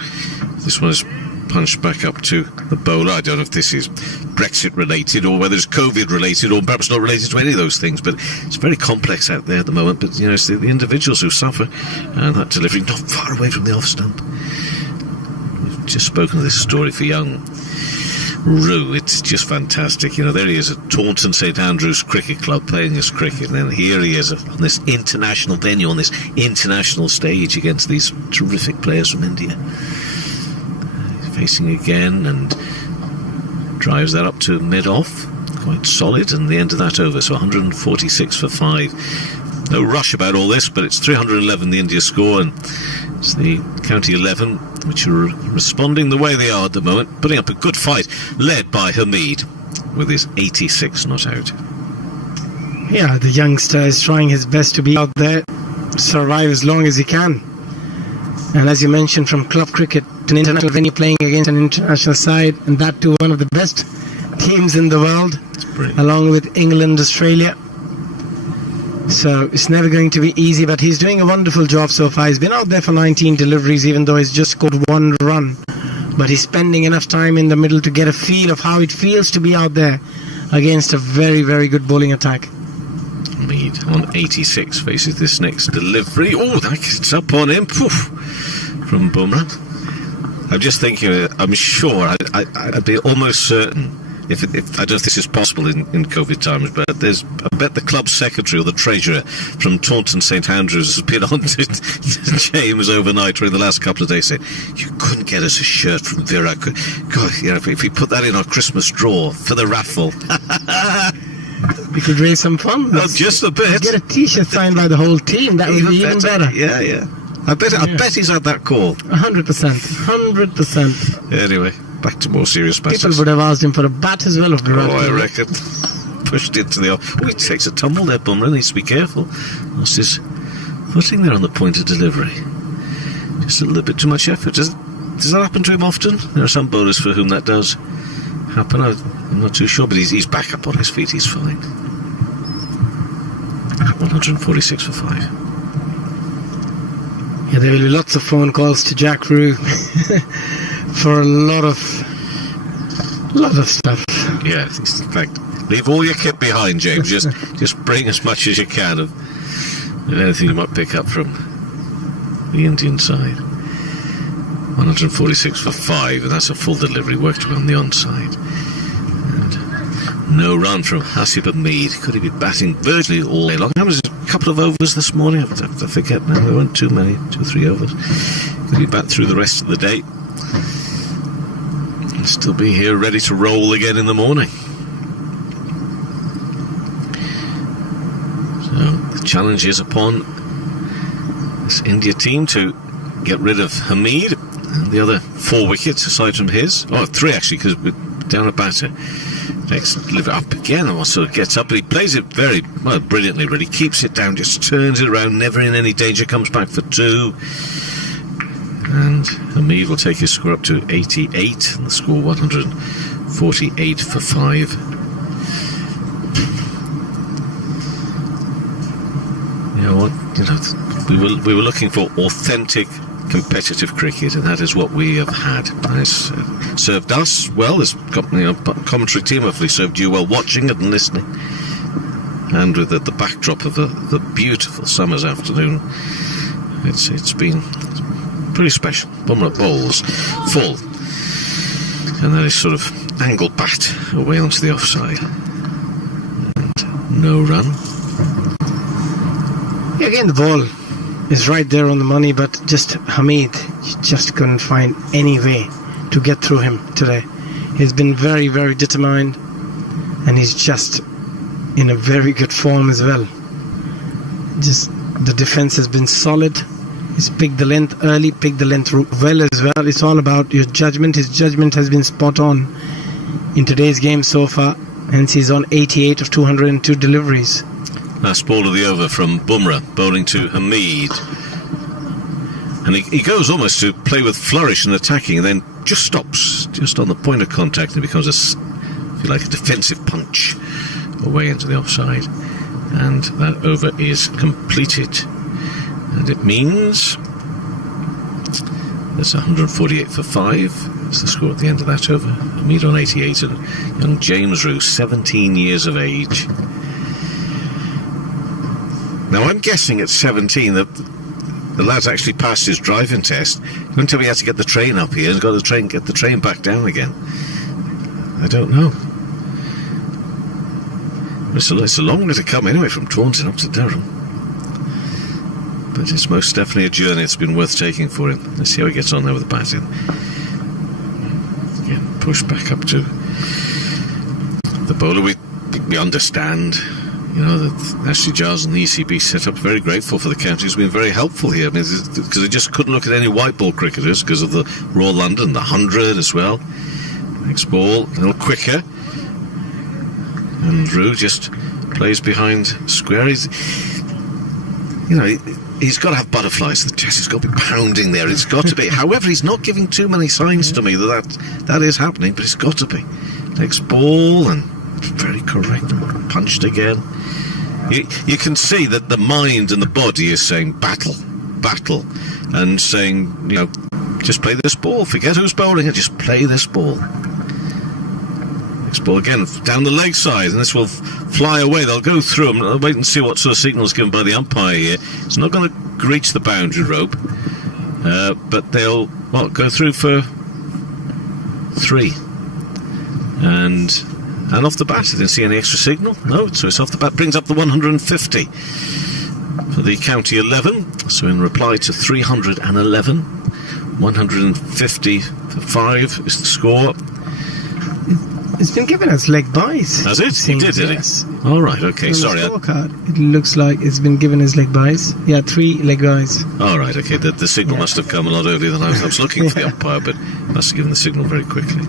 This one is punch back up to the bowler. I don't know if this is Brexit related or whether it's COVID related or perhaps not related to any of those things, but it's very complex out there at the moment. But, it's the individuals who suffer, and that delivery not far away from the off stump. We've just spoken of this story for young Roo. It's just fantastic. There he is at Taunton St Andrews Cricket Club playing his cricket, and then here he is on this international venue, on this international stage against these terrific players from India. He's facing again and drives that up to mid-off, quite solid, and the end of that over, so 146 for 5. No rush about all this, but it's 311 the India score, and it's the County 11 which are responding the way they are at the moment, putting up a good fight, led by Hamid with his 86 not out. Yeah, the youngster is trying his best to be out there, survive as long as he can. And as you mentioned, from club cricket to an international venue, playing against an international side, and that too one of the best teams in the world, along with England, Australia. So it's never going to be easy, but he's doing a wonderful job so far. He's been out there for 19 deliveries, even though he's just scored 1 run. But he's spending enough time in the middle to get a feel of how it feels to be out there against a very, very good bowling attack. Mead on 86 faces this next delivery. Oh, that's up on him. Poof, from Bumrah. I'm just thinking, I'm sure, I'd be almost certain, if I don't know if this is possible in COVID times, but I bet the club secretary or the treasurer from Taunton St Andrews has been on to James overnight or in the last couple of days saying, you couldn't get us a shirt from Virat. God, if we put that in our Christmas drawer for the raffle. We could raise some funds. Well, just a bit. Get a T-shirt signed by the whole team. That would be even better. Yeah. I bet he's had that call. 100%. Anyway, back to more serious matters. People would have asked him for a bat as well. I reckon. Pushed into the off. Oh, he takes a tumble there, Bumrah. Needs to be careful. Lost his footing there on the point of delivery. Just a little bit too much effort. Does that happen to him often? There are some bowlers for whom that does happen. I'm not too sure, but he's back up on his feet. He's fine. 146 for 5. Yeah, there will be lots of phone calls to Jack Roo for a lot of stuff. Yeah, in fact, leave all your kit behind, James. Just bring as much as you can of anything you might pick up from the Indian side. 146 for 5, and that's a full delivery. Worked on the onside. And no run from Hasib Hamid. Could he be batting virtually all day long? That was a couple of overs this morning. I forget now. There weren't too many, 2 or 3 overs. Could he bat through the rest of the day and still be here ready to roll again in the morning? So the challenge is upon this India team to get rid of Hamid and the other 4 wickets aside from his. 3 actually, because we're down a batter. Next, live it up again, and also gets up, but he plays it very brilliantly, really. Keeps it down, just turns it around, never in any danger, comes back for 2. And Hamid will take his score up to 88, and the score 148 for 5. You know what? We were looking for authentic competitive cricket, and that is what we have had. It's served us well. This commentary team hopefully served you well watching it and listening, and with the backdrop of the beautiful summer's afternoon, it's been pretty special. Bumrah bowls full, and that is sort of angle bat away onto the offside, and no run. Yeah, again, the ball is right there on the money, but just Hamid just couldn't find any way to get through him today. He's been very, very determined, and he's just in a very good form as well. Just the defense has been solid. He's picked the length early, picked the length well as well. It's all about your judgment. His judgment has been spot on in today's game so far, hence he's on 88 of 202 deliveries. Last ball of the over from Bumrah, bowling to Hamid. And he goes almost to play with flourish and attacking, and then just stops, just on the point of contact, and it becomes if you like, a defensive punch away into the offside. And that over is completed. And it means There's 148 for 5. It's the score at the end of that over. Hamid on 88 and young James Roux, 17 years of age. Now, I'm guessing at 17 that the lad's actually passed his driving test. You don't tell me he had to get the train up here and got the get the train back down again. I don't know. It's a long way to come anyway from Taunton up to Durham. But it's most definitely a journey it's been worth taking for him. Let's see how he gets on there with the batting. Again, push back up to the bowler. We understand, you know, that Ashley Giles and the ECB set up, very grateful for the county. It's been very helpful here. I mean, because they just couldn't look at any white ball cricketers because of the Royal London, the 100 as well. Next ball, a little quicker. And Roux just plays behind square. He's got to have butterflies. The chest has got to be pounding there. It's got to be. However, he's not giving too many signs to me that is happening, but it's got to be. Next ball, and very correct. Punched again. You can see that the mind and the body is saying battle, and saying, you know, just play this ball. Forget who's bowling and just play this ball. Next ball again, down the leg side, and this will fly away. They'll go through them. I'll wait and see what sort of signal is given by the umpire here. It's not going to reach the boundary rope, but they'll go through for 3. And off the bat, I didn't see any extra signal. No, so it's off the bat. Brings up the 150 for the county 11. So in reply to 311, 150 for 5 is the score. It's been given as leg buys. Has it? He did, yes. it? All right, okay, On sorry. the scorecard, it looks like it's been given as leg buys. Yeah, 3 leg buys. All right, okay, the signal must have come a lot earlier than I was looking for the umpire, but must have given the signal very quickly.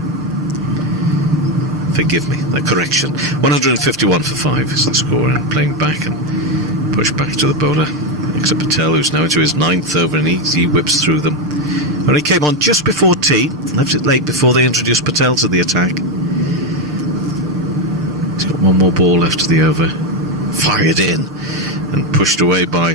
Forgive me, that correction. 151 for 5 is the score, and playing back and push back to the bowler. Except Patel, who's now into his 9th over, and he whips through them. And he came on just before tea, left it late before they introduced Patel to the attack. He's got one more ball left to the over. Fired in and pushed away by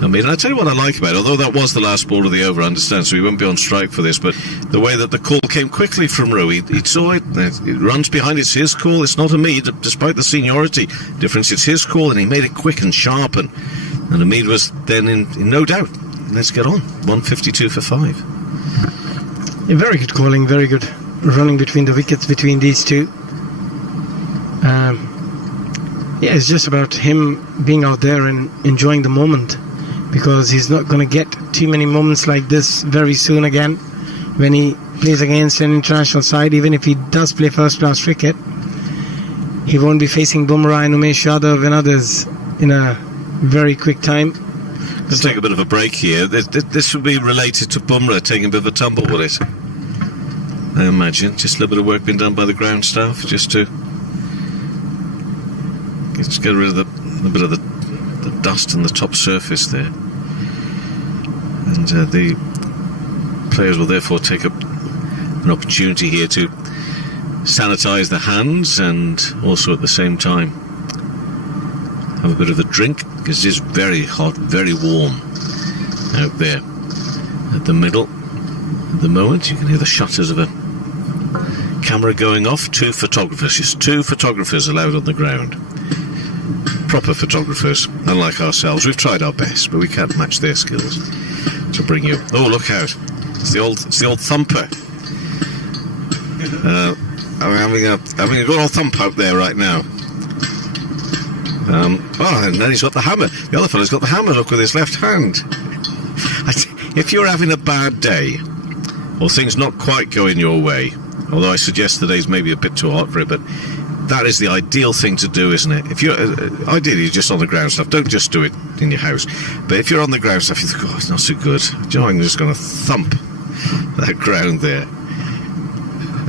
Hamid. And I tell you what I like about it, although that was the last ball of the over, I understand, so he won't be on strike for this, but the way that the call came quickly from Roux, he saw it, it runs behind, it's his call, it's not Hamid, despite the seniority difference, it's his call, and he made it quick and sharp, and Hamid was then in no doubt. Let's get on. 152 for 5. Yeah, very good calling, very good running between the wickets between these two. It's just about him being out there and enjoying the moment, because he's not going to get too many moments like this very soon again when he plays against an international side. Even if he does play first class cricket, he won't be facing Bumrah and Umesh Yadav and others in a very quick time. Let's take a bit of a break here. This would be related to Bumrah taking a bit of a tumble, would it? I imagine. Just a little bit of work being done by the ground staff just to get rid of a bit of the dust on the top surface there. And the players will therefore take up an opportunity here to sanitise their hands and also at the same time have a bit of a drink, because it is very hot, very warm out there at the middle. At the moment you can hear the shutters of a camera going off. 2 photographers, just 2 photographers allowed on the ground. Proper photographers, unlike ourselves. We've tried our best, but we can't match their skills to bring you. Oh, look out! It's the old thumper. I'm having a good old thump out there right now. And then he's got the hammer. The other fellow's got the hammer. Look, with his left hand. If you're having a bad day, or things not quite going your way, although I suggest today's maybe a bit too hot for it, but that is the ideal thing to do, isn't it? If you're ideally just on the ground stuff, don't just do it in your house. But if you're on the ground stuff, you think, oh, it's not so good. Do you know, I'm just going to thump that ground there.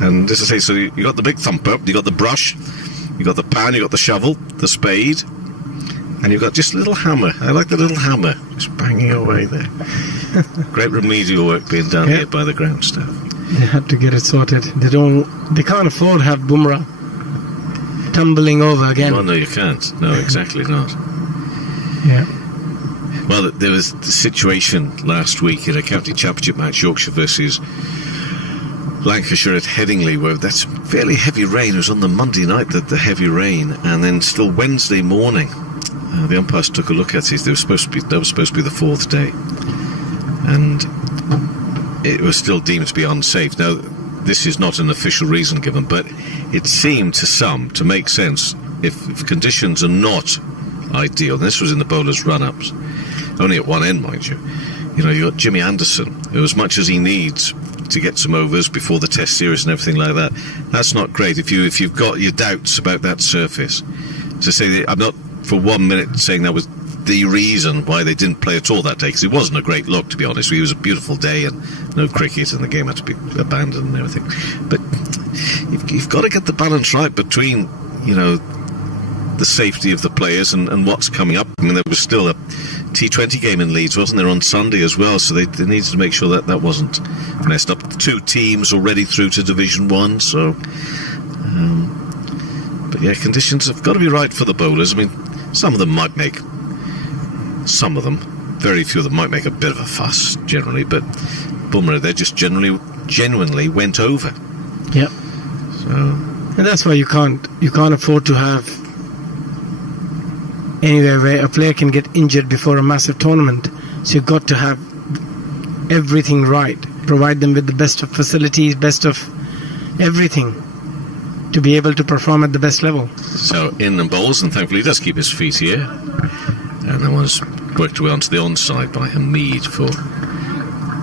And as I say, so you got the big thumper, you got the brush, you got the pan, you got the shovel, the spade, and you've got just a little hammer. I like the little hammer, just banging away there. Great remedial work being done here by the ground staff. They had to get it sorted. They can't afford to have Bumrah tumbling over again. Well, no, you can't. No, exactly not. Yeah. Well, there was the situation last week in a county championship match, Yorkshire versus Lancashire at Headingley, where that's fairly heavy rain. It was on the Monday night, the heavy rain, and then still Wednesday morning, the umpires took a look at it. That was supposed to be the fourth day, and it was still deemed to be unsafe. Now, this is not an official reason given, but it seemed to some to make sense if conditions are not ideal. And this was in the bowlers' run-ups, only at one end, mind you. You know, you've got Jimmy Anderson, who, as much as he needs to get some overs before the Test series and everything like that, that's not great. If you've got your doubts about that surface, to say that, I'm not for 1 minute saying that was the reason why they didn't play at all that day, because it wasn't a great look, to be honest. It was a beautiful day and no cricket, and the game had to be abandoned and everything. But you've got to get the balance right between, you know, the safety of the players and what's coming up. I mean, there was still a T20 game in Leeds, wasn't there, on Sunday as well, so they needed to make sure that wasn't messed up. 2 teams already through to Division 1, so but yeah, conditions have got to be right for the bowlers. I mean, very few of them might make a bit of a fuss generally, but Bumrah, they just genuinely went over. Yep. So, and that's why you can't afford to have anywhere where a player can get injured before a massive tournament. So you've got to have everything right, provide them with the best of facilities, best of everything, to be able to perform at the best level. So in and bowls, and thankfully he does keep his feet here, and that was worked away onto the onside by Hamid for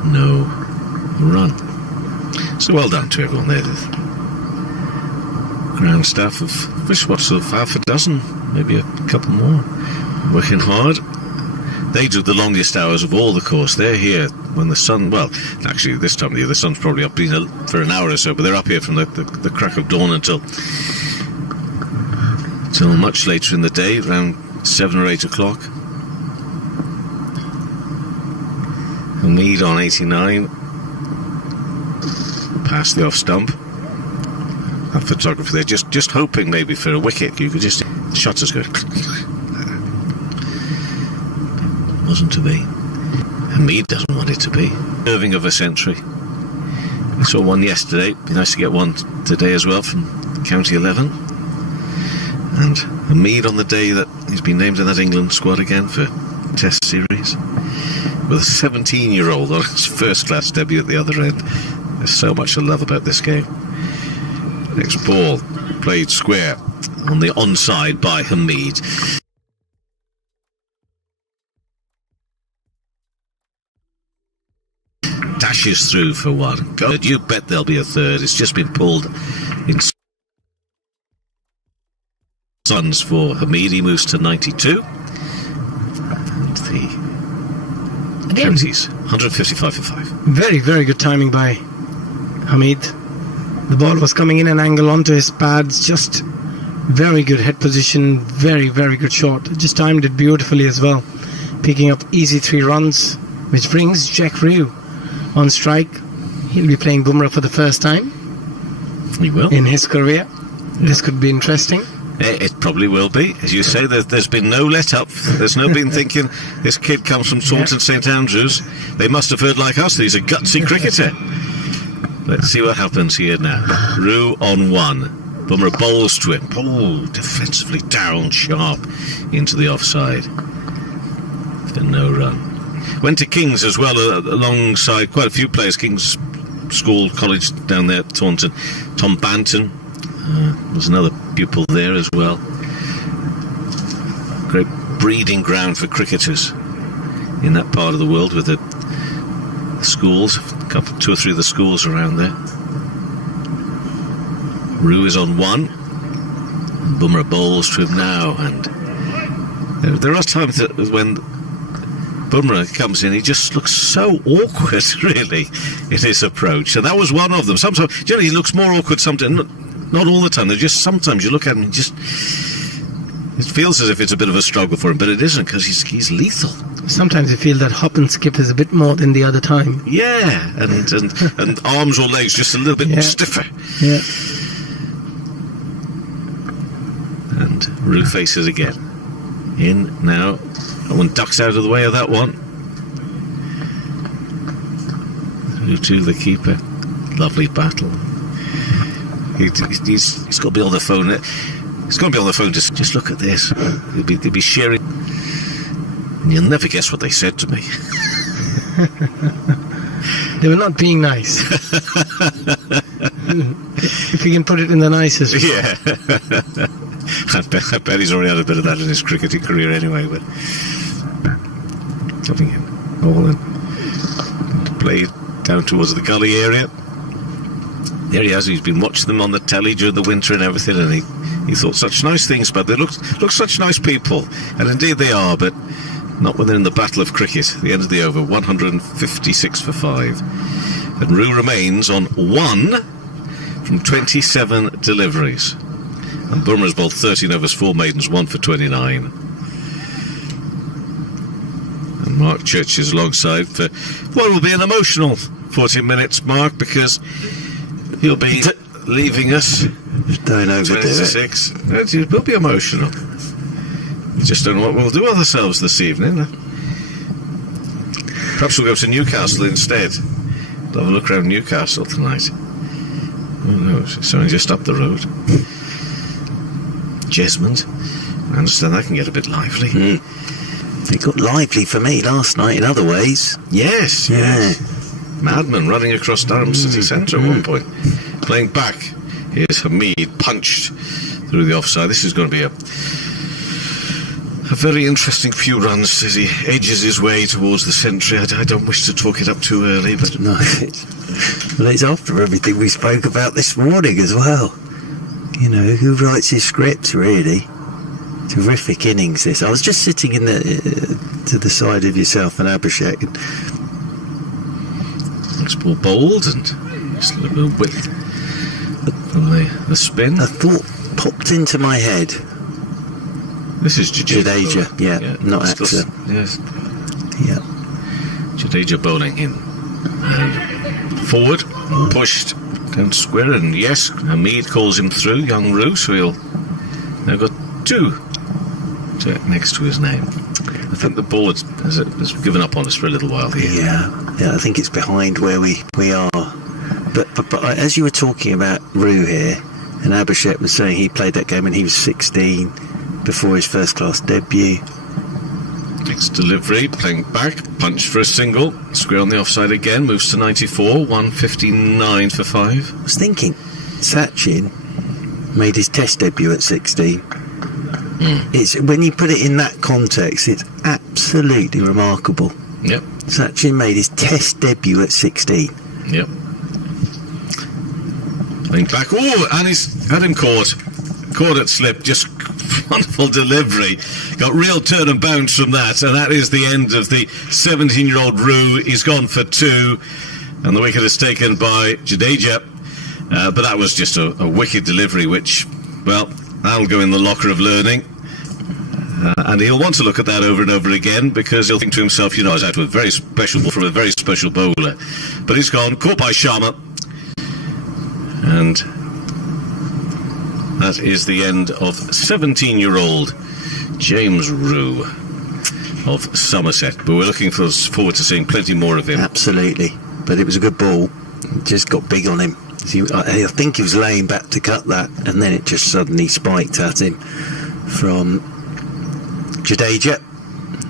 no run. So well done to everyone there. The ground staff of sort of half a dozen, maybe a couple more, working hard. They do the longest hours of all the course. They're here when the sun, well, actually this time of year the sun's probably up for an hour or so, but they're up here from the crack of dawn until much later in the day, around 7 or 8 o'clock. Hamid on 89, past the off stump. That photographer there just hoping maybe for a wicket. You could just, the shutters go. Wasn't to be. Hamid doesn't want it to be. Deserving of a century. We saw one yesterday. Be nice to get one today as well from County 11. And Hamid on the day that he's been named in that England squad again for Test series, with a 17-year-old on his first-class debut at the other end. There's so much to love about this game. Next ball played square on the onside by Hamid. Dashes through for one. God, you bet there'll be a third. It's just been pulled in Suns for Hamid. He moves to 92. And the Counties 155 for 5. Very, very good timing by Hamid. The ball was coming in an angle onto his pads. Just very good head position. Very, very good shot. Just timed it beautifully as well. Picking up easy 3 runs, which brings Jack Ryu on strike. He'll be playing Bumrah for the first time. He will. In his career. This could be interesting. It probably will be. As you say, there's been no let-up. There's no been thinking, this kid comes from Taunton St Andrews. They must have heard like us that he's a gutsy cricketer. Let's see what happens here now. Rue on 1. Bumrah bowls to him. Oh, defensively down sharp into the offside. For no run. Went to King's as well, alongside quite a few players. King's School, College down there at Taunton. Tom Banton was another pupil there as well. Great breeding ground for cricketers in that part of the world, with the schools, 2 or 3 of the schools around there. Rue is on 1. Bumrah bowls to him now, and there are times when Bumrah comes in, he just looks so awkward, really, in his approach, and that was one of them. Sometimes, generally, he looks more awkward sometimes, not all the time. There's just sometimes you look at him and it feels as if it's a bit of a struggle for him, but it isn't, because he's lethal. Sometimes you feel that hop and skip is a bit more than the other time. Yeah, and arms or legs just a little bit stiffer. Yeah. And Rue faces again. In now. That one ducks out of the way of that one. 2-2 the keeper. Lovely battle. He's got to be on the phone. He's got to be on the phone to just look at this. They'll be sharing. And you'll never guess what they said to me. They were not being nice. If you can put it in the nicest way. Yeah. I bet he's already had a bit of that in his cricketing career anyway. But coming in, all in, play down towards the gully area. There he has. He's been watching them on the telly during the winter and everything, and he thought such nice things about them. They look such nice people, and indeed they are, but not when they're in the battle of cricket. The end of the over, 156 for 5. And Rue remains on 1 from 27 deliveries. And Bumrah's bowled 13 overs, 4 maidens, 1 for 29. And Mark Church is alongside for what will be an emotional 40 minutes, Mark, because he'll be leaving us. Don't overdo it. 26. It will be emotional. We just don't know what we'll do with ourselves this evening. Perhaps we'll go to Newcastle instead. We'll have a look around Newcastle tonight. Who knows? It's only just up the road. Jesmond. I understand that can get a bit lively. It got lively for me last night in other ways. Yes, Yeah. yes. Madman running across Durham City Centre at one point. Playing back. Here's Hamid punched through the offside. This is going to be a very interesting few runs as he edges his way towards the century. I don't wish to talk it up too early, but No, it's after everything we spoke about this morning as well. You know, who writes his scripts, really? Terrific innings, this. I was just sitting in to the side of yourself and Abhishek. next ball bowled and just a little bit of width from the spin. A thought popped into my head. This is Jadeja, yeah, not Still- Axer. Yes, Yeah. Jadeja bowling in. And forward, pushed down to square, and yes, Hamid calls him through, young Rue, so he'll now got 2 next to his name. I think the board has given up on us for a little while here. Yeah, I think it's behind where we are. But as you were talking about Rue here, and Abhishek was saying he played that game when he was 16 before his first class debut. Next delivery, playing back, punch for a single, square on the offside again, moves to 94, 159 for 5. I was thinking, Sachin made his test debut at 16. It's when you put it in that context, it's absolutely remarkable. Yep, Sachin made his test debut at 16. yep. Playing back, oh, and he's had him caught at slip, just wonderful delivery. Got real turn and bounce from that, and that is the end of the 17-year-old Rue. He's gone for 2, and the wicket is taken by Jadeja. But that was just a wicked delivery, which, well, that'll go in the locker of learning. And he'll want to look at that over and over again, because he'll think to himself, you know, I was out with a very special ball from a very special bowler. But he's gone, caught by Sharma. And that is the end of 17-year-old James Rue of Somerset. But we're looking forward to seeing plenty more of him. Absolutely. But it was a good ball. It just got big on him. I think he was laying back to cut that, and then it just suddenly spiked at him from Jadeja.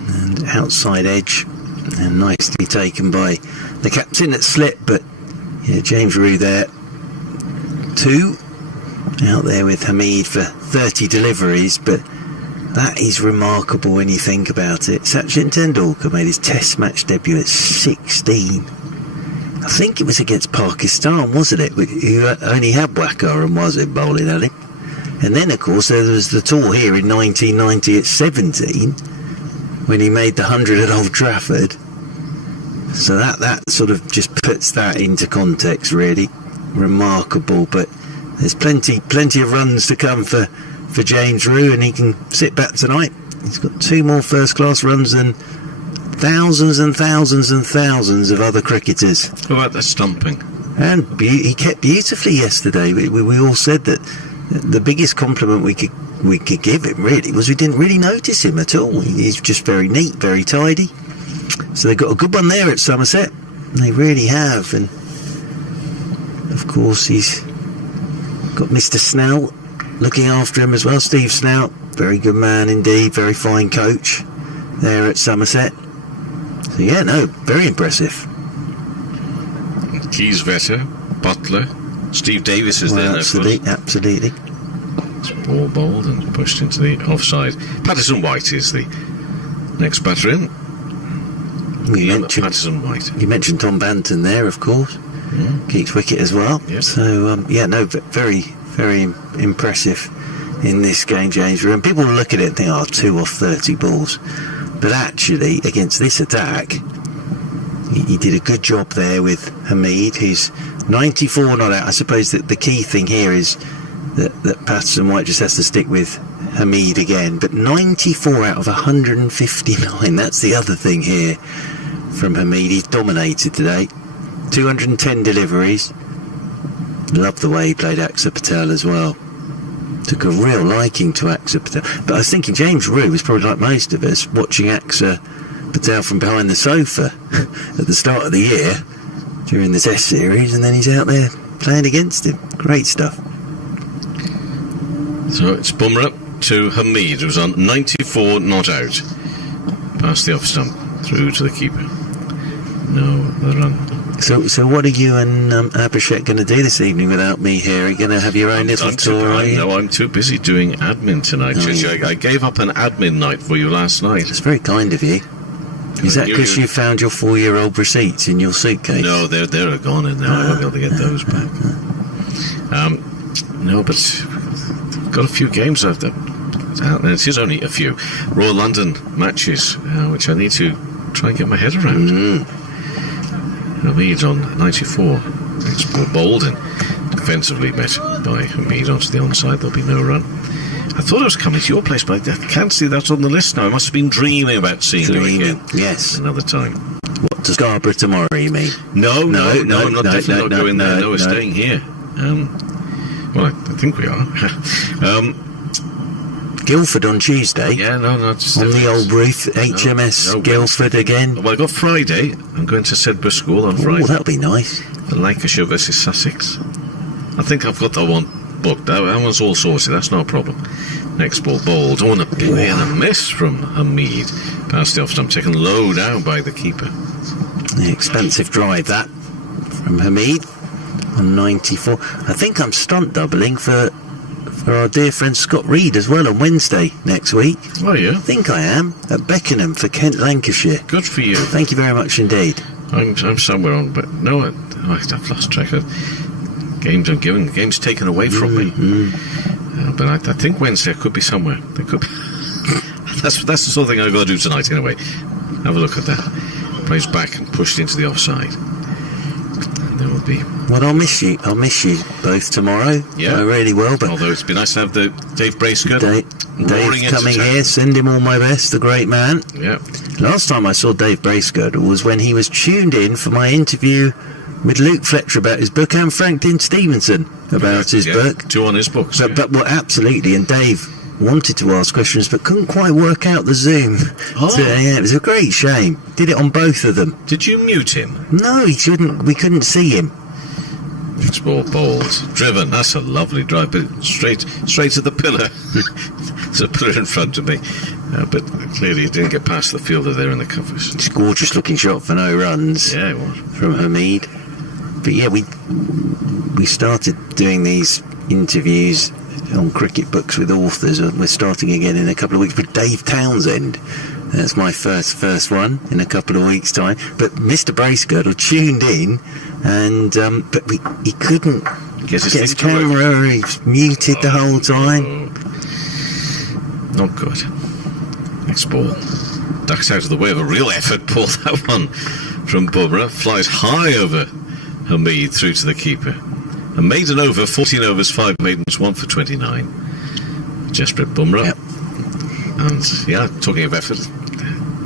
And outside edge. And nicely taken by the captain at slip. But yeah, James Rue there. 2 out there with Hamid for 30 deliveries, but that is remarkable when you think about it. Sachin Tendulkar made his test match debut at 16. I think it was against Pakistan, wasn't it? Who only had Waqar and was it bowling at him. And then, of course, there was the tour here in 1990 at 17 when he made the 100 at Old Trafford. So that sort of just puts that into context, really. Remarkable, but there's plenty of runs to come for James Rue, and he can sit back tonight. He's got 2 more first class runs than thousands and thousands and thousands of other cricketers. How about the stumping? And he kept beautifully yesterday. We all said that the biggest compliment we we could give him really was we didn't really notice him at all. He's just very neat, very tidy. So they've got a good one there at Somerset. They really have. And of course he's got Mr. Snout looking after him as well. Steve Snout, very good man indeed, very fine coach there at Somerset. So yeah, no, very impressive. Keys Vetter, Butler, Steve Davis is there now. Absolutely. Ball bowled and pushed into the offside. Patterson White is the next batter in. Patterson White. You mentioned Tom Banton there, of course. Keeps wicket as well. Yes. So very, very impressive in this game, James. And people look at it and think, 2 off 30 balls. But actually, against this attack, he did a good job there with Hamid, who's 94 not out. I suppose that the key thing here is that Patterson White just has to stick with Hamid again. But 94 out of 159, that's the other thing here from Hamid. He's dominated today. 210 deliveries. Love the way he played Axar Patel as well. Took a real liking to Axar Patel. But I was thinking James Rue was probably like most of us, watching Axar Patel from behind the sofa at the start of the year during the Test series, and then he's out there playing against him. Great stuff. So it's Bumrah to Hamid, who's on 94 not out. Past the off stump, through to the keeper. No, the run. So what are you and Abhishek going to do this evening without me here? Are you going to have your own little tour? I'm too busy doing admin tonight. I gave up an admin night for you last night. That's very kind of you. Is that because you found your 4-year-old receipts in your suitcase? No, they're gone in now. I won't be able to get those back. No, but I've got a few games I've done. And it is only a few. Royal London matches, which I need to try and get my head around. Hamid on 94. It's bowled and defensively met by Hamid onto the onside. There'll be no run. I thought I was coming to your place, but I can't see that on the list now. I must have been dreaming about seeing you again. Yes. Another time. What, to Scarborough tomorrow, you mean? No, I'm definitely not going there. No, we're staying here. Well, I think we are. Guildford on Tuesday. Yeah, no. On the old roof, HMS Guildford again. Well, I got Friday. I'm going to Sedbergh School on Friday. Oh, that'll be nice. For Lancashire versus Sussex. I think I've got that one booked. That one's all sorted. That's not a problem. Next ball bowled. Oh, and a miss from Hamid. Past the off stump, taken low down by the keeper. The expensive drive, that, from Hamid on 94. I think I'm stunt doubling for our dear friend Scott Reed as well on Wednesday next week. Oh, yeah? I think I am, at Beckenham for Kent, Lancashire. Good for you. Thank you very much indeed. I'm somewhere on, but no, I've lost track of games I'm given. Games taken away from me. But I think Wednesday I could be somewhere. There could be. That's the sort of thing I've got to do tonight anyway. Have a look at that. Plays back and pushed into the offside. And there will be. Well, I'll miss you both tomorrow. Yeah, I really will. But although it's been nice to have the Dave Bracegood Dave coming here, send him all my best, the great man. Yeah. Last time I saw Dave Bracegood was when he was tuned in for my interview with Luke Fletcher about his book, and Frank Dean Stevenson about his book. 2 on his books. But well, absolutely. And Dave wanted to ask questions but couldn't quite work out the Zoom. It was a great shame. Did it on both of them. Did you mute him? No, he couldn't. We couldn't see him. It's ball bowled, driven. That's a lovely drive, but straight to the pillar. There's a pillar in front of me, but clearly it didn't get past the fielder there in the covers. It's a gorgeous looking shot for no runs. Yeah, it was from Hamid. But yeah, we started doing these interviews on cricket books with authors, and we're starting again in a couple of weeks with Dave Townsend. That's my first one in a couple of weeks' time. But Mr. Bracegirdle tuned in, and but he couldn't get his camera. He was muted the whole time. Not good. Next ball. Ducks out of the way of a real effort. Ball, that one from Bumrah. Flies high over Hamid through to the keeper. A maiden over, 14 overs, 5 maidens, 1 for 29. Jasprit Bumrah. Yep. And yeah, talking of effort,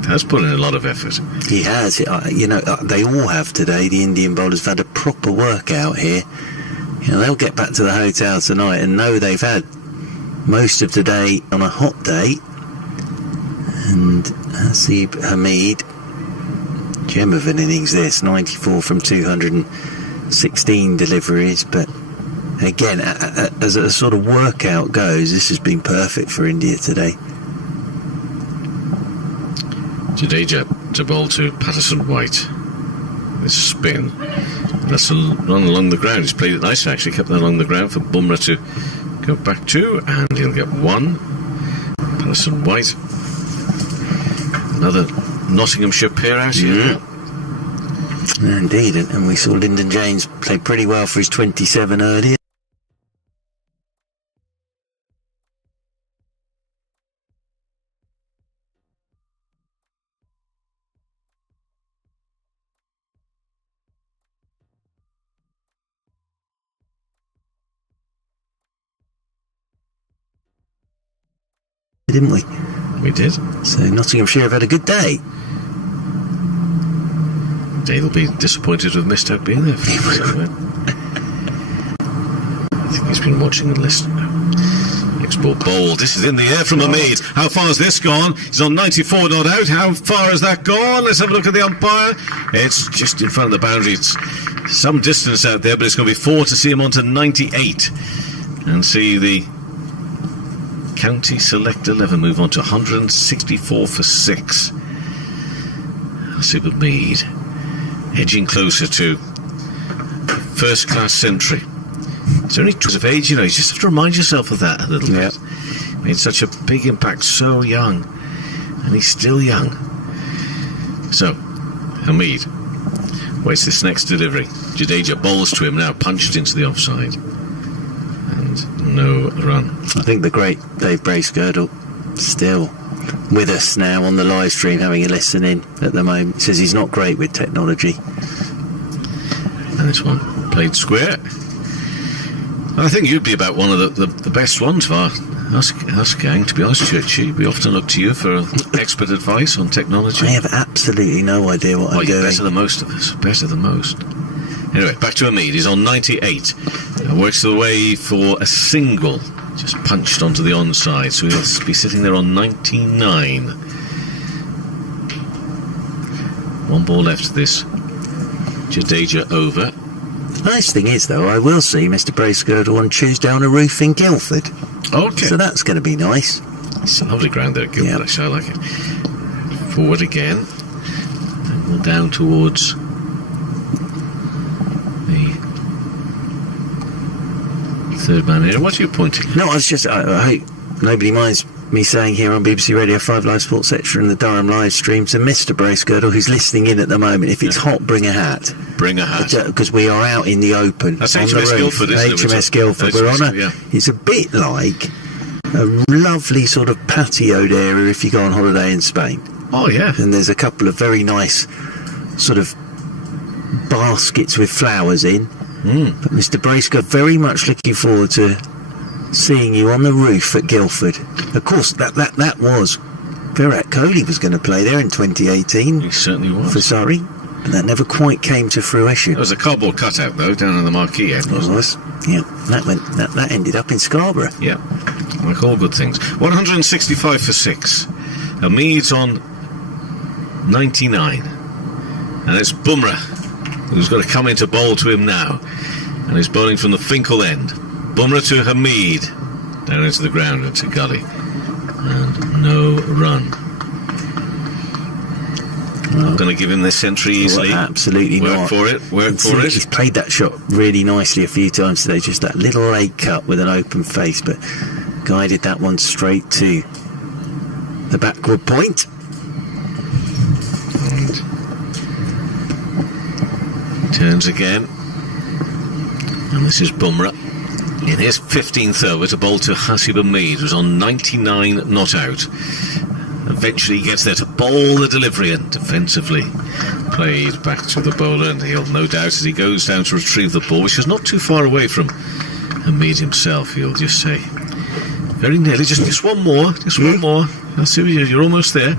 has put in a lot of effort. He has. They all have today. The Indian bowlers have had a proper workout here. They'll get back to the hotel tonight and know they've had most of today on a hot day. And Hasib Hamid, gem of an innings this, 94 from 216 deliveries, but again, as a sort of workout goes, this has been perfect for India today. Jadeja to bowl to Patterson White. This spin. That's a run along the ground. He's played it nicely, actually. Kept that along the ground for Bumrah to go back to, and he'll get one. Patterson White. Another Nottinghamshire pair out here. Indeed, and we saw Lyndon James play pretty well for his 27 earlier. Didn't we? We did. So Nottinghamshire have had a good day. Dave will be disappointed to have missed out being there for somewhere. I think he's been watching and listening now. Next ball bowled. This is in the air from Hamid. How far has this gone? He's on 94 not out. How far has that gone? Let's have a look at the umpire. It's just in front of the boundary. It's some distance out there, but it's going to be 4 to see him on to 98 and see the County Select 11 move on to 164 for 6. Hasib Hamid edging closer to first class century. It's only 12 of age, you know. You just have to remind yourself of that a little bit. Made such a big impact so young, and he's still young. So Hamid waits this next delivery. Jadeja bowls to him now, punched into the offside. No run. I think the great Dave Bracegirdle still with us now on the live stream, having a listen in at the moment. He says he's not great with technology. And this one played square. I think you'd be about one of the best ones for us gang, to be honest, Churchy. We often look to you for expert advice on technology. I have absolutely no idea what I'm doing. You're better than most of us. Better than most. Anyway, back to Hamid. He's on 98. Works the way for a single. Just punched onto the onside. So he'll be sitting there on 99. One ball left to this Jadeja over. The nice thing is, though, I will see Mr. Bracegirdle on Tuesday on a roof in Guildford. Okay. So that's going to be nice. It's a lovely ground there at Guildford, actually. I like it. Forward again. And we're down towards the third man here. What are you pointing? No, I was just... I hope nobody minds me saying here on BBC Radio 5 Live Sports Extra and the Durham live stream to Mr. Bracegirdle, who's listening in at the moment, if it's hot, bring a hat. Bring a hat. Because we are out in the open. That's on HMS the roof. Guildford, isn't it? HMS Guildford. We're on a... Yeah. It's a bit like a lovely sort of patioed area if you go on holiday in Spain. Oh, yeah. And there's a couple of very nice sort of baskets with flowers in. But Mr. Bracegirdle, very much looking forward to seeing you on the roof at Guildford. Of course, that was Virat Kohli was going to play there in 2018. He certainly was. For Surrey, but that never quite came to fruition. There was a cardboard cutout though down in the marquee end, wasn't it? Yeah, that ended up in Scarborough. Yeah, like all good things. 165 for 6. Hamid's on 99, and it's Bumrah who's got to come into bowl to him now, and he's bowling from the Finkel end. Bumrah to Hamid, down into the ground into gully, and no run. Not going to give him this century easily. Well, absolutely Work not. for it. He's played that shot really nicely a few times today. Just that little leg cut with an open face, but guided that one straight to the backward point. And turns again. And this is Bumrah in his 15th over to bowl to Hasib Hamid, who's on 99 not out. Eventually he gets there to bowl the delivery, and defensively played back to the bowler, and he'll no doubt, as he goes down to retrieve the ball, which is not too far away from Hamid himself, he'll just say very nearly, just one more. I'll see you're almost there.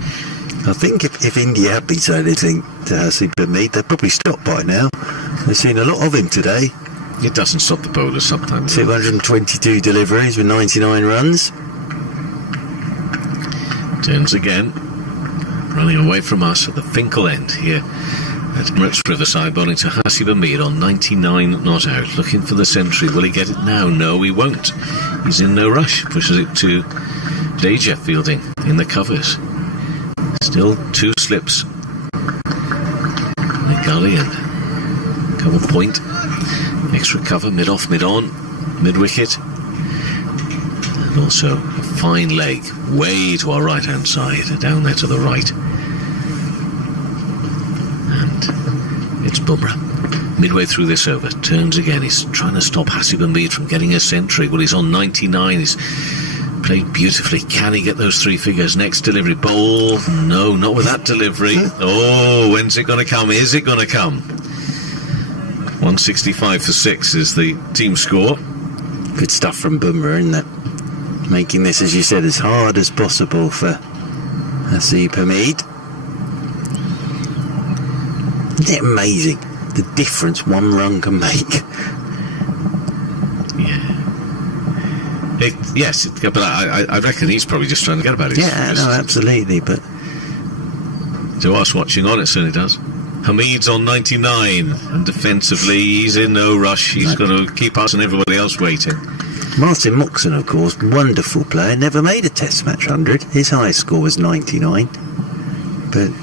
I think if India had been saying anything to Hasib Hamid, they'd probably stop by now. They've seen a lot of him today. It doesn't stop the bowlers sometimes. 222 deliveries with 99 runs. Turns again, running away from us at the Finkel end here at Emirates Riverside, bowling to Hasib Hamid on 99 not out, looking for the century. Will he get it now? No, he won't. He's in no rush. Pushes it to Jadeja fielding in the covers. Still 2 slips. The gully and cover point. Extra cover, mid-off, mid-on, mid-wicket. And also a fine leg way to our right-hand side, down there to the right. And it's Bumrah. Midway through this over, turns again. He's trying to stop Hasib Hamid from getting a century. Well, he's on 99. He's played beautifully. Can he get those 3 figures? Next delivery, bowl. No, not with that delivery. Oh, when's it going to come? Is it going to come? 165 for 6 is the team score. Good stuff from Bumrah, isn't it? Making this, as you said, as hard as possible for Hasib Hamid. Isn't it amazing the difference 1 run can make? Yes, but I reckon he's probably just trying to get about it. Yeah, no, absolutely. But to us watching on, it certainly does. Hamid's on 99, and defensively he's in no rush. He's going to keep us and everybody else waiting. Martin Moxon, of course, wonderful player, never made a Test match 100. His highest score was 99. But,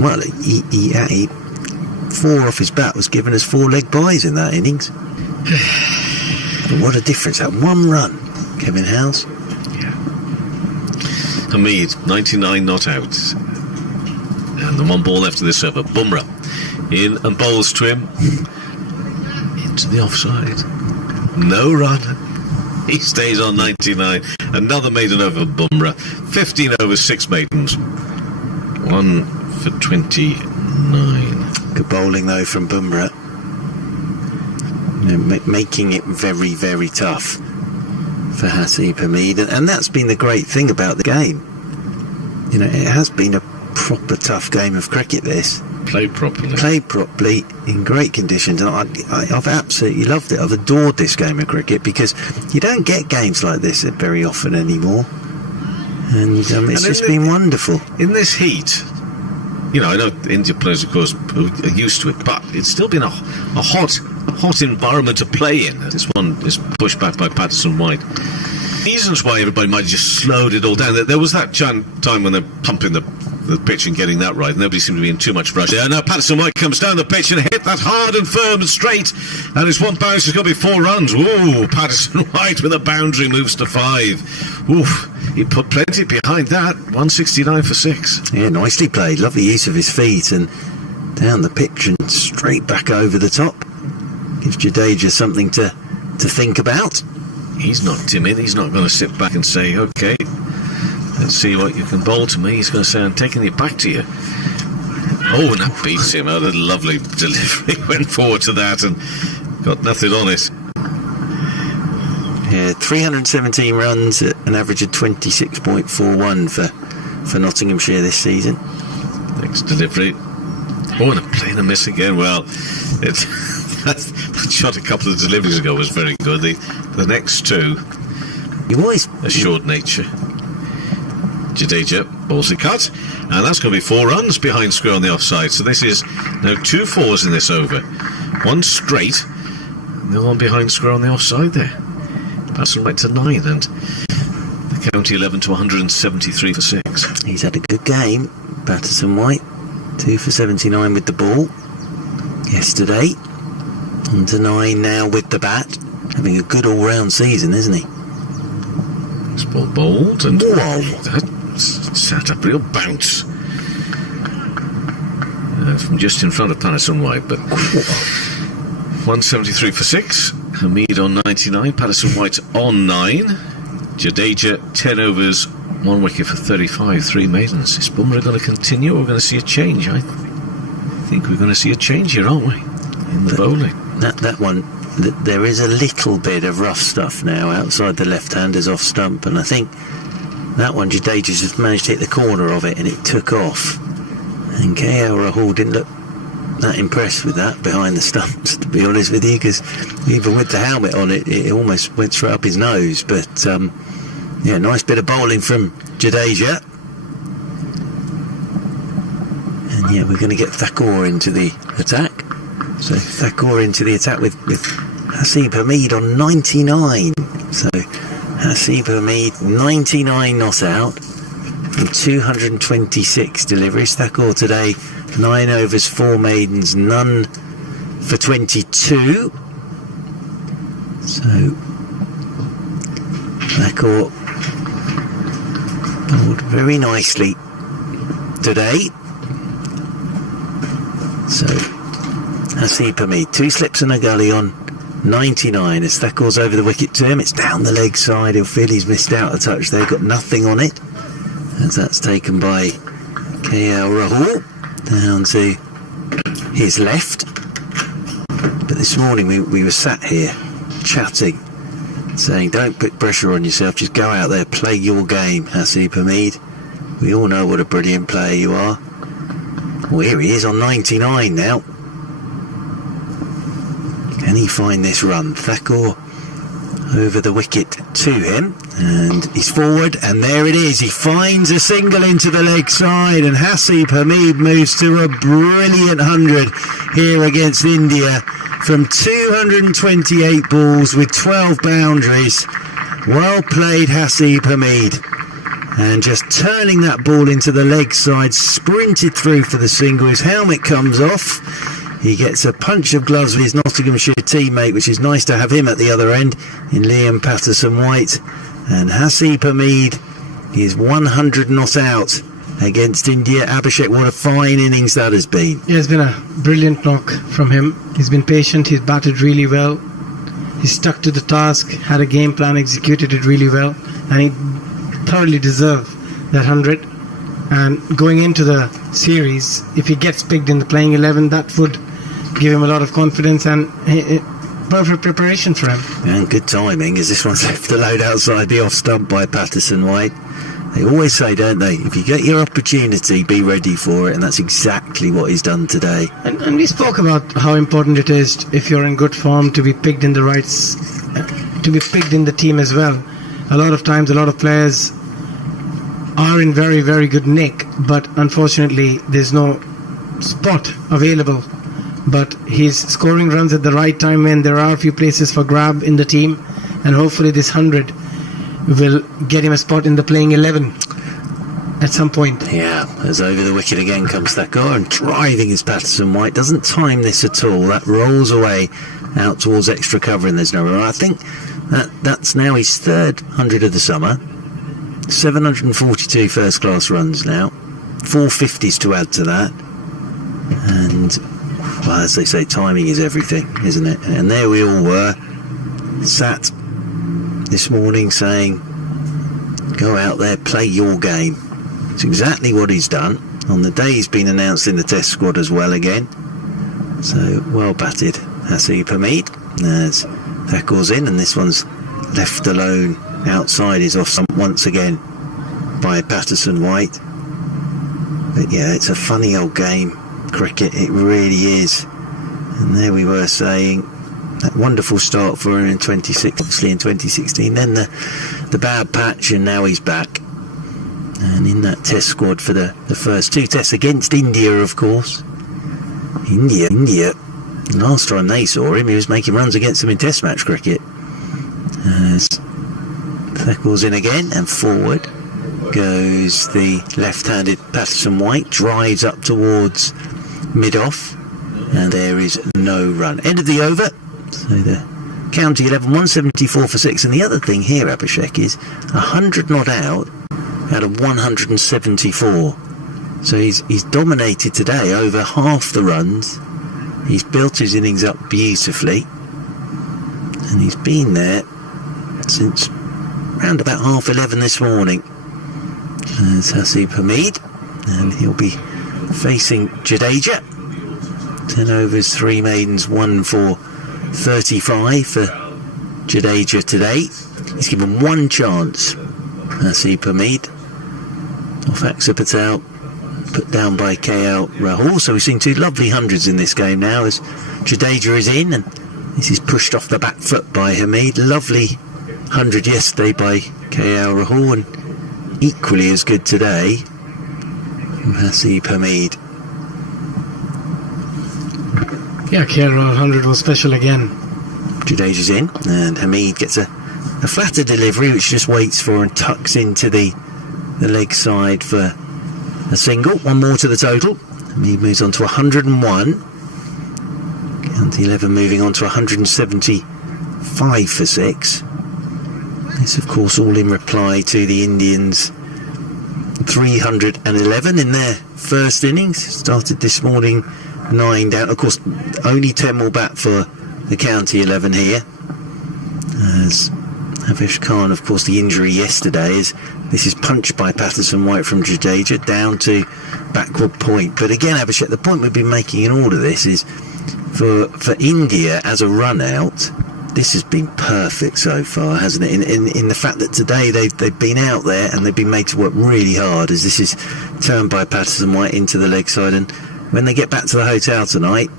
well, he 4 off his bat was given us 4 leg byes in that innings. But what a difference, that 1 run, Kevin Howes. Yeah. Hamid, 99 not out. And the 1 ball left of this over. Bumrah in and bowls to him. Into the offside. No run. He stays on 99. Another maiden over Bumrah. 15 overs, 6 maidens. 1 for 29. Good bowling though from Bumrah. You know, making it very, very tough for Hasib Hamid. And that's been the great thing about the game. You know, it has been a proper tough game of cricket, this. Played properly. Played properly, in great conditions. And I've absolutely loved it. I've adored this game of cricket because you don't get games like this very often anymore. And it's just been wonderful. In this heat, you know, I know India players, of course, are used to it, but it's still been a hot environment to play in. This one is pushed back by Patterson White. Reasons why everybody might have just slowed it all down. There was that time when they're pumping the pitch and getting that right. Nobody seemed to be in too much rush there. Now Patterson White comes down the pitch and hit that hard and firm and straight, and his 1 bounce has got to be 4 runs. Ooh, Patterson White with a boundary moves to 5. Oof, he put plenty behind that. 169 for 6. Yeah, nicely played. Lovely use of his feet and down the pitch and straight back over the top. Gives Jadeja something to think about. He's not timid. He's not going to sit back and say, okay, let's see what you can bowl to me. He's going to say, I'm taking it back to you. Oh, and that beats him. Oh, the lovely delivery. Went forward to that and got nothing on it. Yeah, 317 runs at an average of 26.41 for Nottinghamshire this season. Next delivery. Oh, and a play and a miss again. Well, that shot a couple of deliveries ago was very good. The next 2, assured nature. Jadeja balls it cut, and that's going to be 4 runs behind square on the offside. So this is now 2 4s in this over. 1 straight, and the other one behind square on the offside there. Patterson went to 9, and the county 11 to 173 for 6. He's had a good game, Patterson White. 2 for 79 with the ball yesterday. On to 9 now with the bat. Having a good all-round season, isn't he? This ball bowled, and whoa, that set up a real bounce from just in front of Patterson White. But 173 for 6. Hamid on 99. Patterson White on 9. Jadeja 10 overs, 1 wicket for 35, 3 maidens. Is Bumrah going to continue, or we're going to see a change? I think we're going to see a change here, aren't we, in the bowling? That one, there is a little bit of rough stuff now outside the left-handers off stump, and I think that one Jadeja's just managed to hit the corner of it and it took off. And KL Rahul didn't look that impressed with that behind the stumps, to be honest with you, because even with the helmet on it almost went straight up his nose. But yeah, nice bit of bowling from Jadeja. And yeah, we're going to get Thakur into the attack. So Thakur into the attack with Haseeb Hameed on 99. So Haseeb Hameed 99 not out from 226 deliveries. Thakur today 9 overs, 4 maidens, none for 22. So Thakur bowled very nicely today. So Haseeb Hameed, 2 slips and a gully on 99 as Thakur's over the wicket to him. It's down the leg side. He'll feel he's missed out a touch there. Got nothing on it as that's taken by KL Rahul down to his left. But this morning we were sat here chatting, saying don't put pressure on yourself, just go out there, play your game, Haseeb Hameed. We all know what a brilliant player you are. Well, here he is on 99 now. Can he find this run? Thakur over the wicket to him, and he's forward, and there it is. He finds a single into the leg side, and Haseeb Hameed moves to a brilliant 100 here against India from 228 balls with 12 boundaries. Well played, Haseeb Hameed. And just turning that ball into the leg side, sprinted through for the single. His helmet comes off. He gets a punch of gloves with his Nottinghamshire teammate, which is nice to have him at the other end in Liam Patterson-White. And Haseeb Hameed is 100 not out against India. Abhishek, what a fine innings that has been. Yeah, it's been a brilliant knock from him. He's been patient, he's batted really well. He stuck to the task, had a game plan, executed it really well, and he thoroughly deserved that 100. And going into the series, if he gets picked in the playing 11, that would give him a lot of confidence and perfect preparation for him. And good timing, as this one's left alone outside the off stump by Patterson-White. They always say, don't they, if you get your opportunity, be ready for it, and that's exactly what he's done today. And we spoke about how important it is, if you're in good form, to be picked in the to be picked in the team as well. A lot of times, a lot of players are in very, very good nick, but unfortunately there's no spot available. But he's scoring runs at the right time when there are a few places for grab in the team, and hopefully this 100 will get him a spot in the playing 11 at some point. Yeah, as over the wicket again comes Thakur, and driving his Patterson-White. Doesn't time this at all. That rolls away out towards extra cover, and there's no run. I think that's now his third 100 of the summer. 742 first class runs now, 450s to add to that, and well, as they say, timing is everything, isn't it? And there we all were, sat this morning saying, go out there, play your game. It's exactly what he's done. On the day he's been announced in the test squad as well again. So well batted, Haseeb Hameed, as Thakur's in, and this one's left alone outside his off stump once again by Patterson-White. But yeah, it's a funny old game, cricket, it really is. And there we were saying, that wonderful start for him in 2016, then the bad patch, and now he's back. And in that test squad for the first 2 tests against India, of course. India, last time they saw him, he was making runs against them in test match cricket. As Thakur's in again, and forward goes the left-handed Patterson-White, drives up towards mid-off, and there is no run. End of the over, so the county 11, 174 for 6, and the other thing here, Abhishek, is 100 not out of 174. So he's dominated today, over half the runs. He's built his innings up beautifully, and he's been there since round about 11:30 this morning. There's Haseeb Hameed, and he'll be facing Jadeja. 10 overs, 3 maidens, 1 for 35 for Jadeja today. He's given 1 chance, Haseeb Hameed, off Axar Patel, put down by KL Rahul. So we've seen two lovely hundreds in this game now as Jadeja is in, and this is pushed off the back foot by Hamid. Lovely 100 yesterday by KL Rahul, and equally as good today from Haseeb Hameed. Yeah, KL 100 was special again. Jadeja's in, and Hamid gets a flatter delivery which just waits for and tucks into the leg side for a single. One more to the total. Hamid moves on to 101. County 11 moving on to 175 for 6. This, of course, all in reply to the Indians' 311 in their first innings. Started this morning 9 down. Of course, only 10 more bat for the County 11 here. As Hafiz Khan, of course, the injury yesterday is this is punched by Patterson White from Jadeja down to backward point. But again, Abhishek, the point we've been making in all of this is for India as a run out, this has been perfect so far, hasn't it? In the fact that today they've been out there and they've been made to work really hard as this is turned by Patterson White into the leg side, and when they get back to the hotel tonight,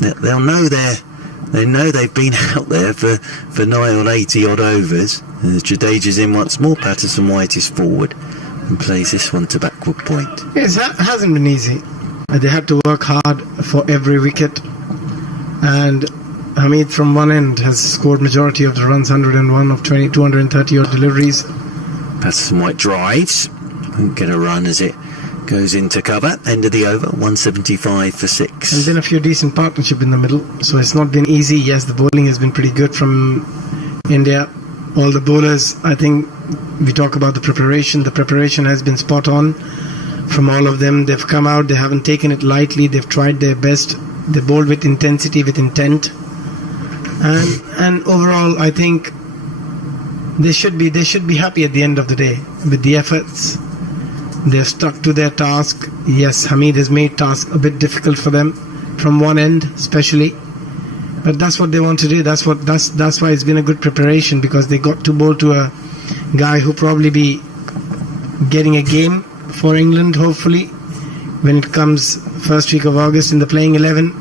they'll know they know they've been out there for nigh on 80 odd overs. As Jadeja's in once more, Patterson White is forward and plays this one to backward point. Yes, it hasn't been easy. They had to work hard for every wicket, and Hamid from one end has scored majority of the runs, 101 of 230 odd deliveries. Patterson White drives, won't get a run as it goes into cover. End of the over, 175 for 6. And then a few decent partnership in the middle, so it's not been easy. Yes, the bowling has been pretty good from India. All the bowlers, I think we talk about the preparation has been spot on from all of them. They've come out, they haven't taken it lightly, they've tried their best, they bowled with intensity, with intent, and overall I think they should be happy at the end of the day with the efforts. They've stuck to their task. Yes, Hamid has made task a bit difficult for them from one end especially, but that's what they want to do. That's why it's been a good preparation, because they got to bowl to a guy who probably be getting a game for England hopefully when it comes first week of August in the playing 11,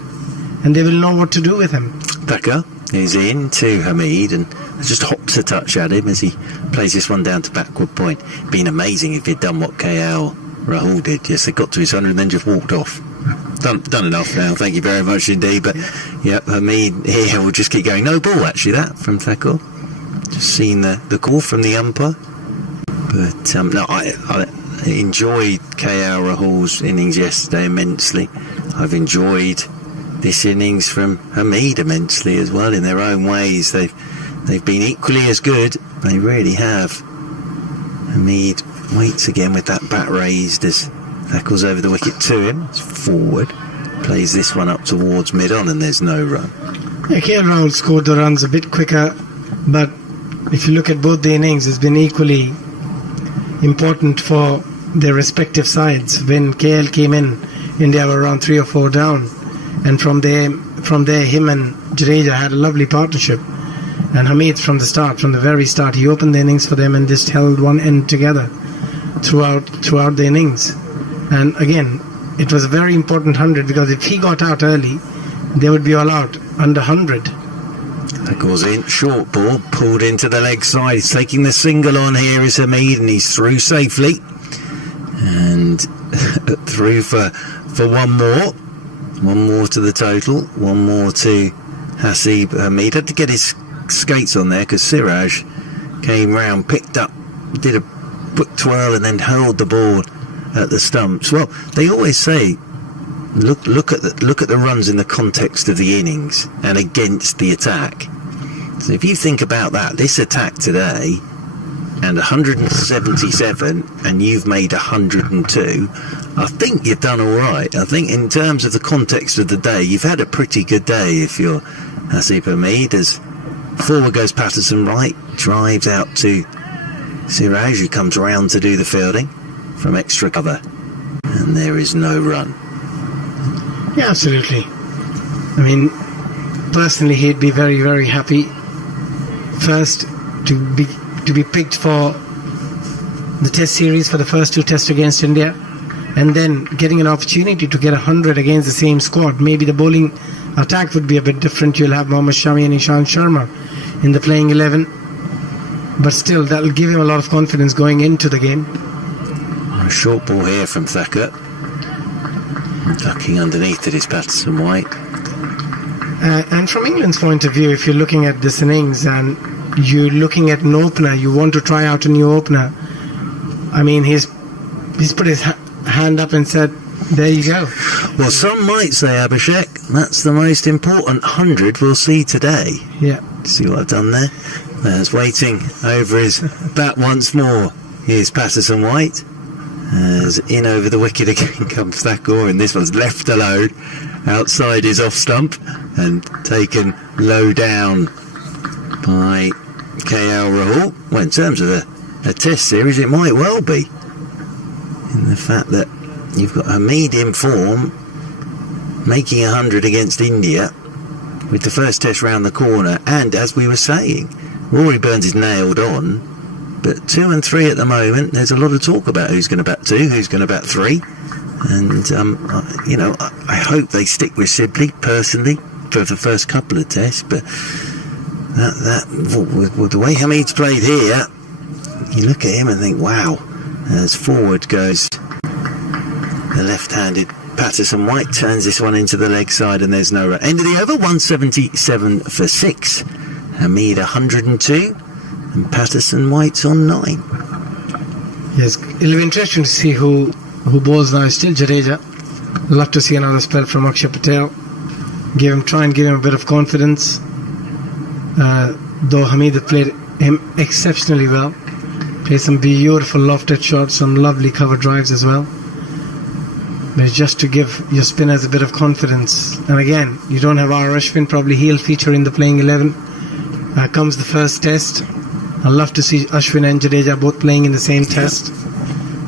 and they will know what to do with him. Tucker is in to Hamid and just hops a touch at him as he plays this one down to backward point. Been amazing if he'd done what KL Rahul did. Yes, they got to his 100 and then just walked off. Done enough now, thank you very much indeed. But yeah, Hamid here will just keep going. No ball actually that from Thakur. Just seen the call from the umpire. But no, I enjoyed KL Rahul's innings yesterday immensely. I've enjoyed this innings from Hamid immensely as well in their own ways. They've been equally as good. They really have. Hamid waits again with that bat raised as Thakur's over the wicket to him. It's forward. Plays this one up towards mid-on and there's no run. Yeah, KL Rahul scored the runs a bit quicker, but if you look at both the innings, it's been equally important for their respective sides. When KL came in, India were around 3 or 4 down, and from there him and Jadeja had a lovely partnership. And Hamid from the very start, he opened the innings for them and just held one end together throughout the innings. And again, it was a very important 100, because if he got out early, they would be all out under 100. That goes in, short ball, pulled into the leg side. He's taking the single on here is Hamid, and he's through safely. And through for one more. One more to the total. One more to Haseeb Hameed. Had to get his skates on there because Siraj came round, picked up, did a quick twirl and then hurled the ball at the stumps. Well, they always say look at the runs in the context of the innings and against the attack. So if you think about that, this attack today and 177 and you've made 102, I think you've done all right. I think in terms of the context of the day, you've had a pretty good day if you're Haseeb Hameed. As forward goes Patterson White, drives out to Siraj, who comes round to do the fielding from extra cover, and there is no run. Yeah, absolutely. I mean, personally, he'd be very, very happy first to be picked for the Test series for the first 2 tests against India, and then getting an opportunity to get 100 against the same squad. Maybe the bowling attack would be a bit different. You'll have Mohammad Shami and Ishant Sharma in the playing 11, but still that'll give him a lot of confidence going into the game. A short ball here from Thacker. Ducking underneath it is Patterson White. And from England's point of view, if you're looking at this innings and you're looking at an opener, you want to try out a new opener. I mean, he's put his hand up and said, there you go. Well, some might say, Abhishek, that's the most important 100 we'll see today. Yeah. See what I've done there? There's waiting over his bat once more. Here's Patterson White. As in over the wicket again comes Thacker, and this one's left alone outside his off stump and taken low down by KL Rahul. Well, in terms of a test series, it might well be, in the fact that you've got Hamid in form, making 100 against India with the first test round the corner, and as we were saying, Rory Burns is nailed on, but 2 and 3 at the moment. There's a lot of talk about who's going to bat 2, who's going to bat 3, and I hope they stick with Sibley personally for the first couple of tests. But with the way Hamid's played here, you look at him and think, wow. As forward goes the left-handed Patterson White, turns this one into the leg side, and there's no run. End of the over, 177 for 6. Hamid 102. And Patterson White's on 9. Yes, it'll be interesting to see who bowls now. Still Jadeja. Love to see another spell from Akshay Patel. Try and give him a bit of confidence. Though Hamid had played him exceptionally well. Played some beautiful lofted shots, some lovely cover drives as well. But it's just to give your spinners a bit of confidence. And again, you don't have R. Ashwin, probably he'll feature in the playing 11. Comes the first test. I'd love to see Ashwin and Jadeja both playing in the same test.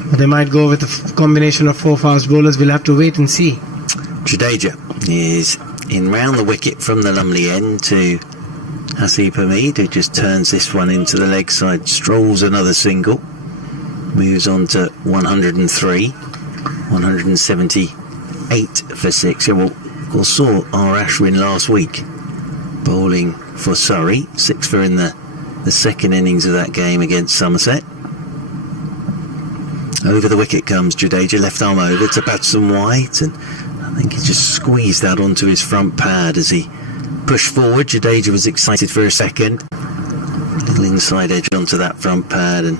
But they might go with a combination of 4 fast bowlers. We'll have to wait and see. Jadeja is in round the wicket from the Lumley end to Hasib Hamid, who just turns this one into the leg side, strolls another single, moves on to 103, 178 for 6. Yeah, well, of course, saw R. Ashwin last week bowling for Surrey, 6 for in the second innings of that game against Somerset. Over the wicket comes Jadeja, left arm over to Patterson White, and I think he just squeezed that onto his front pad as he pushed forward. Jadeja was excited for a second. Little inside edge onto that front pad, and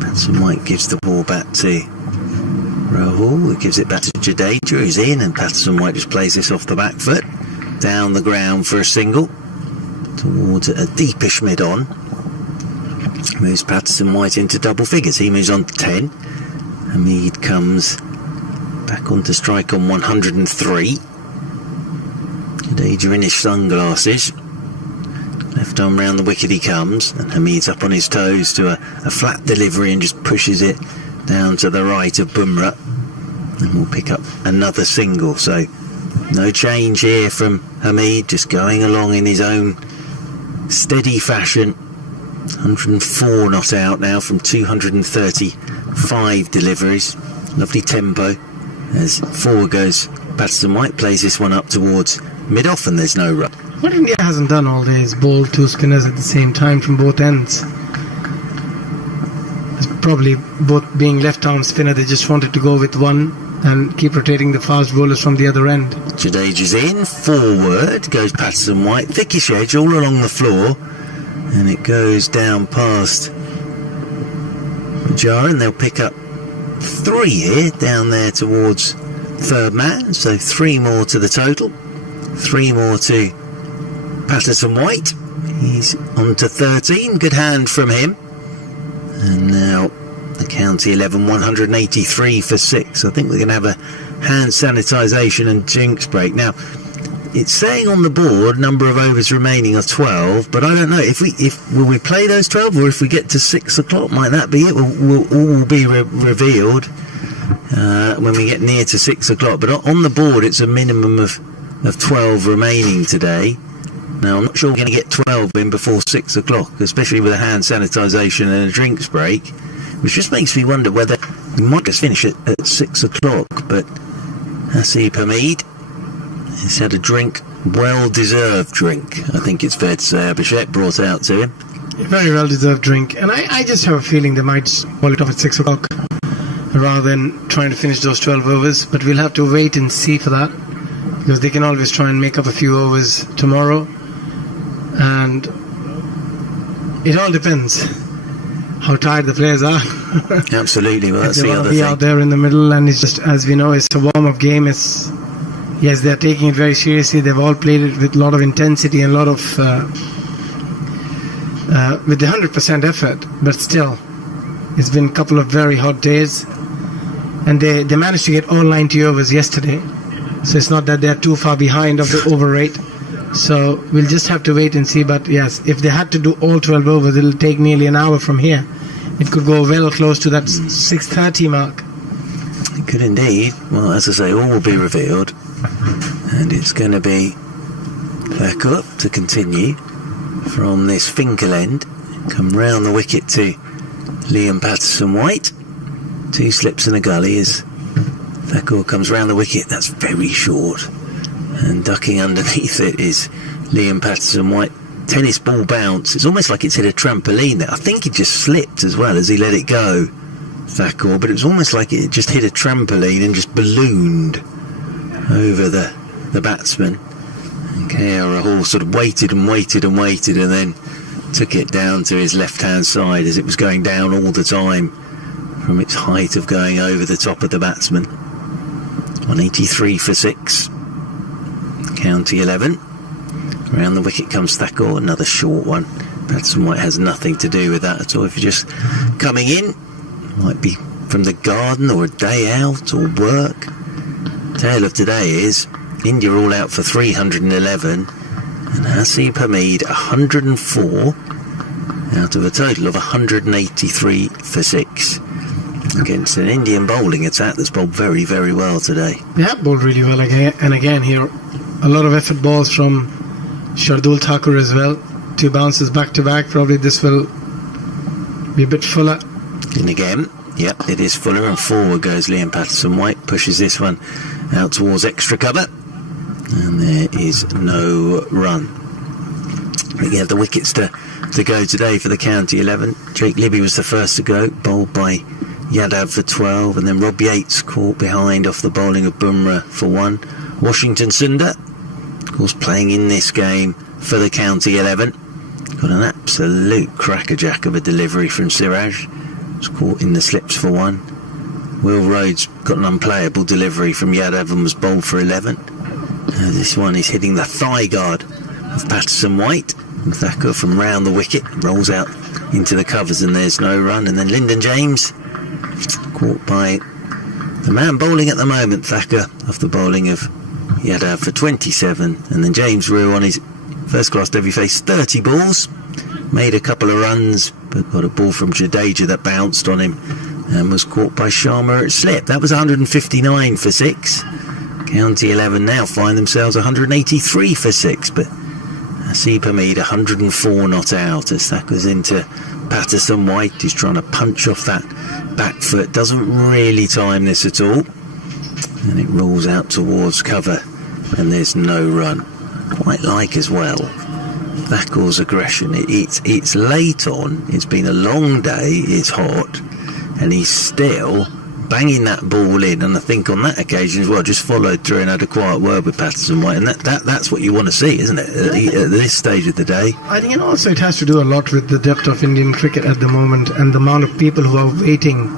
Patterson White gives the ball back to Rahul, who gives it back to Jadeja, who's in, and Patterson White just plays this off the back foot, down the ground for a single, towards a deepish mid-on. Moves Patterson White into double figures. He moves on to 10. Hamid comes back onto strike on 103. Jadeja in his sunglasses. Left arm round the wicket he comes, and Hamid's up on his toes to a flat delivery and just pushes it down to the right of Bumrah. And we'll pick up another single. So no change here from Hamid, just going along in his own steady fashion. 104 not out now from 235 deliveries. Lovely tempo as forward goes Patterson White, plays this one up towards mid-off, and there's no run. What India hasn't done all day is bowl 2 spinners at the same time from both ends. It's probably both being left-arm spinner, they just wanted to go with one and keep rotating the fast bowlers from the other end. Jadeja's in, forward goes Patterson White, thickish edge all along the floor, and it goes down past Jar, and they'll pick up 3 here, down there towards third man, so 3 more to the total. 3 more to Patterson White. He's on to 13, good hand from him. And now the county 11, 183 for 6. I think we're going to have a hand sanitisation and drinks break. Now, it's saying on the board number of overs remaining are 12, but I don't know if will we play those 12, or if we get to 6 o'clock, might that be it? Will be revealed when we get near to 6 o'clock. But on the board, it's a minimum of 12 remaining today. Now, I'm not sure we're going to get 12 in before 6 o'clock, especially with a hand sanitisation and a drinks break. which just makes me wonder whether we might just finish at 6 o'clock. But Hasib Hamid has had a drink, well-deserved drink, I think it's fair to say. Abhishek brought out to him. A very well-deserved drink. And I just have a feeling they might call it off at 6 o'clock rather than trying to finish those 12 overs. But we'll have to wait and see for that, because they can always try and make up a few overs tomorrow. And it all depends how tired the players are. Absolutely, well, that's They the want other to be thing. out there in the middle, and it's just, as we know, it's a warm-up game. Yes, they're taking it very seriously. They've all played it with a lot of intensity and a lot of with the 100% effort. But still, it's been a couple of very hot days, and they managed to get all 90 overs yesterday. So it's not that they're too far behind of the over rate. So we'll just have to wait and see. But yes, if they had to do all 12 overs, it'll take nearly an hour from here. It could go well close to that 6:30 mark. It could indeed. Well, as I say, all will be revealed. And it's going to be back up to continue from this Finkel end. Come round the wicket to Liam Patterson-White. 2 slips and a gully as Thakur comes round the wicket. That's very short. And ducking underneath it is Liam Patterson-White. Tennis ball bounce. It's almost like it's hit a trampoline there. I think it just slipped as well as he let it go, Thakur, but it was almost like it just hit a trampoline and just ballooned over the batsman. And KR Rahul sort of waited and waited and waited, and then took it down to his left-hand side as it was going down all the time from its height of going over the top of the batsman. 183 for 6. County 11. Around the wicket comes Thakur, another short one. Patterson-White has nothing to do with that at all. If you're just coming in, might be from the garden or a day out or work. Tale of today is India all out for 311 and Hasib Hamid 104 out of a total of 183 for 6 against an Indian bowling attack that's bowled very, very well today. They have bowled really well again and again here. A lot of effort balls from Shardul Thakur as well. 2 bounces back to back. Probably this will be a bit fuller. And again, yep, it is fuller, and forward goes Liam Patterson-White. Pushes this one out towards extra cover. And there is no run. We have the wickets to go today for the County 11. Jake Libby was the first to go, bowled by Yadav for 12, and then Rob Yates caught behind off the bowling of Bumrah for 1. Washington Sundar, of course, playing in this game for the County 11. Got an absolute crackerjack of a delivery from Siraj. Was caught in the slips for 1. Will Rhodes got an unplayable delivery from Yadav and was bowled for 11. This one is hitting the thigh guard of Patterson-White. And Thakur from round the wicket rolls out into the covers, and there's no run. And then Lyndon James caught by the man bowling at the moment, Thakur, off the bowling of Yadav for 27. And then James Rue on his first class debut faced 30 balls, made a couple of runs, but got a ball from Jadeja that bounced on him and was caught by Sharma at slip. That was 159 for 6. County 11 now find themselves 183 for 6, but Hasib Hamid 104 not out as Thakur's into Patterson-White, who's trying to punch off that back foot. Doesn't really time this at all, and it rolls out towards cover, and there's no run. Quite like as well Thakur's aggression. It's late on, it's been a long day, it's hot, and he's still banging that ball in, and I think on that occasion as well just followed through and had a quiet word with Patterson-White, and that's what you want to see, isn't it, at this stage of the day. I think, and also it has to do a lot with the depth of Indian cricket at the moment and the amount of people who are waiting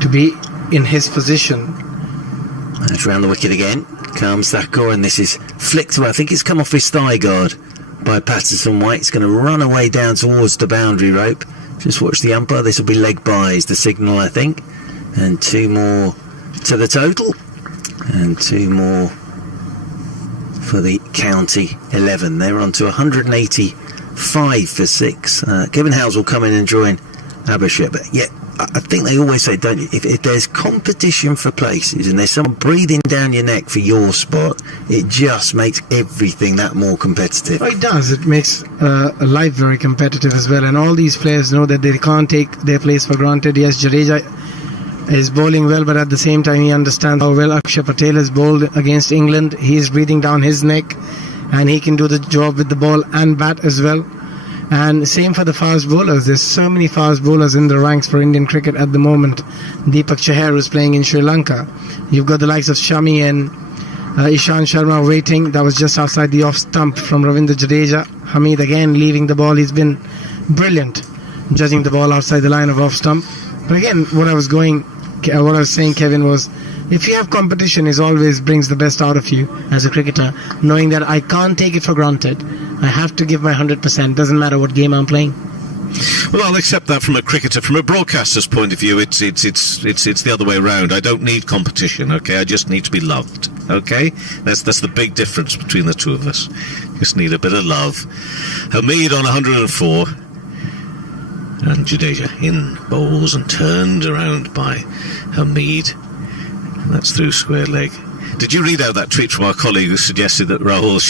to be in his position. That's round the wicket again comes Thakur, and this is flicked away. I think it's come off his thigh guard by Patterson-White. It's going to run away down towards the boundary rope. Just watch the umpire. This will be leg by is the signal, I think. And 2 more to the total, and 2 more for the County 11. They're on to 185 for 6. Kevin Howes will come in and join Abhishek, but yeah, I think they always say, don't you, if there's competition for places and there's someone breathing down your neck for your spot, it just makes everything that more competitive. Oh, it does. It makes life very competitive as well. And all these players know that they can't take their place for granted. Yes, Jadeja is bowling well, but at the same time he understands how well Akshay Patel has bowled against England. He is breathing down his neck, and he can do the job with the ball and bat as well. And same for the fast bowlers. There's so many fast bowlers in the ranks for Indian cricket at the moment. Deepak Chahar is playing in Sri Lanka. You've got the likes of Shami and Ishan Sharma waiting. That was just outside the off stump from Ravindra Jadeja. Hamid again leaving the ball. He's been brilliant judging the ball outside the line of off stump. But again, what I was saying, Kevin, was if you have competition, it always brings the best out of you as a cricketer, knowing that I can't take it for granted. I have to give my 100%. Doesn't matter what game I'm playing. Well, I'll accept that from a cricketer. From a broadcaster's point of view, it's the other way around. I don't need competition, okay? I just need to be loved, okay? That's the big difference between the two of us. Just need a bit of love. Hamid on 104. And Jadeja in bowls and turned around by Hamid. And that's through square leg. Did you read out that tweet from our colleague who suggested that Rahul,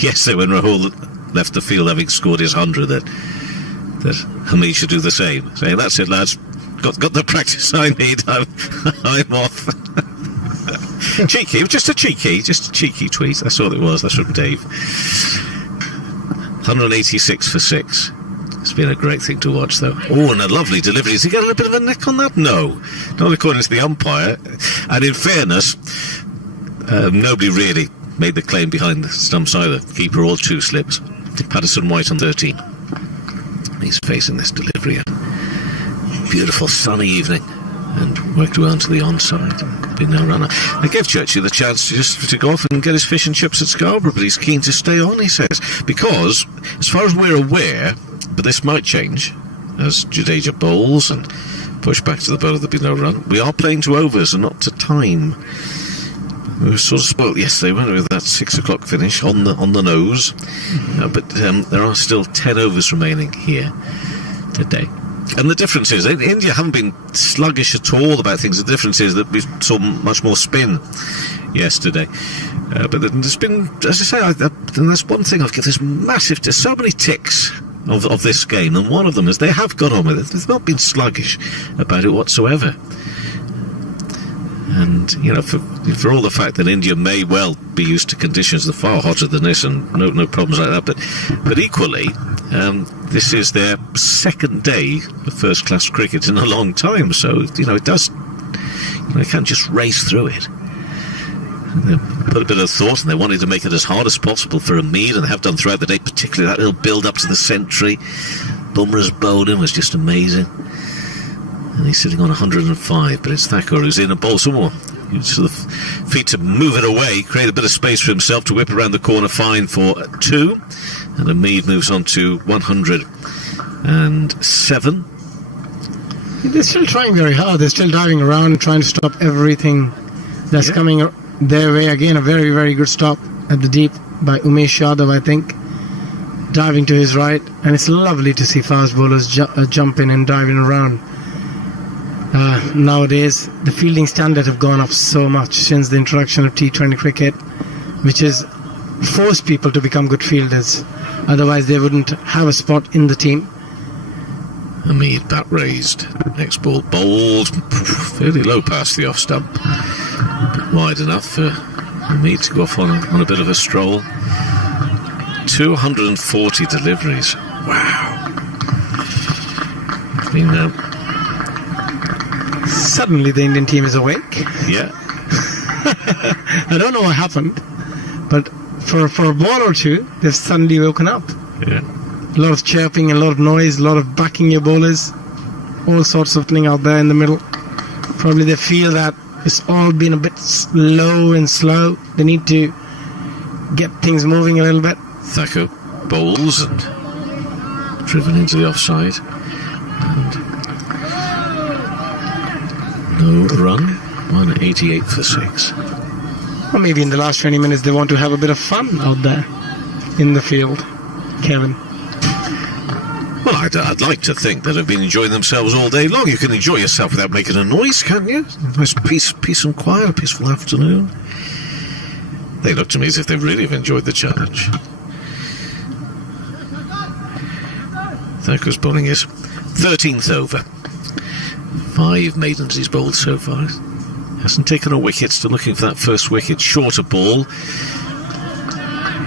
yesterday when Rahul left the field having scored his 100, that Hamid should do the same? Saying, that's it, lads. Got the practice I need. I'm off. Cheeky. It was just a cheeky tweet. That's all it was. That's from Dave. 186 for 6. It's been a great thing to watch, though. Oh, and a lovely delivery. Has he got a bit of a neck on that? No. Not according to the umpire. And in fairness, nobody really made the claim behind the stumps either. Keeper all 2 slips. Patterson White on 13. He's facing this delivery. Beautiful sunny evening. And worked well into the onside. Been no runner. I gave Churchy the chance just to go off and get his fish and chips at Scarborough, but he's keen to stay on, he says. Because, as far as we're aware, but this might change as Jadeja bowls and push back to the bowler, there'll be no run. We are playing to overs and not to time. We were sort of spoilt yesterday, weren't we, with that 6 o'clock finish on the nose. But there are still 10 overs remaining here today. And the difference is, India haven't been sluggish at all about things. The difference is that we saw much more spin yesterday. But there's been, as I say, and that's one thing I've got, there's so many ticks of this game, and one of them is they have got on with it. They've not been sluggish about it whatsoever. And, you know, for all the fact that India may well be used to conditions that are far hotter than this and no problems like that, but equally, this is their second day of first-class cricket in a long time, so, you know, it does, you know, they can't just race through it. They put a bit of thought, and they wanted to make it as hard as possible for Hamid, and they have done throughout the day, particularly that little build-up to the century. Bumrah's bowling was just amazing. And he's sitting on 105, but it's Thakur who's in and bowls some more. Sort of feet to move it away, create a bit of space for himself to whip around the corner fine for 2. And Hamid moves on to 107. They're still trying very hard. They're still diving around, trying to stop everything that's coming their way. Again, a very, very good stop at the deep by Umesh Yadav, I think. Diving to his right. And it's lovely to see fast bowlers jumping and diving around. Nowadays, the fielding standard have gone up so much since the introduction of T20 cricket, which has forced people to become good fielders. Otherwise, they wouldn't have a spot in the team. Hamid, bat raised. Next ball bowled fairly low past the off stump. But wide enough for Hamid to go off on a bit of a stroll. 240 deliveries. Wow. It's been... Suddenly the Indian team is awake. Yeah. I don't know what happened, but for a ball or two, they've suddenly woken up. Yeah. A lot of chirping, a lot of noise, a lot of backing your bowlers, all sorts of things out there in the middle. Probably they feel that it's all been a bit low and slow. They need to get things moving a little bit. Thakur bowls and driven into the offside. And no run. 188 for 6. Or maybe in the last 20 minutes they want to have a bit of fun out there in the field, Kevin. Well, I'd like to think that they've been enjoying themselves all day long. You can enjoy yourself without making a noise, can't you? Nice peace and quiet, a peaceful afternoon. They look to me as if they really have enjoyed the challenge. Thakur's bowling his 13th over. 5 maidens he's bowled so far. Hasn't taken a wicket, still looking for that first wicket. Shorter ball,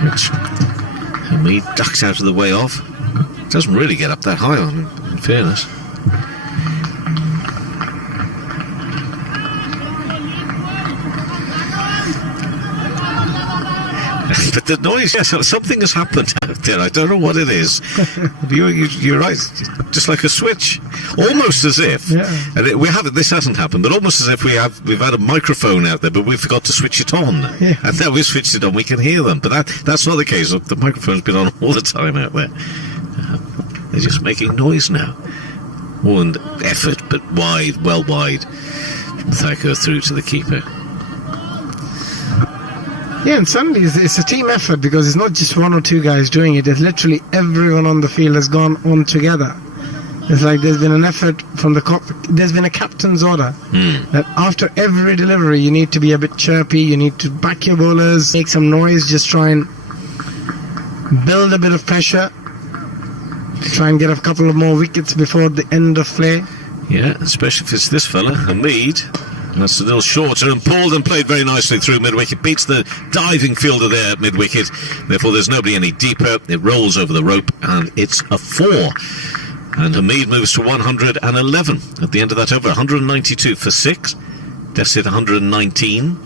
which Hamid ducks out of the way of. Doesn't really get up that high on, in fairness. But the noise, yes, something has happened out there. I don't know what it is. You're right, just like a switch, almost as if. Yeah. And this hasn't happened, but almost as if we've had a microphone out there, but we forgot to switch it on. Yeah. And now we've switched it on, we can hear them. But that's not the case. The microphone's been on all the time out there. They're just making noise now. Oh, and effort, but wide, well wide. From Thakur through to the keeper. Yeah, and suddenly it's a team effort because it's not just one or two guys doing it. It's literally everyone on the field has gone on together. It's like there's been an effort from there's been a captain's order that after every delivery you need to be a bit chirpy, you need to back your bowlers, make some noise, just try and build a bit of pressure, try and get a couple of more wickets before the end of play. Yeah, especially if it's this fella, Hamid. That's a little shorter and pulled and played very nicely through mid-wicket. Beats the diving fielder there at mid-wicket. Therefore, there's nobody any deeper. It rolls over the rope and it's a 4. And Hamid moves to 111 at the end of that over. 192 for 6. Deficit 119.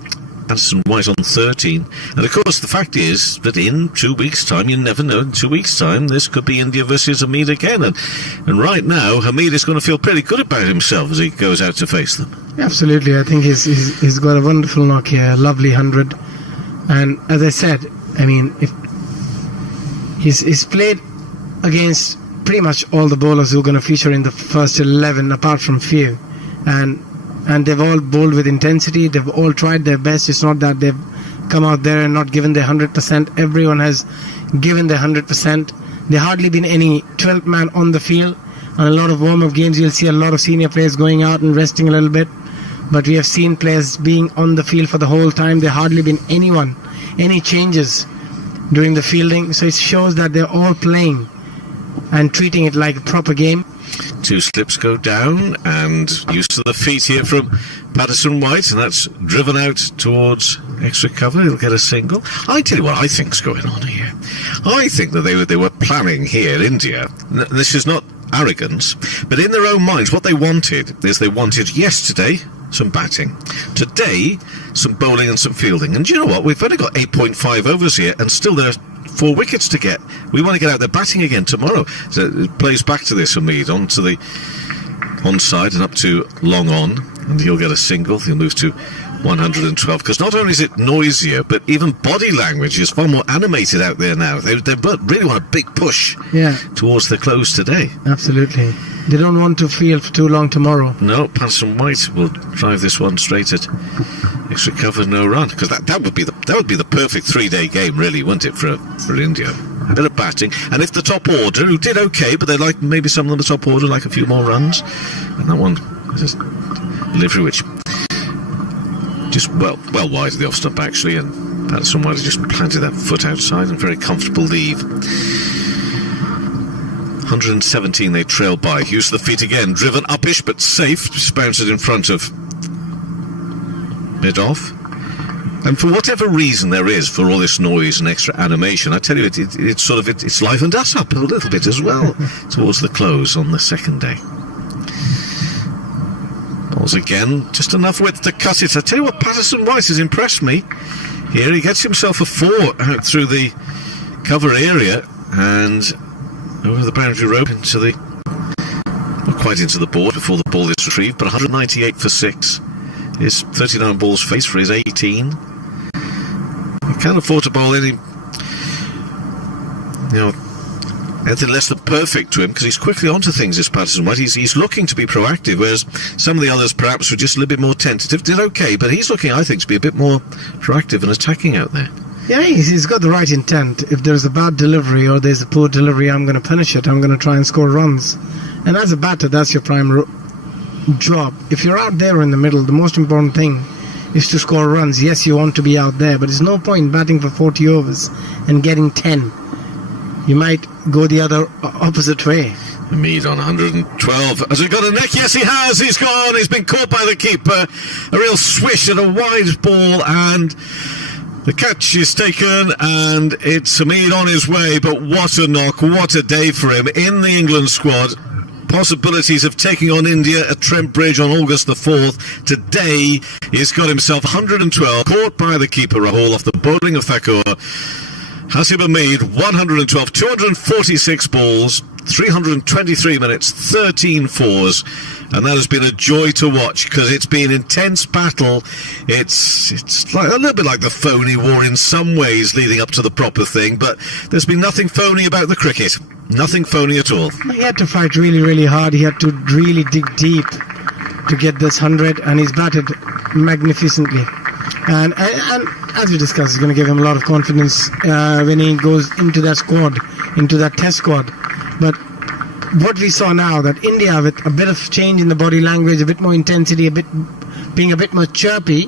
Patterson White on 13. And of course, the fact is that in 2 weeks' time, you never know, in 2 weeks' time, this could be India versus Hamid again. And right now, Hamid is going to feel pretty good about himself as he goes out to face them. Absolutely, I think he's got a wonderful knock here, a lovely 100. And as I said, I mean, if he's played against pretty much all the bowlers who are going to feature in the first 11, apart from few. And they've all bowled with intensity. They've all tried their best. It's not that they've come out there and not given their 100%. Everyone has given their 100%. There hardly been any 12th man on the field. On a lot of warm-up games, you'll see a lot of senior players going out and resting a little bit. But we have seen players being on the field for the whole time. There hardly been any changes during the fielding. So it shows that they're all playing and treating it like a proper game. 2 slips go down, and use to the feet here from Patterson White, and that's driven out towards extra cover. He'll get a single. I tell you what I think's going on here. I think that they were planning here, India. This is not arrogance, but in their own minds, what they wanted yesterday some batting, today some bowling and some fielding. And do you know what? We've only got 8.5 overs here, and still there's 4 wickets to get. We want to get out there batting again tomorrow. So it plays back to this Hamid, onto the onside and up to long on, and he'll get a single. He'll move to 112, because not only is it noisier, but even body language is far more animated out there now. They really want a big push towards the close today. Absolutely. They don't want to field for too long tomorrow. No, Patterson White will drive this one straight at extra cover, no run, because that would be the perfect 3-day game, really, wouldn't it, for India? A bit of batting, and if the top order, who did okay, but they like maybe some of the top order like a few more runs, and that one just delivery which just well wide of the off stump actually, and Patterson White has just planted that foot outside and very comfortable leave. 117 they trail by. Use the feet again, driven uppish but safe, just bounce it in front of mid-off. And for whatever reason there is for all this noise and extra animation, I tell you, it's livened us up a little bit as well towards the close on the second day. Balls again, just enough width to cut it. I tell you what, Patterson White has impressed me here. He gets himself a 4 out through the cover area and over the boundary rope into the, not quite into the board before the ball is retrieved, but 198 for 6. His 39 balls face for his 18. He can't afford to bowl anything less than perfect to him, because he's quickly onto things, this Patterson White. He's looking to be proactive, whereas some of the others perhaps were just a little bit more tentative. Did okay, but he's looking, I think, to be a bit more proactive and attacking out there. Yeah, he's got the right intent. If there's a bad delivery or there's a poor delivery, I'm going to punish it. I'm going to try and score runs. And as a batter, that's your prime job. If you're out there in the middle, the most important thing is to score runs. Yes, you want to be out there, but there's no point batting for 40 overs and getting 10. You might go the other opposite way. Mead on 112. Has he got a neck? Yes, he has. He's gone. He's been caught by the keeper. A real swish at a wide ball, and the catch is taken, and it's Mead on his way. But what a knock. What a day for him in the England squad. Possibilities of taking on India at Trent Bridge on August the 4th. Today, he's got himself 112. Caught by the keeper, Rahul, off the bowling of Thakur. Hasib Hamid, 112, 246 balls, 323 minutes, 13 fours, and that has been a joy to watch because it's been an intense battle. It's like a little bit like the phony war in some ways leading up to the proper thing, but there's been nothing phony about the cricket. Nothing phony at all. He had to fight really, really hard. He had to really dig deep to get this 100, and he's batted magnificently. And as we discussed, it's going to give him a lot of confidence when he goes into that squad, into that test squad. But what we saw now, that India, with a bit of change in the body language, a bit more intensity, being a bit more chirpy,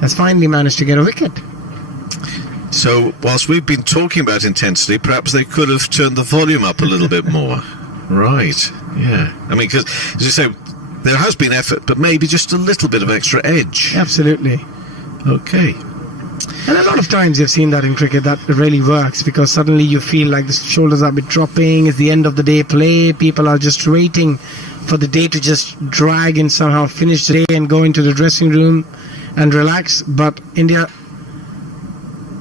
has finally managed to get a wicket. So, whilst we've been talking about intensity, perhaps they could have turned the volume up a little bit more. Right, yeah. I mean, because, as you say, there has been effort, but maybe just a little bit of extra edge. Absolutely. Okay. And a lot of times you've seen that in cricket, that really works, because suddenly you feel like the shoulders are a bit dropping, it's the end of the day play, people are just waiting for the day to just drag and somehow finish the day and go into the dressing room and relax. But India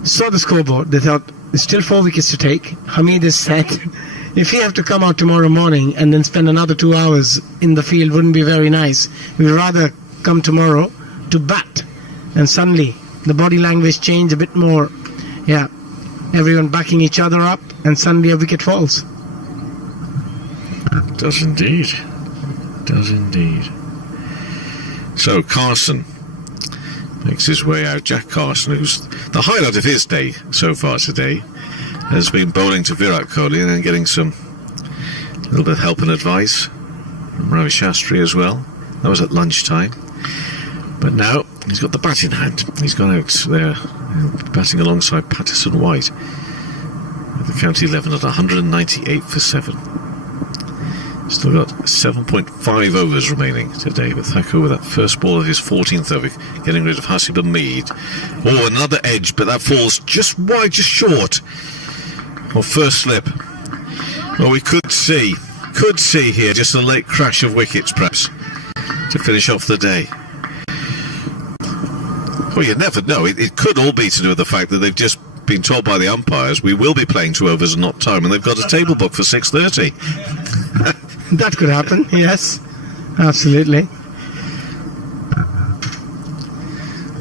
saw the scoreboard, they thought, there's still 4 wickets to take. Hamid is set. If we have to come out tomorrow morning and then spend another 2 hours in the field, wouldn't be very nice. We'd rather come tomorrow to bat. And suddenly the body language changed a bit more. Yeah, everyone backing each other up, and suddenly a wicket falls. Does indeed. Does indeed. So Carson makes his way out. Jack Carson, who's the highlight of his day so far today, has been bowling to Virat Kohli and then getting some little bit of help and advice from Ravi Shastri as well. That was at lunchtime. But now he's got the bat in hand. He's gone out there batting alongside Patterson White with the county 11 at 198 for 7. Still got 7.5 overs remaining today, with Thakur with that first ball of his 14th over, getting rid of Hasib Hamid. Oh, another edge, but that falls just wide, just short of first slip. Well, we could see here just a late crash of wickets, perhaps, to finish off the day. Well, you never know. It could all be to do with the fact that they've just been told by the umpires we will be playing 2 overs and not time, and they've got a table book for 6:30. That could happen, yes. Absolutely.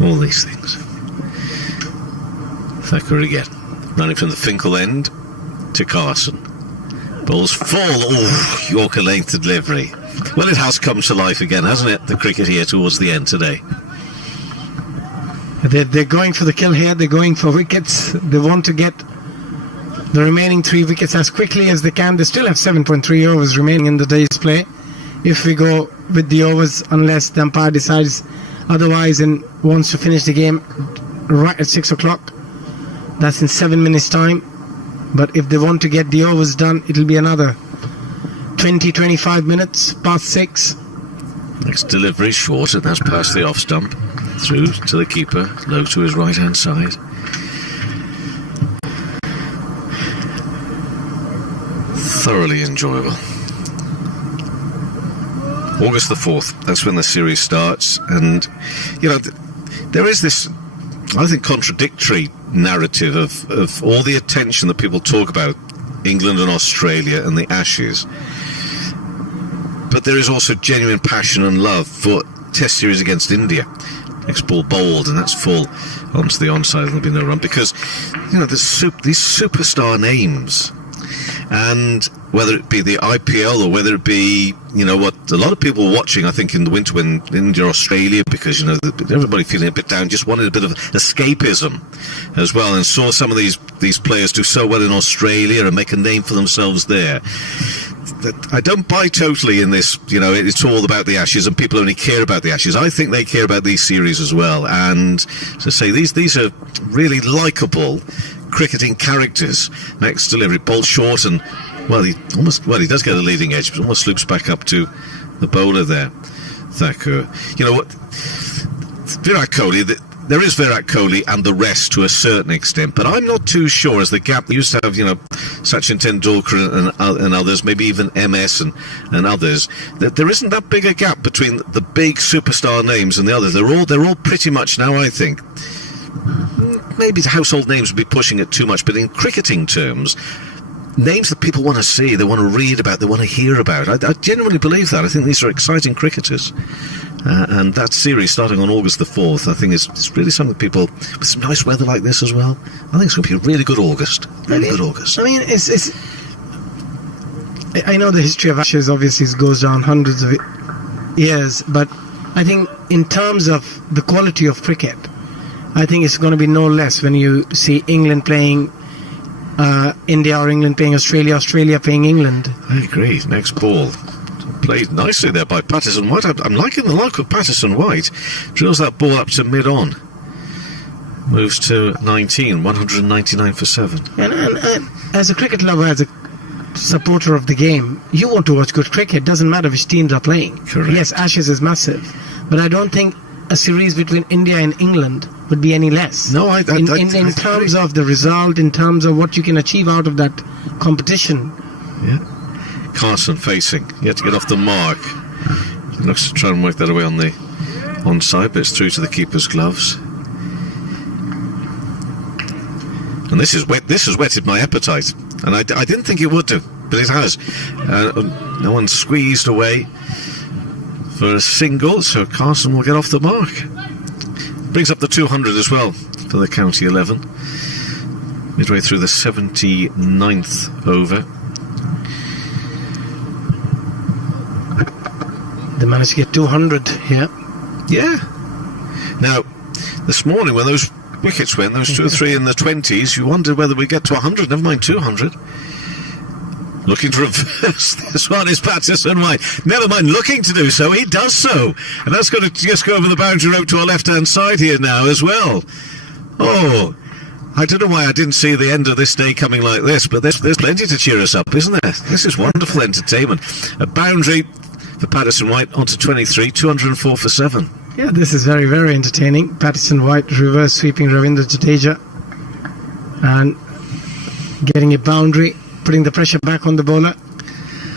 All these things. Thakur again, running from the Finkel end to Carson. Balls full. Oh, Yorker length delivery. Well, it has come to life again, hasn't it? The cricket here towards the end today. They're going for the kill here. They're going for wickets. They want to get the remaining 3 wickets as quickly as they can. They still have 7.3 overs remaining in the day's play. If we go with the overs, unless the umpire decides otherwise and wants to finish the game right at 6 o'clock, that's in 7 minutes' time. But if they want to get the overs done, it'll be another 20-25 minutes past 6. Next delivery short, and that's past the off stump. Through to the keeper, low to his right hand side. Thoroughly enjoyable. August the 4th, that's when the series starts, and you know, there is this, I think, contradictory narrative of all the attention that people talk about England and Australia and the Ashes, but there is also genuine passion and love for Test series against India. Next ball bowled, and that's full onto the onside, and there'll be no run, because you know these superstar names, And whether it be the IPL or whether it be, what a lot of people were watching, I think, in the winter when India, Australia, because, everybody feeling a bit down, just wanted a bit of escapism as well, and saw some of these players do so well in Australia and make a name for themselves there. I don't buy totally in this, it's all about the Ashes and people only care about the Ashes. I think they care about these series as well. And to say these are really likeable cricketing characters. Next delivery, ball short, and he does get a leading edge, but almost loops back up to the bowler there, Thakur. You know what, Virat Kohli, there is Virat Kohli and the rest to a certain extent, but I'm not too sure, as the gap used to have, Sachin Tendulkar and others, maybe even MS and others, that there isn't that big a gap between the big superstar names and the others. They're all pretty much now, I think. Maybe the household names would be pushing it too much, but in cricketing terms, names that people want to see, they want to read about, they want to hear about. I genuinely believe that. I think these are exciting cricketers. And that series starting on August the 4th, I think it's really something people, with some nice weather like this as well, I think it's going to be a really good August. Really good August. I mean, I know the history of Ashes obviously goes down hundreds of years, but I think in terms of the quality of cricket, I think it's going to be no less when you see England playing India, or England playing Australia, Australia playing England. I agree. Next ball. Played nicely there by Patterson White. I'm liking the look of Patterson White. Drills that ball up to mid-on. Moves to 19, 199 for 7. And as a cricket lover, as a supporter of the game, you want to watch good cricket. Doesn't matter which teams are playing. Correct. Yes, Ashes is massive, but I don't think a series between India and England would be any less. No, I in terms of the result, in terms of what you can achieve out of that competition. Yeah. Carson facing. He had to get off the mark. He looks to try and work that away on the onside, but it's through to the keeper's gloves. And this has whetted my appetite, and I didn't think it would do, but it has. No one squeezed away for a single, so Carson will get off the mark. Brings up the 200 as well for the county 11. Midway through the 79th over. They managed to get 200 here. Yeah. Now, this morning when those wickets went, those 2 or 3 in the 20s, you wondered whether we get to 100, never mind 200. Looking to reverse this one is Patterson White. Never mind looking to do so, he does so. And that's going to just go over the boundary rope to our left-hand side here now as well. Oh, I don't know why I didn't see the end of this day coming like this, but there's plenty to cheer us up, isn't there? This is wonderful entertainment. A boundary for Patterson White onto 23, 204 for 7. Yeah, this is very, very entertaining. Patterson White reverse sweeping Ravindra Jadeja and getting a boundary, putting the pressure back on the bowler.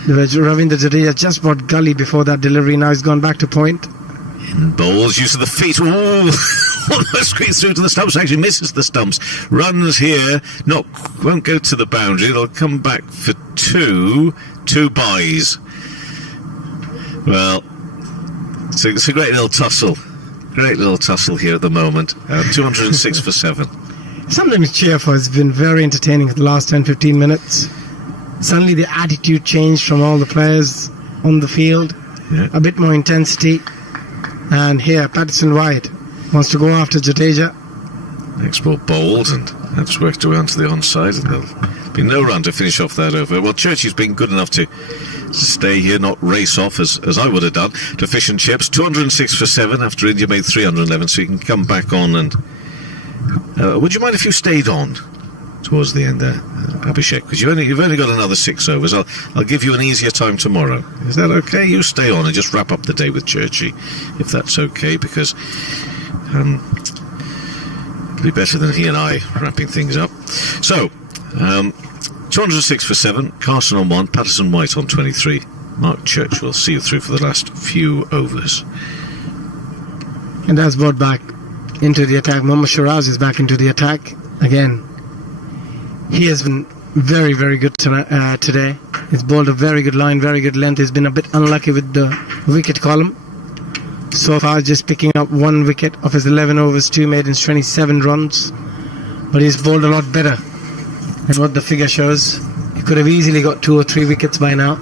Ravindra Jadeja just brought gully before that delivery. Now he's gone back to point. In bowls, use of the feet. Oh, almost squeezed through to the stumps. Actually misses the stumps. Runs here. Won't go to the boundary. It'll come back for 2 byes. Well, it's a great little tussle. Great little tussle here at the moment. 206 for 7. Something to cheer for. It's been very entertaining for the last 10-15 minutes. Suddenly the attitude changed from all the players on the field. Yeah. A bit more intensity. And here, Patterson White wants to go after Jadeja. Next ball bowled, and that's worked away onto the onside, and there'll be no run to finish off that over. Well, Churchy's been good enough to stay here, not race off as I would have done to fish and chips. 206 for 7 after India made 311, so you can come back on. And would you mind if you stayed on towards the end there, Abhishek? Because you've only got another 6 overs. I'll give you an easier time tomorrow. Is that okay? You stay on and just wrap up the day with Churchy, if that's okay, because it'll be better than he and I wrapping things up. So 206 for 7, Carson on 1, Patterson White on 23. Mark Church will see you through for the last few overs. And that's brought back into the attack. Mohammad Shiraz is back into the attack again. He has been very, very good today. He's bowled a very good line, very good length. He's been a bit unlucky with the wicket column. So far, just picking up 1 wicket of his 11 overs, 2 made in 27 runs. But he's bowled a lot better than what the figure shows. He could have easily got 2 or 3 wickets by now.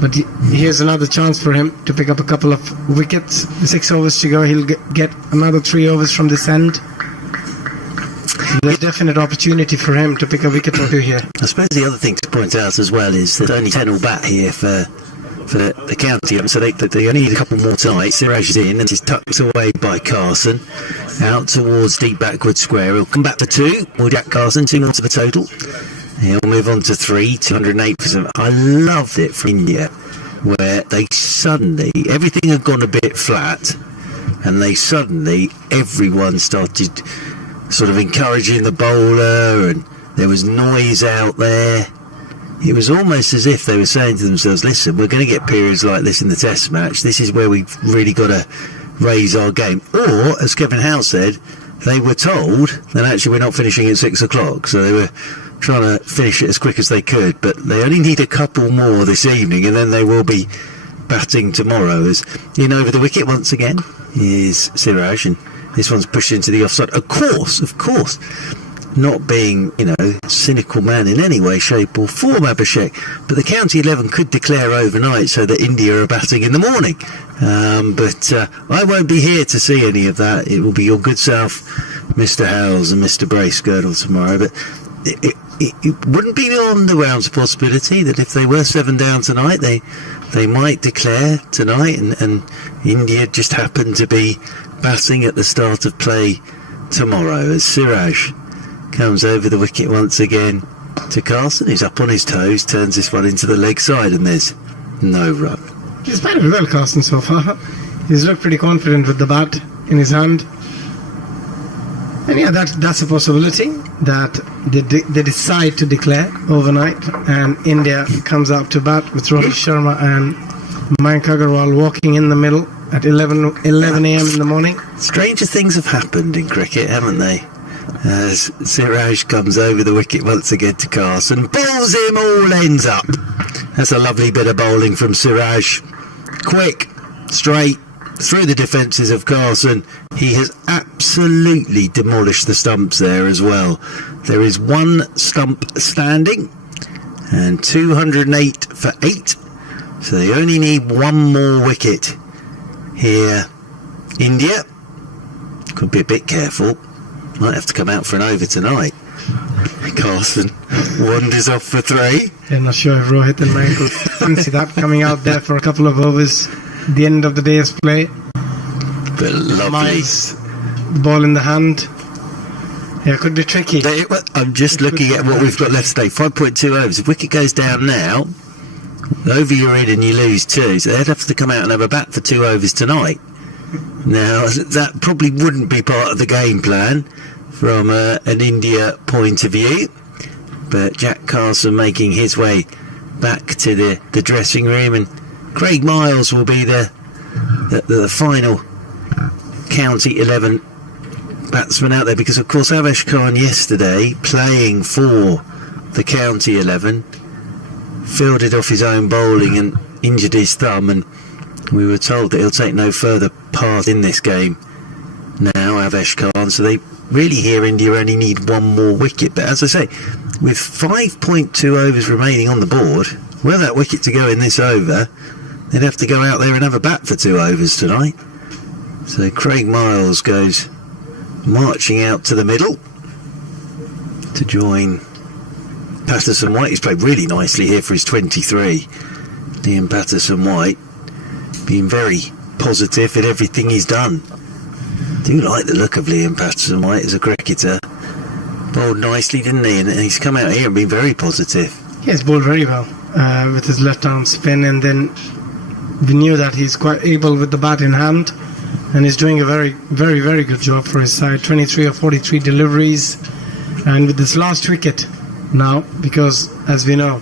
But here's another chance for him to pick up a couple of wickets. The 6 overs to go, he'll get another 3 overs from this end. There's a definite opportunity for him to pick a wicket or 2 here. I suppose the other thing to point out as well is there's only 10 all bat here for the county, so they only need a couple more tonight. Siraj is in and is tucked away by Carson out towards deep backward square. He'll come back for 2. Well, Jack Carson, 2 more to the total. He'll move on to 3, 208 for 7. I loved it for India, where they suddenly, everything had gone a bit flat, and everyone started sort of encouraging the bowler, and there was noise out there. It was almost as if they were saying to themselves, listen, we're going to get periods like this in the test match. This is where we've really got to raise our game. Or, as Kevin Howe said, they were told that actually we're not finishing at 6 o'clock, so they were trying to finish it as quick as they could, but they only need a couple more this evening, and then they will be batting tomorrow. As in over the wicket once again is Siraj, and this one's pushed into the offside. Of course, not being, cynical man in any way, shape or form, Abhishek, but the county 11 could declare overnight so that India are batting in the morning. But I won't be here to see any of that. It will be your good self, Mr. Howells and Mr. Bracegirdle tomorrow. But it wouldn't be beyond the realms of possibility that if they were 7 down tonight, they might declare tonight, and India just happened to be batting at the start of play tomorrow as Siraj comes over the wicket once again to Carson, who's up on his toes, turns this one into the leg side, and there's no run. He's batted well, Carson, so far. He's looked pretty confident with the bat in his hand. And yeah, that's a possibility that they decide to declare overnight, and India comes out to bat with Rohit Sharma and Mayank Agarwal walking in the middle at 11 a.m. in the morning. Stranger things have happened in cricket, haven't they? As Siraj comes over the wicket once again to Carson, bowls him all ends up. That's a lovely bit of bowling from Siraj. Quick, straight, through the defences of Carson. He has absolutely demolished the stumps there as well. There is 1 stump standing and 208 for 8. So they only need 1 more wicket here. India could be a bit careful. Might have to come out for an over tonight. Carson wanders off for 3. I'm not sure if Rohit and Mayank will fancy that, coming out there for a couple of overs at the end of the day's play. But lovely. Miles, the ball in the hand. Yeah, it could be tricky. I'm just looking at what we've got left today. 5.2 overs. If wicket goes down now, over you're in and you lose 2. So they'd have to come out and have a bat for 2 overs tonight. Now, that probably wouldn't be part of the game plan from an India point of view. But Jack Carson making his way back to the dressing room, and Craig Miles will be the final county 11 batsman out there, because of course Avesh Khan yesterday, playing for the county 11, fielded off his own bowling and injured his thumb, and we were told that he'll take no further part in this game now, Avesh Khan. So they really here, India only need 1 more wicket. But as I say, with 5.2 overs remaining on the board, were that wicket to go in this over, they'd have to go out there and have a bat for 2 overs tonight. So Craig Miles goes marching out to the middle to join Patterson White. He's played really nicely here for his 23. Liam Patterson White being very positive in everything he's done. Do like the look of Liam Patterson White as a cricketer. Bowled nicely, didn't he? And he's come out here and been very positive. He has bowled very well with his left arm spin, and then we knew that he's quite able with the bat in hand, and he's doing a very, very, very good job for his side. 23 or 43 deliveries, and with this last wicket now, because as we know,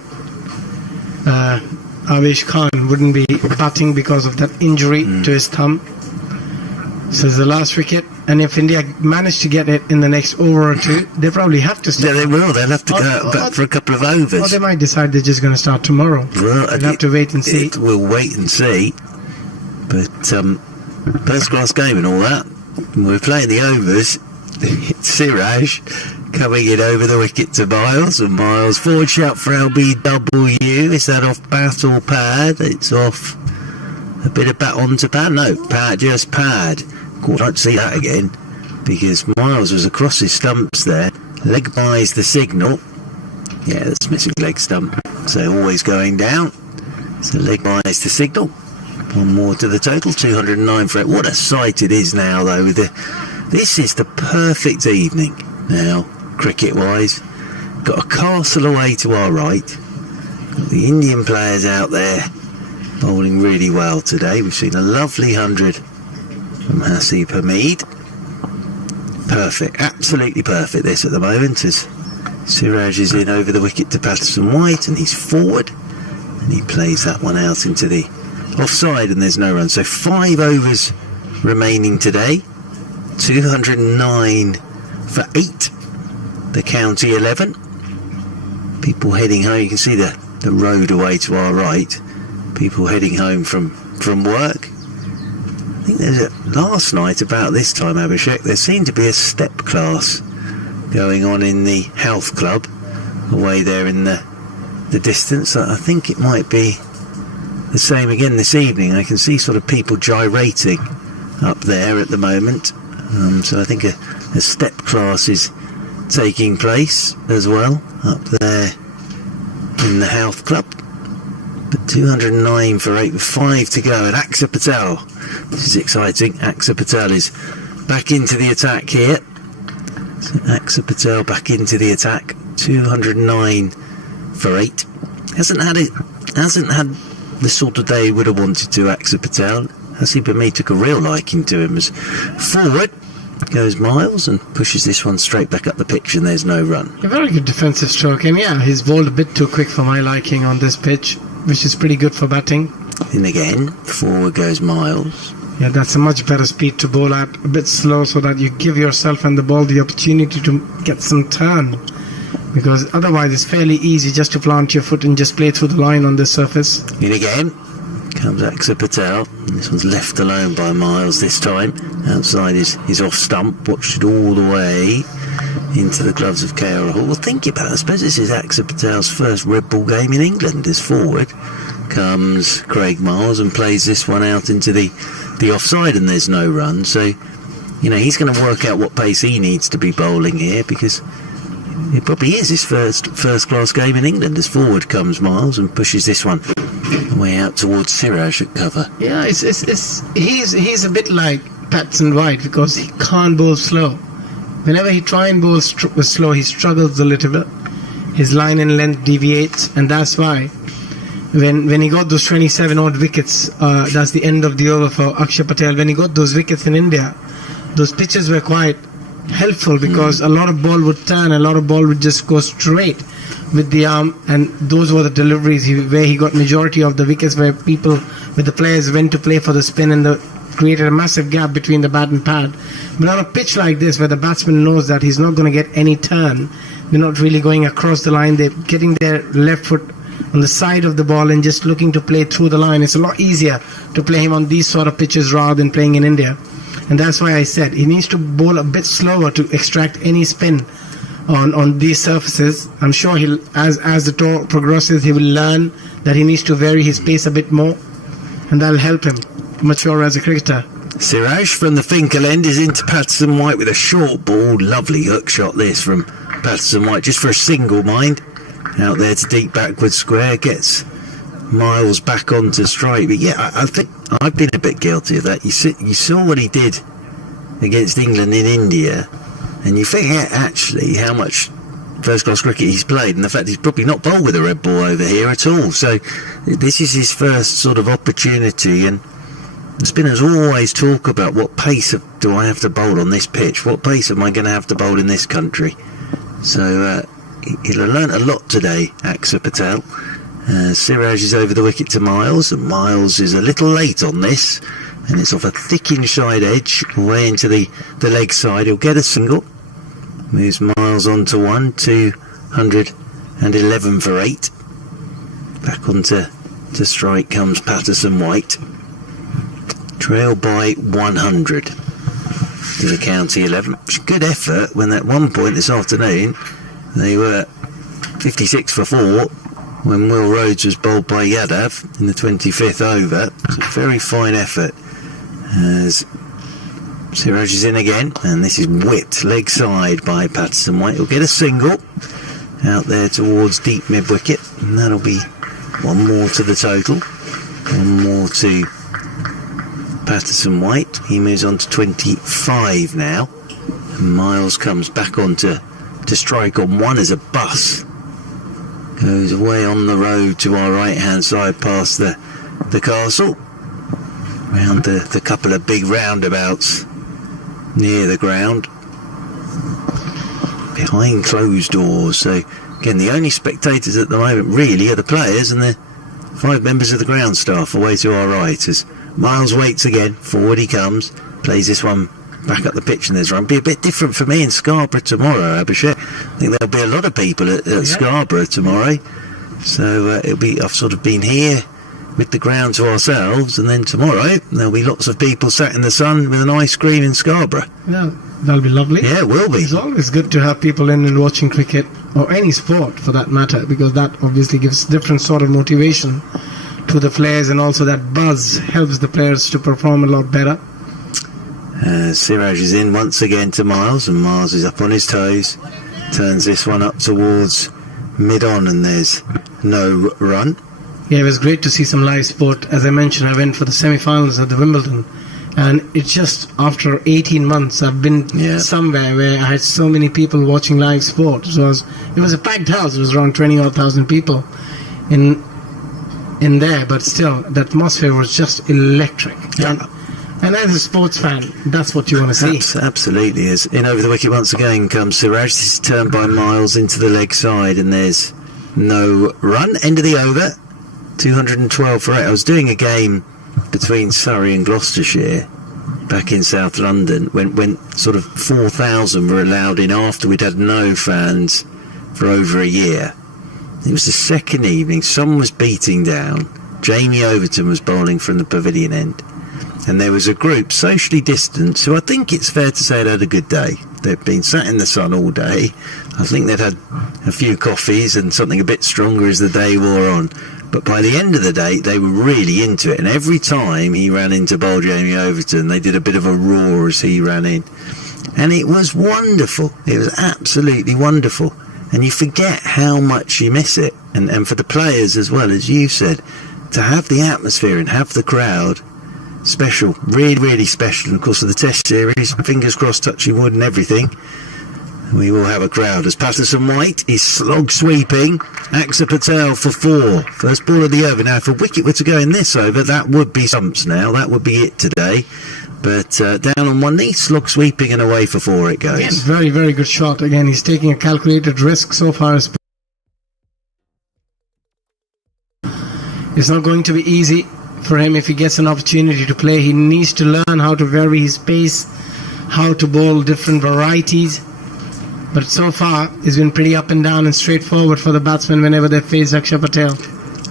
Avesh Khan wouldn't be batting because of that injury to his thumb. So it's the last wicket, and if India manage to get it in the next over or 2, they probably have to start. Yeah, they will. They'll have to go back for a couple of overs. Or they might decide they're just going to start tomorrow. Well, we'll have to wait and see. We'll wait and see. But first class game and all that. We're playing the overs. Siraj coming in over the wicket to Miles, and Miles forward shot for LBW. Is that off bat or pad? It's off a bit of bat onto pad. No, pad, just pad. God, I don't see that again, because Miles was across his stumps there. Leg buys the signal. Yeah, that's missing leg stump. So always going down. So leg buys the signal. One more to the total, 209 for it. What a sight it is now, though. This is the perfect evening now, cricket-wise. Got a castle away to our right. Got the Indian players out there bowling really well today. We've seen a lovely 100 from Hasib Hamid. Perfect, absolutely perfect this at the moment, as Siraj is in over the wicket to Patterson White, and he's forward, and he plays that one out into the offside, and there's no run. So 5 overs remaining today. 209 for 8. The county 11. People heading home. You can see the road away to our right. People heading home from work. I think last night about this time, Abhishek, there seemed to be a step class going on in the health club away there in the distance. I think it might be the same again this evening. I can see sort of people gyrating up there at the moment. So I think a step class is taking place as well up there in the health club. But 209 for 8 with 5 to go, and Axar Patel, this is exciting. Axar Patel is back into the attack here. So Axar Patel back into the attack. 209 for 8. Hasn't had the sort of day he would have wanted to, Axar Patel. Hasib Hamid took a real liking to him. As forward goes Miles and pushes this one straight back up the pitch, and there's no run. A very good defensive stroke, and yeah, he's bowled a bit too quick for my liking on this pitch, which is pretty good for batting. And again, forward goes Miles. Yeah, that's a much better speed to bowl at, a bit slow, so that you give yourself and the ball the opportunity to get some turn, because otherwise it's fairly easy just to plant your foot and just play through the line on this surface. In again comes Axar Patel, and this one's left alone by Miles this time. Outside his off stump, watched it all the way into the gloves of KR Hall. Well, think about it, I suppose this is Axar Patel's first red ball game in England. As forward comes Craig Miles and plays this one out into the offside, and there's no run. So, you know, he's going to work out what pace he needs to be bowling here, because it probably is his first class game in England. As forward comes Miles and pushes this one way out towards Siraj at cover. Yeah, he's a bit like Patterson White, because he can't bowl slow. Whenever he tries and bowl slow, he struggles a little bit. His line and length deviates, and that's why when he got those 27 odd wickets, that's the end of the over for Axar Patel. When he got those wickets in India, those pitches were quite helpful, because a lot of ball would turn, a lot of ball would just go straight with the arm, and those were the deliveries where he got majority of the wickets, where the players went to play for the spin, and created a massive gap between the bat and pad. But on a pitch like this, where the batsman knows that he's not going to get any turn, they're not really going across the line, they're getting their left foot on the side of the ball and just looking to play through the line. It's a lot easier to play him on these sort of pitches rather than playing in India. And that's why I said he needs to bowl a bit slower to extract any spin on these surfaces. I'm sure as the tour progresses, he will learn that he needs to vary his pace a bit more, and that'll help him mature as a cricketer. Siraj from the Finkel end is into Patterson White with a short ball. Lovely hook shot this from Patterson White, just for a single, mind. Out there to deep backward square, gets Miles back onto strike. But yeah, I think I've been a bit guilty of that. You saw what he did against England in India, and you forget actually how much first-class cricket he's played, and the fact he's probably not bowled with a red ball over here at all. So this is his first sort of opportunity, and the spinners always talk about what pace do I have to bowl on this pitch? What pace am I going to have to bowl in this country? So he'll have learnt a lot today, Axar Patel. Siraj is over the wicket to Miles, and Miles is a little late on this, and it's off a thick inside edge away into the leg side. He'll get a single. Moves Miles on to 211 for 8. Back onto strike comes Patterson White. Trail by 100. to the county 11. It was a good effort when at one point this afternoon they were 56 for 4 when Will Rhodes was bowled by Yadav in the 25th over. It's a very fine effort as Siraj is in again, and this is whipped leg side by Patterson White. He'll get a single out there towards deep mid wicket, and that'll be one more to the total. One more to Patterson White. He moves on to 25 now. And Miles comes back on to strike on one as a bus goes away on the road to our right hand side past the castle, round the couple of big roundabouts near the ground, behind closed doors. So again, the only spectators at the moment really are the players and the 5 members of the ground staff away to our right as Miles waits again. Forward he comes, plays this one back up the pitch, and there's run. Be a bit different for me in Scarborough tomorrow, Abhishek. I think there'll be a lot of people at Scarborough tomorrow, so it'll be. I've sort of been here with the ground to ourselves, and then tomorrow there'll be lots of people sat in the sun with an ice cream in Scarborough. Yeah, that'll be lovely. Yeah, it will be. It's always good to have people in and watching cricket, or any sport for that matter, because that obviously gives different sort of motivation to the players, and also that buzz helps the players to perform a lot better. Siraj is in once again to Miles, and Miles is up on his toes, turns this one up towards mid-on, and there's no run. Yeah, it was great to see some live sport. As I mentioned, I went for the semi-finals at the Wimbledon, and it's just after 18 months I've been somewhere where I had so many people watching live sport. So it was a packed house. It was around 20,000 people in there, but still the atmosphere was just electric. Yeah. And as a sports fan, that's what you want to see. Absolutely is. In over the wicket once again comes Siraj. This is turned by Miles into the leg side, and there's no run. End of the over. 212 for 8. I was doing a game between Surrey and Gloucestershire back in South London when sort of 4,000 were allowed in after we'd had no fans for over a year. It was the second evening. Someone was beating down. Jamie Overton was bowling from the pavilion end. And there was a group, socially distanced, who I think it's fair to say had a good day. They'd been sat in the sun all day. I think they'd had a few coffees and something a bit stronger as the day wore on. But by the end of the day, they were really into it. And every time he ran into bowl Jamie Overton, they did a bit of a roar as he ran in. And it was wonderful. It was absolutely wonderful. And you forget how much you miss it. And for the players as well, as you said, to have the atmosphere and have the crowd, special, really, really special. And of course, for the Test series, fingers crossed, touching wood and everything, we will have a crowd as Patterson White is slog sweeping Axar Patel for 4. First ball of the over. Now, if a wicket were to go in this over, that would be stumps now. That would be it today. But down on one knee, slog sweeping, and away for 4 it goes. Again, very, very good shot. Again, he's taking a calculated risk so far. It's not going to be easy for him if he gets an opportunity to play. He needs to learn how to vary his pace, how to bowl different varieties. But so far, it's been pretty up and down and straightforward for the batsmen whenever they face Axar Patel.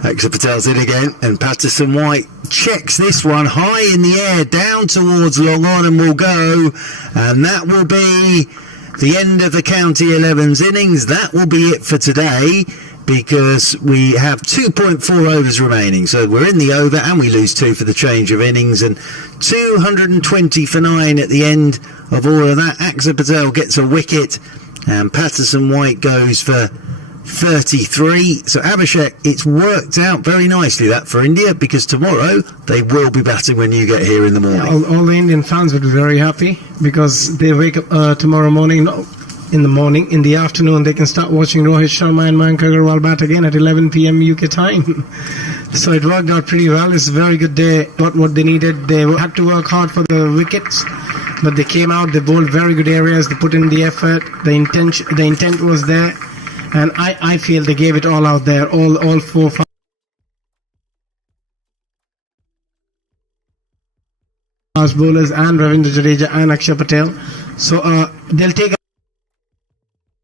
Axar Patel's in again, and Patterson White checks this one high in the air, down towards long on, and will go. And that will be the end of the County 11's innings. That will be it for today, because we have 2.4 overs remaining. So we're in the over and we lose 2 for the change of innings, and 220 for 9 at the end of all of that. Axar Patel gets a wicket and Patterson White goes for 33. So Abhishek, it's worked out very nicely that for India, because tomorrow they will be batting when you get here in the morning. All the Indian fans would be very happy, because they wake up tomorrow morning, in the afternoon they can start watching Rohit Sharma and Mayank Agarwal bat again at 11 p.m. UK time. So it worked out pretty well. It's a very good day. Got what they needed. They had to work hard for the wickets, but they came out, they bowled very good areas, they put in the effort, the intent was there, and I feel they gave it all out there, all 4 fast bowlers, and Ravindra Jadeja and Axar Patel. So they'll take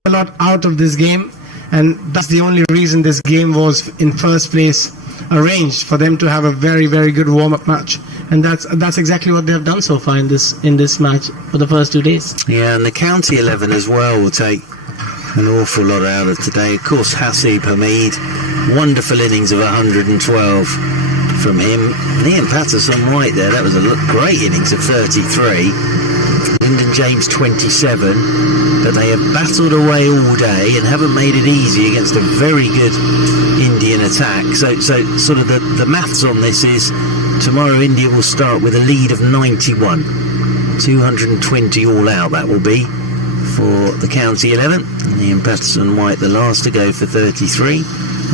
a lot out of this game, and that's the only reason this game was in first place arranged for them to have a very, very good warm-up match, and that's exactly what they have done so far in this match for the first 2 days. Yeah, and the county 11 as well will take an awful lot out of today. Of course, Hasib Hamid, wonderful innings of 112 from him. Ian Patterson-White there, that was a great innings of 33. Lyndon James 27, but they have battled away all day and haven't made it easy against a very good Indian attack. So sort of the maths on this is tomorrow India will start with a lead of 91. 220 all out that will be for the county 11. And Ian Patterson-White the last to go for 33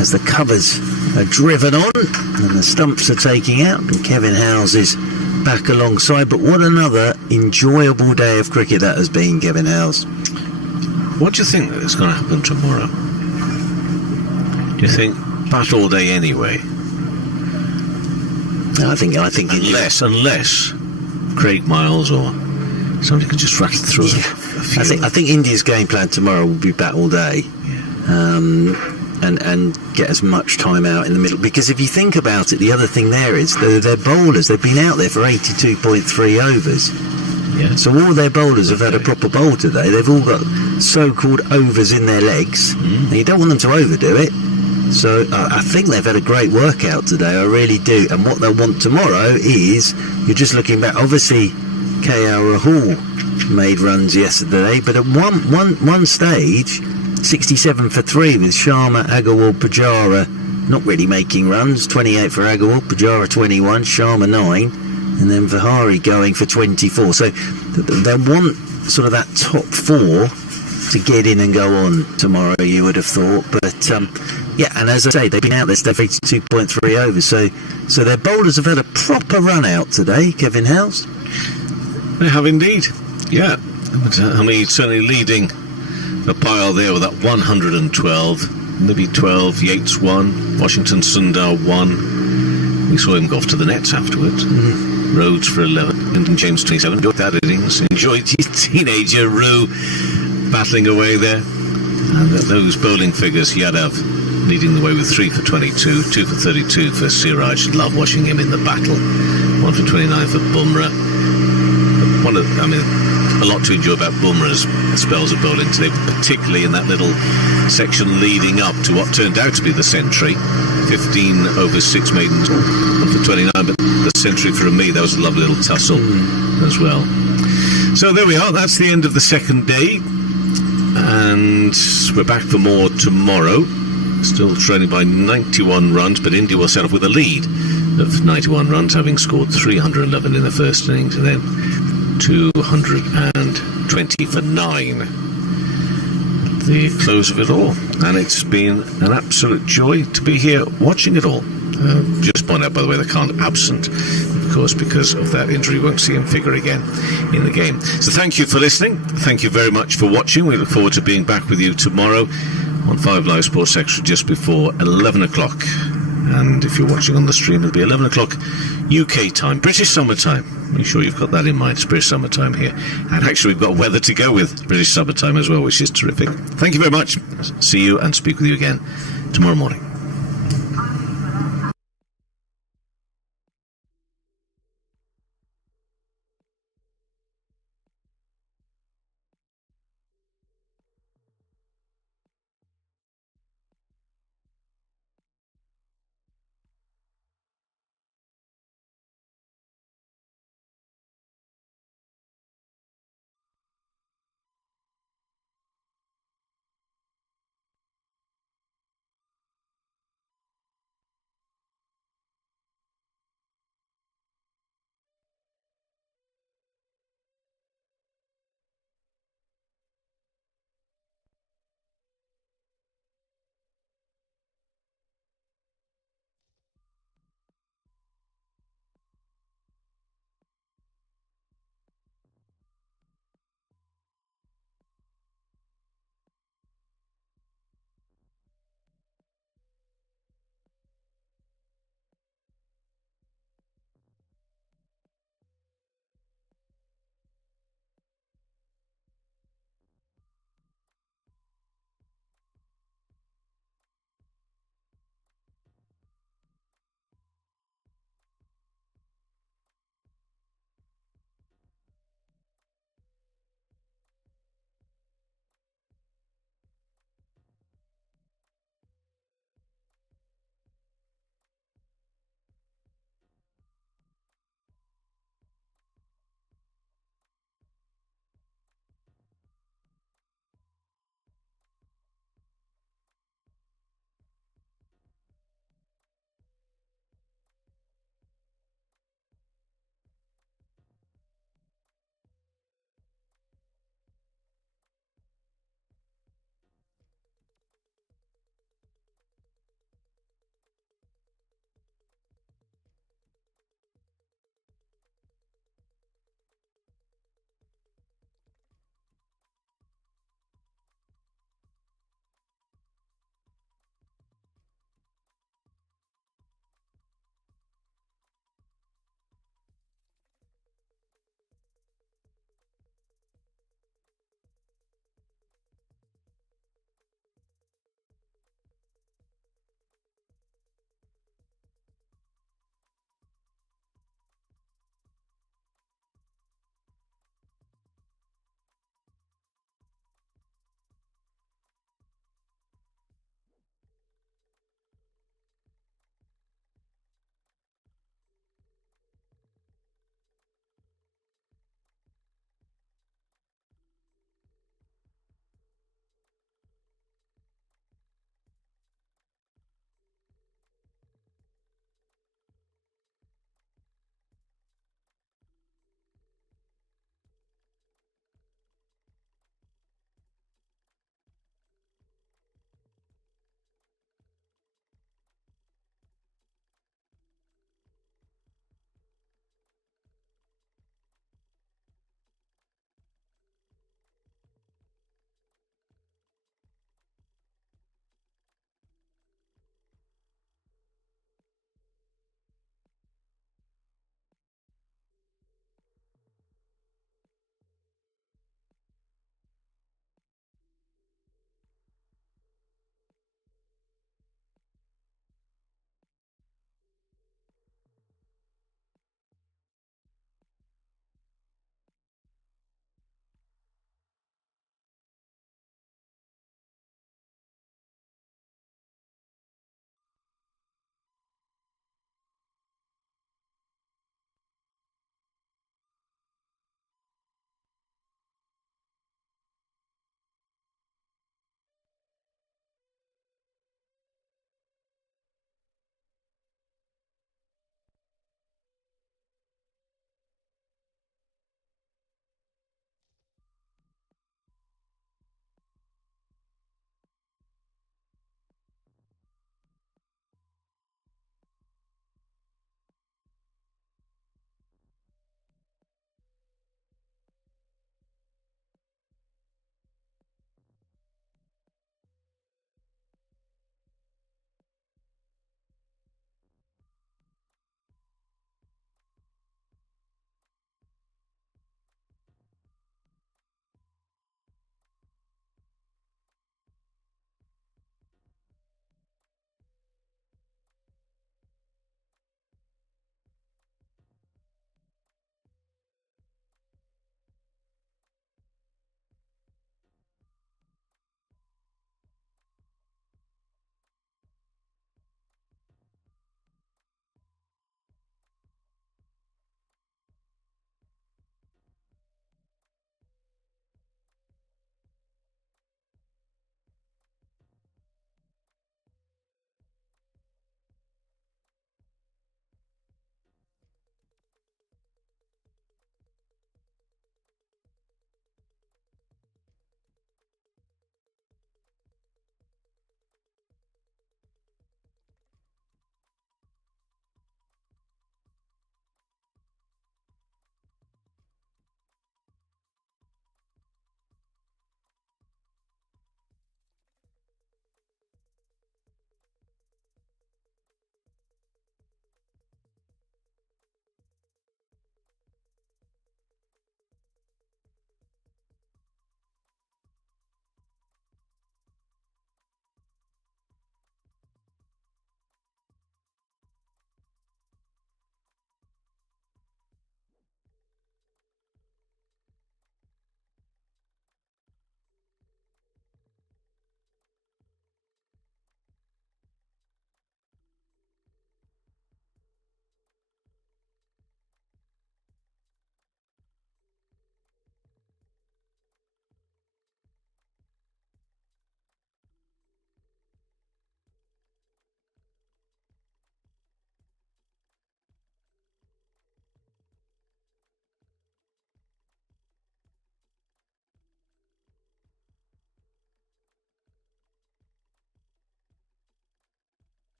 as the covers are driven on and the stumps are taking out, and Kevin Howes is back alongside. But what another enjoyable day of cricket that has been, Kevin Howes. What do you think is going to happen tomorrow? Do you think bat all day anyway? I think Unless Craig Miles or somebody can just rattle through a few. I think India's game plan tomorrow will be bat all day. And get as much time out in the middle, because if you think about it, the other thing there is their bowlers, they've been out there for 82.3 overs. Yeah. So all their bowlers have had a proper bowl today. They've all got so-called overs in their legs, and you don't want them to overdo it. So I think they've had a great workout today, I really do. And what they'll want tomorrow is, you're just looking back, obviously KL Rahul made runs yesterday, but at one stage 67 for 3 with Sharma, Agarwal, Pujara not really making runs. 28 for Agarwal, Pujara 21, Sharma 9, and then Vihari going for 24. So they want sort of that top 4 to get in and go on tomorrow, you would have thought. But yeah, and as I say, they've been out there for 82.3 overs. So their bowlers have had a proper run out today, Kevin Howes. They have indeed, yeah. But Hamid certainly leading the pile there with that 112. Maybe 12, Yates 1, Washington Sundar 1. We saw him go off to the nets afterwards. Rhodes for 11, Lyndon James 27. Enjoyed that innings. Enjoyed his teenager Rue battling away there. And those bowling figures, Yadav leading the way with 3 for 22, 2 for 32 for Siraj. Love watching him in the battle. 1 for 29 for Bumrah. A lot to enjoy about Bumrah's spells of bowling today, particularly in that little section leading up to what turned out to be the century. 15 overs, 6 maidens, 1 for 29, but the century for me, that was a lovely little tussle as well. So there we are, that's the end of the second day, and we're back for more tomorrow. Still trailing by 91 runs, but India will set off with a lead of 91 runs, having scored 311 in the first innings, and then 220 for 9 at the close of it all. And it's been an absolute joy to be here watching it all. Just point out, by the way, that Khan absent, of course, because of that injury. Won't see him figure again in the game. So thank you for listening. Thank you very much for watching. We look forward to being back with you tomorrow on 5 Live Sports Extra just before 11 o'clock. And if you're watching on the stream, it'll be 11 o'clock UK time, British summertime. Make sure you've got that in mind. It's British summertime here. And actually, we've got weather to go with British summertime as well, which is terrific. Thank you very much. See you and speak with you again tomorrow morning.